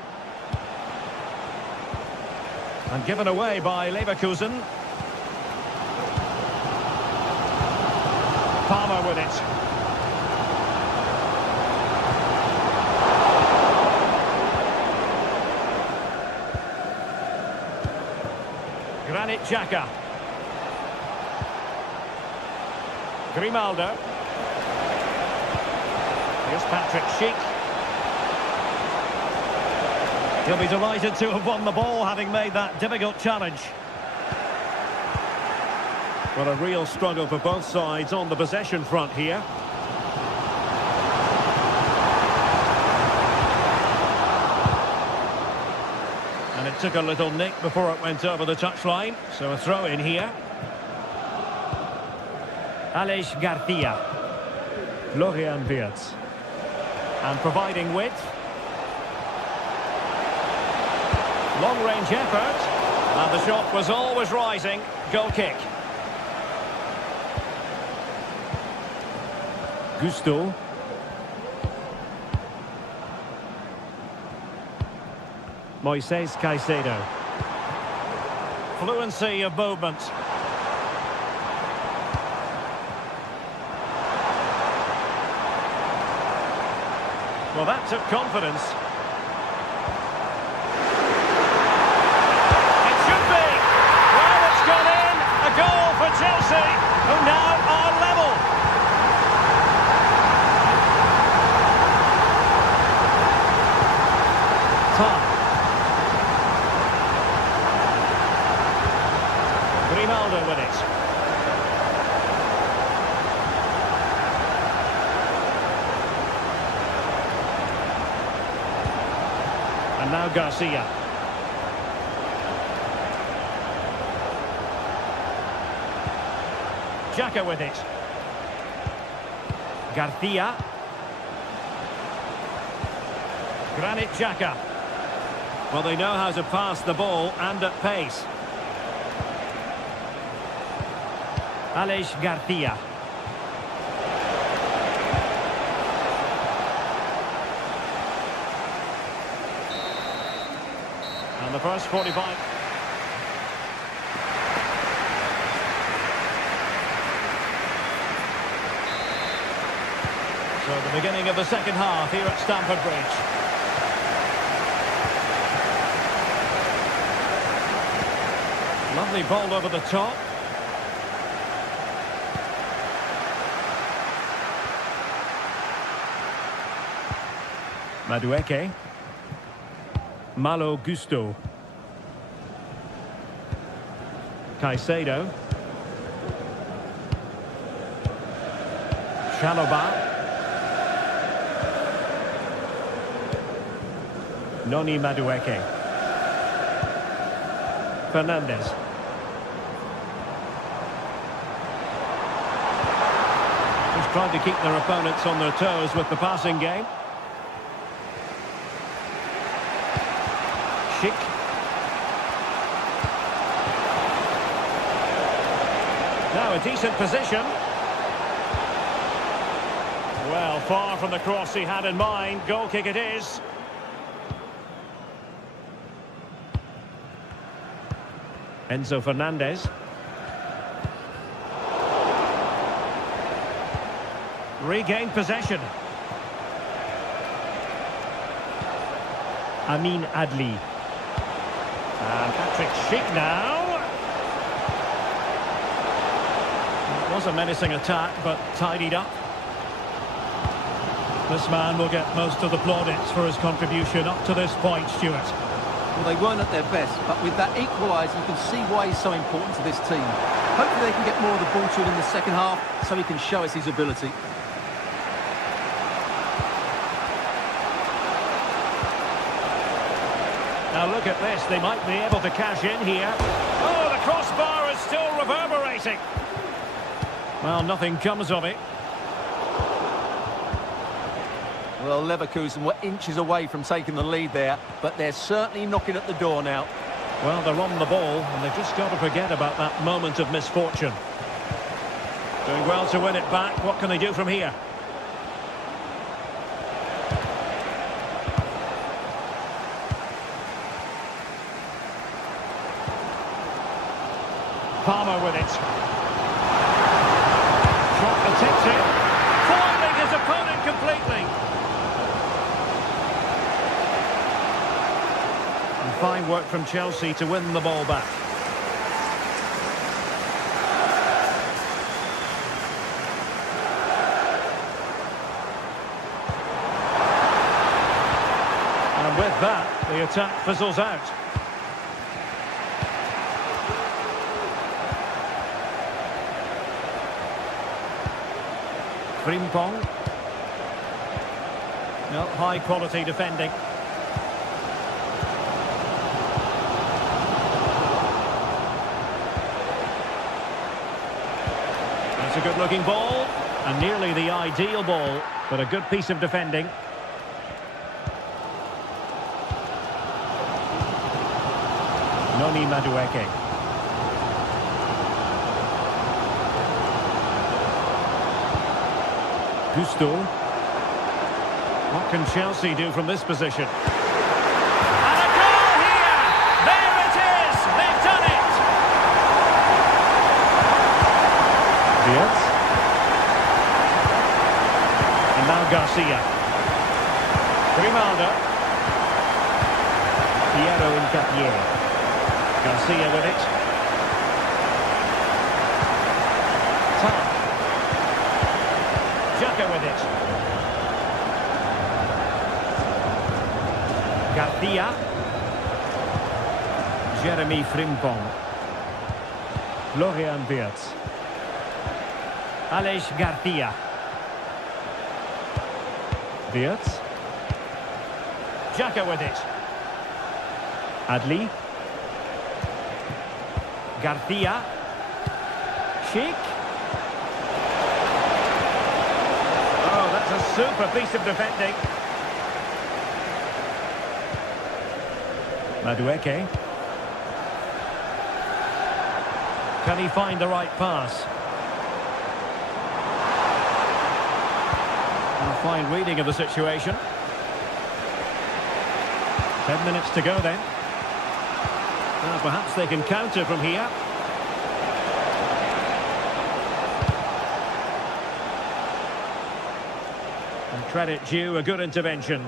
And given away by Leverkusen. Palmer with it. Granit Xhaka. Grimaldo. Here's Patrick Schick. He'll be delighted to have won the ball, having made that difficult challenge. Well, a real struggle for both sides on the possession front here. And it took a little nick before it went over the touchline, so a throw in here. Aleix Garcia. Florian Wirtz. And providing width. Long-range effort. And the shot was always rising. Goal kick. Gusto. Moises Caicedo. Fluency of movement. Well, that took confidence. And now Garcia. Xhaka with it. Garcia. Granit Xhaka. Well, they know how to pass the ball and at pace. Aleix Garcia. And the first 45. So the beginning of the second half here at Stamford Bridge. Lovely ball over the top. Madueke. Malo Gusto. Caicedo. Chalobah. Noni Madueke. Fernandez. Just trying to keep their opponents on their toes with the passing game. Schick. Now a decent position. Well, far from the cross he had in mind. Goal kick it is. Enzo Fernandez. Regained possession. Amin Adli. And Patrick Schick now. It was a menacing attack, but tidied up. This man will get most of the plaudits for his contribution up to this point, Stuart. Well, they weren't at their best, but with that equaliser, you can see why he's so important to this team. Hopefully they can get more of the ball to him in the second half, so he can show us his ability. Now look at this, they might be able to cash in here. Oh, the crossbar is still reverberating. Well, nothing comes of it. Well, Leverkusen were inches away from taking the lead there, but they're certainly knocking at the door now. Well, they're on the ball, and they've just got to forget about that moment of misfortune. Doing well to win it back. What can they do from here? Palmer with it. Shot that tips it. Foiling his opponent completely. And fine work from Chelsea to win the ball back. And with that, the attack fizzles out. Frimpong. No, high quality defending. That's a good looking ball, and nearly the ideal ball, but a good piece of defending. Noni Madueke. Gusto. What can Chelsea do from this position? And a goal here! There it is! They've done it! Diaz. And now Garcia. Grimaldo. Piero Incapié. Garcia with it. Top. Xhaka with it. Garcia. Jeremy Frimpong. Florian Wirtz. Aleix Garcia. Wirtz. Xhaka with it. Adli. Garcia. Sheik. Oh, that's a super piece of defending. Madueke. Can he find the right pass? A fine reading of the situation. 10 minutes to go then. Well, perhaps they can counter from here. And credit due, a good intervention.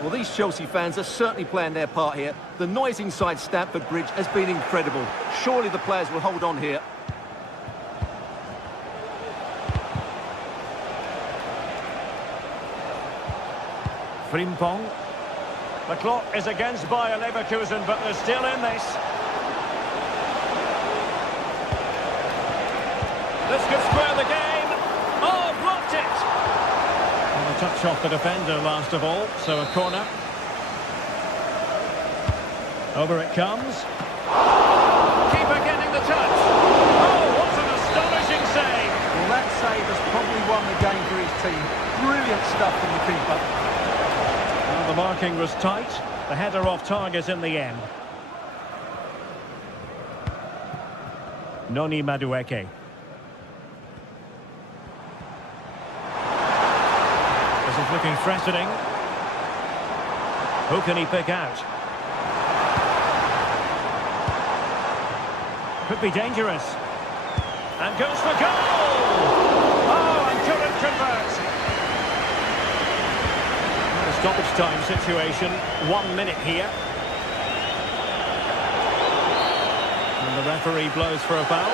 Well, these Chelsea fans are certainly playing their part here. The noise inside Stamford Bridge has been incredible. Surely the players will hold on here. Frimpong. The clock is against Bayer Leverkusen, but they're still in this. This could square the game. Oh, blocked it! And a touch off the defender last of all, so a corner. Over it comes. Keeper getting the touch. Oh, what an astonishing save! Well, that save has probably won the game for his team. Brilliant stuff from the keeper. Well, the marking was tight. The header off target in the end. Noni Madueke. This is looking threatening. Who can he pick out? Could be dangerous. And goes for goal! Oh, and couldn't convert. Stoppage time situation, 1 minute here. And the referee blows for a foul.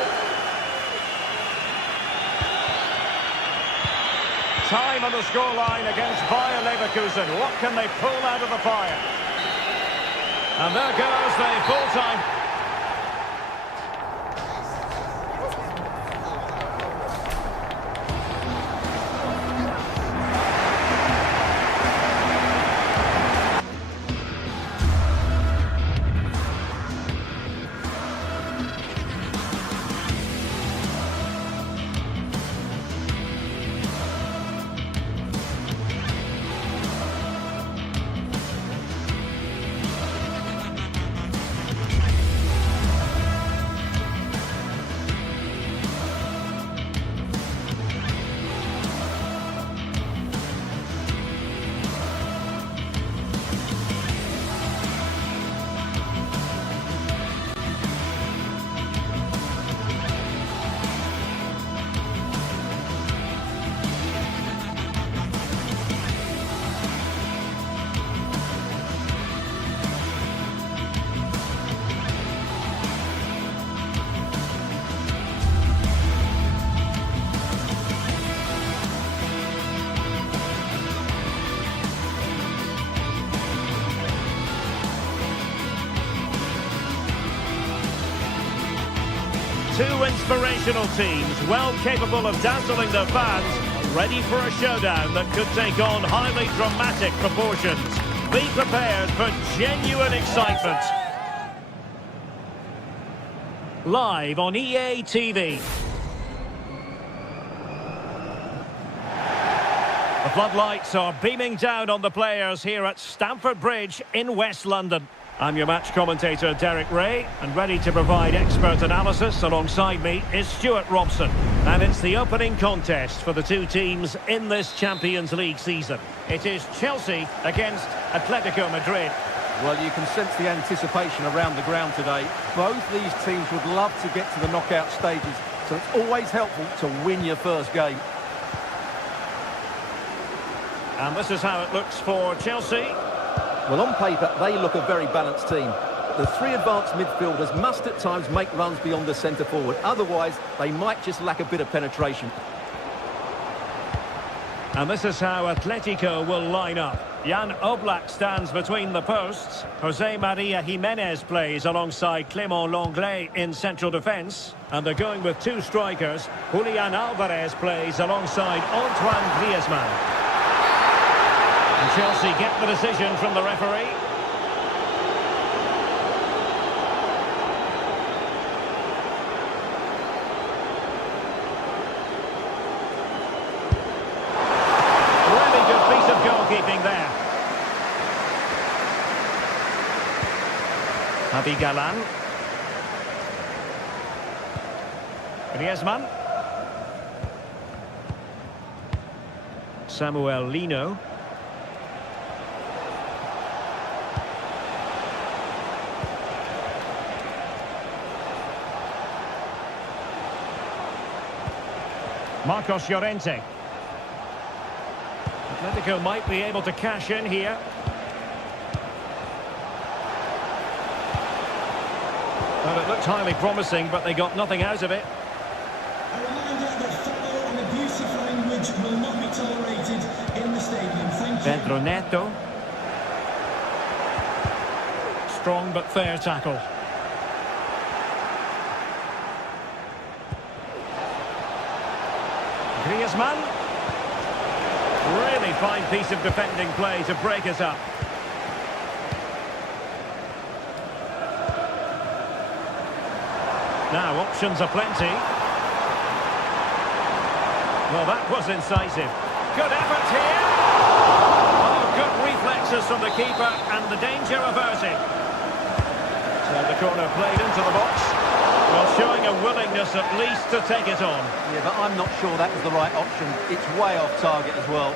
Time on the scoreline against Bayer Leverkusen. What can they pull out of the fire? And there goes the full-time. Two inspirational teams, well capable of dazzling their fans, ready for a showdown that could take on highly dramatic proportions. Be prepared for genuine excitement. Live on EA TV. The floodlights are beaming down on the players here at Stamford Bridge in West London. I'm your match commentator, Derek Ray, and ready to provide expert analysis alongside me is Stuart Robson. And it's the opening contest for the two teams in this Champions League season. It is Chelsea against Atletico Madrid. Well, you can sense the anticipation around the ground today. Both these teams would love to get to the knockout stages, so it's always helpful to win your first game. And this is how it looks for Chelsea. Well, on paper, they look a very balanced team. The three advanced midfielders must at times make runs beyond the centre forward. Otherwise, they might just lack a bit of penetration. And this is how Atletico will line up. Jan Oblak stands between the posts. Jose Maria Jimenez plays alongside Clément Lenglet in central defence. And they're going with two strikers. Julian Alvarez plays alongside Antoine Griezmann. And Chelsea get the decision from the referee. Really good piece of goalkeeping there. Galan. Griezmann. Samuel Lino. Marcos Llorente. Atletico might be able to cash in here. Well, it looked highly promising, but they got nothing out of it. A reminder that foul and abusive language will not be tolerated in the stadium. Thank you. Pedro Neto. Strong but fair tackle. Griezmann. Really fine piece of defending play to break us up. Now, options are plenty. Well, that was incisive. Good effort here. Oh, good reflexes from the keeper and the danger averted. So the corner played into the box. Well, showing a willingness at least to take it on. Yeah, but I'm not sure that was the right option. It's way off target as well.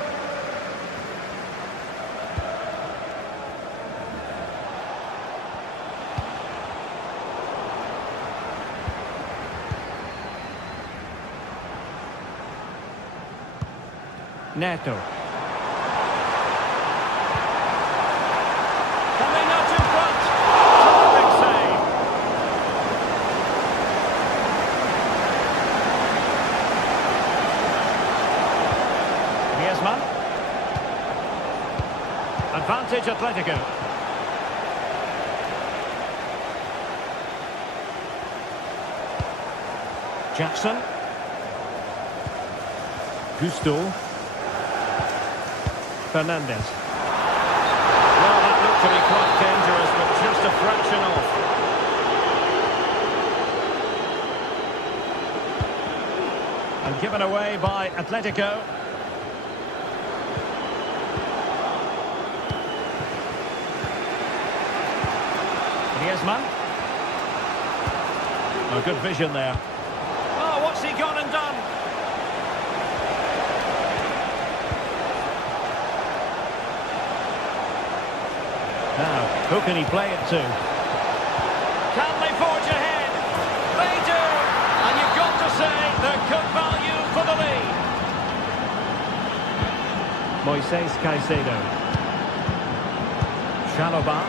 Neto. Coming out in front. Terrific save. Griezmann. Advantage Atletico. Jackson. Gusto. Fernandez. Well, that looked to be quite dangerous, but just a fraction off. And given away by Atletico. Griezmann. Oh, good vision there. Oh, what's he gone and done? Now, who can he play it to? Can they forge ahead? They do! And you've got to say they're good value for the lead. Moises Caicedo. Chalobah.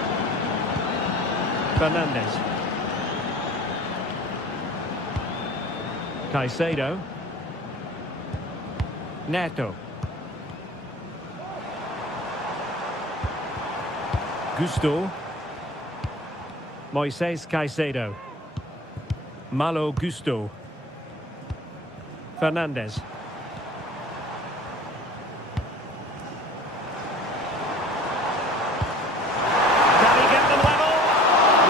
Fernandez. Caicedo. Neto. Gusto. Moises Caicedo. Malo Gusto. Fernandez. Can he get them level?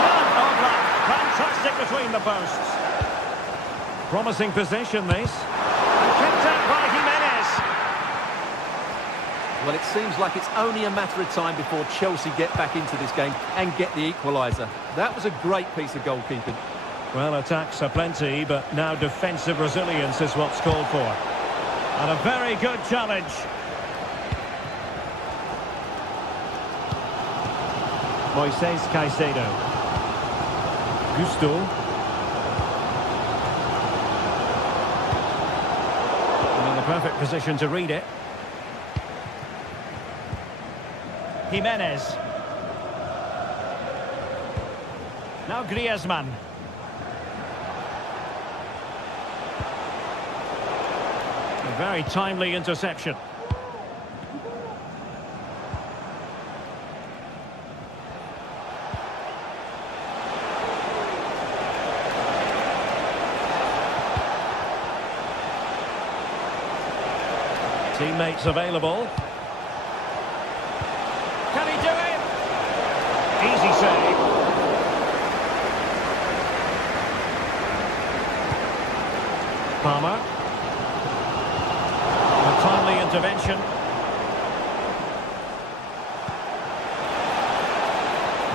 None of that. Fantastic between the posts. Promising possession, this. And kicked out by Jimenez. Well, it seems like it's only a matter of time before Chelsea get back into this game and get the equaliser. That was a great piece of goalkeeping. Well, attacks are plenty, but now defensive resilience is what's called for. And a very good challenge. Moises Caicedo. Gusto. And in the perfect position to read it. Jimenez. Now Griezmann. A very timely interception. Teammates available. easy save. Palmer. A timely intervention.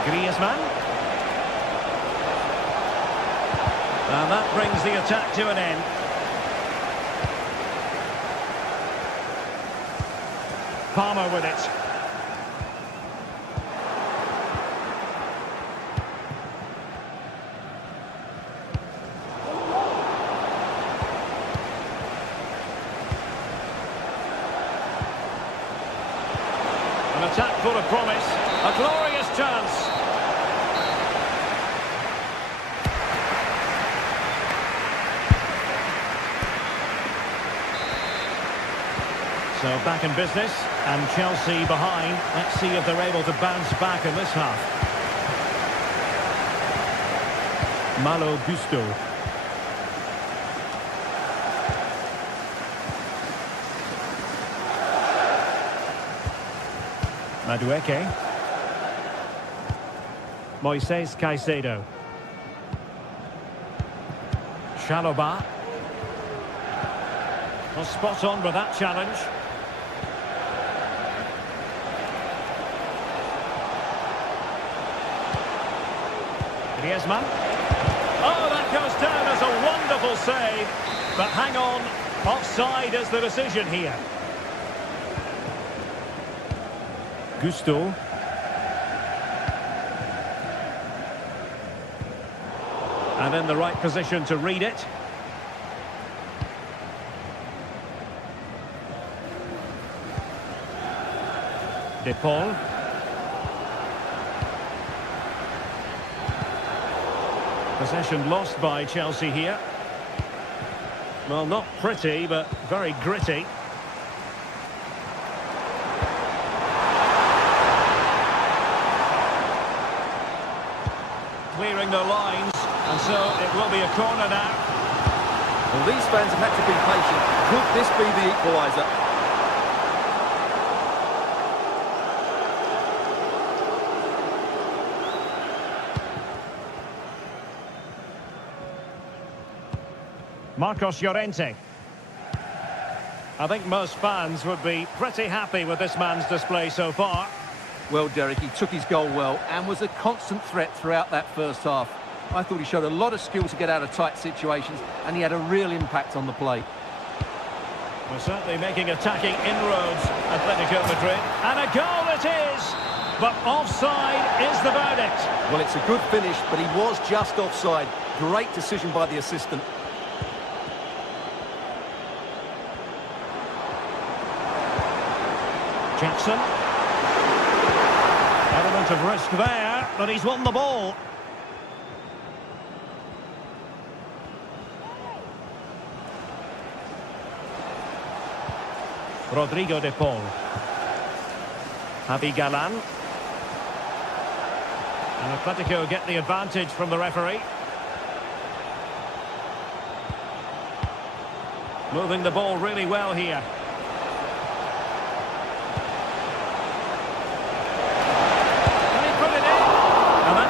Griezmann. And that brings the attack to an end. Palmer with it. An attack full of promise. A glorious chance. So back in business, and Chelsea behind. Let's see if they're able to bounce back in this half. Malo Gusto. Madueke. Moises Caicedo. Chalobah. Well, spot on with that challenge. Griezmann. Oh, that goes down as a wonderful save. But hang on, offside is the decision here. Gusto. And in the right position to read it. De Paul. Possession lost by Chelsea here. Well, not pretty, but very gritty. Clearing their lines, and so it will be a corner now. Well, these fans have had to be patient. Could this be the equaliser? Marcos Llorente. I think most fans would be pretty happy with this man's display so far. Well, Derek, he took his goal well and was a constant threat throughout that first half. I thought he showed a lot of skill to get out of tight situations, and he had a real impact on the play. We're certainly making attacking inroads, Atletico Madrid. And a goal it is! But offside is the verdict. Well, it's a good finish, but he was just offside. Great decision by the assistant. Jackson. Element of risk there, but he's won the ball. Rodrigo de Paul. Javi Galan. And Atletico get the advantage from the referee. Moving the ball really well here.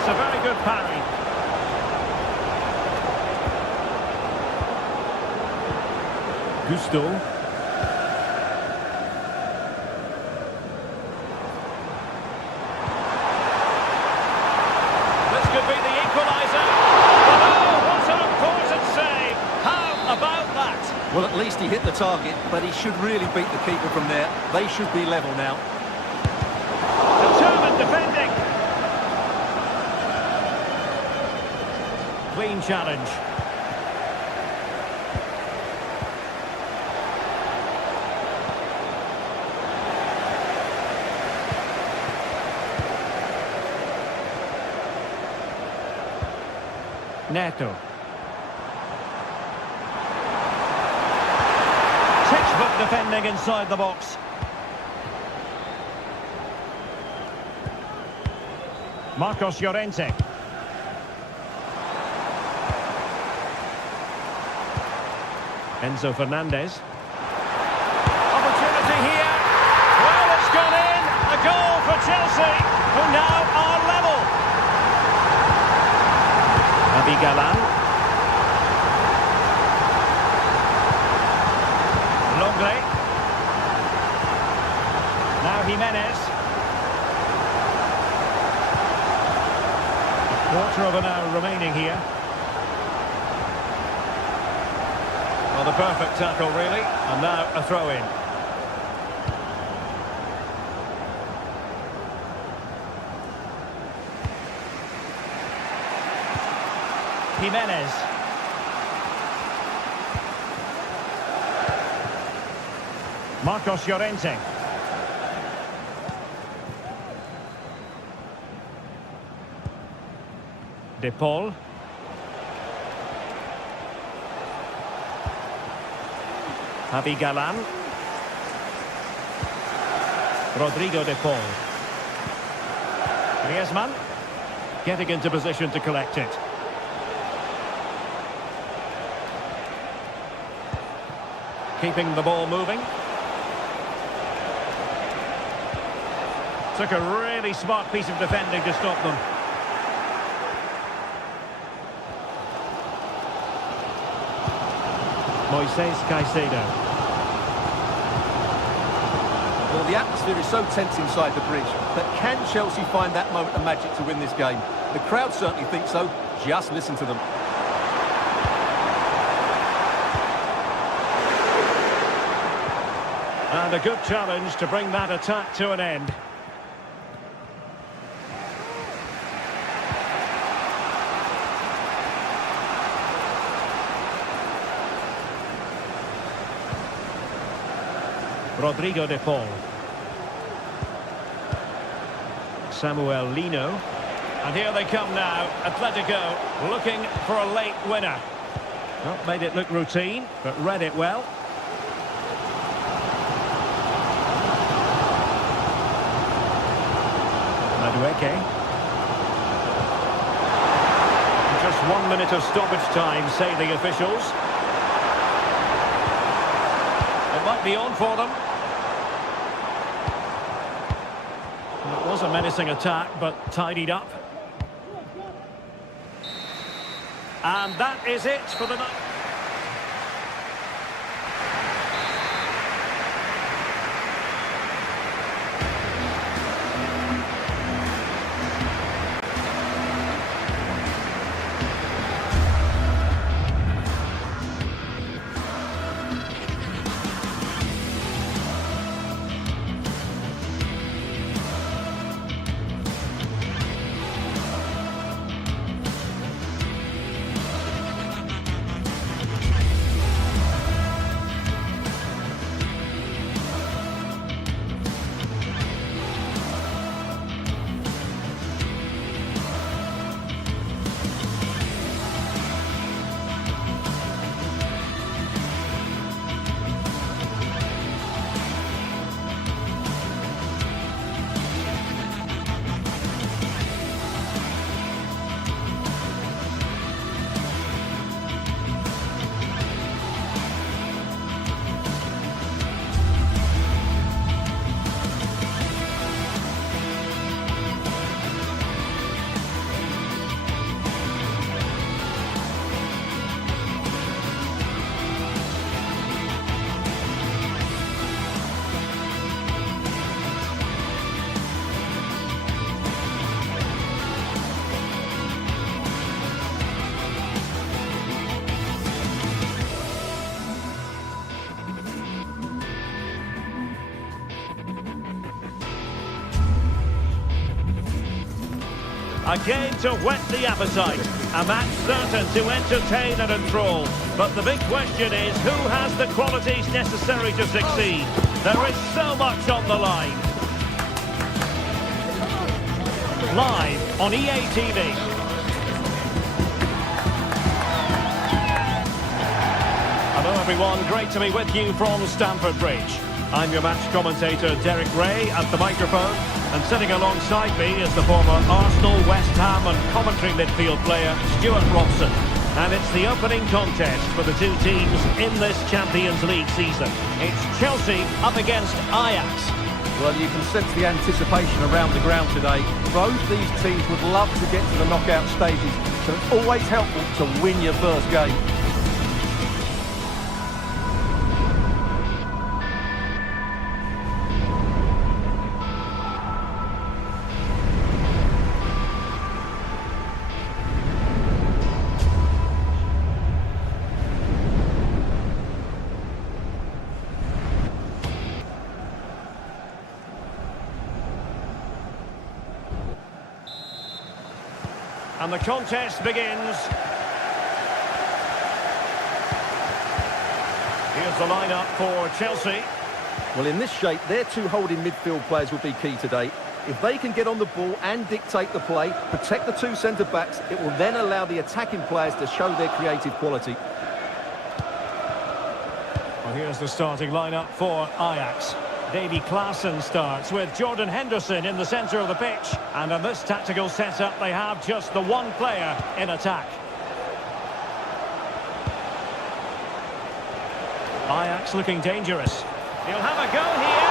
A very good parry. Gusto. This could be the equaliser. Oh, what an important save. How about that? Well, at least he hit the target, but he should really beat the keeper from there. They should be level now. Determined defending. Clean challenge. Neto. Textbook defending inside the box. Marcos Llorente. Enzo Fernandez. Opportunity here. Well, it's gone in. A goal for Chelsea, who now are level. Galan. Longley. Now Jimenez. Quarter of an hour remaining here. Well, the perfect tackle, really. And now a throw-in. Jimenez. Marcos Llorente. De Paul. Javi Galan. Rodrigo De Paul. Griezmann. Getting into position to collect it. Keeping the ball moving. Took a really smart piece of defending to stop them. Moises Caicedo. Well, the atmosphere is so tense inside the bridge, but can Chelsea find that moment of magic to win this game? The crowd certainly think so. Just listen to them. And a good challenge to bring that attack to an end. Rodrigo De Paul. Samuel Lino. And here they come now. Atletico looking for a late winner. Not made it look routine, but read it well. Madueke. Just 1 minute of stoppage time, say the officials. It might be on for them. It was a menacing attack, but tidied up. And that is it for the night. A game to whet the appetite. A match certain to entertain and enthrall. But the big question is, who has the qualities necessary to succeed? There is so much on the line. Live on EA TV. Hello everyone, great to be with you from Stamford Bridge. I'm your match commentator Derek Ray at the microphone, and sitting alongside me is the former Arsenal, West Ham and commentary midfield player Stuart Robson. And it's the opening contest for the two teams in this Champions League season. It's Chelsea up against Ajax. Well, you can sense the anticipation around the ground today. Both these teams would love to get to the knockout stages, so it's always helpful to win your first game. And the contest begins. Here's the lineup for Chelsea. Well, in this shape, their two holding midfield players will be key today. If they can get on the ball and dictate the play, protect the two centre-backs, it will then allow the attacking players to show their creative quality. Well, here's the starting lineup for Ajax. Davy Klaassen starts with Jordan Henderson in the centre of the pitch. And in this tactical setup, they have just the one player in attack. Ajax looking dangerous. He'll have a go here!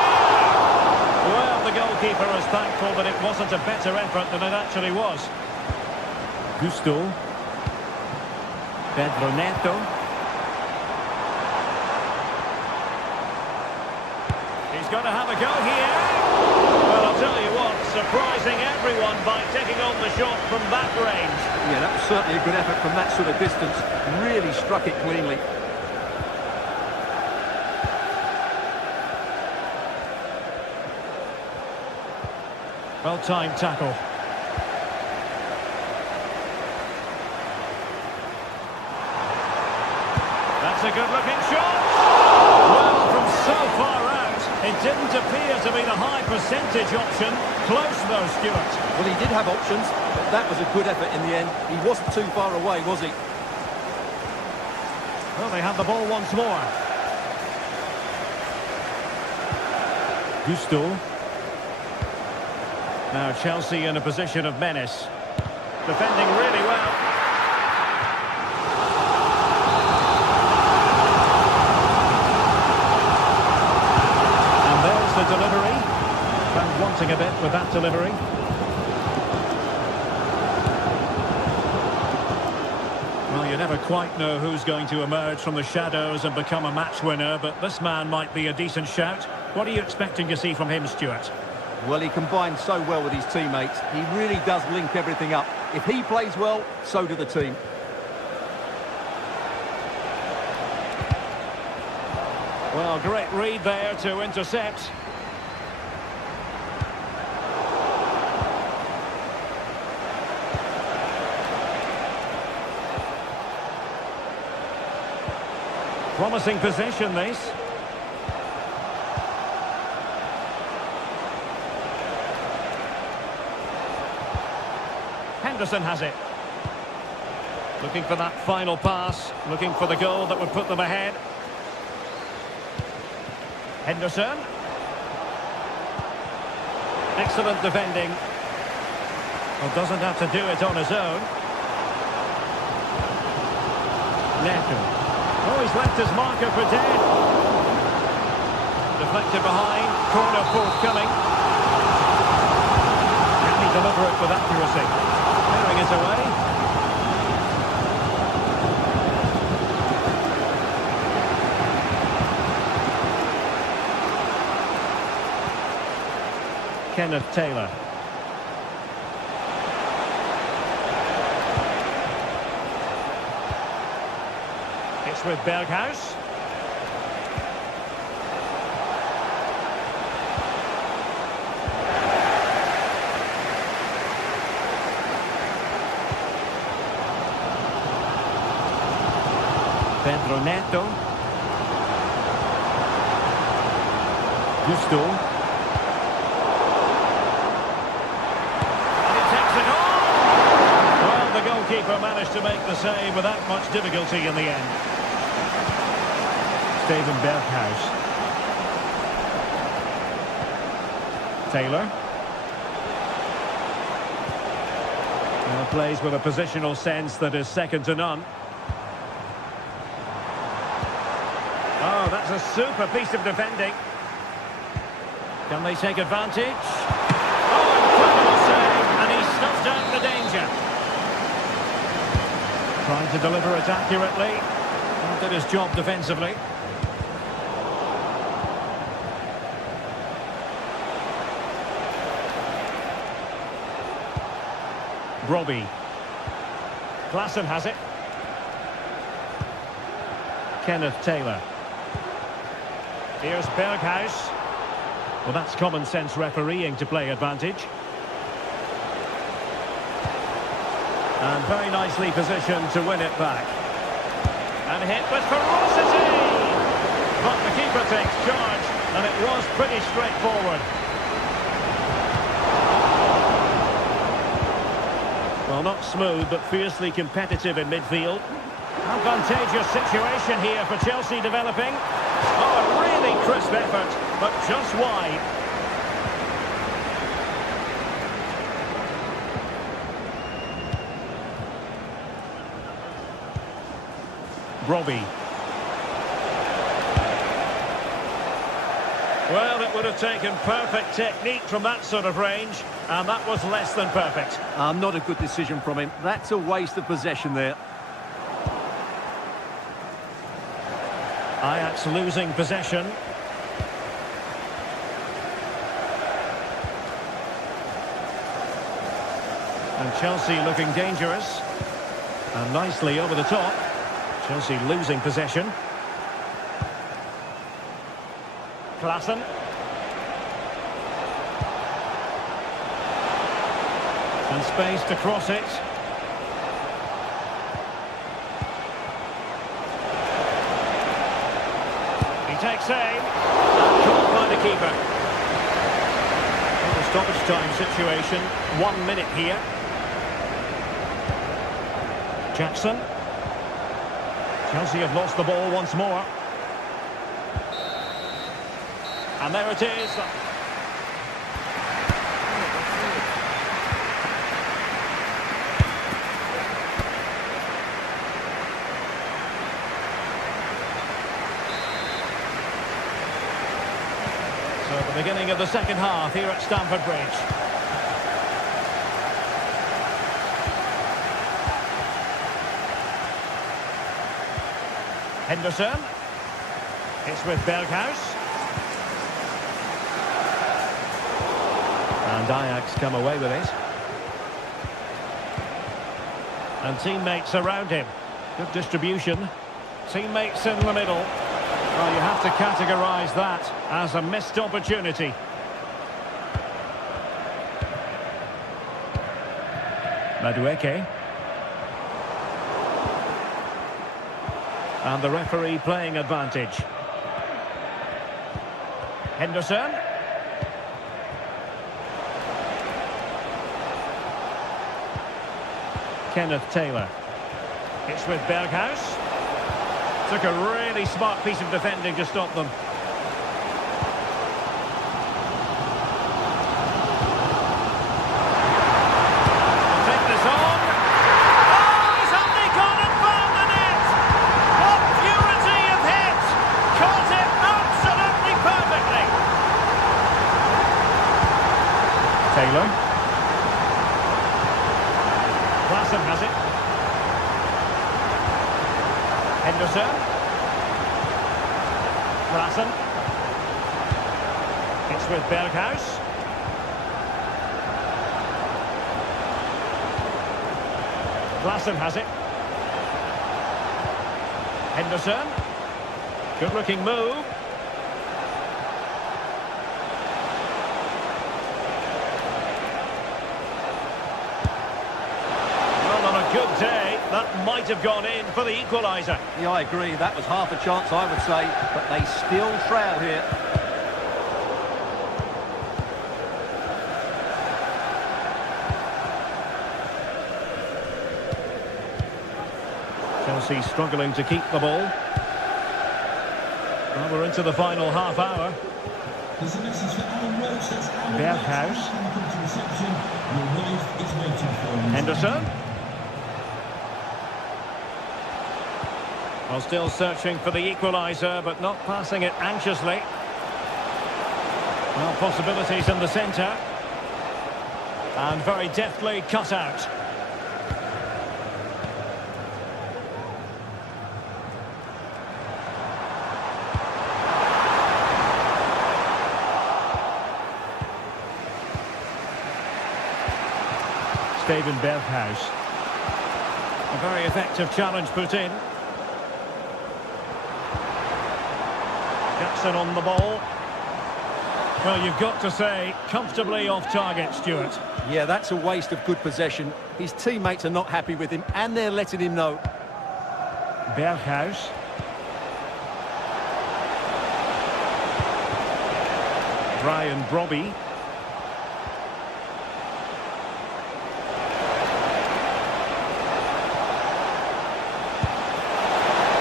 Well, the goalkeeper is thankful that it wasn't a better effort than it actually was. Gusto. Pedro Neto. He's going to have a go here. Well, I'll tell you what, surprising everyone by taking on the shot from that range. Yeah, that was certainly a good effort from that sort of distance. Really struck it cleanly. Well-timed tackle. That's a good-looking shot. Well, from so far out, it didn't appear to be the high percentage option. Close though, Stuart. Well, he did have options, but that was a good effort in the end. He wasn't too far away, was he? Well, they have the ball once more. Gusto. Now Chelsea in a position of menace. Defending really well. And there's the delivery. Found wanting a bit with that delivery. Well, you never quite know who's going to emerge from the shadows and become a match winner, but this man might be a decent shout. What are you expecting to see from him, Stuart? Well, he combines so well with his teammates. He really does link everything up. If he plays well, so do the team. Well, great read there to intercept. Promising possession, this. Henderson has it. Looking for that final pass. Looking for the goal that would put them ahead. Henderson. Excellent defending. Well, doesn't have to do it on his own. Neto. Oh, he's left his marker for dead. Deflected behind. Corner forthcoming. Can he deliver it with accuracy? Clearing it away. Kenneth Taylor. It's with Berghuis. Pedro Neto. Gusto. And he takes it on! Well, the goalkeeper managed to make the save without much difficulty in the end. Steven Berghuis. Taylor. Now plays with a positional sense that is second to none. Oh, that's a super piece of defending. Can they take advantage? Oh, incredible save, and he snuffed out the danger. Trying to deliver it accurately. Did his job defensively. Robbie. Klassen has it. Kenneth Taylor. Here's Berghuis. Well, that's common sense refereeing to play advantage. And very nicely positioned to win it back. And hit with ferocity! But the keeper takes charge, and it was pretty straightforward. Well, not smooth, but fiercely competitive in midfield. Advantageous situation here for Chelsea developing. Oh, a really crisp effort, but just wide. Robbie. Well, it would have taken perfect technique from that sort of range, and that was less than perfect. Not a good decision from him. That's a waste of possession there. Ajax losing possession. And Chelsea looking dangerous. And nicely over the top. Chelsea losing possession. Klassen. And space to cross it. He takes aim. Caught by the keeper. The stoppage time situation. 1 minute here. Jackson. Chelsea have lost the ball once more. And there it is. So the beginning of the second half here at Stamford Bridge. Henderson. It's with Berghuis. And Ajax come away with it. And teammates around him. Good distribution. Teammates in the middle. Well, you have to categorise that as a missed opportunity. Madueke. And the referee playing advantage. Henderson. Kenneth Taylor. It's with Berghuis. Took a really smart piece of defending to stop them. Take this on. Oh, he's only gone and found the net! What purity of hit! Caught it absolutely perfectly! Taylor. Klassen has it. Henderson. Klassen. It's with Berghuis. Klassen has it. Henderson. Good looking move. Good day, that might have gone in for the equaliser. Yeah, I agree. That was half a chance, I would say, but they still trail here. Chelsea struggling to keep the ball. Well, we're into the final half hour. There's a message for Alan Roach. That's Alan Berghuis. Your wife is waiting for you. Henderson. Well, still searching for the equaliser, but not passing it anxiously. Well, possibilities in the centre. And very deftly cut out. Steven Berghuis. A very effective challenge put in. Jackson on the ball. Well, you've got to say, comfortably off target, Stuart. Yeah, that's a waste of good possession. His teammates are not happy with him, and they're letting him know. Berghuis. Brian Brobby.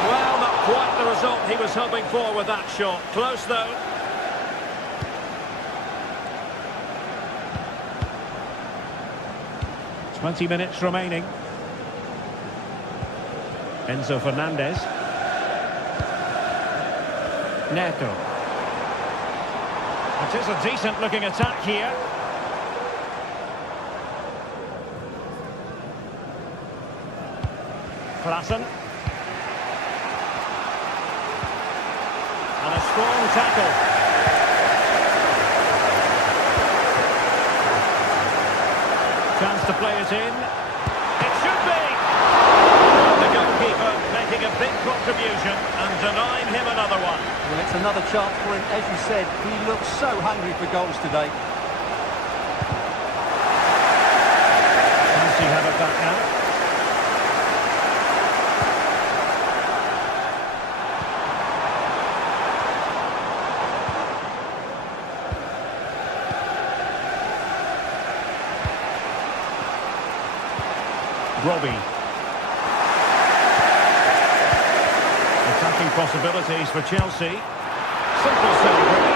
Well, not quite the result he was hoping for with that shot. Close, though. 20 minutes remaining. Enzo Fernandez. Neto. It is a decent-looking attack here. Klassen. And a strong tackle. Chance to play it in. It should be! The goalkeeper making a big contribution and denying him another one. Well, it's another chance for him. As you said, he looks so hungry for goals today. Chelsea have it back now. Robbie. Attacking possibilities for Chelsea. Simple celebrity.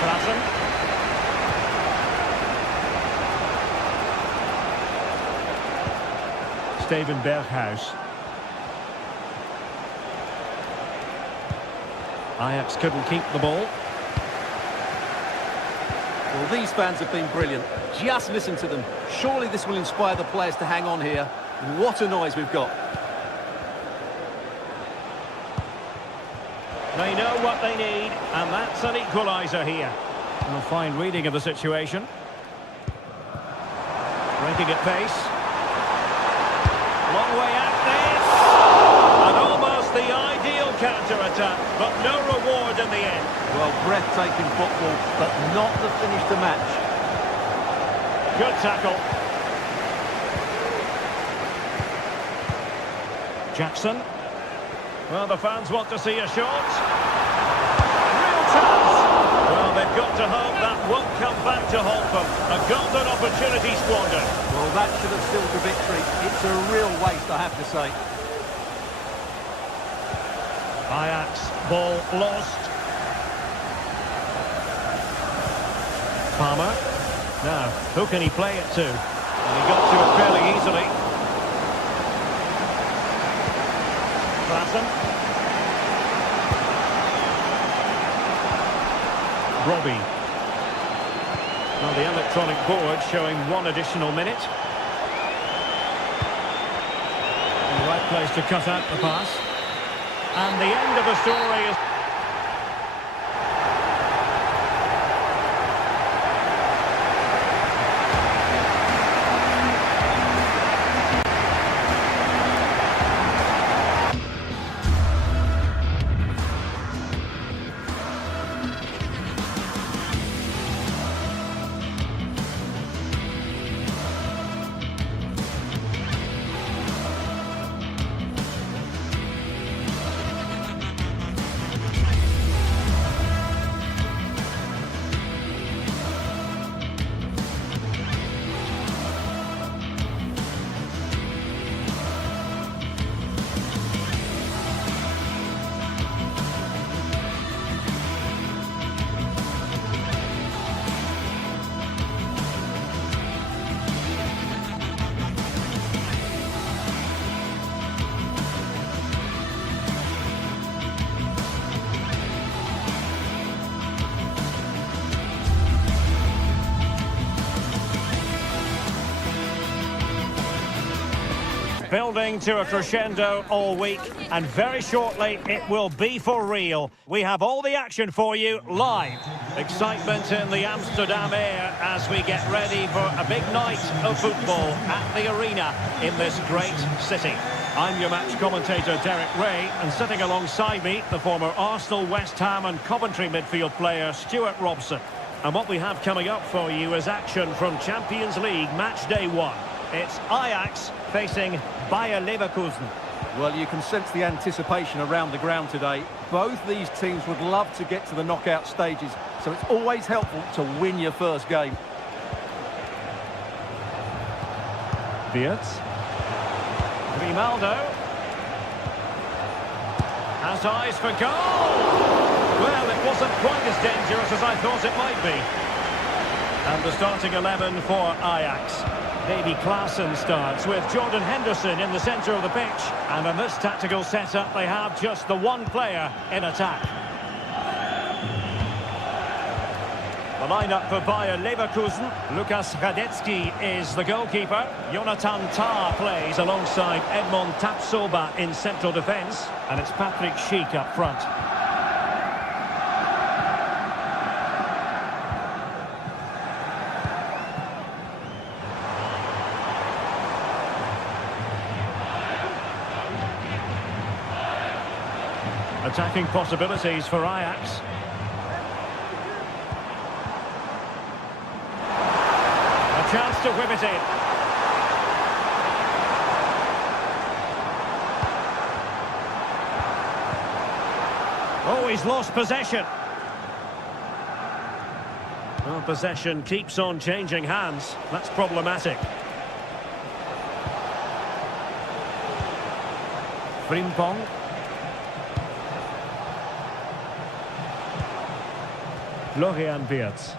Klassen. Steven Berghuis. Ajax couldn't keep the ball. Well, these fans have been brilliant. Just listen to them. Surely this will inspire the players to hang on here. What a noise we've got. They know what they need, and that's an equaliser here. A fine reading of the situation. Breaking at pace. Long way out this. And almost the ideal counter-attack, but no reward in the end. Well, breathtaking football, but not the finish to match. Good tackle. Jackson. Well, the fans want to see a shot. Real chance. Well, they've got to hope that won't come back to haunt them. A golden opportunity squandered. Well, that should have sealed the victory. It's a real waste, I have to say. Ajax, ball lost. Palmer. Now, who can he play it to? And he got to it fairly easily. Klassen. Robbie. Well, the electronic board showing 1 additional minute. In the right place to cut out the pass. And the end of the story is... building to a crescendo all week, and very shortly it will be for real. We have all the action for you live. Excitement in the Amsterdam air as we get ready for a big night of football at the arena in this great city. I'm your match commentator, Derek Ray, and sitting alongside me, the former Arsenal, West Ham and Coventry midfield player, Stuart Robson. And what we have coming up for you is action from Champions League match day 1. It's Ajax facing Bayer Leverkusen. Well, you can sense the anticipation around the ground today. Both these teams would love to get to the knockout stages, so it's always helpful to win your first game. Wirtz. Grimaldo. Has eyes for goal! Well, it wasn't quite as dangerous as I thought it might be. And the starting 11 for Ajax. Davy Klaassen starts with Jordan Henderson in the centre of the pitch. And in this tactical setup, they have just the one player in attack. The lineup for Bayer Leverkusen. Lukas Radetzky is the goalkeeper. Jonathan Tah plays alongside Edmond Tapsoba in central defence. And it's Patrick Schick up front. Attacking possibilities for Ajax. A chance to whip it in. Oh, he's lost possession. Well, possession keeps on changing hands. That's problematic. Frimpong. Florian Wirtz.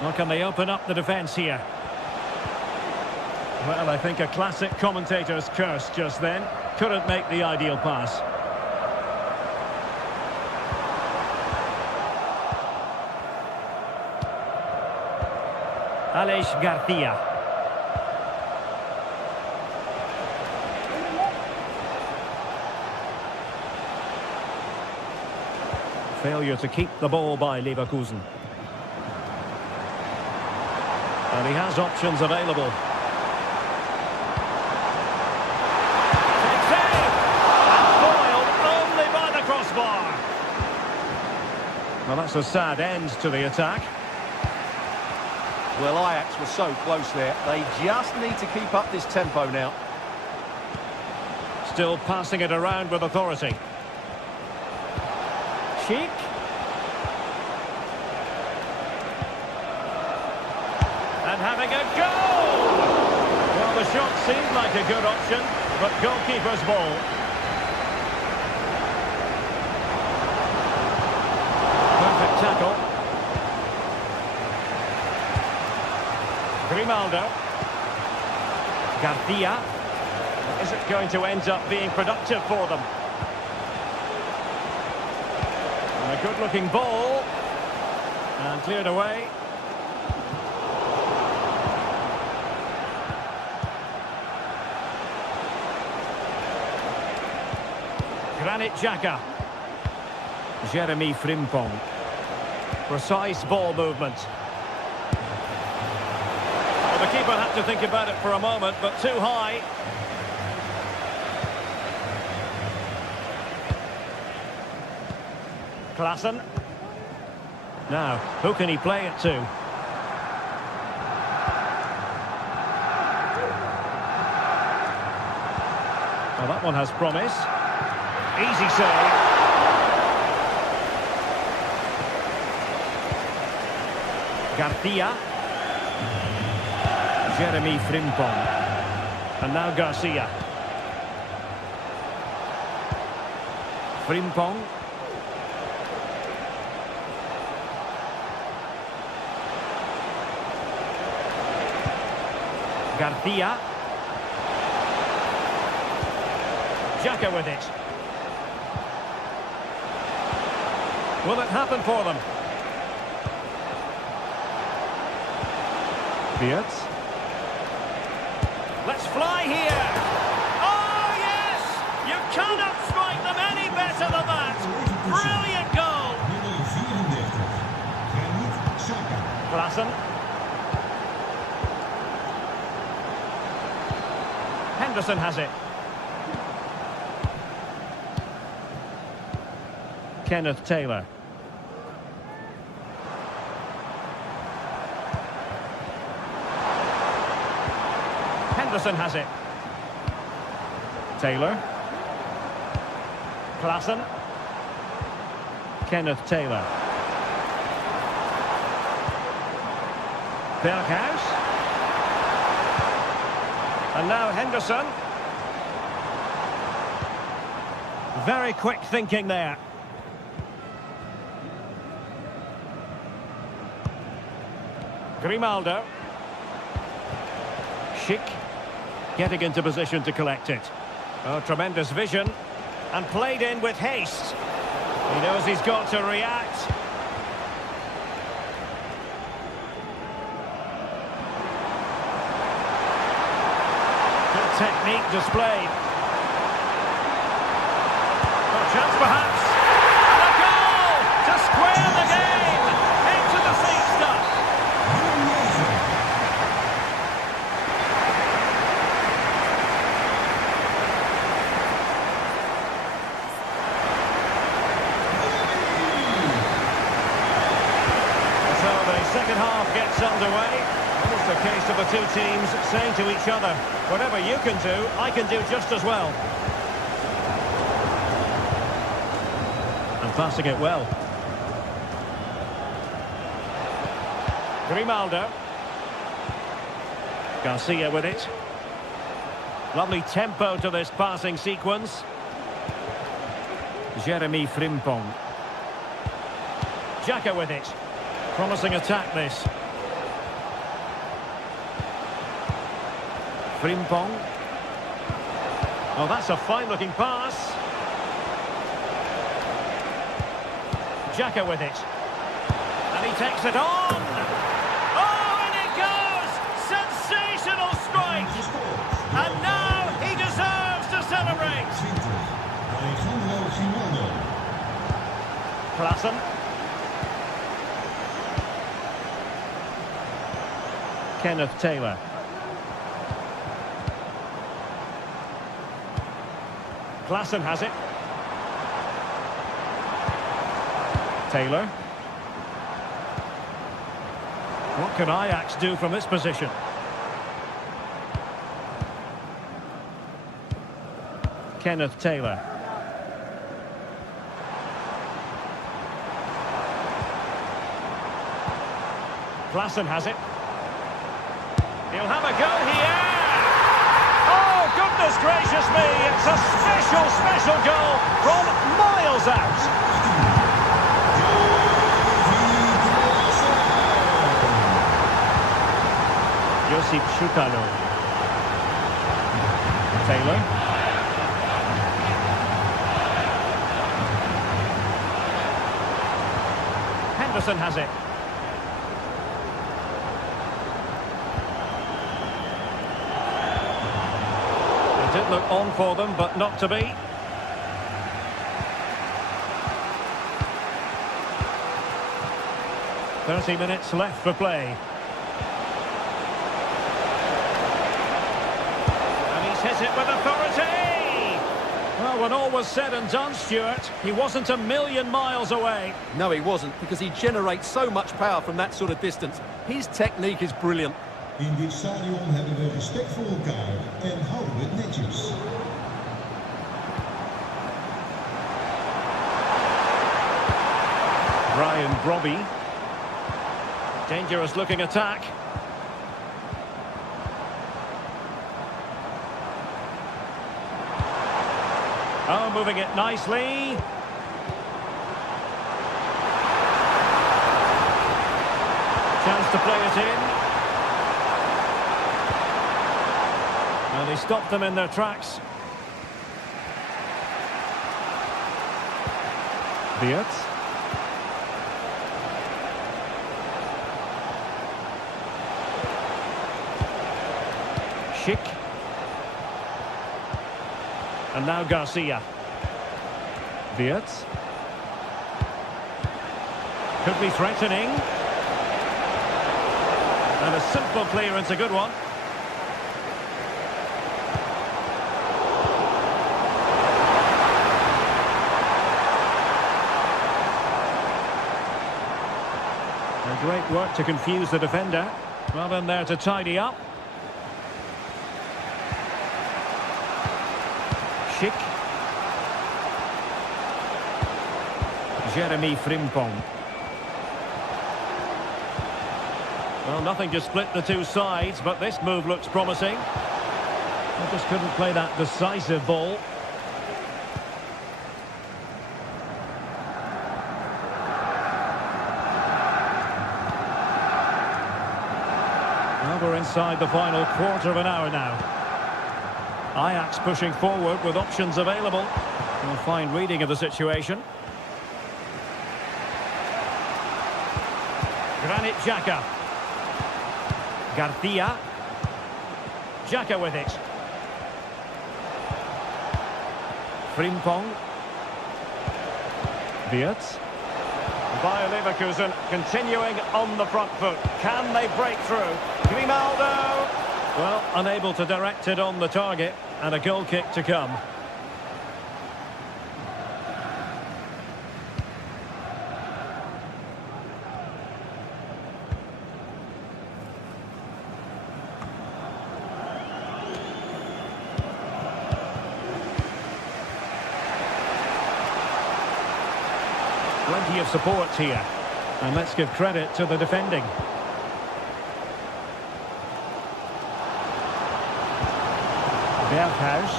Well, can they open up the defence here? Well, I think a classic commentator's curse just then. Couldn't make the ideal pass. Aleix Garcia. Failure to keep the ball by Leverkusen. And he has options available. Save! And foiled only by the crossbar. Well, that's a sad end to the attack. Well, Ajax were so close there. They just need to keep up this tempo now. Still passing it around with authority. Schick. And having a goal! Well, the shot seemed like a good option, but goalkeeper's ball. Perfect tackle. Grimaldo. Garcia. Is it going to end up being productive for them? A good-looking ball. And cleared away. Granit Xhaka. Jeremy Frimpong. Precise ball movement. Well, the keeper had to think about it for a moment, but too high. Klaassen. Now, who can he play it to? Well, that one has promise. Easy save. Garcia. Jeremy Frimpong. And now Garcia. Frimpong. Garcia. Xhaka with it. Will it happen for them? Beards. Let's fly here. Oh, yes! You cannot strike them any better than that. Brilliant goal. Klassen. Henderson has it. Kenneth Taylor. Henderson has it. Taylor. Klassen. Kenneth Taylor. Berghuis. And now Henderson. Very quick thinking there. Grimaldo. Schick. Getting into position to collect it. Oh, tremendous vision. And played in with haste. He knows he's got to react. Good technique displayed. Oh, chance perhaps. And a goal to square the game. Into the seat stuff. Second half gets underway. It's a case of the two teams saying to each other, whatever you can do, I can do just as well. And passing it well. Grimaldo. Garcia with it. Lovely tempo to this passing sequence. Jeremy Frimpong. Xhaka with it. Promising attack, this. Frimpong. Oh, that's a fine-looking pass. Xhaka with it. And he takes it on. Oh, and it goes! Sensational strike! And now he deserves to celebrate. Klassen. Kenneth Taylor. Klassen has it. Taylor. What can Ajax do from this position? Kenneth Taylor. Klassen has it. He'll have a go here. Oh, goodness gracious me. It's a special, special goal from miles out. Josip Szutalo. Taylor. Henderson has it. Did look on for them, but not to be. "30 minutes left for play. And he's hit it with authority. Well, when all was said and done, Stuart, he wasn't a million miles away. No, he wasn't, because he generates so much power from that sort of distance. His technique is brilliant. In dit stadion hebben we respect voor elkaar en houden we het netjes. Brian Brobby. Dangerous looking attack. Oh, moving it nicely. Chance to play it in. And he stopped them in their tracks. Beards. Schick. And now Garcia. Wirtz. Could be threatening. And a simple clearance, a good one. And great work to confuse the defender. Well in there to tidy up. Schick. Jeremy Frimpong. Well, nothing to split the two sides, but this move looks promising. I just couldn't play that decisive ball. Well, we're inside the final quarter of an hour now. Ajax pushing forward with options available. A fine reading of the situation. Granit Xhaka. Garcia. Xhaka with it. Frimpong. Wirtz. Bayer Leverkusen continuing on the front foot. Can they break through? Grimaldo. Well, unable to direct it on the target, and a goal kick to come. Plenty of support here. And let's give credit to the defending. Berghuis.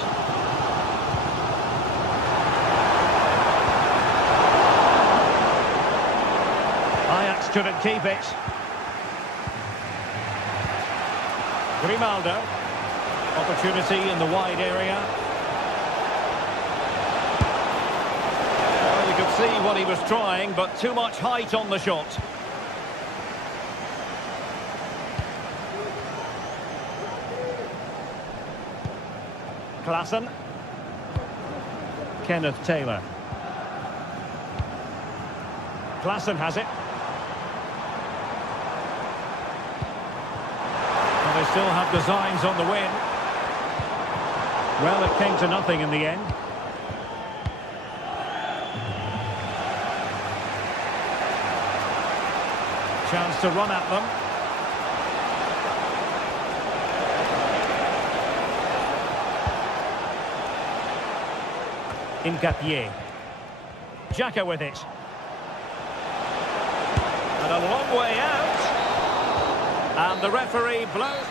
Ajax couldn't keep it. Grimaldo. Opportunity in the wide area. Well, you could see what he was trying, but too much height on the shot. Klaassen. Kenneth Taylor. Klaassen has it. Well, they still have designs on the win. Well, it came to nothing in the end. Chance to run at them. Nketiah. Xhaka with it. And a long way out. And the referee blows.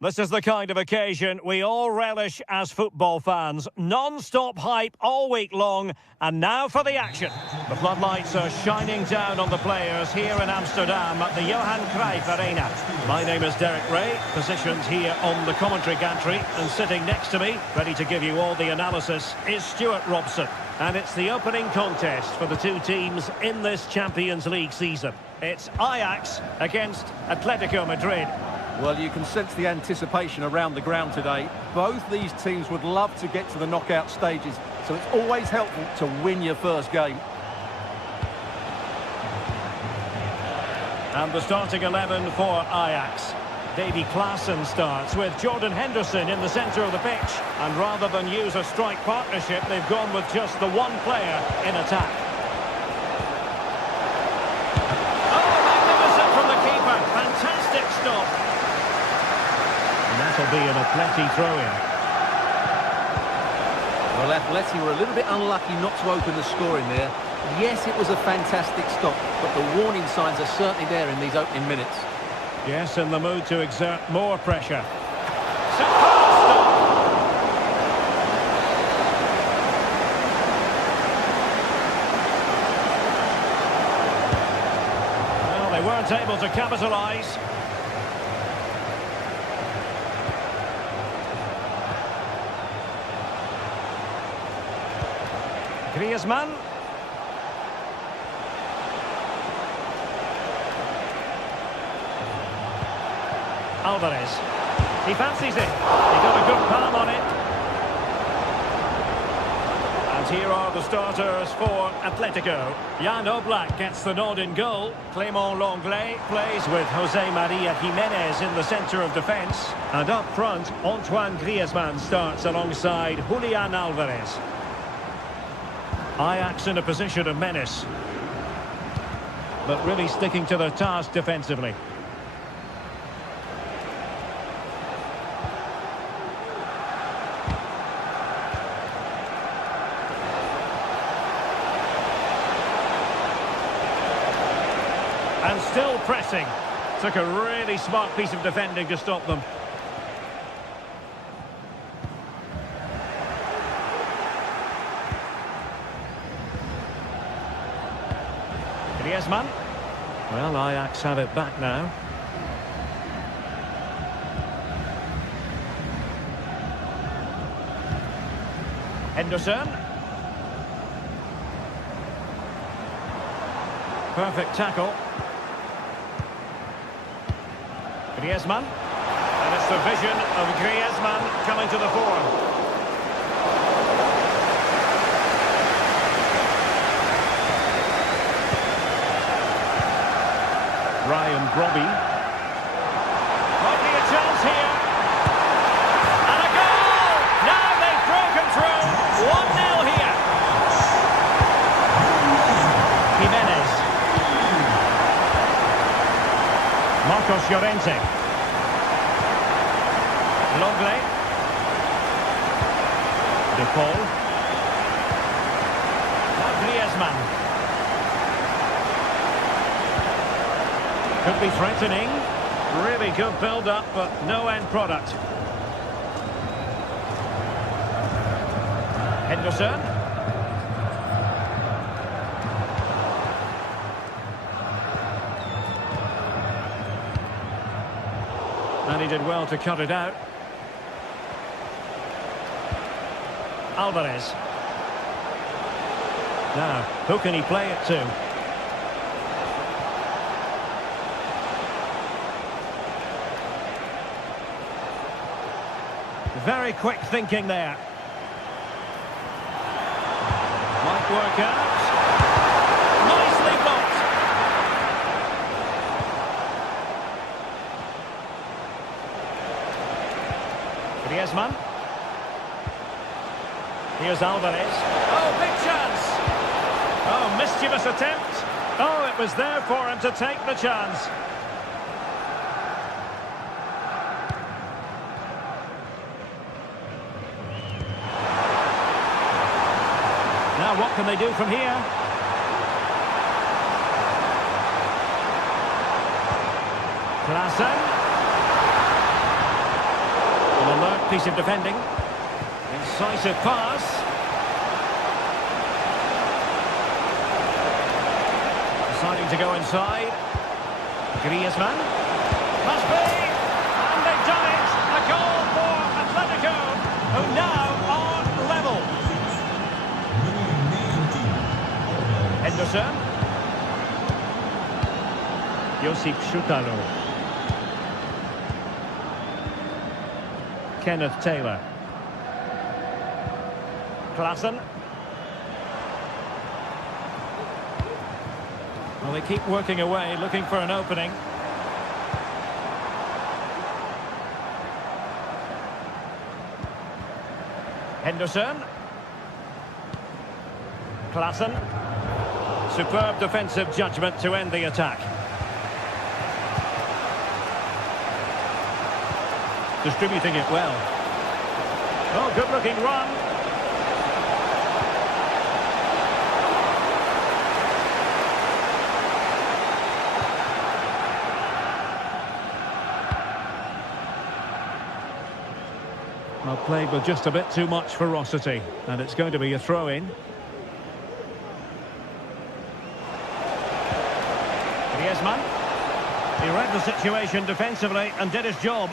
This is the kind of occasion we all relish as football fans. Non-stop hype all week long, and now for the action. The floodlights are shining down on the players here in Amsterdam at the Johan Cruyff Arena. My name is Derek Ray, positioned here on the commentary gantry, and sitting next to me, ready to give you all the analysis, is Stuart Robson. And it's the opening contest for the two teams in this Champions League season. It's Ajax against Atletico Madrid. Well, you can sense the anticipation around the ground today. Both these teams would love to get to the knockout stages, so it's always helpful to win your first game. And the starting 11 for Ajax. Davy Klaassen starts with Jordan Henderson in the centre of the pitch. And rather than use a strike partnership, they've gone with just the one player in attack. Oh, magnificent from the keeper. Fantastic stop. And that'll be an Atleti throw-in. Well, Atleti were a little bit unlucky not to open the scoring there. Yes, it was a fantastic stop, but the warning signs are certainly there in these opening minutes. Yes, in the mood to exert more pressure. Superb stop. Well, they weren't able to capitalise. Griezmann. Alvarez. He fancies it. He got a good palm on it. And here are the starters for Atletico. Jan Oblak gets the nod in goal. Clément Lenglet plays with José María Jiménez in the centre of defence. And up front, Antoine Griezmann starts alongside Julián Alvarez. Ajax in a position of menace, but really sticking to their task defensively. And still pressing. Took a really smart piece of defending to stop them. Griezmann. Well, Ajax have it back now. Henderson. Perfect tackle. Griezmann. And it's the vision of Griezmann coming to the fore. Ryan Brobby. Might be a chance here. And a goal! Now they've broken through. 1-0 here. Jimenez. Marcos Llorente. Lenglet. De Paul. Now Griezmann. Could be threatening. Really good build-up, but no end product. Henderson. And he did well to cut it out. Alvarez. Now, who can he play it to? Very quick thinking there. Might work out. Nicely blocked. Griezmann. Here's Alvarez. Oh, big chance. Oh, mischievous attempt. Oh, it was there for him to take the chance. Now what can they do from here? Klaassen. An alert piece of defending. Incisive pass. Deciding to go inside. Griezmann. Must be. And they've done it. A goal for Atletico, who now are level. Henderson. Josip Schutalo. Kenneth Taylor. Klaassen. Well, they keep working away, looking for an opening. Henderson. Klaassen. Superb defensive judgment to end the attack. Distributing it well. Oh, good-looking run. Well, played with just a bit too much ferocity, and it's going to be a throw-in. Griezmann. He read the situation defensively and did his job.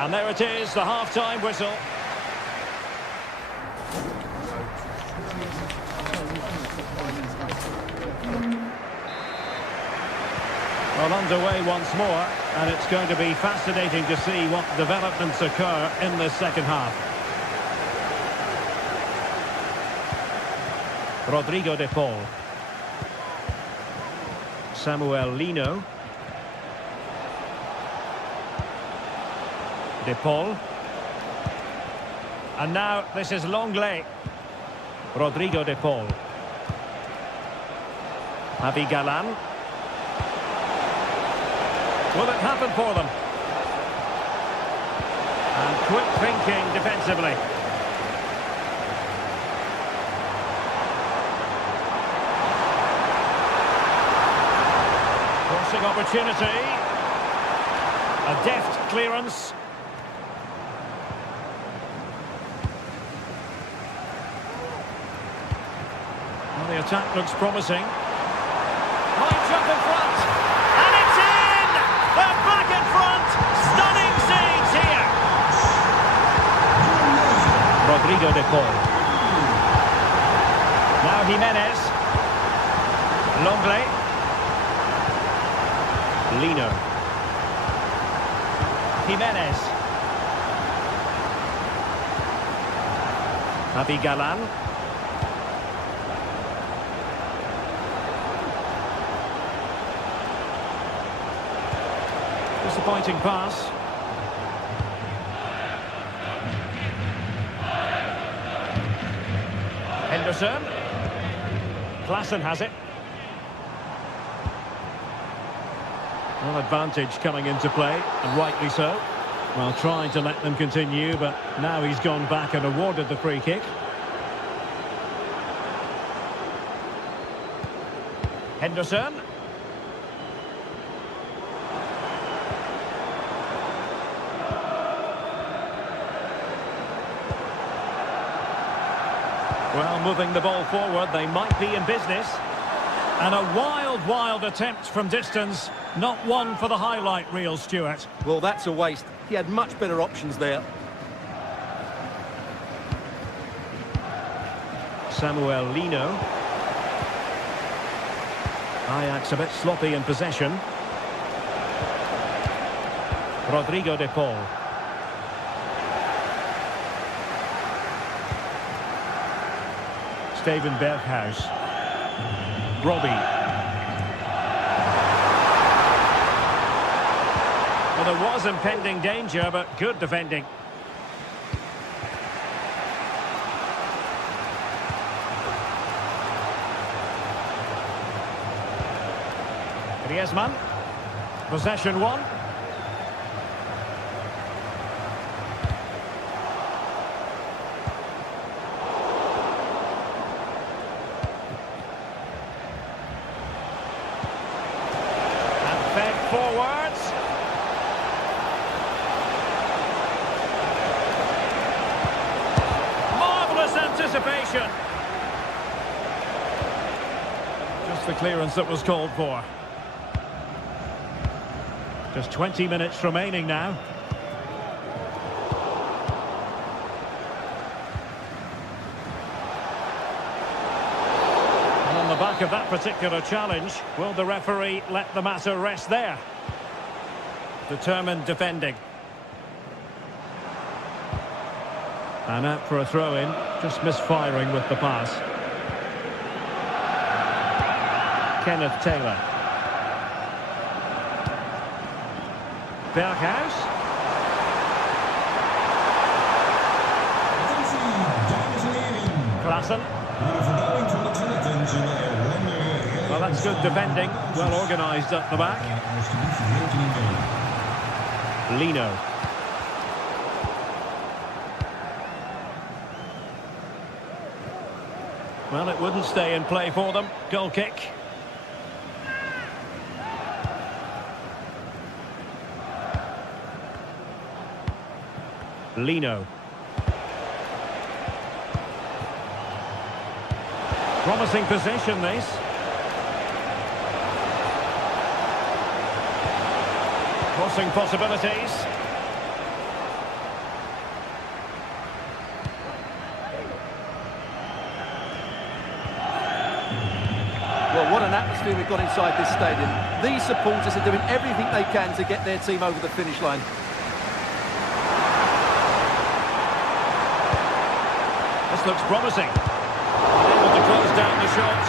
And there it is, the half-time whistle. Well, underway once more, and it's going to be fascinating to see what developments occur in this second half. Rodrigo de Paul. Samuel Lino. De Paul. And now this is Longley. Rodrigo de Paul. Javi Galán. Will it happen for them? And quick thinking defensively. Crossing opportunity. A deft clearance. Well, the attack looks promising. Might jump in front. And it's in! They're back in front! Stunning scenes here! Rodrigo de Paul. Now Jimenez. Longley. Lino. Jimenez. Javi Galán. Disappointing pass. Henderson. Klaassen has it. Well, advantage coming into play, and rightly so. Well, trying to let them continue, but now he's gone back and awarded the free kick. Henderson. Well, moving the ball forward, they might be in business. And a wild attempt from distance. Not one for the highlight reel, Stuart. Well, that's a waste. He had much better options there. Samuel Lino. Ajax a bit sloppy in possession. Rodrigo de Paul. Steven Berghuis. Robbie. Well, there was impending danger, but good defending. Griezmann. Possession one. Forwards. Marvellous anticipation. Just the clearance that was called for. Just 20 minutes remaining now. Back of that particular challenge, will the referee let the matter rest there? Determined defending. And out for a throw-in, just misfiring with the pass. Kenneth Taylor. Berghuis. Klassen. Well, that's good defending. Well organised up the back. Lino. Well, it wouldn't stay in play for them. Goal kick. Lino. Promising position, this. Crossing possibilities. Well, what an atmosphere we've got inside this stadium. These supporters are doing everything they can to get their team over the finish line. This looks promising. Able to close down the shot.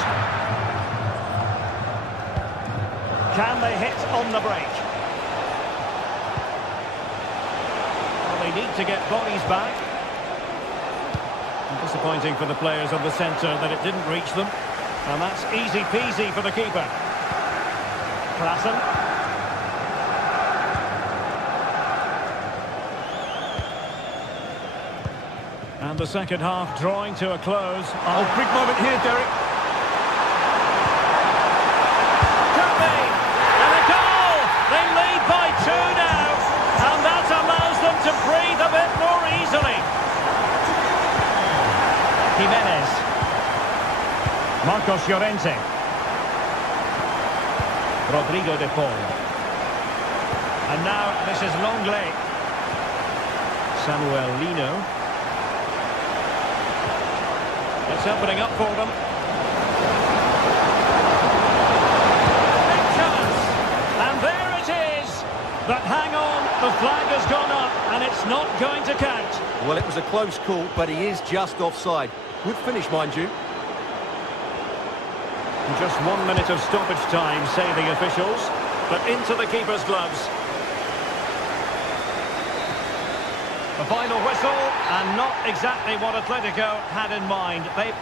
Can they hit on the break? Well, they need to get bodies back. Disappointing for the players of the centre that it didn't reach them. And that's easy peasy for the keeper. Klassen. And the second half drawing to a close. Oh, big moment here, Derek. Could be! And a goal! They lead by 2 now. And that allows them to breathe a bit more easily. Jimenez. Marcos Llorente. Rodrigo de Paul. And now this is Longley. Samuel Lino. It's opening up for them. Big chance. And there it is. But hang on, the flag has gone up and it's not going to count. Well, it was a close call, but he is just offside. Good finish, mind you. And just 1 minute of stoppage time, say the officials. But into the keeper's gloves. The final whistle, and not exactly what Atletico had in mind. They...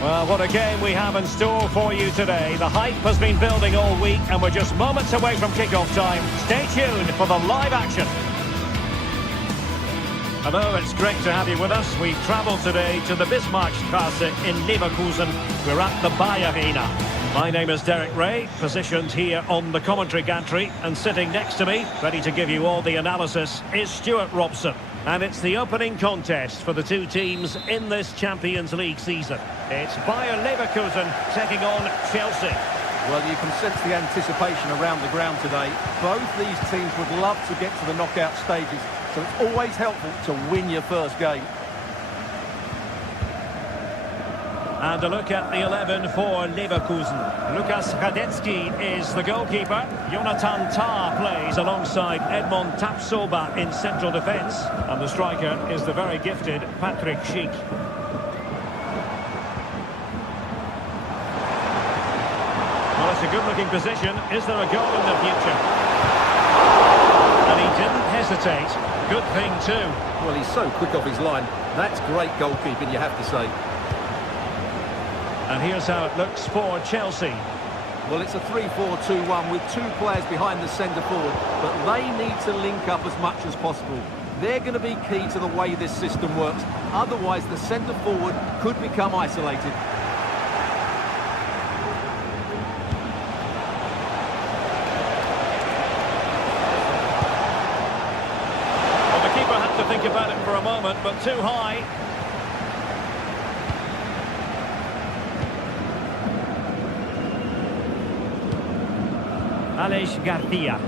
Well, what a game we have in store for you today. The hype has been building all week and we're just moments away from kick-off time. Stay tuned for the live action. Hello, it's great to have you with us. We've travelled today to the Bismarckstraße in Leverkusen. We're at the Bayer Arena. My name is Derek Ray, positioned here on the commentary gantry, and sitting next to me, ready to give you all the analysis, is Stuart Robson. And it's the opening contest for the two teams in this Champions League season. It's Bayer Leverkusen taking on Chelsea. Well, you can sense the anticipation around the ground today. Both these teams would love to get to the knockout stages, so it's always helpful to win your first game. And a look at the 11 for Leverkusen. Lukas Radetzky is the goalkeeper. Jonathan Tah plays alongside Edmond Tapsoba in central defence. And the striker is the very gifted Patrick Schick. Well, it's a good-looking position. Is there a goal in the future? And he didn't hesitate. Good thing, too. Well, he's so quick off his line. That's great goalkeeping, you have to say. And here's how it looks for Chelsea. Well, it's a 3-4-2-1 with two players behind the centre forward, but they need to link up as much as possible. They're going to be key to the way this system works. Otherwise, the centre forward could become isolated. Well, the keeper had to think about it for a moment, but too high. Aleix Garcia.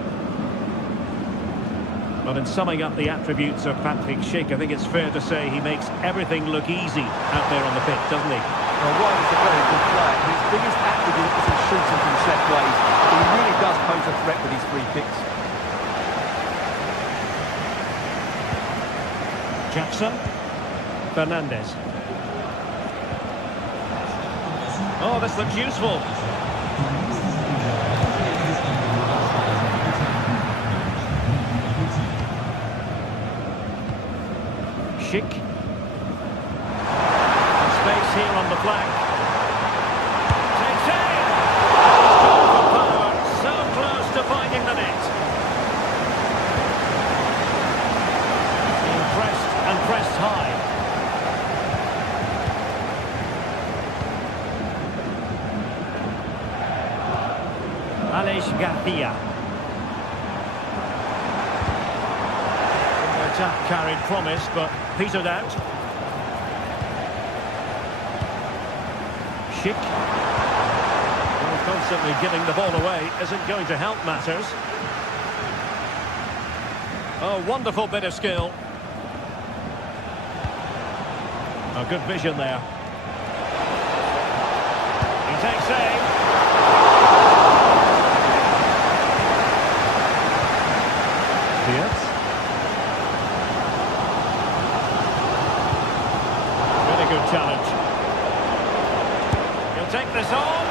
But in summing up the attributes of Patrick Schick, I think it's fair to say he makes everything look easy out there on the pitch, doesn't he? Well, White is a very good player. His biggest attribute is his shooting from set plays. He really does pose a threat with his free kicks. Jackson. Fernandez. Oh, this looks useful. Schick. Space here on the flank. Takes aim! He's gone for power. So close to finding the net. Being pressed and pressed high. Aleix Garcia. The attack carried promise, but petered out. Schick. Well, constantly giving the ball away isn't going to help matters. Oh, wonderful bit of skill. A good vision there. He takes aim. Diaz. Good challenge. He'll take this on.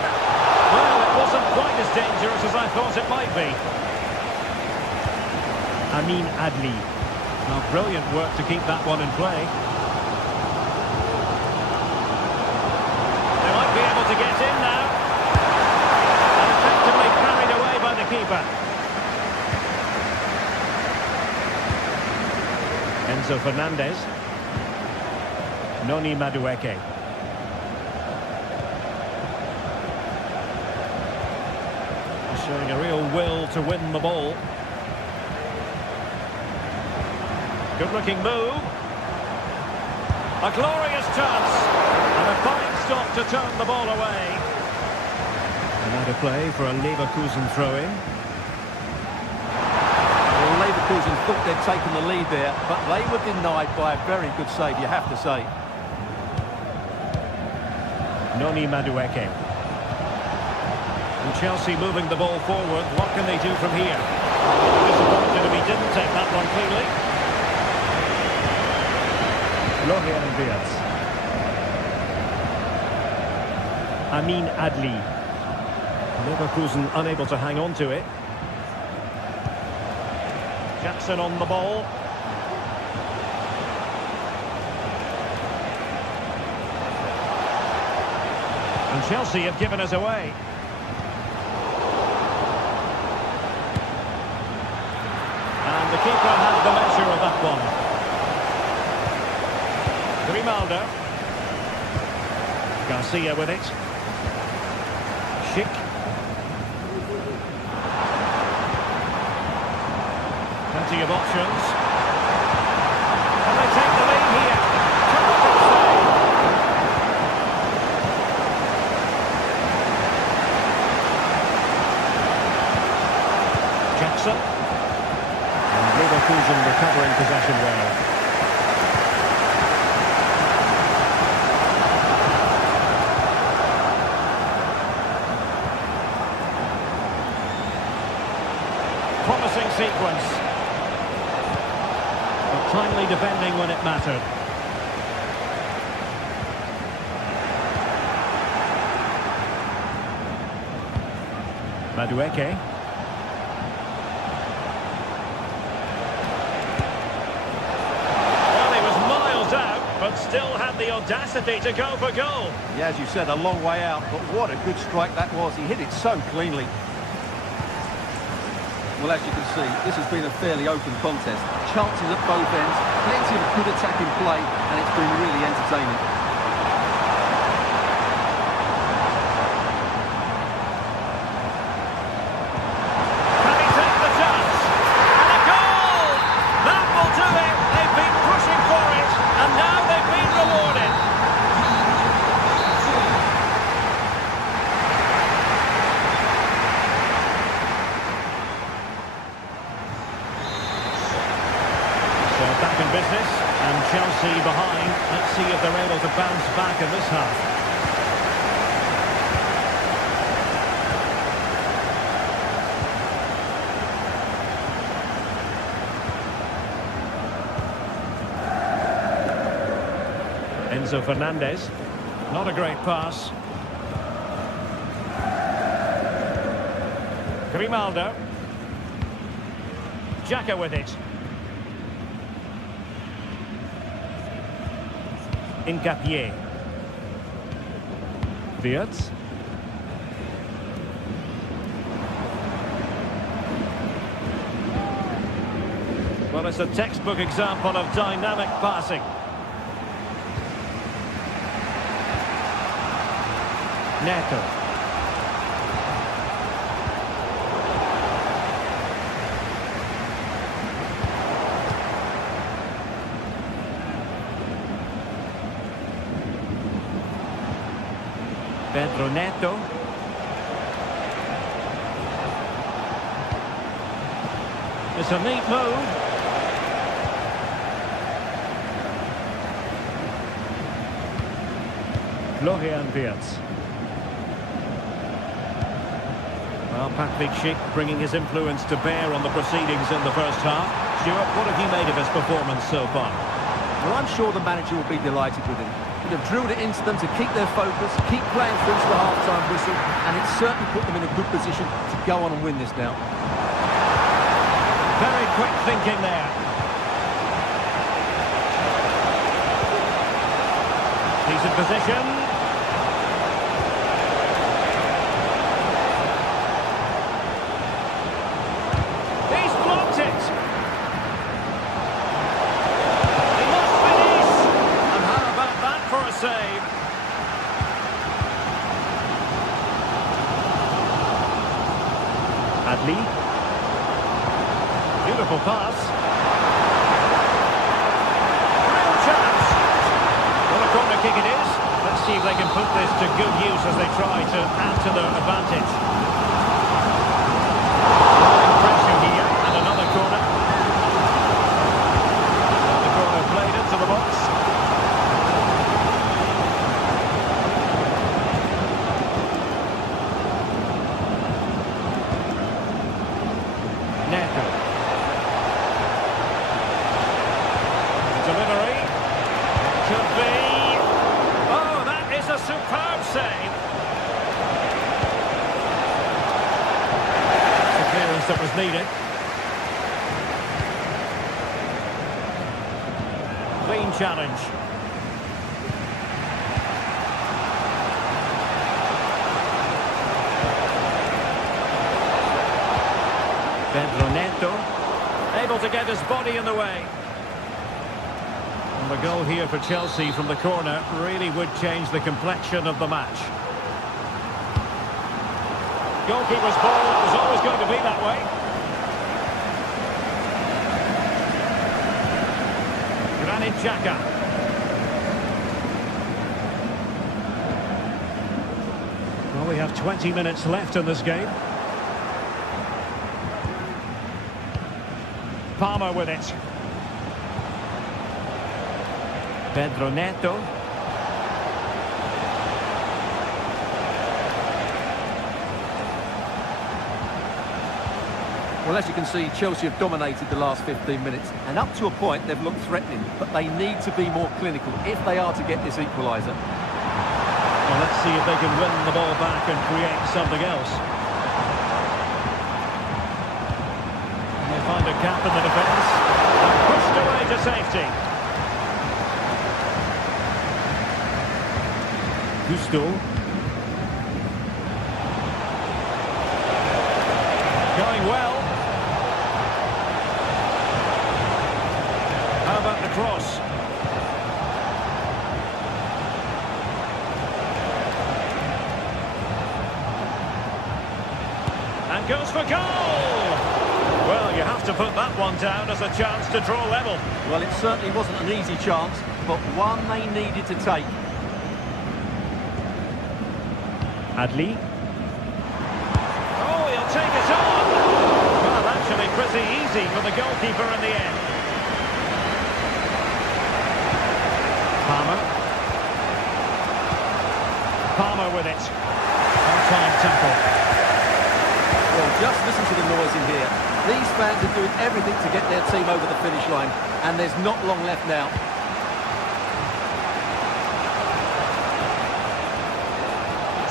Well, it wasn't quite as dangerous as I thought it might be. Amin Adli. Well, brilliant work to keep that one in play. They might be able to get in now. And effectively carried away by the keeper. Enzo Fernandez. Noni Madueke. Showing a real will to win the ball. Good looking move. A glorious chance. And a fine stop to turn the ball away. Another play for a Leverkusen throw-in. Well, Leverkusen thought they'd taken the lead there, but they were denied by a very good save, you have to say. Noni Madueke. And Chelsea moving the ball forward. What can they do from here? Disappointed if he didn't take that one cleanly. Florian Diaz. Amin Adli. Leverkusen unable to hang on to it. Jackson on the ball. And Chelsea have given us away. And the keeper had the measure of that one. Grimaldo. Garcia with it. Schick. Plenty of options. And they take the lead here. Terrific save. Jackson. And Leverkusen recovering possession well. Promising sequence. But timely defending when it mattered. Madueke. Well, he was miles out, but still had the audacity to go for goal. Yeah, as you said, a long way out, but what a good strike that was. He hit it so cleanly. Well, as you can see, this has been a fairly open contest. Chances at both ends, plenty of good attacking play, and it's been really entertaining. Can he take the chance? And a goal! That will do it. They've been pushing for it, and now they've been rewarded. So back in business, and Chelsea behind. Let's see if they're able to bounce back in this half. Enzo Fernandez, not a great pass. Grimaldo. Xhaka with it. Incapié. Wirtz. Well, it's a textbook example of dynamic passing. Neto. Pedro Neto. It's a neat move. Florian Wirtz. Well, Patrick Schick bringing his influence to bear on the proceedings in the first half. Stuart, what have you made of his performance so far? Well, I'm sure the manager will be delighted with him. He'd have drilled it into them to keep their focus, keep playing through to the half-time whistle, and it's certainly put them in a good position to go on and win this now. Very quick thinking there. He's in position. He's blocked it. He must finish. And how about that for a save? Adli. Beautiful pass. Real chance. What a corner kick it is. Let's see if they can put this to good use as they try to add to their advantage. Pressure here, and another corner. The corner played into the box. Neto. Delivery. Could be. Oh, that is a superb save. The clearance that was needed. Clean challenge. Pedro Neto, able to get his body in the way. And the goal here for Chelsea from the corner really would change the complexion of the match. Goalkeeper's ball was always going to be that way. Granit Xhaka. Well, we have 20 minutes left in this game. Palmer with it. Pedro Neto. Well, as you can see, Chelsea have dominated the last 15 minutes, and up to a point they've looked threatening, but they need to be more clinical if they are to get this equaliser. Well, let's see if they can win the ball back and create something else. And they find a gap in the defence. And pushed away to safety. Gusto. Going well. goes for goal! Well, you have to put that one down as a chance to draw level. Well, it certainly wasn't an easy chance, but one they needed to take. Adli. Oh, he'll take it on! Well, actually pretty easy for the goalkeeper in the end. Palmer with it. On-time tackle. Well, just listen to the noise in here. These fans are doing everything to get their team over the finish line, and there's not long left now.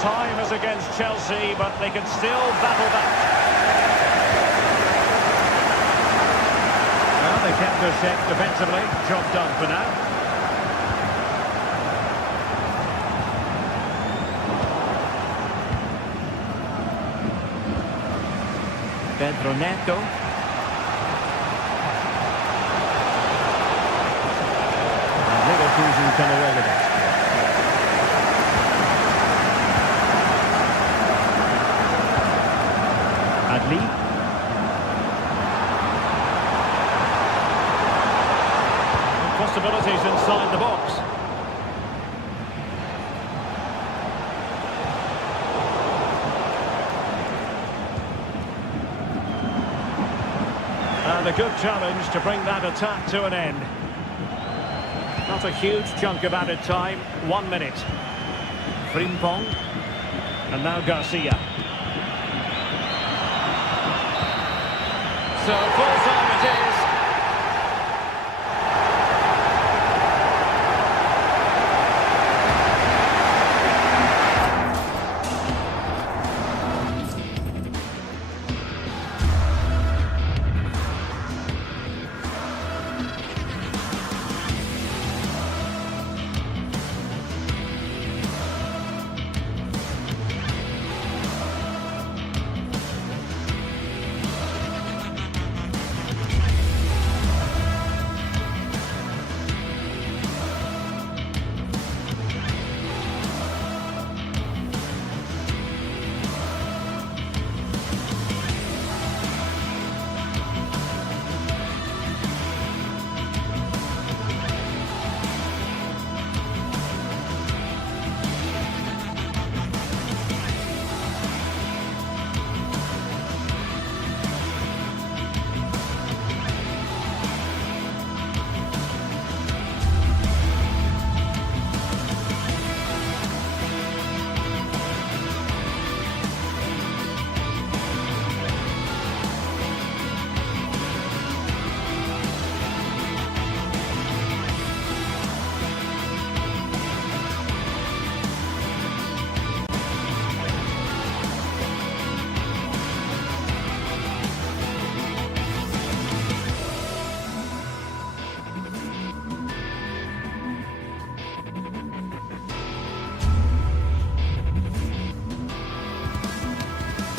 Time is against Chelsea, but they can still battle back. Well, they kept their shape defensively. Job done for now. Pedro Neto. And Leverkusen come away with it. Adli. Possibilities inside the box. And a good challenge to bring that attack to an end. Not a huge chunk of added time. 1 minute. Frimpong. And now Garcia. So full time it is.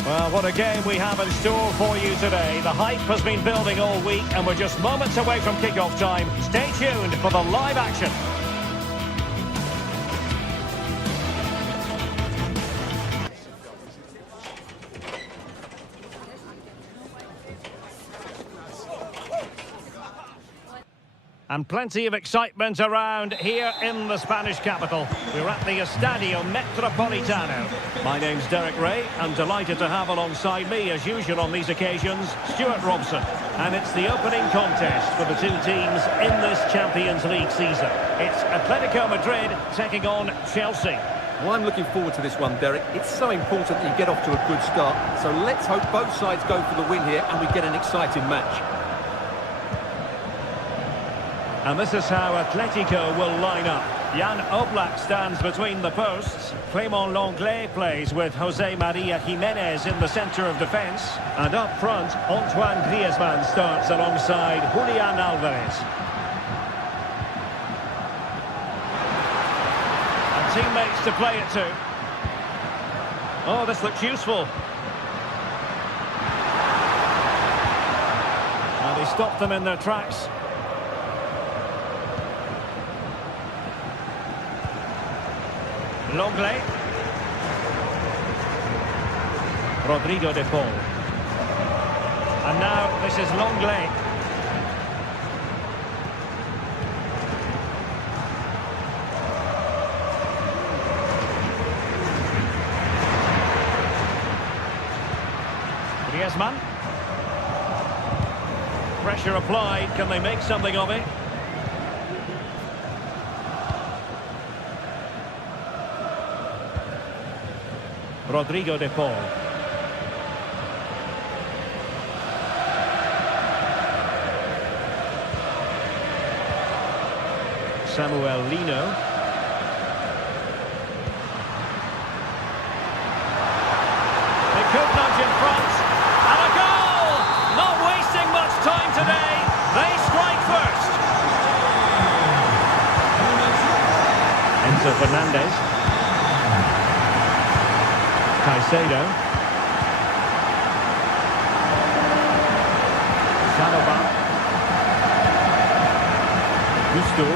Well, what a game we have in store for you today. The hype has been building all week and we're just moments away from kick-off time. Stay tuned for the live action. And plenty of excitement around here in the Spanish capital. We're at the Estadio Metropolitano. My name's Derek Ray. I'm delighted to have alongside me, as usual on these occasions, Stuart Robson. And it's the opening contest for the two teams in this Champions League season. It's Atletico Madrid taking on Chelsea. Well, I'm looking forward to this one, Derek. It's so important that you get off to a good start. So let's hope both sides go for the win here and we get an exciting match. And this is how Atletico will line up. Jan Oblak stands between the posts. Clément Lenglet plays with Jose Maria Jimenez in the centre of defence. And up front, Antoine Griezmann starts alongside Julian Alvarez. And teammates to play it to. Oh, this looks useful. And he stopped them in their tracks. Lenglet. Rodrigo de Paul. And now this is Longley. Griezmann. Pressure applied. Can they make something of it? Rodrigo de Paul. Samuel Lino. They could nudge in front. And a goal! Not wasting much time today. They strike first. Enzo Fernandez. Caicedo. Zalaba. Gusto.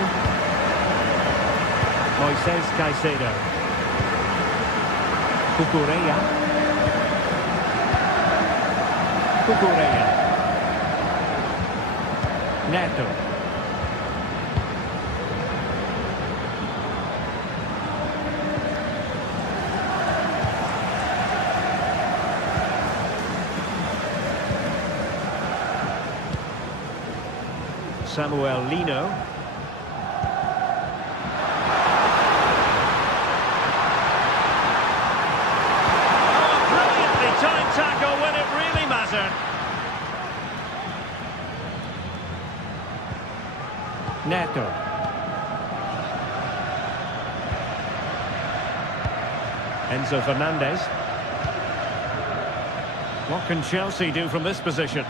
Moises Caicedo. Cucurella. Cucurella. Neto. Samuel Lino. Time tackle when it really mattered. Neto. Enzo Fernandez. What can Chelsea do from this position?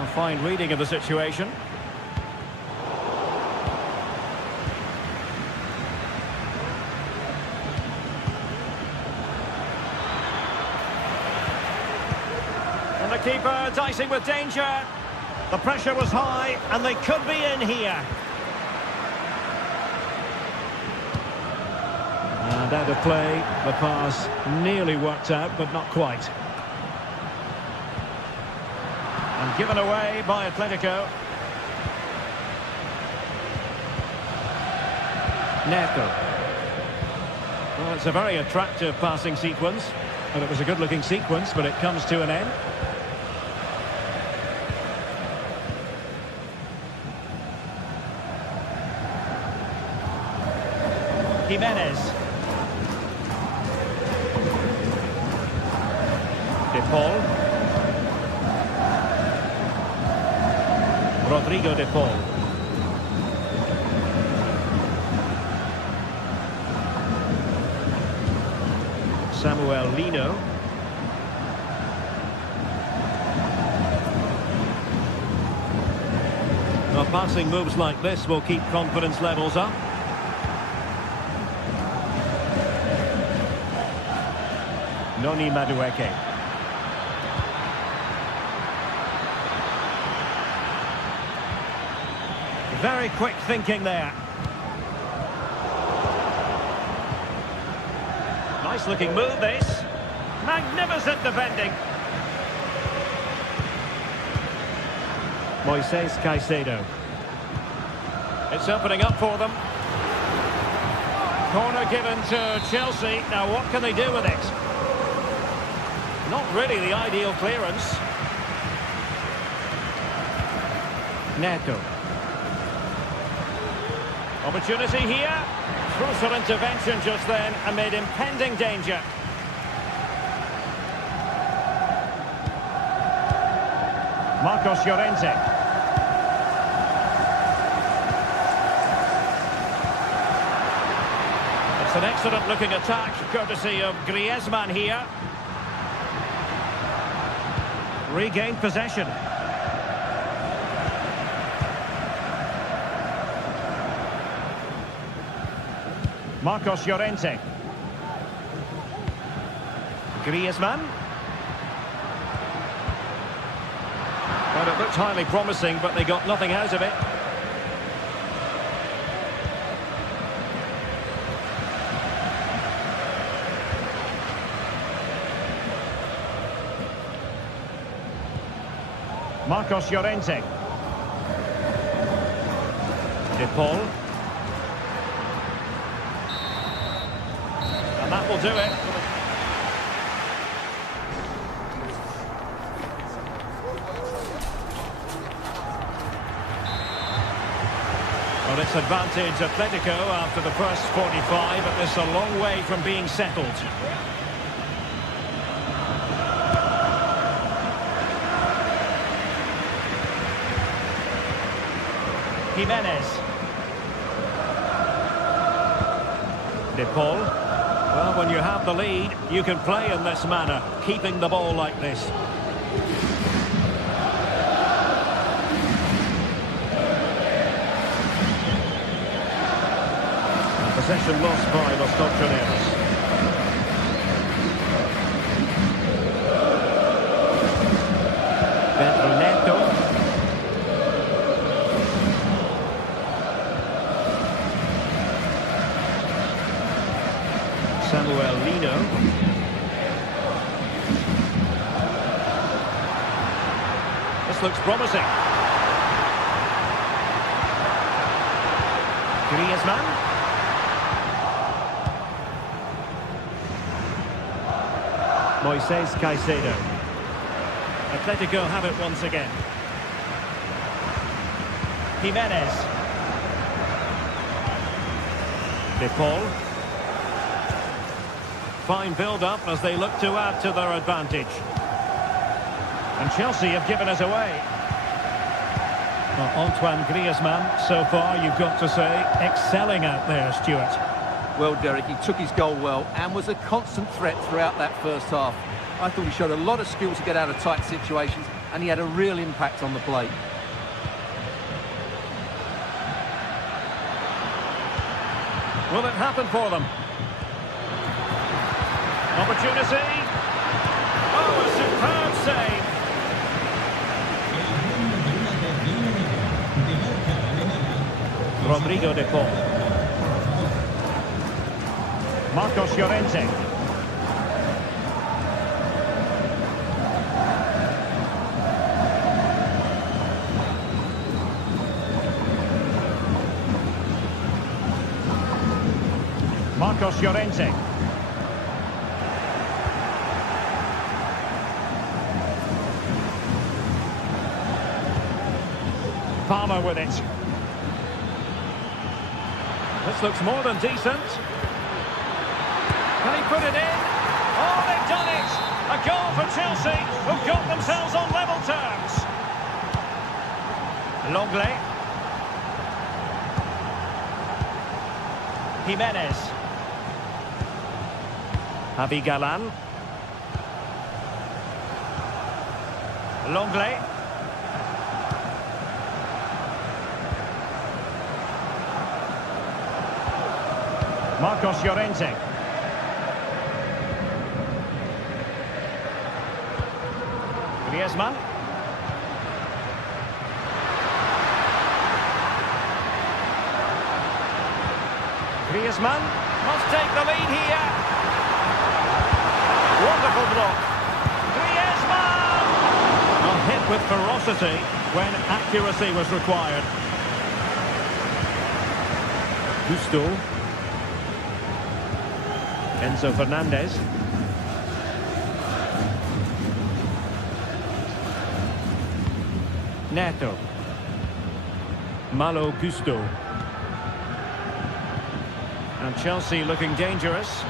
A fine reading of the situation. And the keeper dicing with danger. The pressure was high and they could be in here. And out of play, the pass nearly worked out, but not quite. And given away by Atletico. Neto. Well, it's a very attractive passing sequence. And it was a good-looking sequence, but it comes to an end. Jimenez. De Paul. Rodrigo de Paul. Samuel Lino. Now, passing moves like this will keep confidence levels up. Noni Madueke. Very quick thinking there. Nice looking move this. Magnificent defending. Moises Caicedo. It's opening up for them. Corner given to Chelsea. Now what can they do with it? Not really the ideal clearance. Neto. Opportunity here. Crucial intervention just then amid impending danger. Marcos Llorente. It's an excellent looking attack, courtesy of Griezmann here. Regained possession. Marcos Llorente. Griezmann. Well, it looked highly promising, but they got nothing out of it. Marcos Llorente. De Paul. And that will do it. Well, it's advantage Atletico after the first 45, but this is a long way from being settled. Jimenez. De Paul. Well, when you have the lead, you can play in this manner, keeping the ball like this. Possession lost by Los Colchoneros. Pedro Neto. Samuel Lino. This looks promising. Griezmann. Moises Caicedo. Atletico have it once again. Jimenez. De Paul. Fine build-up as they look to add to their advantage. And Chelsea have given us away. Well, Antoine Griezmann, so far, you've got to say, excelling out there, Stuart. Well, Derek, he took his goal well and was a constant threat throughout that first half. I thought he showed a lot of skill to get out of tight situations, and he had a real impact on the play. Will it happen for them? Opportunity. Oh, a superb save. Rodrigo de Paul. Marcos Llorente. Marcos Llorente. Palmer with it. This looks more than decent. Can he put it in? Oh, they've done it! A goal for Chelsea, who've got themselves on level terms. Longley. Jimenez. Javi Galan. Longley. Marcos Llorente. Griezmann. Griezmann must take the lead here. Wonderful block. Griezmann! Well, hit with ferocity when accuracy was required. Gusto. Enzo Fernandez. Neto. Malo Gusto. And Chelsea looking dangerous.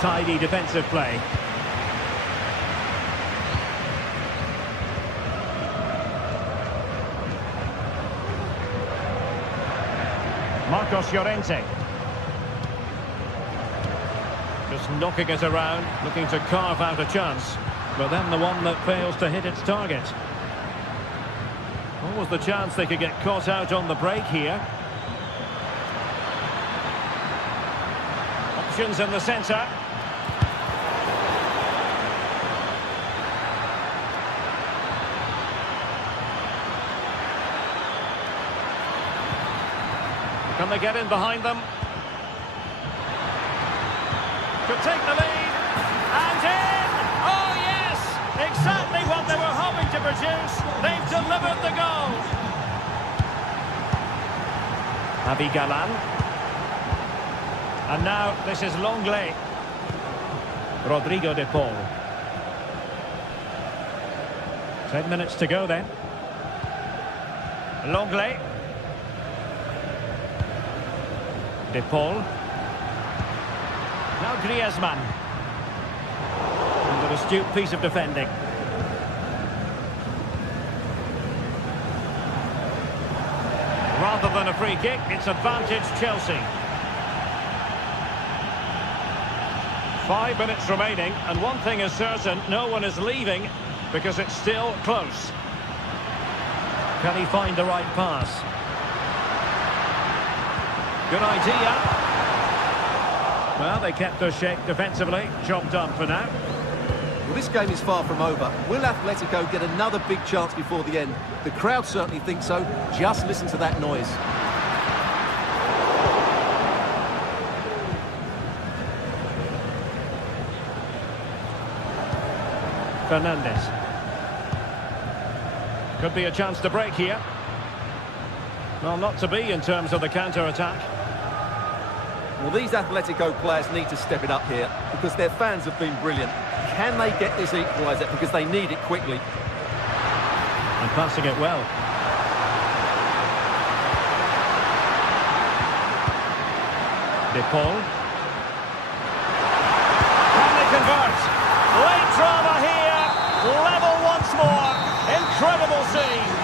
Tidy defensive play. Marcos Llorente. Just knocking it around, looking to carve out a chance. But then the one that fails to hit its target. What was the chance they could get caught out on the break here? Options in the centre. Can they get in behind them? Could take the lead. And in! Oh, yes! Exactly what they were hoping to produce. They've delivered the goal. Abigalan. And now this is Longley. Rodrigo de Paul. 10 minutes to go then. Longley. De Paul. Now Griezmann. And an astute piece of defending. Rather than a free kick, it's advantage Chelsea. 5 minutes remaining, and one thing is certain, no one is leaving because it's still close. Can he find the right pass? Good idea. Well, they kept their shape defensively. Job done for now. Well, this game is far from over. Will Atletico get another big chance before the end? The crowd certainly think so. Just listen to that noise. Fernandes. Could be a chance to break here. Well, not to be in terms of the counter-attack. Well, these Atletico players need to step it up here because their fans have been brilliant. Can they get this equaliser? Because they need it quickly. And passing it well. De Paul. Can they convert? Late drama here. Level once more. Incredible scene.